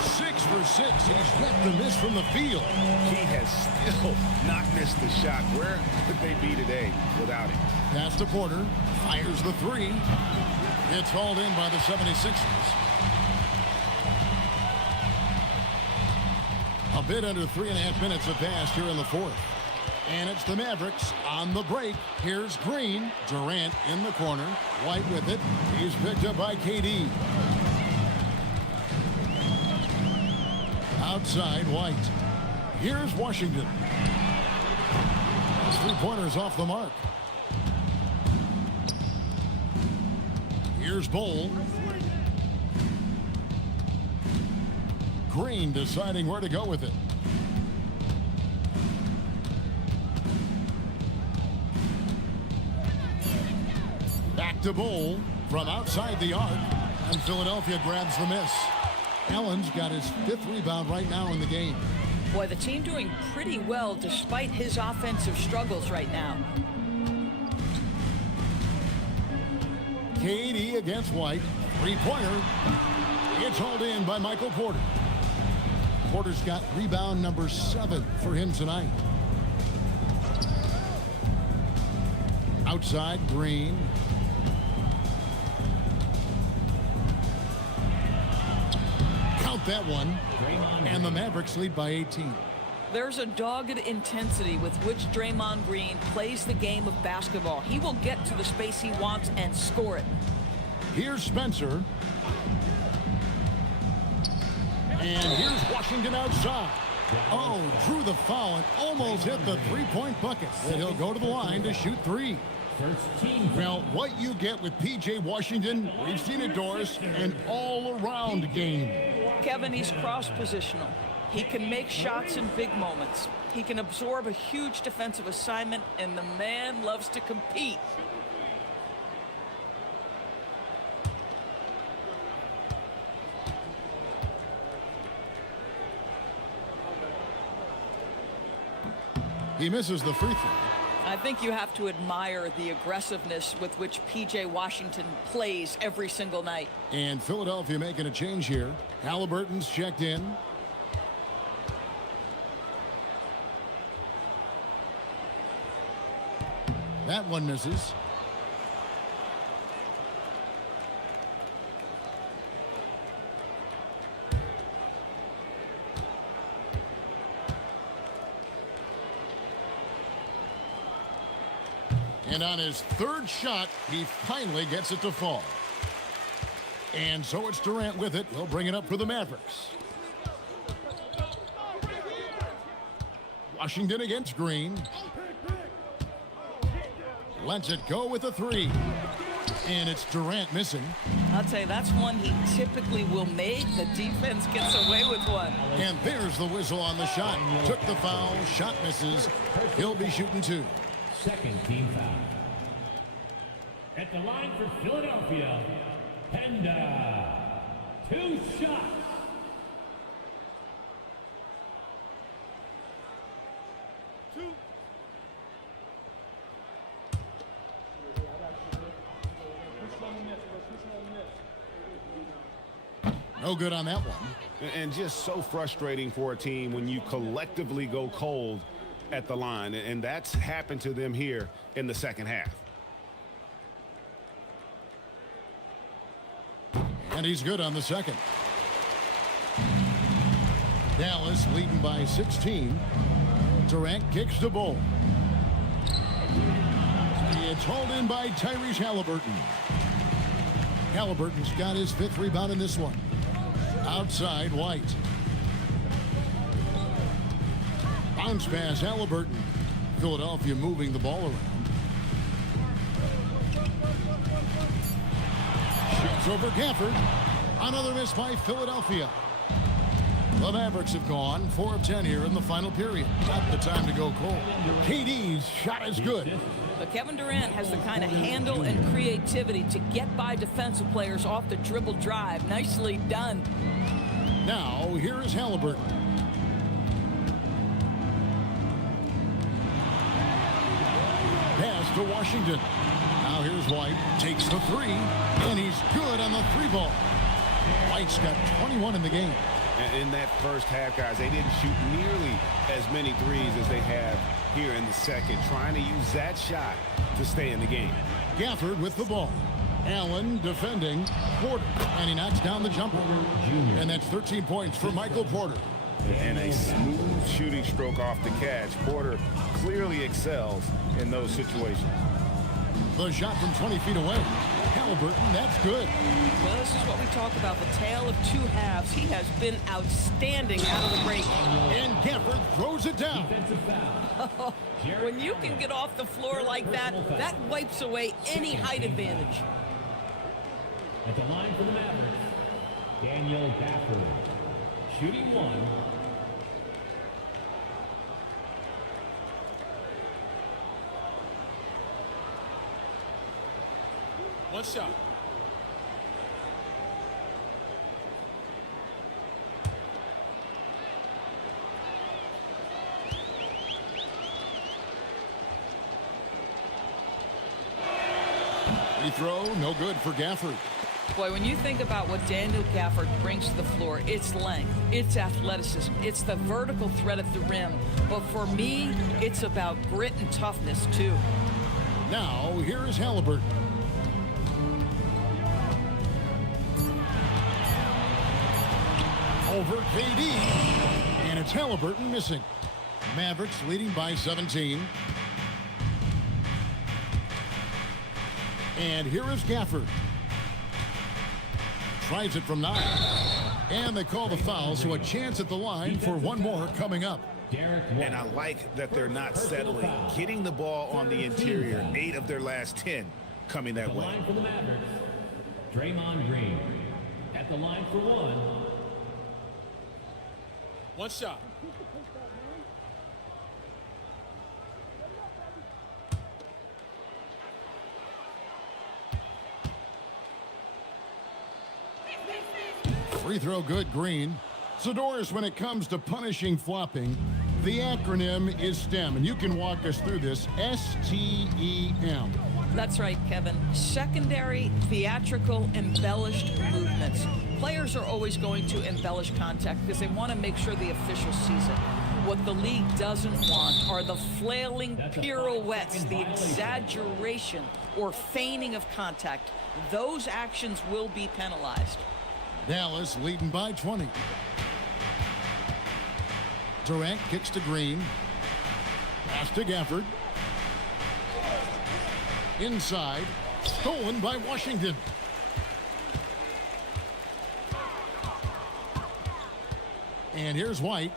6 for 6. He's yet to miss from the field. He has still not missed the shot. Where could they be today without him? Pass to Porter. Fires the 3. It's hauled in by the 76ers. A bit under 3.5 minutes have passed here in the fourth. And it's the Mavericks on the break. Here's Green. Durant in the corner. White with it. He's picked up by KD. Outside White. Here's Washington. His three-pointers off the mark. Here's Bull. Green deciding where to go with it. Back to Bull from outside the arc, and Philadelphia grabs the miss. Allen's got his 5th rebound right now in the game. Boy, the team doing pretty well despite his offensive struggles right now. KD against White. Three-pointer. It's hauled in by Michael Porter. Porter's got rebound number 7 for him tonight. Outside Green. Count that one. And the Mavericks lead by 18. There's a dogged intensity with which Draymond Green plays the game of basketball. He will get to the space he wants and score it. Here's Spencer. And here's Washington outside. Oh, drew the foul and almost hit the three-point bucket. And he'll go to the line to shoot 3. Well, what you get with P.J. Washington, we've seen it, Doris, an all-around game. Kevin, he's cross-positional. He can make shots in big moments. He can absorb a huge defensive assignment, and the man loves to compete. He misses the free throw. I think you have to admire the aggressiveness with which P.J. Washington plays every single night. And Philadelphia making a change here. Halliburton's checked in. That one misses. And on his 3rd shot, he finally gets it to fall. And so it's Durant with it. He'll bring it up for the Mavericks. Washington against Green. Lets it go with a 3. And it's Durant missing. I'll tell you, that's one he typically will make. The defense gets away with one. And there's the whistle on the shot. Took the foul. Shot misses. He'll be shooting 2. Second team foul. At the line for Philadelphia, Penda. 2 shots. No good on that one. And just so frustrating for a team when you collectively go cold at the line. And that's happened to them here in the second half. And he's good on the second. Dallas leading by 16. Durant kicks the ball. It's hauled in by Tyrese Halliburton. Halliburton's got his 5th rebound in this one. Outside, White. Bounce pass, Halliburton. Philadelphia moving the ball around. Shoots over Gafford. Another miss by Philadelphia. The Mavericks have gone 4 of 10 here in the final period. Not the time to go cold. KD's shot is good. But Kevin Durant has the kind of handle and creativity to get by defensive players off the dribble drive. Nicely done. Now, here is Halliburton. Pass to Washington. Now here's White. Takes the 3, and he's good on the 3-ball. White's got 21 in the game. And in that first half, guys, they didn't shoot nearly as many threes as they have here in the second, trying to use that shot to stay in the game. Gafford with the ball. Allen defending Porter, and he knocks down the jumper. And that's 13 points for Michael Porter. And a smooth shooting stroke off the catch. Porter clearly excels in those situations. The shot from 20 feet away. Halliburton, that's good. Well, this is what we talk about, the tale of 2 halves. He has been outstanding out of the break. And Gafford throws it down. When you can get off the floor like that, that wipes away any height advantage. At the line for the Mavericks, Daniel Gafford, shooting 1. One shot. Free throw, no good for Gafford. Boy, when you think about what Daniel Gafford brings to the floor, it's length, it's athleticism, it's the vertical threat at the rim. But for me, it's about grit and toughness, too. Now, here is Halliburton. Over KD. And it's Halliburton missing. Mavericks leading by 17. And here is Gafford. Tries it from 9. And they call the foul, so a chance at the line for one more coming up. And I like that they're not settling. Getting the ball on the interior, 8 of their last 10 coming that way. Line for the Mavericks, Draymond Green. At the line for 1. One shot. Free throw good, Green. So, Doris, when it comes to punishing flopping, the acronym is STEM, and you can walk us through this. STEM. That's right, Kevin. Secondary, theatrical, embellished movements. Players are always going to embellish contact because they want to make sure the official sees it. What the league doesn't want are the flailing pirouettes, the exaggeration or feigning of contact. Those actions will be penalized. Dallas leading by 20. Durant kicks to Green. Pass to Gafford. Inside. Stolen by Washington. And here's White.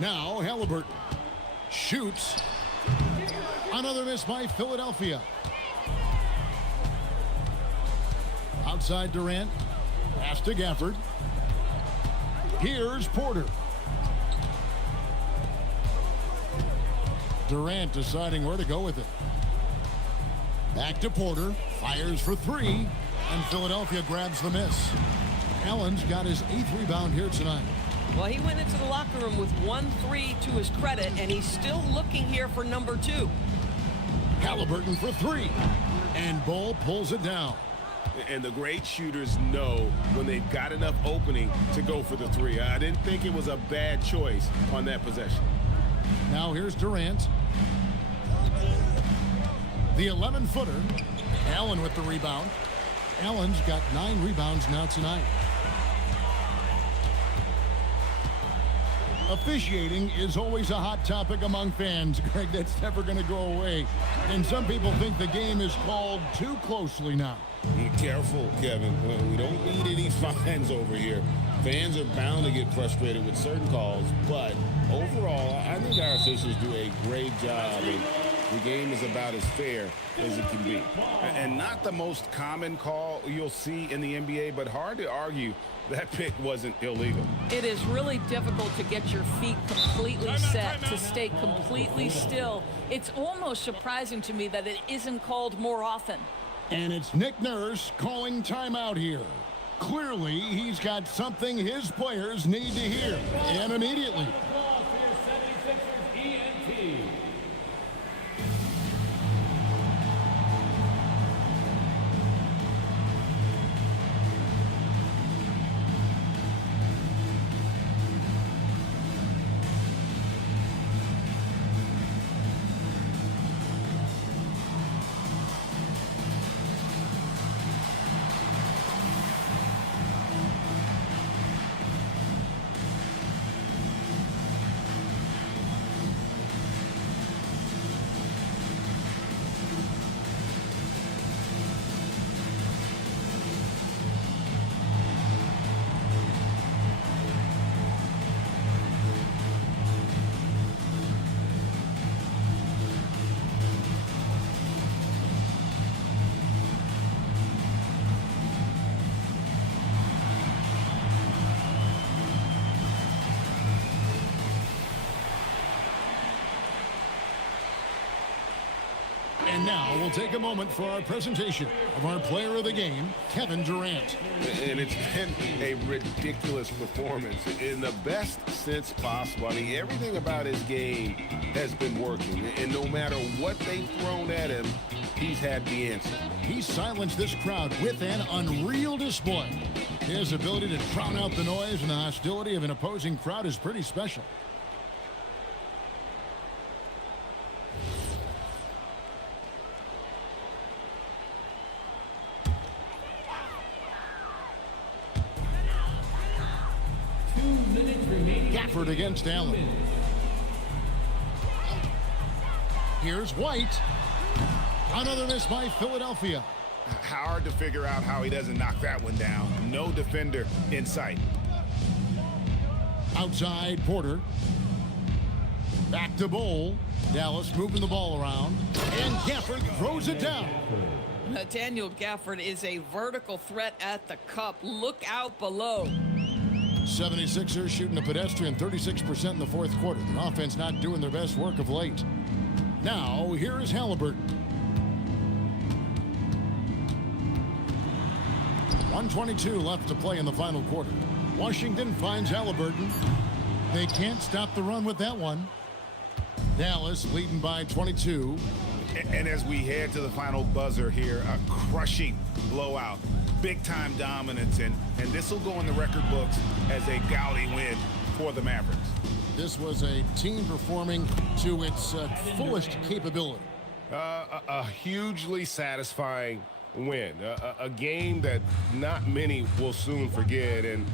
Now Halliburton shoots. Another miss by Philadelphia. Outside Durant. Pass to Gafford. Here's Porter. Durant deciding where to go with it. Back to Porter. Fires for 3. And Philadelphia grabs the miss. Allen's got his 8th rebound here tonight. Well, he went into the locker room with 1 3 to his credit, and he's still looking here for number 2. Halliburton for 3. And Bull pulls it down. And the great shooters know when they've got enough opening to go for the three. I didn't think it was a bad choice on that possession. Now here's Durant. The 11-footer. Allen with the rebound. Allen's got 9 rebounds now tonight. Officiating is always a hot topic among fans, Greg. That's never going to go away. And some people think the game is called too closely now. Be careful, Kevin. We don't need any fines over here. Fans are bound to get frustrated with certain calls, but overall, I think our officials do a great job. And the game is about as fair as it can be. And not the most common call you'll see in the NBA, but hard to argue that pick wasn't illegal. It is really difficult to get your feet completely set, to stay completely still. It's almost surprising to me that it isn't called more often. And it's Nick Nurse calling timeout here. Clearly, he's got something his players need to hear, and immediately. And now we'll take a moment for our presentation of our player of the game, Kevin Durant. And it's been a ridiculous performance in the best sense possible. I mean, everything about his game has been working. And no matter what they've thrown at him, he's had the answer. He silenced this crowd with an unreal display. His ability to drown out the noise and the hostility of an opposing crowd is pretty special. Gafford against Allen. Here's White. Another miss by Philadelphia. Hard to figure out how he doesn't knock that one down. No defender in sight. Outside Porter. Back to Bowl. Dallas moving the ball around. And Gafford throws it down. Daniel Gafford is a vertical threat at the cup. Look out below. 76ers shooting a pedestrian 36% in the fourth quarter. The offense not doing their best work of late. Now, here is Halliburton. 1:22 left to play in the final quarter. Washington finds Halliburton. They can't stop the run with that one. Dallas leading by 22. And as we head to the final buzzer here, a crushing blowout. Big-time dominance, and this will go in the record books as a gaudy win for the Mavericks. This was a team performing to its fullest capability. A hugely satisfying win. A game that not many will soon forget. And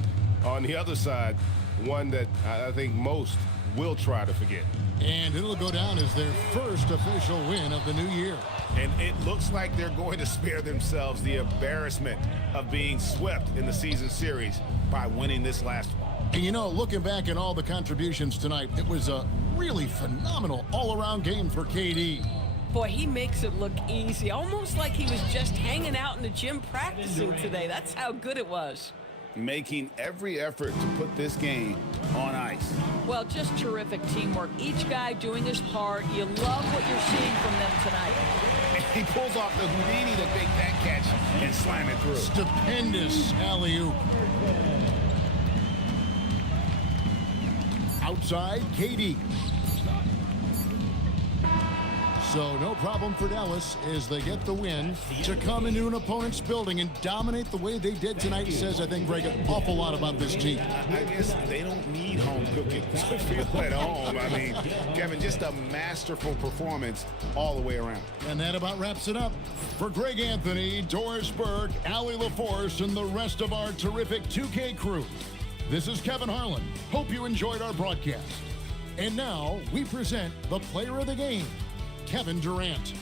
on the other side, one that I think most will try to forget. And it'll go down as their first official win of the new year. And it looks like they're going to spare themselves the embarrassment of being swept in the season series by winning this last one. And you know, looking back at all the contributions tonight, it was a really phenomenal all-around game for KD. Boy, he makes it look easy, almost like he was just hanging out in the gym practicing today. That's how good it was. Making every effort to put this game on ice. Well, just terrific teamwork. Each guy doing his part. You love what you're seeing from them tonight. And he pulls off the Houdini to make that catch and slam it through. Stupendous alley-oop. Outside, KD. So no problem for Dallas as they get the win. To come into an opponent's building and dominate the way they did tonight says, I think, Greg, an awful lot about this team. I guess they don't need home cooking to feel at home. I mean, Kevin, just a masterful performance all the way around. And that about wraps it up. For Greg Anthony, Doris Burke, Allie LaForce, and the rest of our terrific 2K crew, this is Kevin Harlan. Hope you enjoyed our broadcast. And now we present the player of the game, Kevin Durant.